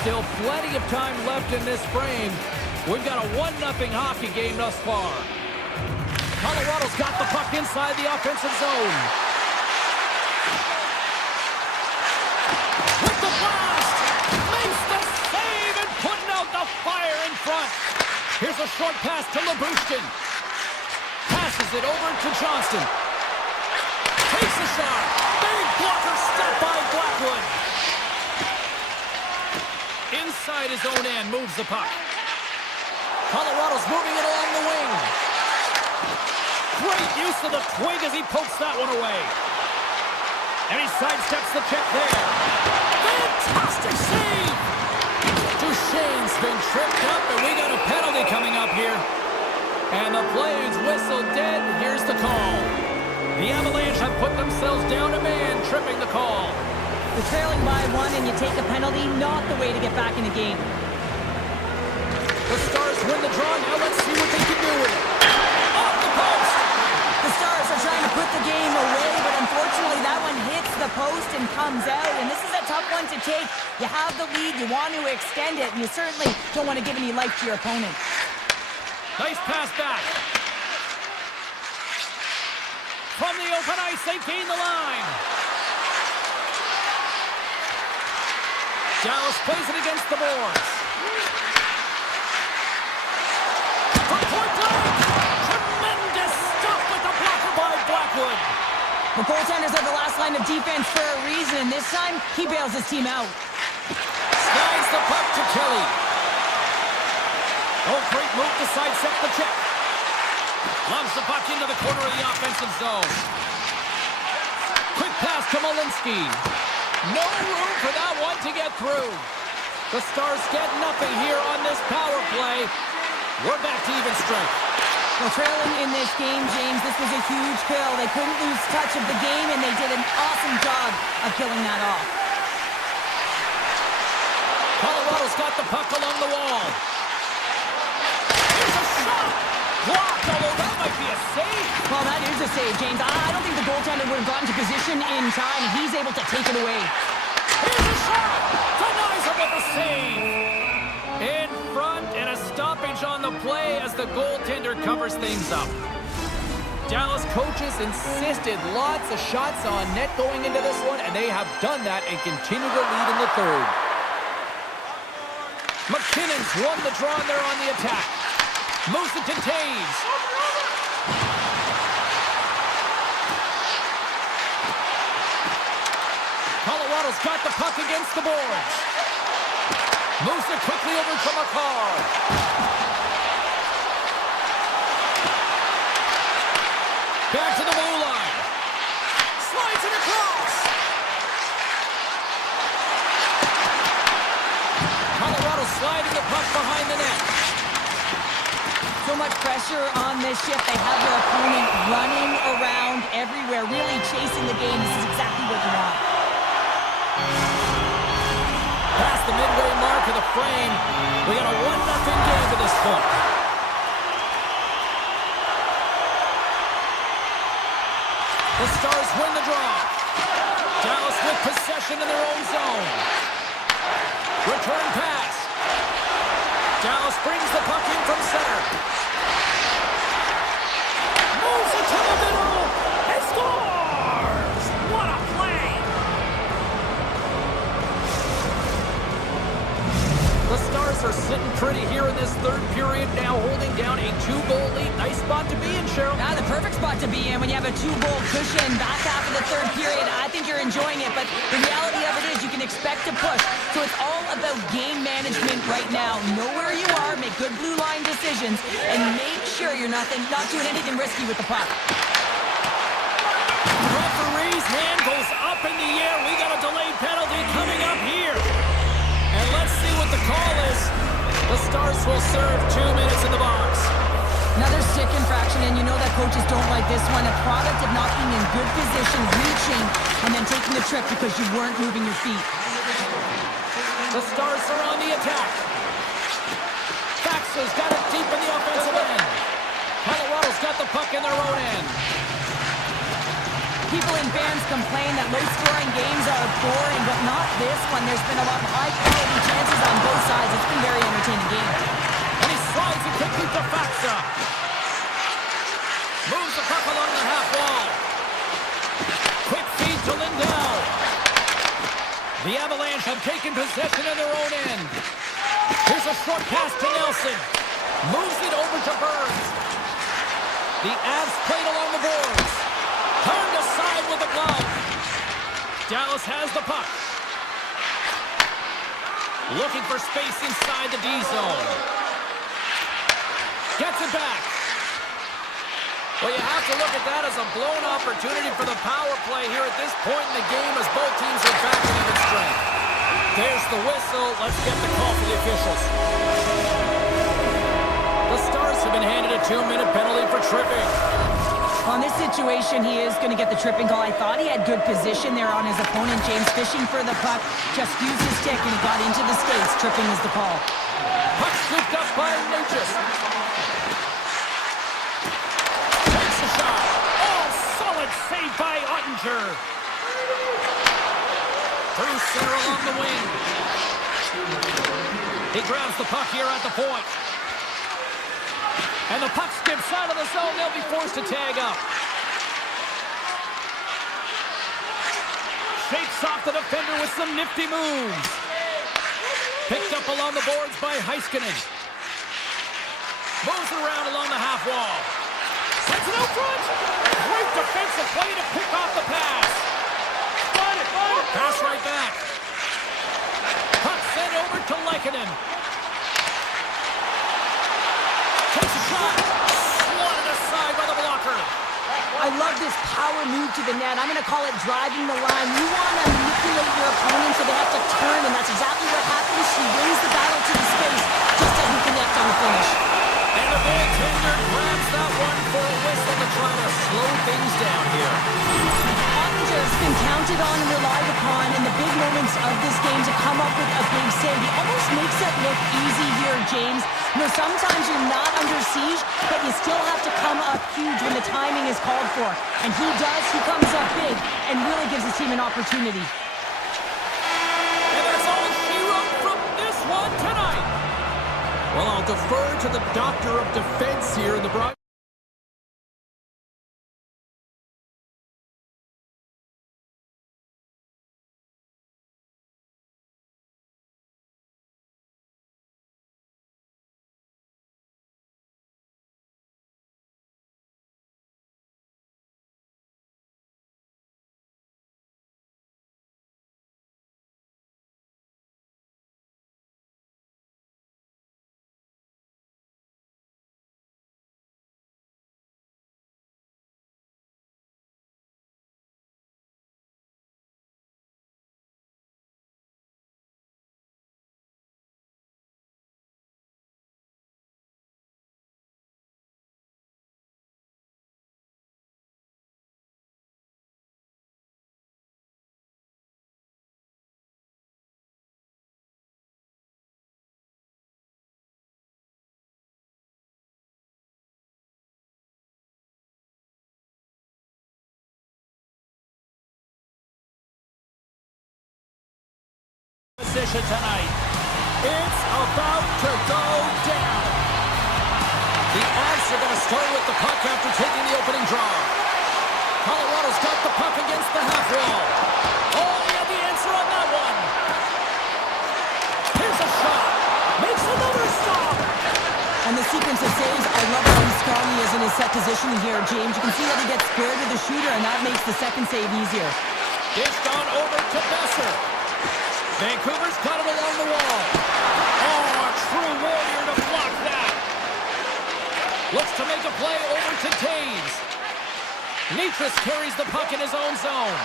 Still plenty of time left in this frame. We've got a 1-0 hockey game thus far. Colorado's got the puck inside the offensive zone. With the blast! Makes the save and putting out the fire in front. Here's a short pass to Labushkin. Passes it over to Johnston. Takes a shot. Big blocker step by Blackwood. Inside his own end, moves the puck. Colorado's moving it along the wing. Great use of the twig as he pokes that one away. And he sidesteps the check there. Fantastic save! Duchesne's been tripped up, and we got a penalty coming up here. And the play is whistled dead. Here's the call. The Avalanche have put themselves down a man, tripping the call. You're trailing by 1 and you take a penalty, not the way to get back in the game. The Stars win the draw. Now let's see what they can do with it. Off the post! The Stars are trying to put the game away, but unfortunately unfortunately, that one hits the post and comes out, and this is a tough one to take. You have the lead, you want to extend it, and you certainly don't want to give any life to your opponent. Nice pass back. From the open ice, they gain the line. Dallas plays it against the boards. From point blank, tremendous stuff with the blocker by Blackwood. The goaltenders are the last line of defense for a reason, and this time, he bails his team out. Slides the puck to Kelly. Oh, great move to sidestep the check. Loves the puck into the corner of the offensive zone. Quick pass to Malinsky. No room for that one to get through. The Stars get nothing here on this power play. We're back to even strength. Well, trailing in this game, James, this was a huge kill. They couldn't lose touch of the game, and they did an awesome job of killing that off. Colorado's got the puck along the wall. Here's a shot! Blocked, although that might be a save. Well, that is a save, James. I don't think the goaltender would have gotten to position in time, and he's able to take it away. Here's a shot! Denies him with a save! In front, and a stoppage on the play as the goaltender covers things up. Dallas coaches insisted lots of shots on net going into this one, and they have done that and continue to lead in the third. McKinnon's won the draw there on the attack. Moves it to Taves. Colorado's got the puck against the boards. Moves it quickly over to McCarr. Back to the blue line. Slides it across. Colorado sliding the puck behind the net. So much pressure on this shift. They have their opponent running around everywhere, really chasing the game. This is exactly what you want. Past the midway mark of the frame, we got a 1-0 game to this point. The Stars win the draw. Dallas with possession in their own zone. Return pass. Dallas brings the puck in from center. Moves it to the middle and scores! What a play! The Stars are sitting pretty here in this third period, now holding down a 2-goal lead. Nice spot to be in, Cheryl. Yeah, the perfect spot to be in when you have a 2-goal cushion back half of the third period. I think you're enjoying it, but the reality of it is you can expect to push. So it's all about game management right now. Know where you are, make good blue line decisions, and make sure you're not doing anything risky with the puck. Referee's hand goes up in the air. We got a delayed penalty coming up here. And let's see what the call is. The Stars will serve 2 minutes in the box. Another stick infraction, and you know that coaches don't like this one. A product of not being in good position, reaching, and then taking the trip because you weren't moving your feet. The Stars are on the attack. Faxa's got it deep in the offensive end. Colorado's got the puck in their own end. People and fans complain that low-scoring games are boring, but not this one. There's been a lot of high-quality chances on both sides. It's been a very entertaining game. And he slides it quickly to Faxa. Moves the puck along the half wall. Quick feed to Lindell. The Avalanche have taken possession of their own end. Here's a short pass to Nelson. Moves it over to Burns. The Avs played along the boards. Turned aside with the glove. Dallas has the puck. Looking for space inside the D zone. Gets it back. Well, you have to look at that as a blown opportunity for the power play here at this point in the game as both teams are back in even strength. There's the whistle. Let's get the call for the officials. The Stars have been handed a 2-minute penalty for tripping. On this situation, he is going to get the tripping call. I thought he had good position there on his opponent. James fishing for the puck, just used his stick and he got into the skates. Tripping is the call. Puck scooped up by Natchez. Takes a shot. Oh, solid save Saved by Ottinger. Through center along the wing. He grabs the puck here at the point. And the puck skips out of the zone. They'll be forced to tag up. Shakes off the defender with some nifty moves. Picked up along the boards by Heiskanen. Moves it around along the half wall. Sends it out front. Great defensive play to pick off the pass. Pass right back. Puck sent over to Lekkinen. Takes a shot. Swatted aside by the blocker. I love this power move to the net. I'm going to call it driving the line. You want to manipulate your opponent so they have to turn, and that's exactly what happens. She wins the battle to the space, just doesn't connect on the finish. And the goaltender grabs that one for a whistle to try to slow things down here. Ottinger's been counted on and relied upon in the big moments of this game to come up with a big save. He almost makes it look easy here, James. You know, sometimes you're not under siege, but you still have to come up huge when the timing is called for. And he does. He comes up big and really gives his team an opportunity. And that's all she wrote from this one tonight. Well, I'll defer to the doctor of defense here in the broad. Position tonight. It's about to go down. The Avs are going to start with the puck after taking the opening draw. Colorado's got the puck against the half wall. Oh, he had the answer on that one. Here's a shot. Makes another stop. And the sequence of saves, I love how strong he is in his set position here, James. You can see that he gets squared with the shooter, and that makes the second save easier. Dished on over to Besser. Vancouver's got it along the wall. Oh, a true warrior to block that. Looks to make a play over to Taves. Nitras carries the puck in his own zone.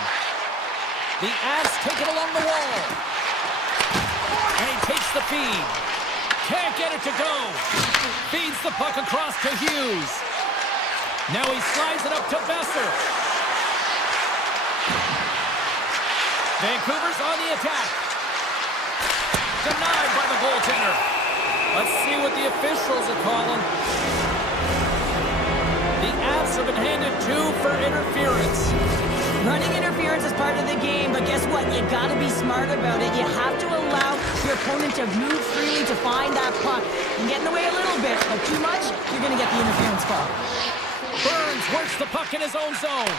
The Avs take it along the wall. And he takes the feed. Can't get it to go. Feeds the puck across to Hughes. Now he slides it up to Besser. Vancouver's on the attack. Denied by the goaltender. Let's see what the officials are calling. The Avs have been handed 2 for interference. Running interference is part of the game, but guess what? You gotta be smart about it. You have to allow your opponent to move freely to find that puck. You can get in the way a little bit, but too much, you're gonna get the interference call. Burns works the puck in his own zone.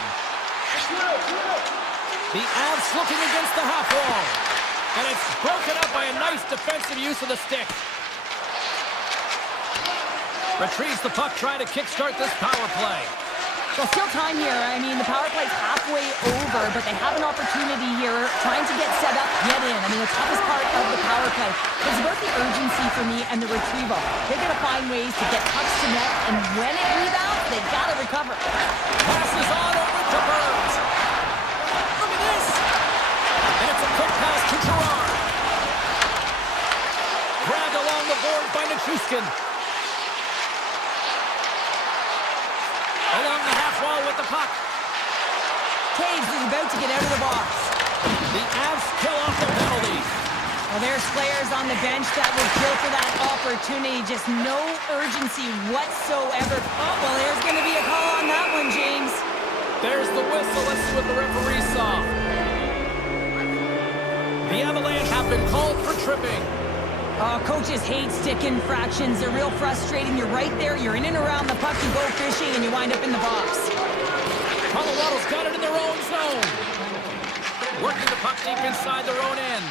The Avs looking against the half wall. And it's broken up by a nice defensive use of the stick. Retrieves the puck, trying to kickstart this power play. Well, still time here. I mean, the power play's halfway over, but they have an opportunity here trying to get set up, get in. I mean, the toughest part of the power play is about the urgency for me and the retrieval. They're going to find ways to get pucks to net, and when it rebounds, they've got to recover. Passes on over to Burns. Look at this. And it's a quick pass to Gerard. Grabbed along the board by Nichushkin. Along the half wall with the puck. Taves is about to get out of the box. The Avs kill off the penalty. Well, there's players on the bench that will kill for that opportunity. Just no urgency whatsoever. Oh, well, there's going to be a call on that one, James. There's the whistle. Let's see what the referee saw. The Avalanche have been called for tripping. Oh, coaches hate stick infractions. They're real frustrating. You're right there. You're in and around the puck. You go fishing, and you wind up in the box. Colorado's got it in their own zone. Working the puck deep inside their own end.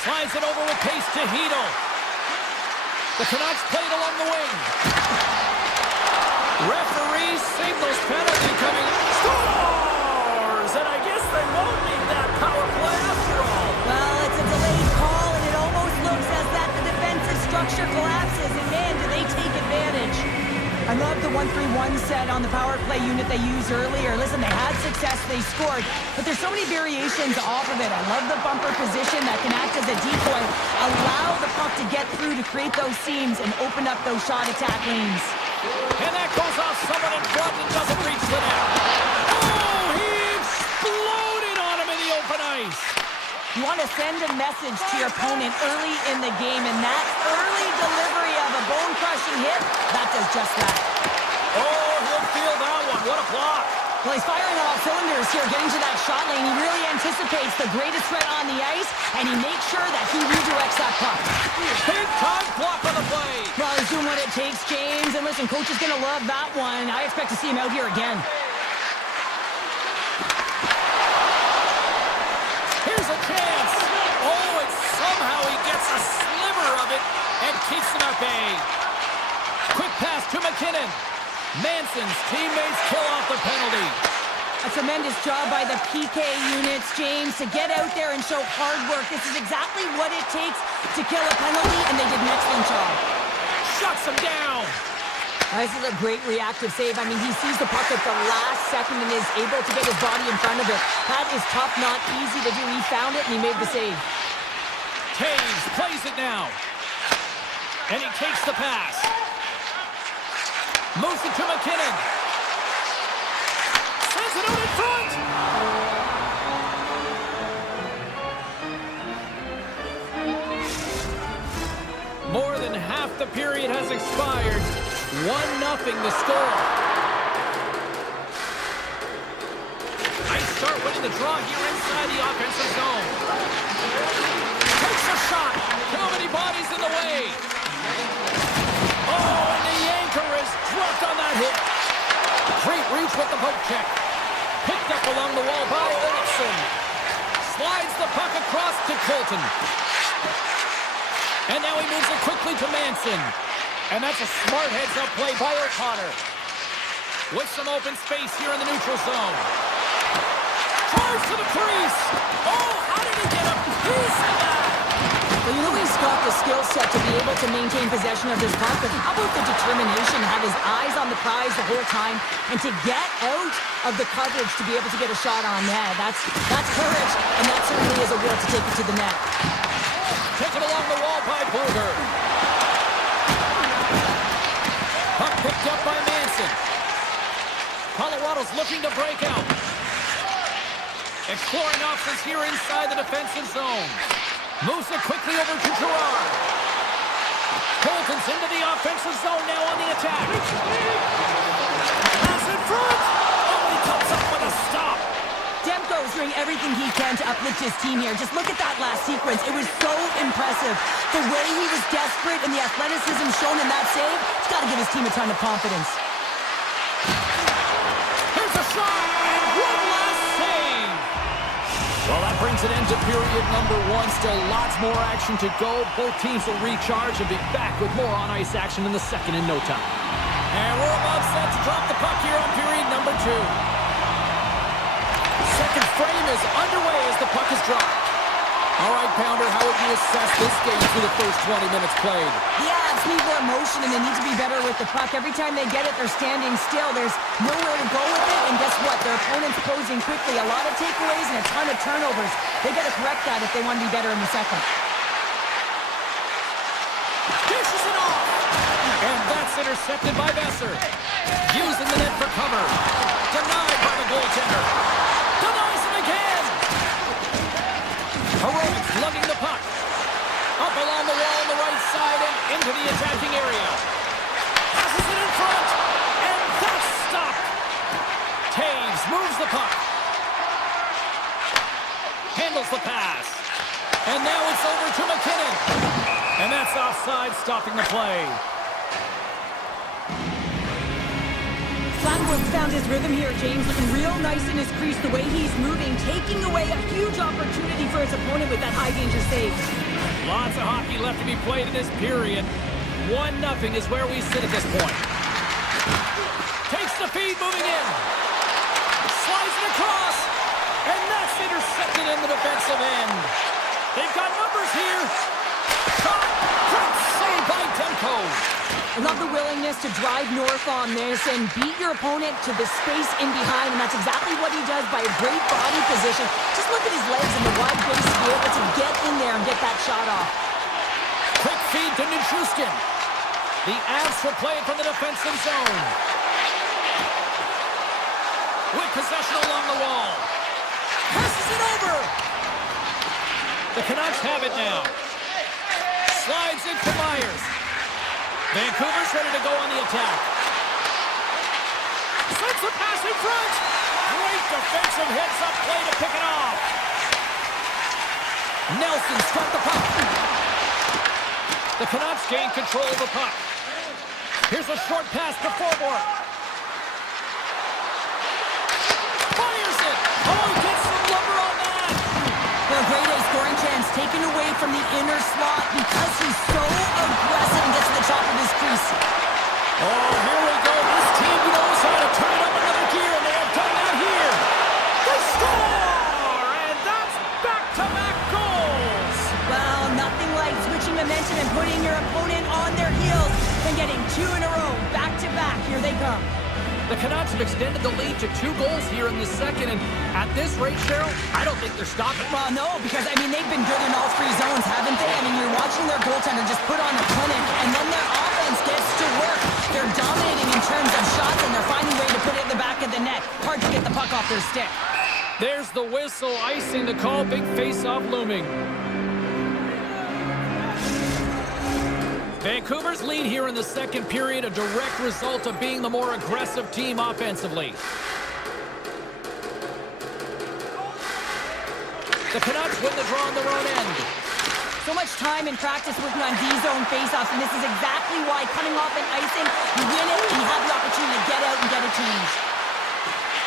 Slides it over with pace to Hedel. The Canucks played along the wing. Referees save those penalties coming. Scores! And I guess they won't need that power play after all. Well, it's a delayed call, and it almost looks as that the defensive structure collapses. And man, do they take advantage. I love the 1-3-1 set on the power play unit they used earlier. Listen, they had success, they scored, but there's so many variations off of it. I love the bumper position that can act as a decoy, allow the puck to get through to create those seams and open up those shot attack lanes. And that goes off someone in front and doesn't reach the net. Oh, he exploded on him in the open ice. You want to send a message to your opponent early in the game, and that early delivery of a bone-crushing hit, that does just that. Oh, he'll feel that one. What a block. Well, he's firing on all cylinders here, getting to that shot lane. He really anticipates the greatest threat on the ice, and he makes sure that he redirects that puck. Big-time block on the play. Well, he's doing what it takes, James. And listen, coach is going to love that one. I expect to see him out here again. Here's a chance. Oh, and somehow he gets a sliver of it and keeps him at bay. Quick pass to McKinnon. Manson's teammates kill off the penalty. A tremendous job by the PK units, James, to get out there and show hard work. This is exactly what it takes to kill a penalty, and they did an excellent job. Shuts him down. This is a great reactive save. I mean, he sees the puck at the last second and is able to get his body in front of it. That is tough, not easy to do. He found it, and he made the save. Taves plays it now. And he takes the pass. Moves it to McKinnon. Sends it out in front. More than half the period has expired. 1-0 the score. Nice start winning the draw here inside the offensive zone. Takes a shot. Too many bodies in the way. Oh, and the anchor is dropped on that hit. Great reach with the poke check. Picked up along the wall by Olofsson. Slides the puck across to Colton. And now he moves it quickly to Manson. And that's a smart heads-up play by O'Connor. With some open space here in the neutral zone. Drives to the crease. Oh, how did he get a piece of that? Well, you know he's got the skill set to be able to maintain possession of this puck, but how about the determination, have his eyes on the prize the whole time, and to get out of the coverage to be able to get a shot on net. That's courage, and that certainly is a will to take it to the net. Taken along the wall by Bluger. Puck picked up by Manson. Colorado's looking to break out. Exploring options here inside the defensive zone. Moves it quickly over to Gerard. Colton's into the offensive zone now on the attack. Pass in front. Oh, he comes up with a stop. Demko's doing everything he can to uplift his team here. Just look at that last sequence. It was so impressive. The way he was desperate and the athleticism shown in that save, it's got to give his team a ton of confidence. Here's a shot, and one last save. Well, that brings an end to period number one. Still lots more action to go. Both teams will recharge and be back with more on-ice action in the second in no time. And we're about set to drop the puck here on period number two. Second frame is underway as the puck is dropped. All right, Pounder, how would you assess this game through the first 20 minutes played? The Avs need more motion, and they need to be better with the puck. Every time they get it, they're standing still. There's nowhere to go with it, and guess what? Their opponent's closing quickly. A lot of takeaways and a ton of turnovers. They got to correct that if they want to be better in the second. Dishes it off! And that's intercepted by Besser. Using the net for cover. Denied by the goaltender. Denies him again! Heroics lugging the puck. Up along the wall on the right side and into the attacking area. Passes it in front. And Handles the pass. And now it's over to McKinnon. And that's offside, stopping the play. Flatwood found his rhythm here, James, looking real nice in his crease, the way he's moving, taking away a huge opportunity for his opponent with that high-danger save. Lots of hockey left to be played in this period. 1-0 is where we sit at this point. Takes the feed, moving in. Slides it across. And that's intercepted in the defensive end. They've got numbers here. Shot. Great save by Demko. I love the willingness to drive north on this and beat your opponent to the space in behind, and that's exactly what he does by a great body position. Just look at his legs and the wide base to be able to get in there and get that shot off. Quick feed to Nichushkin. The Avs will play it from the defensive zone. With possession along the wall. Passes it over. The Canucks have it now. Slides in to Myers. Vancouver's ready to go on the attack. Sends a pass in front. Great defensive heads-up play to pick it off. Nelson struck the puck. The Canucks gain control of the puck. Here's a short pass to Forbort. Fires it. Oh, he gets some lumber on that. Well, great A scoring chance taken away from the inner slot because he's so aggressive and gets to the top of his crease. Oh, here we go. This team knows how to turn it up another gear, and they have done that here. They score! And that's back-to-back goals. Well, nothing like switching momentum and putting your opponent on their heels and getting two in a row, back-to-back. Here they come. The Canucks have extended the lead to 2 goals here in the second, and at this rate, Cheryl, I don't think they're stopping. Well, no, because, I mean, they've been good in all 3 zones, haven't they? I mean, you're watching their goaltender just put on a clinic, and then their offense gets to work. They're dominating in terms of shots, and they're finding a way to put it in the back of the net. Hard to get the puck off their stick. There's the whistle, icing the call, big face-off looming. Vancouver's lead here in the second period, a direct result of being the more aggressive team offensively. The Canucks win the draw on their own end. So much time in practice working on D-zone faceoffs, and this is exactly why cutting off and icing, you win it, and you have the opportunity to get out and get a change.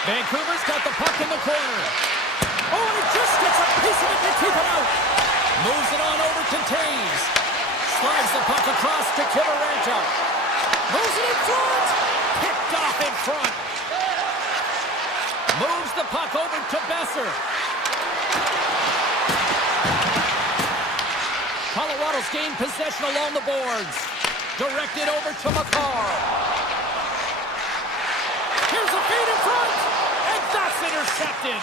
Vancouver's got the puck in the corner. Oh, and he just gets a piece of it to keep it out. Moves it on over to Taves. Slides the puck across to Kibberanta. Moves it in front. Picked off in front. Moves the puck over to Besser. Colorado's gained possession along the boards. Directed over to McCarr. Here's a feed in front. And that's intercepted.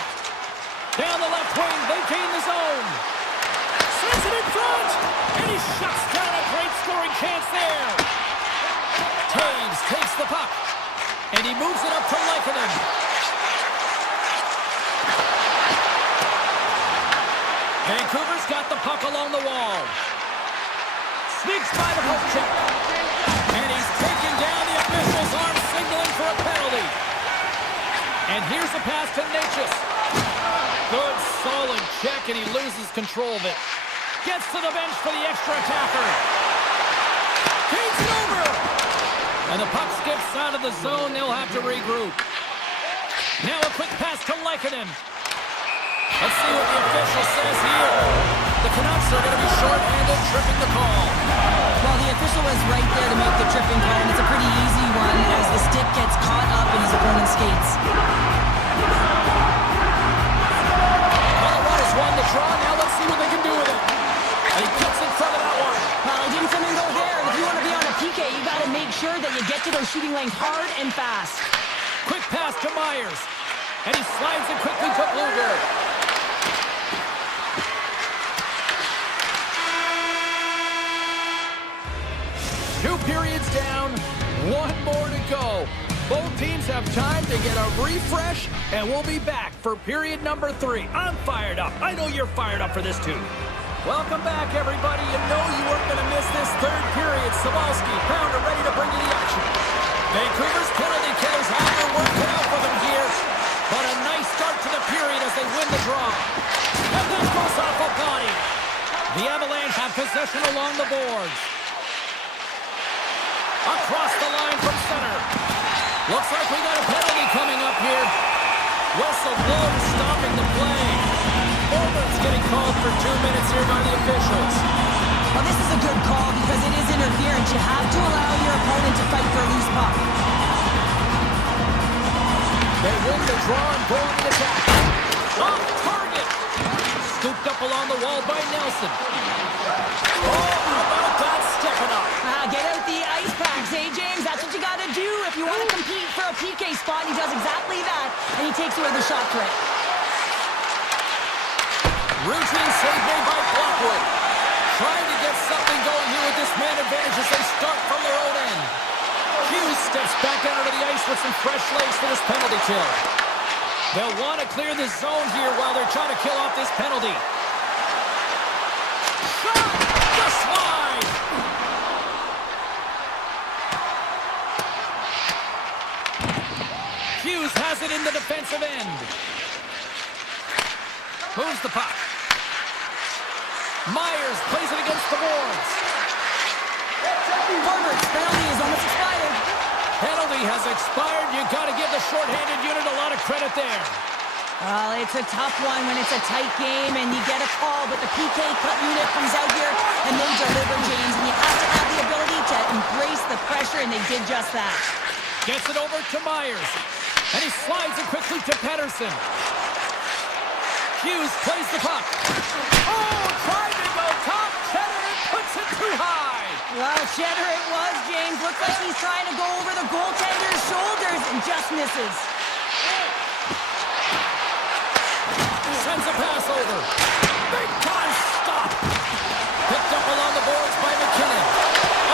Down the left wing, they gain the zone. Sends it in front. And he shuts down a great scoring chance there. Taves takes the puck. And he moves it up to Lehkonen. Vancouver's got the puck along the wall. Sneaks by the poke check. And he's taken down. The official's arm signaling for a penalty. And here's a pass to Natchez. Good, solid check, and he loses control of it. Gets to the bench for the extra attacker. Feeds it over. And the puck skips out of the zone. They'll have to regroup. Now a quick pass to Lehkonen. Let's see what the official says here. The Canucks are going to be short-handed, tripping the call. Well, the official was right there to make the tripping call, and it's a pretty easy one as the stick gets caught up in his opponent's skates. Colorado's won the draw. Now let's see what they can do with it. And he gets in front of that one. Well, he didn't come and go there, and if you want to be on a PK, you got to make sure that you get to those shooting lanes hard and fast. Quick pass to Myers. And he slides it quickly to Blueberg. Two periods down, 1 more to go. Both teams have time to get a refresh, and we'll be back for period number 3. I'm fired up. I know you're fired up for this too. Welcome back, everybody. You know you weren't going to miss this third period. Sabalski, Pounder ready to bring you the action. Vancouver's penalty killers have their work cut out for them here, but a nice start to the period as they win the draw. And that goes off a body. The Avalanche have possession along the boards. Across the line from center. Looks like we got a penalty coming up here. Whistle blows, stopping the play. Over's getting called for 2 minutes here by the officials. Well, this is a good call because it is interference. You have to allow your opponent to fight for a loose puck. They win the draw and go on the attack. Off target. Scooped up along the wall by Nelson. Oh, how about that stepping up? Get out the ice packs, eh, James? That's what you got to do if you want to compete for a PK spot. He does exactly that, and he takes away the shot threat. Routine save made by Blackwood. Trying to get something going here with this man advantage as they start from their own end. Hughes steps back out into the ice with some fresh legs for this penalty kill. They'll want to clear the zone here while they're trying to kill off this penalty. Shot! Just wide! Hughes has it in the defensive end. Moves the puck. Myers plays it against the boards. Forward's penalty is almost expired. Penalty has expired. You got to give the shorthanded unit a lot of credit there. Well, it's a tough one when it's a tight game and you get a call, but the PK cut unit comes out here and they deliver, James, and you have to have the ability to embrace the pressure, and they did just that. Gets it over to Myers, and he slides it quickly to Pettersson. Hughes plays the puck. Oh, tried to go top. Cheddar puts it too high. Well, Cheddar it was, James. Looks like he's trying to go over the goaltender's shoulders and just misses. Sends a pass over. Big time stop. Picked up along the boards by McKinnon.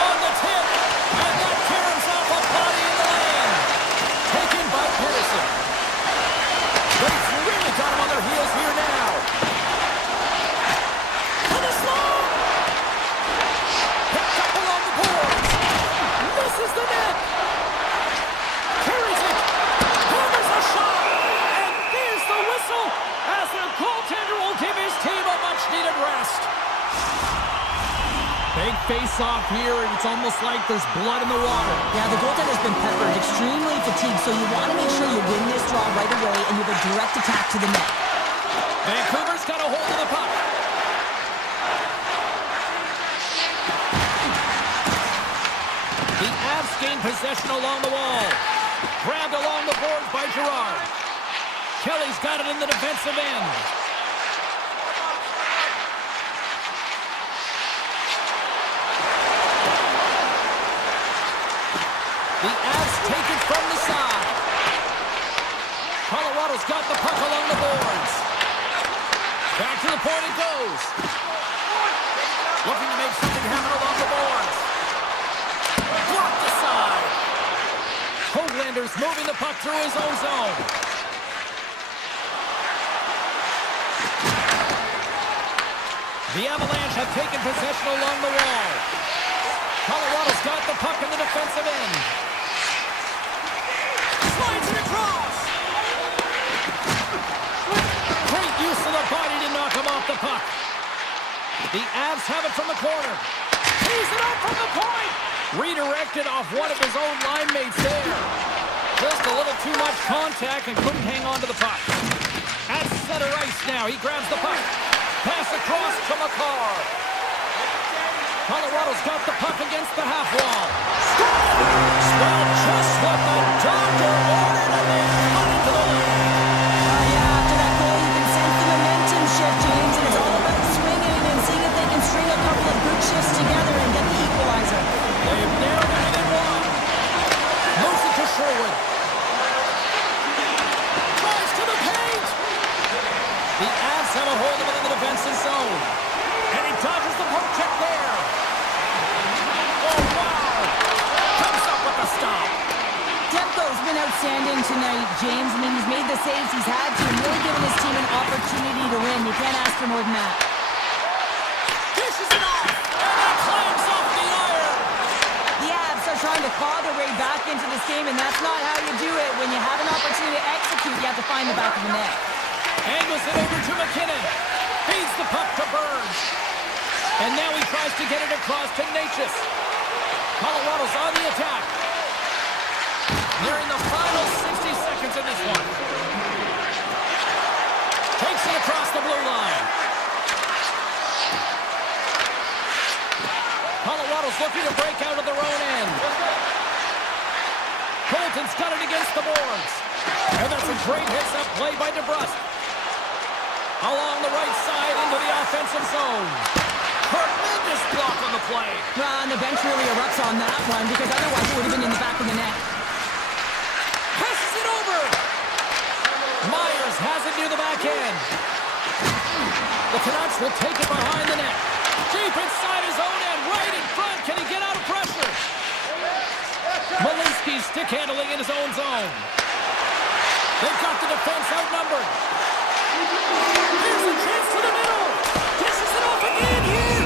On the tip. And that caroms off a body in the lane. Taken by Pettersson. But he's really got him on their heels here now. To the slot. Picked up along the boards. Misses the net. Carries it. Hammers a shot. And there's the whistle as the goaltender will give his team a much-needed rest. Big face-off here, and it's almost like there's blood in the water. Yeah, the goaltender's been peppered, extremely fatigued, so you want to make sure you win this draw right away and you have a direct attack to the net. Vancouver's got a hold of the puck. The Avs gain possession along the wall. Grabbed along the boards by Girard. Kelly's got it in the defensive end. The Avs take it from the side. Colorado's got the puck along the boards. Back to the point it goes. Looking to make something happen along the boards. Blocked aside. Hoaglander's moving the puck through his own zone. The Avalanche have taken possession along the wall. Colorado's got the puck in the defensive end. Slides it across. Great use of the body to knock him off the puck. The Avs have it from the corner. Tees it up from the point. Redirected off one of his own line mates there. Just a little too much contact and couldn't hang on to the puck. At center ice now, he grabs the puck. Pass across to McCarr. Colorado's got the puck against the half wall. Scores! Well, just what the doctor ordered, and they cut into the lane. Yeah, after that goal, you can sense the momentum shift, James, and it's all about swinging and seeing if they can string a couple of good shifts together and get the equalizer. They've nailed it in one. Moves it to Sherwood. Tries to the paint. The Avs have a hold of it in the defensive zone. And he dodges the poke check there. Oh, wow. Comes up with the stop. Demko's been outstanding tonight, James. I mean, he's made the saves he's had to and really given his team an opportunity to win. You can't ask for more than that. Dishes it off. And that climbs off the iron. The Avs are trying to claw their way back into this game, and that's not how you do it. When you have an opportunity to execute, you have to find the back of the net. Angles it over to McKinnon. And now he tries to get it across to Natchez. Colorado's on the attack. Nearing the final 60 seconds in this one. Takes it across the blue line. Colorado's looking to break out of their own end. Colton's got it against the boards. And that's a great hits-up play by DeBrusque. Along the right side into the offensive zone. Tremendous block on the play. Well, and the bench really erupts on that one because otherwise it would have been in the back of the net. Passes it over. Myers has it near the back end. The Canucks will take it behind the net. Deep inside his own end, right in front. Can he get out of pressure? Malinsky stick handling in his own zone. They've got the defense outnumbered. Here's a chance to the middle. Dishes it off again here.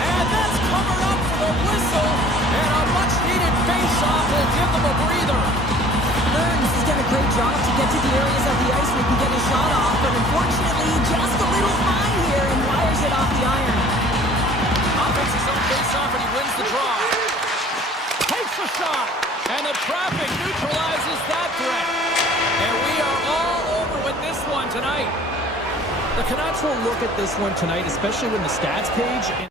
And that's covered up for the whistle. And a much-needed face-off will give them a breather. Burns has done a great job to get to the areas of the ice where he can get his shot off, but unfortunately just a little high here and wires it off the iron. Offense his own face-off and he wins the draw. Takes the shot. And the traffic neutralizes that threat. And we are all over with this one tonight. The Canucks will look at this one tonight, especially when the stats page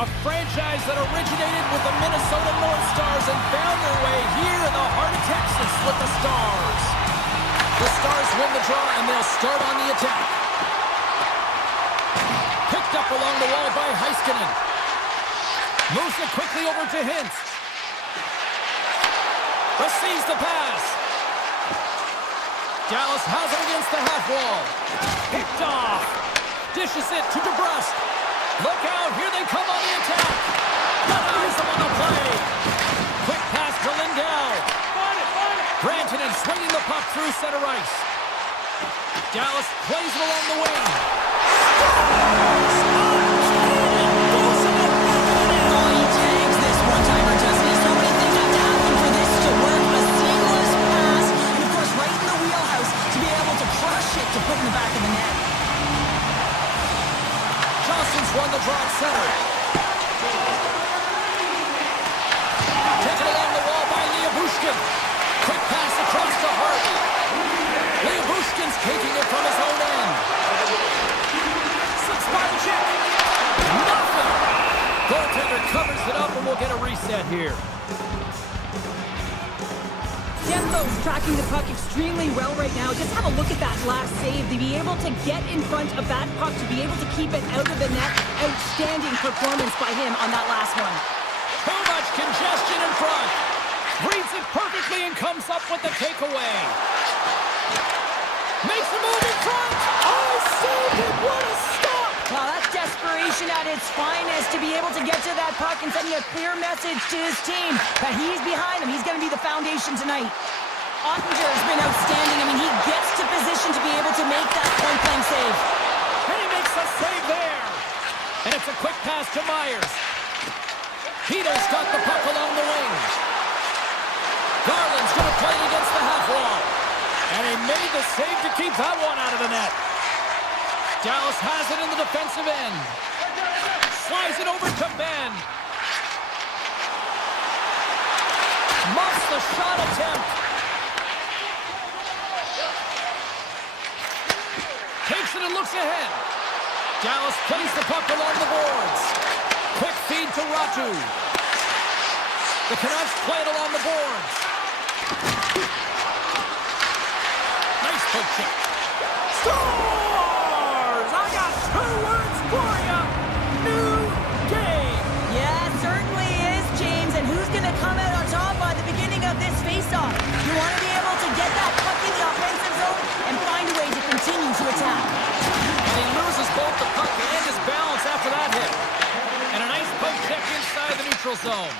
a franchise that originated with the Minnesota North Stars and found their way here in the heart of Texas with the Stars. The Stars win the draw, and they'll start on the attack. Picked up along the wall by Heiskanen. Moves it quickly over to Hintz. Receives the pass. Dallas has it against the half wall. Picked off. Dishes it to DeBrusque. Look out, here they come on the attack. Denies them on the play. Quick pass to Lindell. Rantanen swinging the puck through center ice. Dallas plays it along the wing. Oh, he tags this one-timer, doesn't he? So many things have to happen for this to work. A seamless pass, and of course right in the wheelhouse to be able to crush it to put in the back of the net. Johnson's won the draw at center. Taken along the wall by Liabushkin. Quick pass across to Hart. Liabushkin's taking it from his own end. Six-body check. Nothing. Goaltender covers it up, and we'll get a reset here. Demko's tracking the puck extremely well right now. Just have a look at that last save. To be able to get in front of that puck, to be able to keep it out of the net. Outstanding performance by him on that last one. Too much congestion in front. Reads it perfectly and comes up with the takeaway. Makes the move in front. Oh, saved it. What a stop. Well, that's desperation at its finest, to be able to get to that puck and sending a clear message to his team that he's behind him. He's going to be the foundation tonight. Ottinger has been outstanding. I mean, he gets to position to be able to make that point-blank save. And he makes a save there. And it's a quick pass to Myers. Peter's got the puck along the wing. Garland's going to play it against the half wall. And he made the save to keep that one out of the net. Dallas has it in the defensive end. Slides it over to Ben. Muffs the shot attempt. Takes it and looks ahead. Dallas plays the puck along the boards. Quick feed to Ratu. The Canucks play it along the boards. Nice poke check. Stars! I got two words for you. New game. Yeah, it certainly is, James. And who's going to come out on top by the beginning of this face-off? You want to be able to get that puck in the offensive zone and find a way to continue to attack. And he loses both the puck and his balance after that hit. And a nice poke check inside the neutral zone.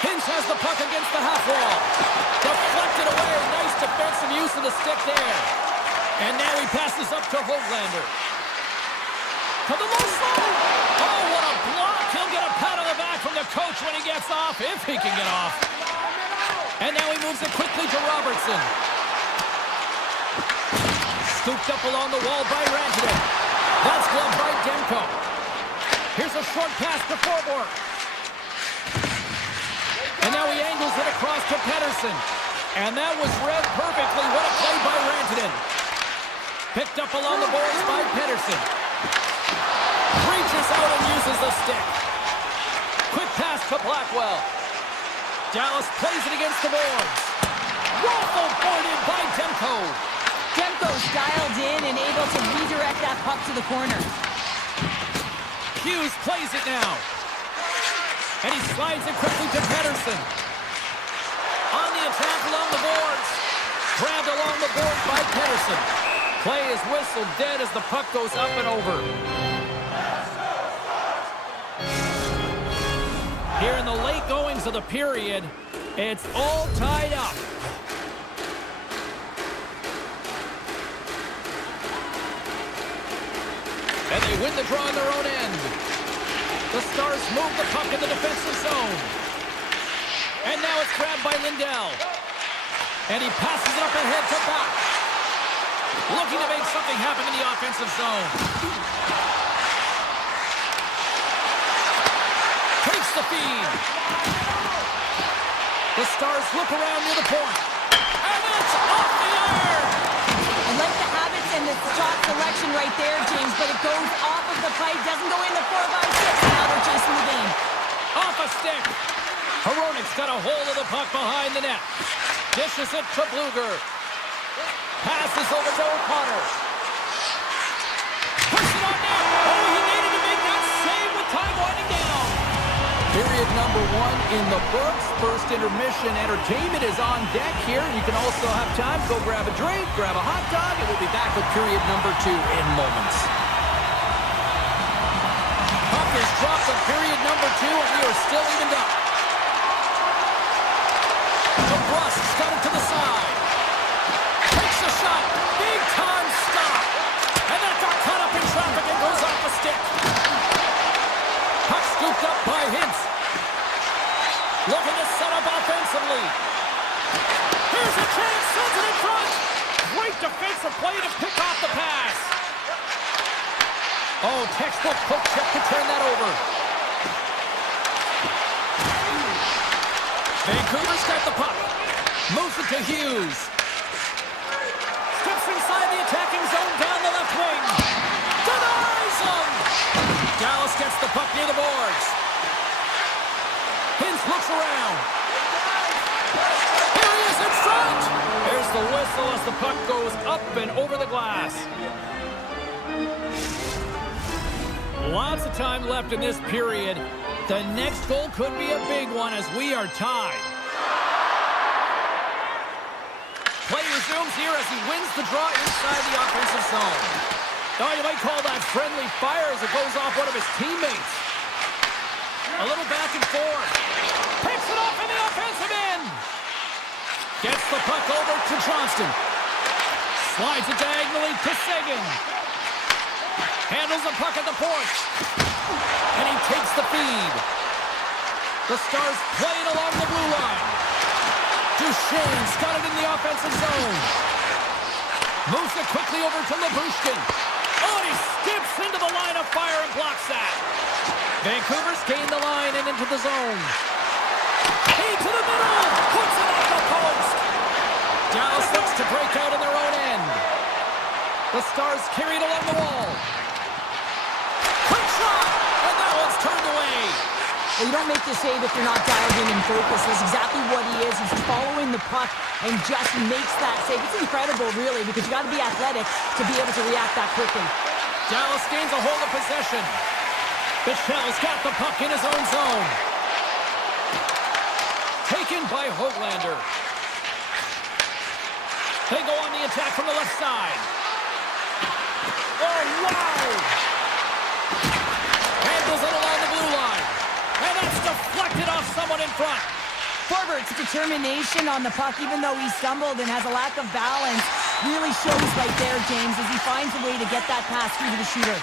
Hintz has the puck against the half wall. Deflected away. Nice defensive use of the stick there. And now he passes up to Hoglander. To the low side. Oh, what a block. He'll get a pat on the back from the coach when he gets off, if he can get off. And now he moves it quickly to Robertson. Scooped up along the wall by Rantanen. That's gloved by Demko. Here's a short pass to Forbort. And now he angles it across to Pettersson. And that was read perfectly. What a play by Rantanen. Picked up along the boards by Pettersson. Reaches out and uses the stick. Quick pass to Blackwell. Dallas plays it against the boards. Waffle boarded by Demko. Demko's dialed in and able to redirect that puck to the corner. Hughes plays it now. And he slides it quickly to Pettersson. On the attack along the boards. Grabbed along the boards by Pettersson. Play is whistled dead as the puck goes up and over. Here in the late goings of the period, it's all tied up. And they win the draw in their own end. The Stars move the puck in the defensive zone. And now it's grabbed by Lindell. And he passes it up ahead to Bach. Looking to make something happen in the offensive zone. Takes the feed. The Stars look around near the point. And it's off the iron! I like the habits and the shot selection right there, James, but it goes off of the pipe, doesn't go in the 4x4. stick. Hronik's got a hold of the puck behind the net. Dishes it to Bluger. Passes over to O'Connor. Puts it on net. Oh, he needed to make that save with time winding down. Period number 1 in the books. First intermission entertainment is on deck here. You can also have time to go grab a drink, grab a hot dog, and we'll be back with period number 2 in moments. Puck is dropped in period number 2, and we are still evened up. DeBrusque's got it to the side. Takes a shot. Big time stop. And that got caught up in traffic and goes off the stick. Puck scooped up by Hintz. Looking to set up offensively. Here's a chance. Sends it in front. Great defensive play to pick off the pass. Oh, textbook poke check to turn that over. Vancouver's got the puck. Moves it to Hughes. Steps inside the attacking zone down the left wing. Denies him! Dallas gets the puck near the boards. Hintz looks around. Here he is in front! There's the whistle as the puck goes up and over the glass. Lots of time left in this period. The next goal could be a big one as we are tied. Play resumes here as he wins the draw inside the offensive zone. Oh, you might call that friendly fire as it goes off one of his teammates. A little back and forth. Picks it off in the offensive end. Gets the puck over to Johnston. Slides it diagonally to Seguin. Handles the puck at the point. And he takes the feed. The Stars play it along the blue line. Duchesne's got it in the offensive zone. Moves it quickly over to Labushkin. Oh, and he skips into the line of fire and blocks that. Vancouver's gained the line and into the zone. Key to the middle. Puts it off the post. Dallas looks to break out in their own end. The Stars carried along the wall. Quick shot. And that one's turned away. Well, you don't make the save if you're not dialed in and focused. That's exactly what he is. He's following the puck and just makes that save. It's incredible, really, because you got to be athletic to be able to react that quickly. Dallas gains a hold of possession. Bichel's got the puck in his own zone. Taken by Höglander. They go on the attack from the left side. Oh, wow! Handles it along the blue line. And that's deflected off someone in front. Forwards' determination on the puck, even though he stumbled and has a lack of balance, really shows right there, James, as he finds a way to get that pass through to the shooter.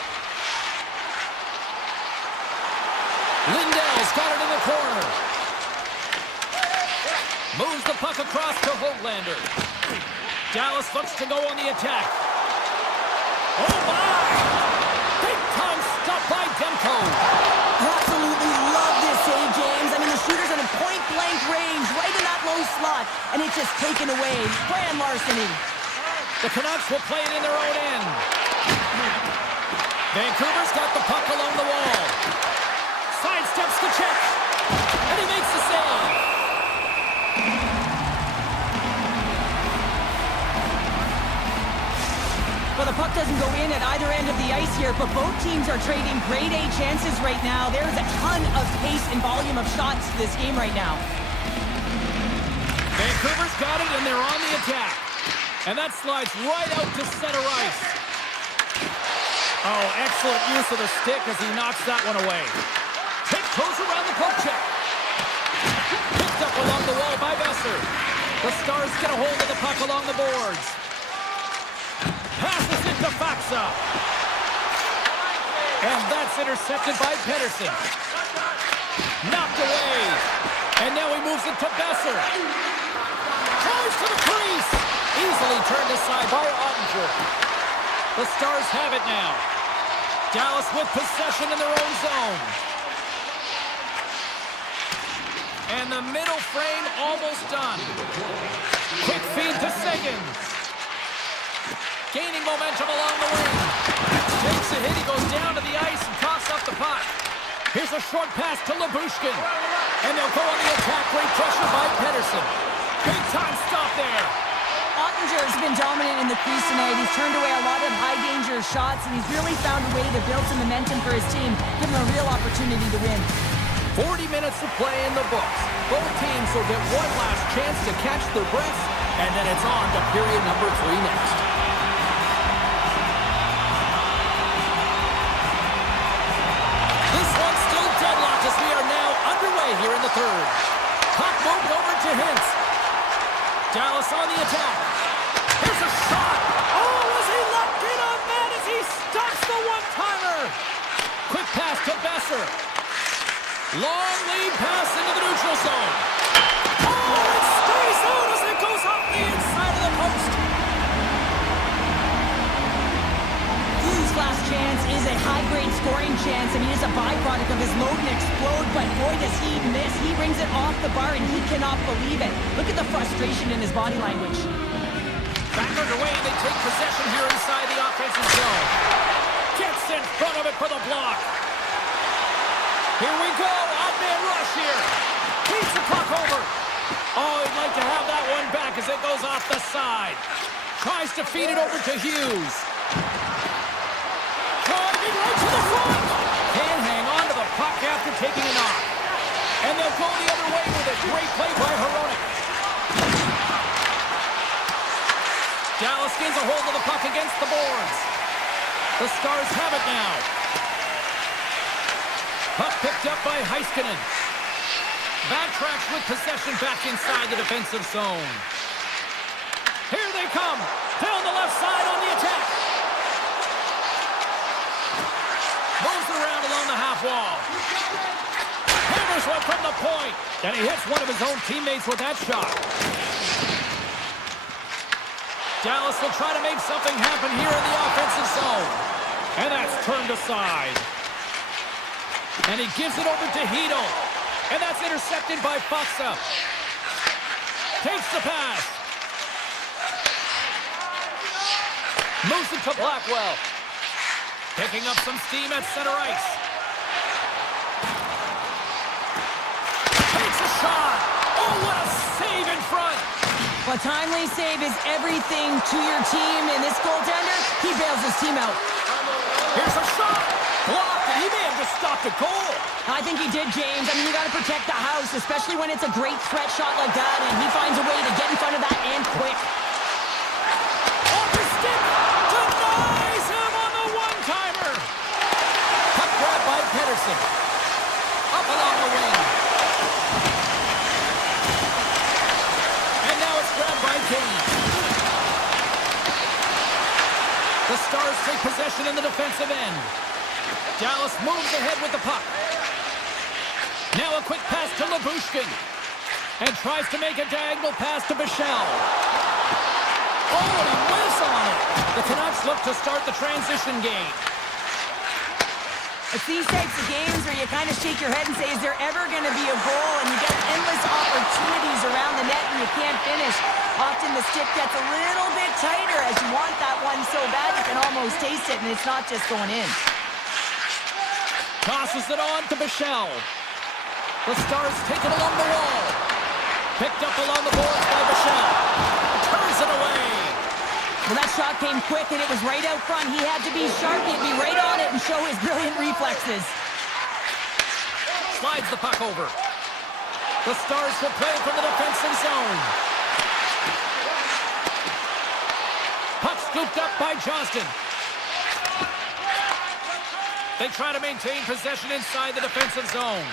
Lindell's got it in the corner. Moves the puck across to Höglander. Dallas looks to go on the attack. Oh, my! Big time stop by Demko. Absolutely love this save, James. I mean, the shooter's at a point-blank range, right in that low slot, and it's just taken away. Grand larceny. The Canucks will play it in their own end. Vancouver's got the puck along the wall. Sidesteps the check, and he makes the save. Well, the puck doesn't go in at either end of the ice here, but both teams are trading grade A chances right now. There's a ton of pace and volume of shots to this game right now. Vancouver's got it, and they're on the attack. And that slides right out to center ice. Oh, excellent use of the stick as he knocks that one away. Pick goes around the poke check. Picked up along the wall by Besser. The Stars get a hold of the puck along the boards. Passes it to Faksa. And that's intercepted by Pettersson. Knocked away. And now he moves it to Besser. Tries to the crease. Easily turned aside by Ottinger. The Stars have it now. Dallas with possession in their own zone. And the middle frame almost done. Quick feed to Seguin. Gaining momentum along the wing. Takes a hit. He goes down to the ice and coughs up the puck. Here's a short pass to Labushkin. And they'll go on the attack. Great pressure by Pedersen. Big time stop there. Ottinger's been dominant in the crease tonight. He's turned away a lot of high-danger shots, and he's really found a way to build some momentum for his team, give him a real opportunity to win. 40 minutes of play in the books. Both teams will get one last chance to catch their breaths, and then it's on to period number 3 next. This one's still deadlocked as we are now underway here in the third. Puck moved over to Hintz. Dallas on the attack. Here's a shot. Oh, was he locked in on that as he stops the one-timer? Quick pass to Besser. Long lead pass into the neutral zone. Oh, it stays out as it goes off the inside of the post. Hughes' last chance is a high-grade scoring chance. I mean, it's a byproduct of his load and explode, but boy, does he miss. He brings it off the bar, and he cannot believe it. Look at the frustration in his body language. Back underway, they take possession here inside the offensive zone. Gets in front of it for the block. Here we go, odd-man rush here. Beats the puck over. Oh, he'd like to have that one back as it goes off the side. Tries to feed it over to Hughes. Driving right to the front. Can't hang on to the puck after taking a knock. And they'll go the other way with it. Great play by Hronek. Dallas gains a hold of the puck against the boards. The Stars have it now. Puck picked up by Heiskanen. Backtracks with possession back inside the defensive zone. Here they come. Down the left side on the attack. Moves around along the half wall. Hammers one from the point. And he hits one of his own teammates with that shot. Dallas will try to make something happen here in the offensive zone. And that's turned aside. And he gives it over to Hedl. And that's intercepted by Faksa. Takes the pass. Moves it to Blackwell. Picking up some steam at center ice. Takes a shot. Oh, what a save in front. A timely save is everything to your team, and this goaltender, he bails his team out. Here's a shot. Blocked, and he may have just stopped a goal. I think he did, James. I mean, you got to protect the house, especially when it's a great threat shot like that, and he finds a way to get in front of that and quick. Off his stick. Denies him on the one-timer. Puck grab by Pedersen. Up along the wing. And now it's grabbed by Kane. The Stars take possession in the defensive end. Dallas moves ahead with the puck. Now a quick pass to Labushkin. And tries to make a diagonal pass to Bichelle. Oh, and he whiffs on it. The Canucks look to start the transition game. It's these types of games where you kind of shake your head and say, is there ever going to be a goal? And you get endless opportunities around the net and you can't finish. Often the stick gets a little bit tighter as you want that one so bad you can almost taste it, and it's not just going in. Tosses it on to Bichelle. The Stars take it along the wall. Picked up along the boards by Bichelle. Turns it away. Well, that shot came quick, and it was right out front. He had to be sharp. He'd be right on it and show his brilliant reflexes. Slides the puck over. The Stars will play from the defensive zone. Puck scooped up by Johnston. They try to maintain possession inside the defensive zone.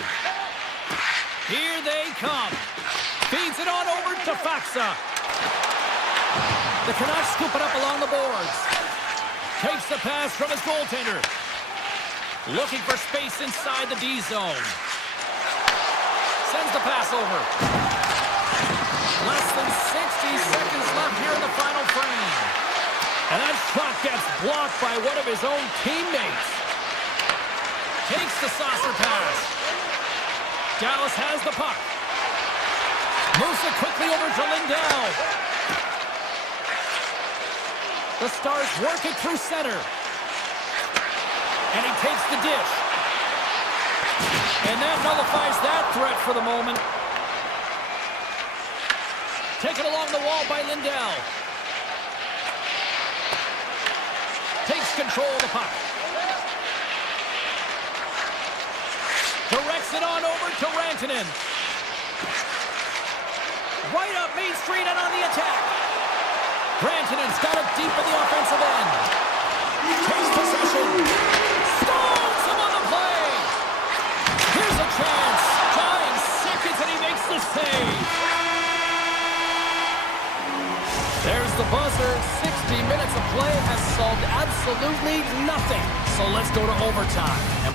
Here they come. Feeds it on over to Faksa. The Canucks scoop it up along the boards. Takes the pass from his goaltender. Looking for space inside the D zone. Sends the pass over. Less than 60 seconds left here in the final frame. And that shot gets blocked by one of his own teammates. Takes the saucer pass. Dallas has the puck. Moves it quickly over to Lindell. The Stars work it through center. And he takes the dish. And that nullifies that threat for the moment. Taken along the wall by Lindell. Takes control of the puck. Directs it on over to Rantanen. Right up Main Street and on the attack. Rantanen's got it deep in the offensive end. Takes possession. Stones him on the play. Here's a chance. 9 seconds and he makes the save. There's the buzzer. 60 minutes of play has solved absolutely nothing. So let's go to overtime.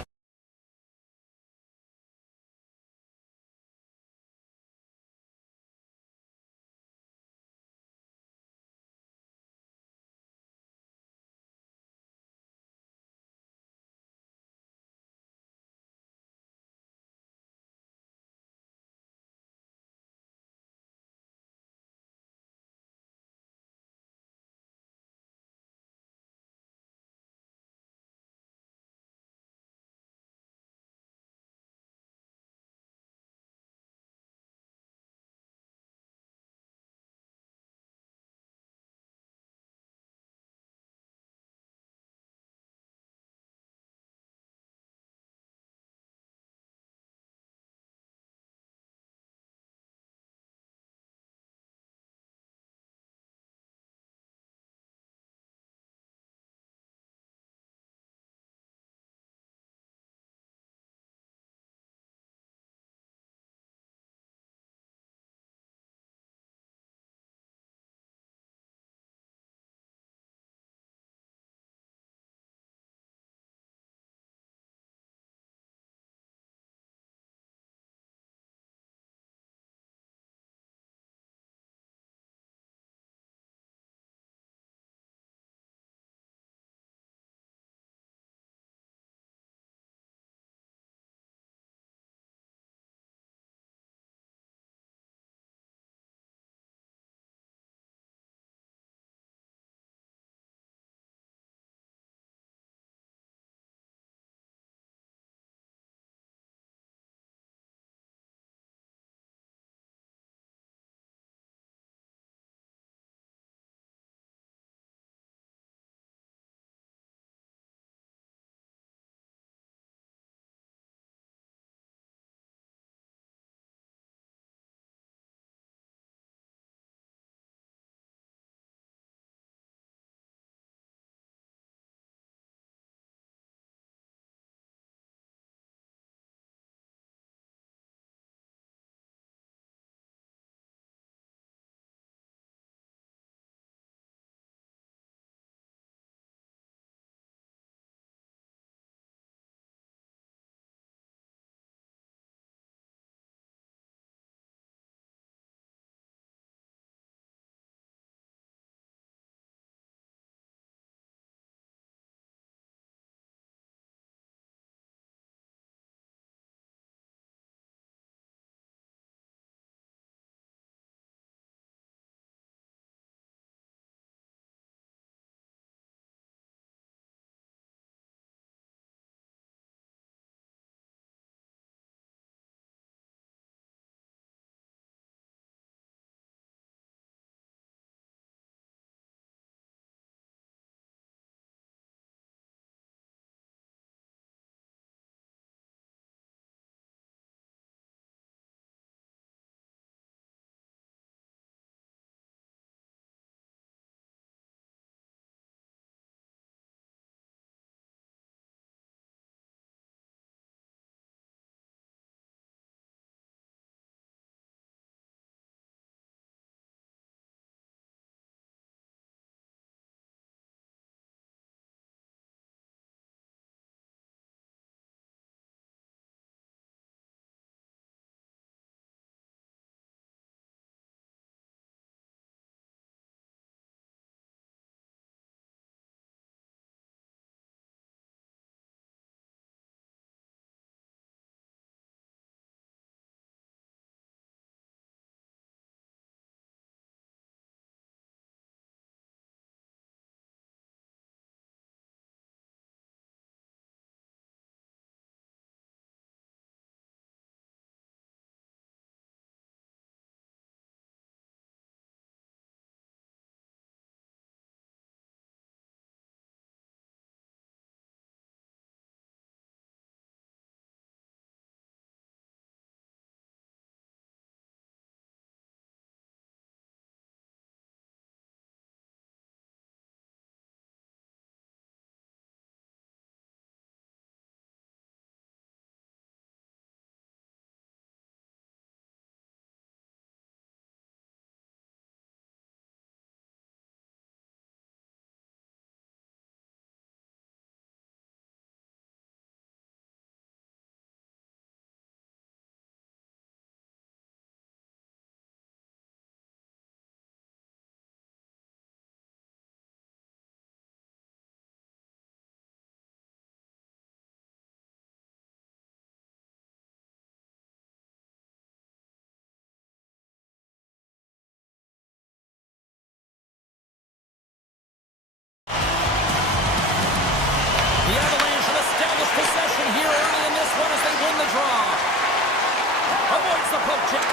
check.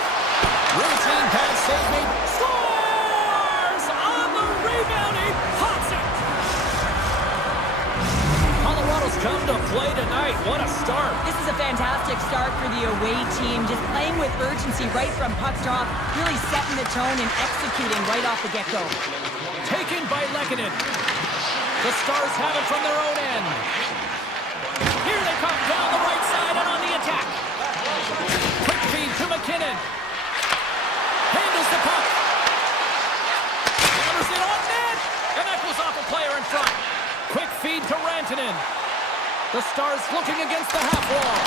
Routine pass save made. Scores! On the rebounding Hudson. Colorado's come to play tonight. What a start. This is a fantastic start for the away team. Just playing with urgency right from puck drop, really setting the tone and executing right off the get-go. Taken by Lehkonen. The Stars have it from their own end. Here they come down the right side and on the attack. Quick feed to McKinnon. Handles the puck. Hammers it on net. And that goes off a player in front. Quick feed to Rantanen. The Stars looking against the half wall.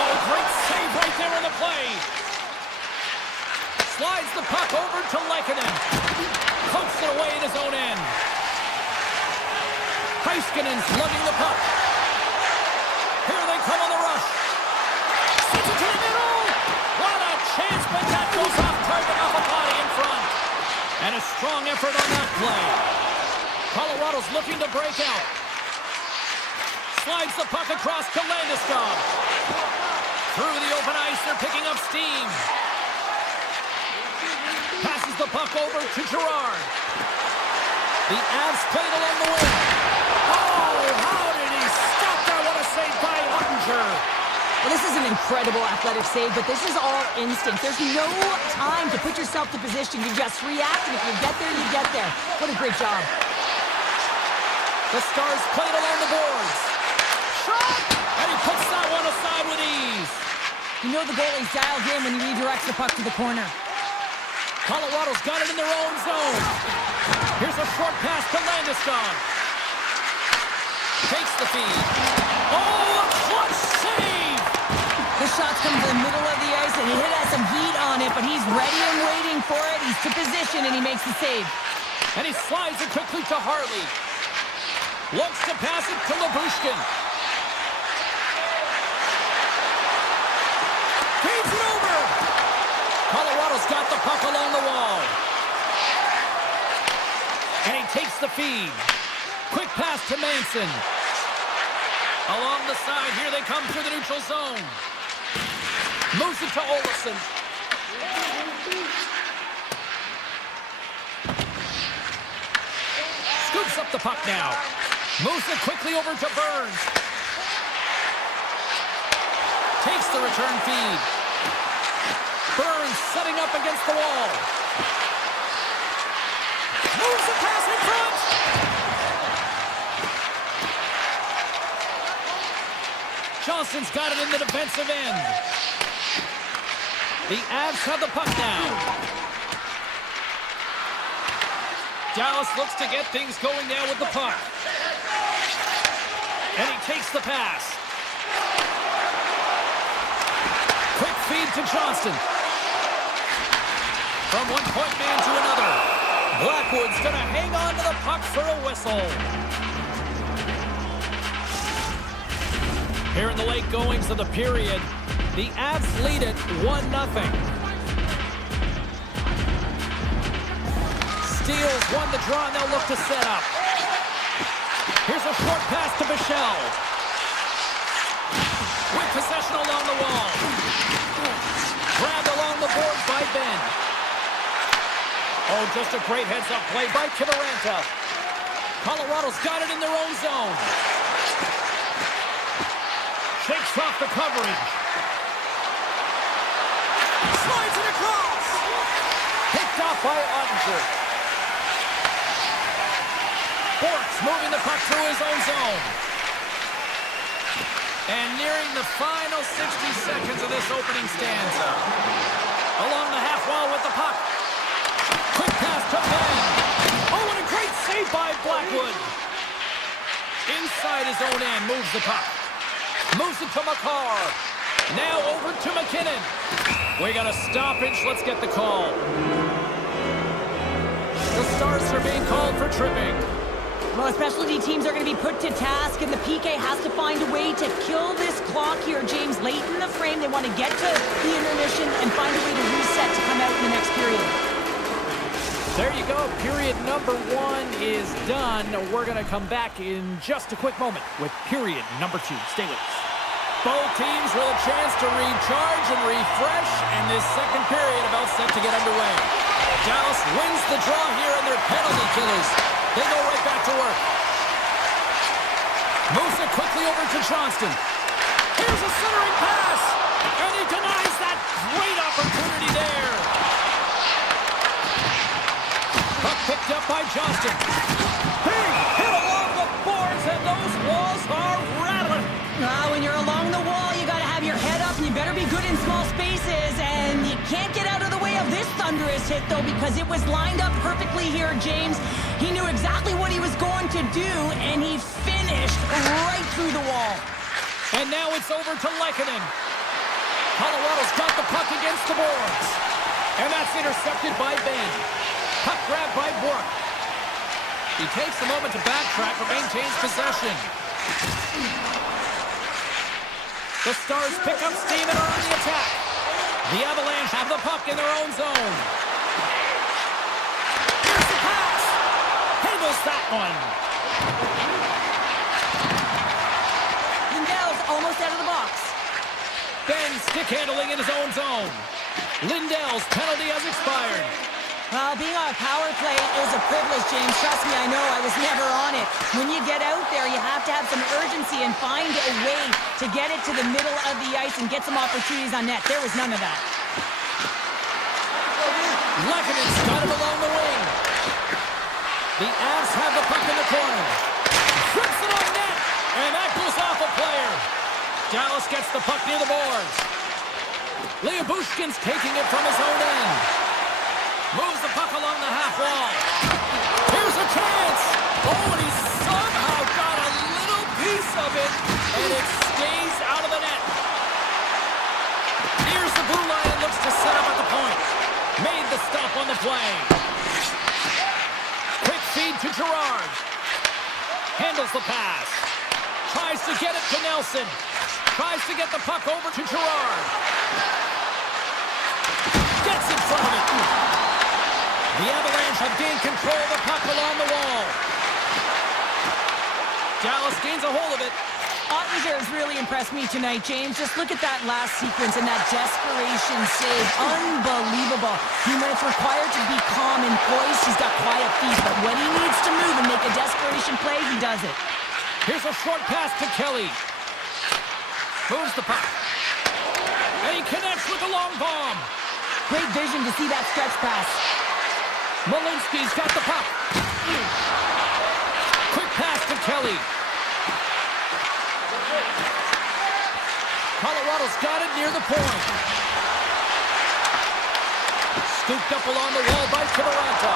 Oh, great save right there in the play. Slides the puck over to Lehkonen. Pokes it away in his own end. Heiskanen's lugging the puck. Here they come on the rush. Sends it to the middle. What a chance, but that goes off target off a body in front. And a strong effort on that play. Colorado's looking to break out. Slides the puck across to Landeskog. Through the open ice, they're picking up steam. Passes the puck over to Girard. The Avs played along the wing. Oh, how did he stop that? What a save by Ottinger. Well, this is an incredible athletic save, but this is all instinct. There's no time to put yourself to position. You just react, and if you get there, you get there. What a great job. The Stars played along the boards. Shot! And he puts that one aside with ease. You know the goalie's dialed in when he redirects the puck to the corner. Colorado's got it in their own zone. Here's a short pass to Landeskog. Takes the feed. Oh, a clutch save! The shot's coming to the middle of the ice, and he has some heat on it, but he's ready and waiting for it. He's to position, and he makes the save. And he slides it quickly to Harley. Looks to pass it to Labushkin. Feeds it over. Colorado's got the puck along the wall. And he takes the feed. Quick pass to Manson. Along the side, here they come through the neutral zone. Moves it to Olofsson. Scoops up the puck now. Moves it quickly over to Burns. Takes the return feed. Burns setting up against the wall. Moves the pass in front. Johnson's got it in the defensive end. The Avs have the puck now. Dallas looks to get things going now with the puck. And he takes the pass. Quick feed to Johnston. From one point man to another. Blackwood's going to hang on to the puck for a whistle. Here in the late goings of the period, the Avs lead it 1-0. Steals won the draw, and they'll look to set up. Here's a short pass to Bichelle. With possession along the wall. Grabbed along the boards by Ben. Oh, just a great heads-up play by Kiberanta. Colorado's got it in their own zone. Shakes off the coverage. Slides it across. Picked off by Ottinger. Bork's moving the puck through his own zone. And nearing the final 60 seconds of this opening stanza. Along the half wall with the puck. Quick pass to Ben. Oh, and a great save by Blackwood. Inside his own end, moves the puck. Moves it to McCarr. Now over to McKinnon. We got a stoppage. Let's get the call. The Stars are being called for tripping. Well, specialty teams are going to be put to task, and the PK has to find a way to kill this clock here, James. Late in the frame, they want to get to the intermission and find a way to reset to come out in the next period. There you go. Period number 1 is done. We're going to come back in just a quick moment with period number 2. Stay with us. Both teams with a chance to recharge and refresh, and this second period about set to get underway. Dallas wins the draw here in their penalty killers. They go right back to work. Moves it quickly over to Johnston. Here's a centering pass, and he denies that great opportunity there. Puck picked up by Johnston. Big hit along the boards, and those walls are rattling. When you're along the wall, you got to have your head up, and you better be good in small spaces, and you can't get out of the way of this thunderous hit, though, because it was lined up perfectly here, James. He knew exactly what he was going to do, and he finished right through the wall. And now it's over to Lehkonen. Colorado's got the puck against the boards. And that's intercepted by Bain. Puck grab by Bourque. He takes a moment to backtrack but maintains possession. The Stars pick up steam and are on the attack. The Avalanche have the puck in their own zone. Here's the pass. Handles that one. Lindell's almost out of the box. Ben stick handling in his own zone. Lindell's penalty has expired. Well, being on a power play is a privilege, James. Trust me, I know. I was never on it. When you get out there, you have to have some urgency and find a way to get it to the middle of the ice and get some opportunities on net. There was none of that. Lehkonen's got him along the wing. The Avs have the puck in the corner. Trips it on net, and that goes off a player. Dallas gets the puck near the boards. Lyubushkin's taking it from his own end. Moves the puck along the half wall. Here's a chance. Oh, and he somehow got a little piece of it, and it stays out of the net. Here's the blue line and looks to set up at the point. Made the stop on the play. Quick feed to Girard. Handles the pass. Tries to get it to Nelson. Tries to get the puck over to Girard. Gets in front of it. The Avalanche have gained control of the puck along the wall. Dallas gains a hold of it. Ottinger has really impressed me tonight, James. Just look at that last sequence and that desperation save. Unbelievable. When it's required to be calm and poised, he's got quiet feet. But when he needs to move and make a desperation play, he does it. Here's a short pass to Kelly. Moves the puck. And he connects with the long bomb. Great vision to see that stretch pass. Malinsky's got the puck. Quick pass to Kelly. Colorado's got it near the point. Scooped up along the wall by Kiviranta.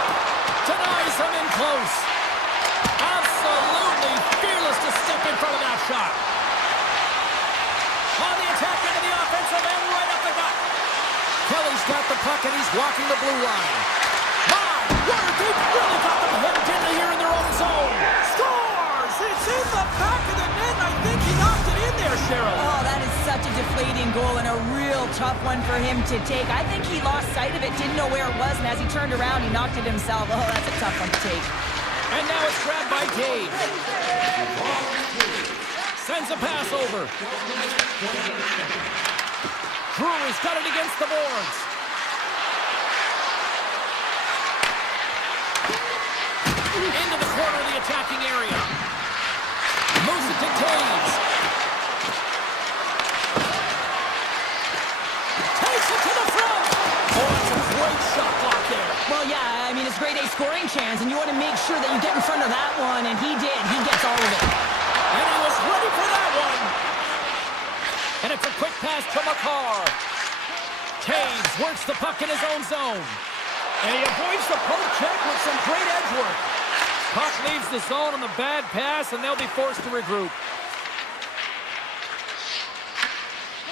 Denies him in close. Absolutely fearless to step in front of that shot. On the attack into the offensive end, right up the gut. Kelly's got the puck and he's walking the blue line. They've really got them hemmed in here in their own zone. Scores! It's in the back of the net. I think he knocked it in there, Cheryl. Oh, that is such a deflating goal and a real tough one for him to take. I think he lost sight of it, didn't know where it was, and as he turned around, he knocked it himself. Oh, that's a tough one to take. And now it's grabbed by Dave. Sends a pass over. Drury's got it against the boards. Into the corner of the attacking area. Moves it to Taves. Takes it to the front. Oh, that's a great shot block there. Well, yeah, I mean, it's grade A scoring chance, and you want to make sure that you get in front of that one, and he did. He gets all of it. And he was ready for that one. And it's a quick pass to McCarr. Taves works the puck in his own zone. And he avoids the poke check with some great edge work. Puck leaves the zone on the bad pass, and they'll be forced to regroup.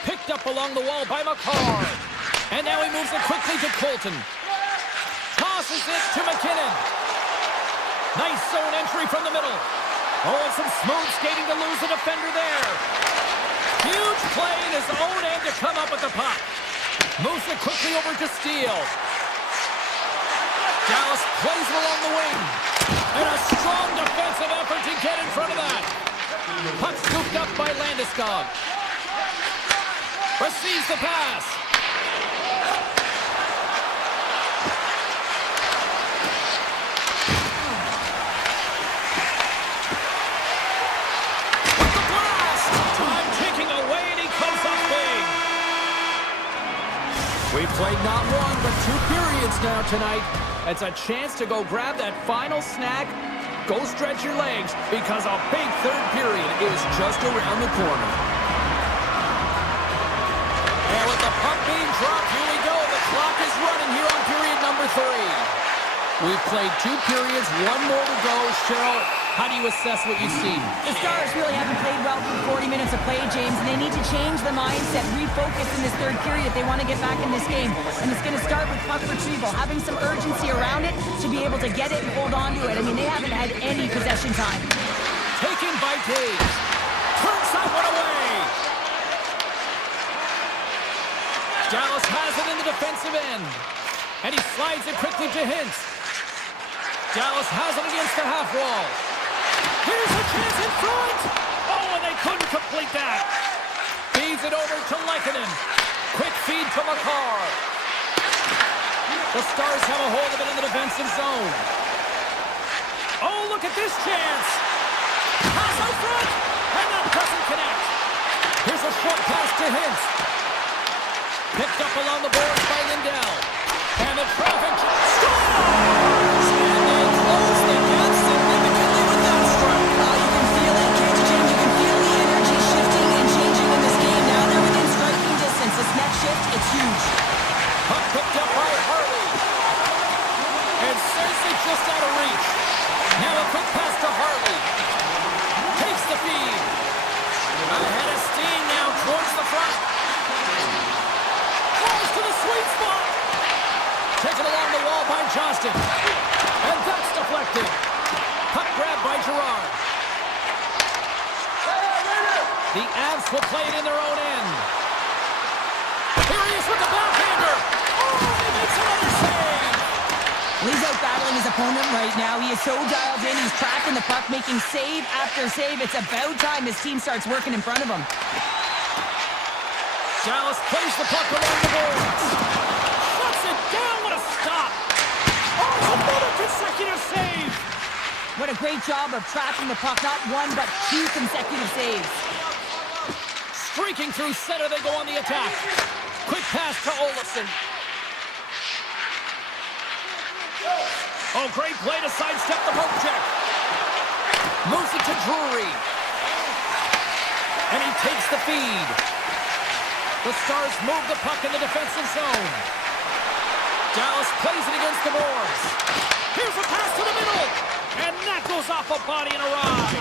Picked up along the wall by McCarr. And now he moves it quickly to Colton. Tosses it to McKinnon. Nice zone entry from the middle. Oh, and some smooth skating to lose the defender there. Huge play in his own end to come up with the puck. Moves it quickly over to Steele. Dallas plays it along the wing. And a strong defensive effort to get in front of that. Puck scooped up by Landeskog. Receives the pass. With the blast! Time ticking away, and he comes up big. We've played not one, but 2 periods now tonight. It's a chance to go grab that final snack. Go stretch your legs, because a big 3rd period is just around the corner. And with the puck being dropped, here we go. The clock is running here on period number 3. We've played 2 periods, 1 more to go. Cheryl, how do you assess what you've seen? The Stars really haven't played well for 40 minutes of play, James, and they need to change the mindset, refocus in this 3rd period if they want to get back in this game. And it's going to start with puck retrieval, having some urgency around it to be able to get it and hold on to it. I mean, they haven't had any possession time. Taken by Taves. Turns that one away. Dallas has it in the defensive end. And he slides it quickly to Hintz. Dallas has it against the half wall. Here's a chance in front. Oh, and they couldn't complete that. Feeds it over to Lehkonen. Quick feed to Makar. The Stars have a hold of it in the defensive zone. Oh, look at this chance. Pass out front. And that doesn't connect. Here's a short pass to Hintz. Picked up along the boards by Lindell. And the traffic scores! And they close the gap significantly with that strike. You can feel it, can't you, James? You can feel the energy shifting and changing in this game. Now they're within striking distance. This next shift, it's huge. Puck picked up by Harley. And Cersei just out of reach. Now a quick pass to Harley. Takes the feed. Ahead of steam now towards the front. Falls to the sweet spot. Taken along the wall by Johnston. And that's deflected. Puck grabbed by Gerard. The Avs will play it in their own end. Here he is with the backhander. Oh, he makes another save. Well, he's out battling his opponent right now. He is so dialed in. He's tracking the puck, making save after save. It's about time his team starts working in front of him. Dallas plays the puck along the boards. Shuts it down. What a stop. Oh, another consecutive save. What a great job of tracking the puck. Not 1, but 2 consecutive saves. Streaking through center, they go on the attack. Quick pass to Olofsson. Oh, great play to sidestep the poke check. Moves it to Drury. And he takes the feed. The Stars move the puck in the defensive zone. Dallas plays it against the boards. Here's a pass to the middle. And that goes off a body and a ride.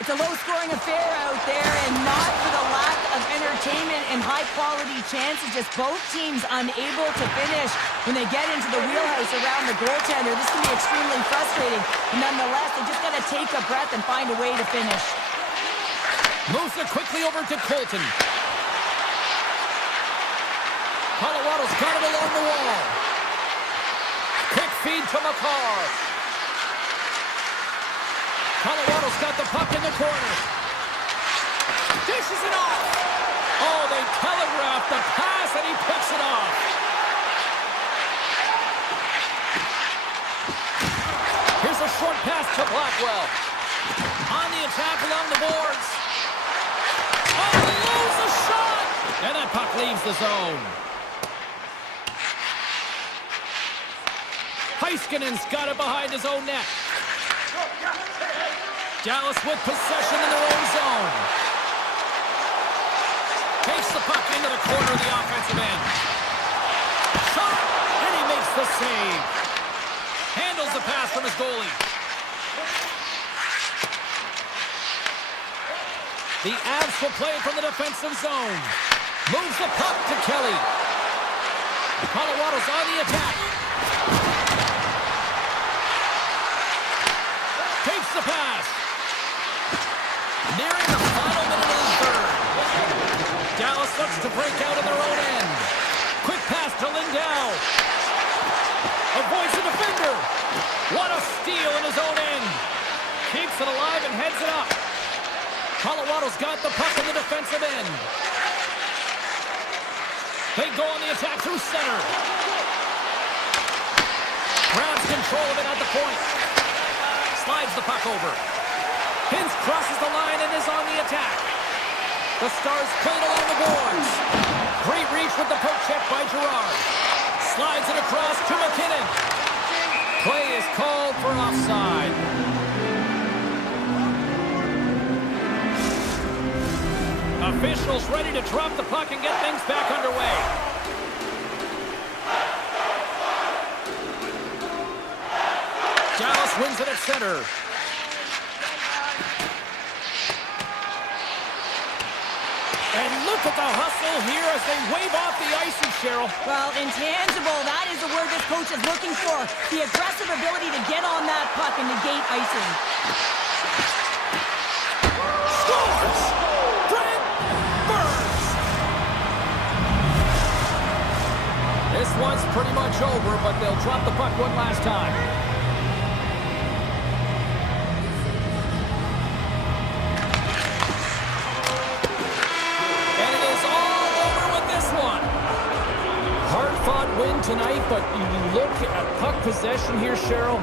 It's a low-scoring affair out there, and not for the lack of entertainment and high-quality chances. Just both teams unable to finish when they get into the wheelhouse around the goaltender. This can be extremely frustrating. But nonetheless, they just got to take a breath and find a way to finish. Moves it quickly over to Colton. Colorado's got it along the wall. Quick feed to Makar. Colorado's got the puck in the corner. Dishes it off. Oh, they telegraphed the pass, and he picks it off. Here's a short pass to Blackwell. On the attack along the boards. Oh, he loads the shot. And that puck leaves the zone. Heiskanen's got it behind his own net. Dallas with possession in their own zone. Takes the puck into the corner of the offensive end. Shot, and he makes the save. Handles the pass from his goalie. The Avs will play from the defensive zone. Moves the puck to Kelly. Colorado's on the attack. Takes the pass. Nearing the final minute of the third. Dallas looks to break out in their own end. Quick pass to Lindell. Avoids the defender. What a steal in his own end. Keeps it alive and heads it up. Colorado Seattle's got the puck in the defensive end. They go on the attack through center. Grabs control of it at the point. Slides the puck over. Hintz crosses the line and is on the attack. The Stars played along the boards. Great reach with the poke check by Girard. Slides it across to McKinnon. Play is called for offside. Officials ready to drop the puck and get things back underway. Dallas wins it at center. And look at the hustle here as they wave off the icing, Cheryl. Well, intangible, that is the word this coach is looking for. The aggressive ability to get on that puck and negate icing. Scores! Brent Burns! This one's pretty much over, but they'll drop the puck one last time. Hard-fought win tonight, but you look at puck possession here, Cheryl.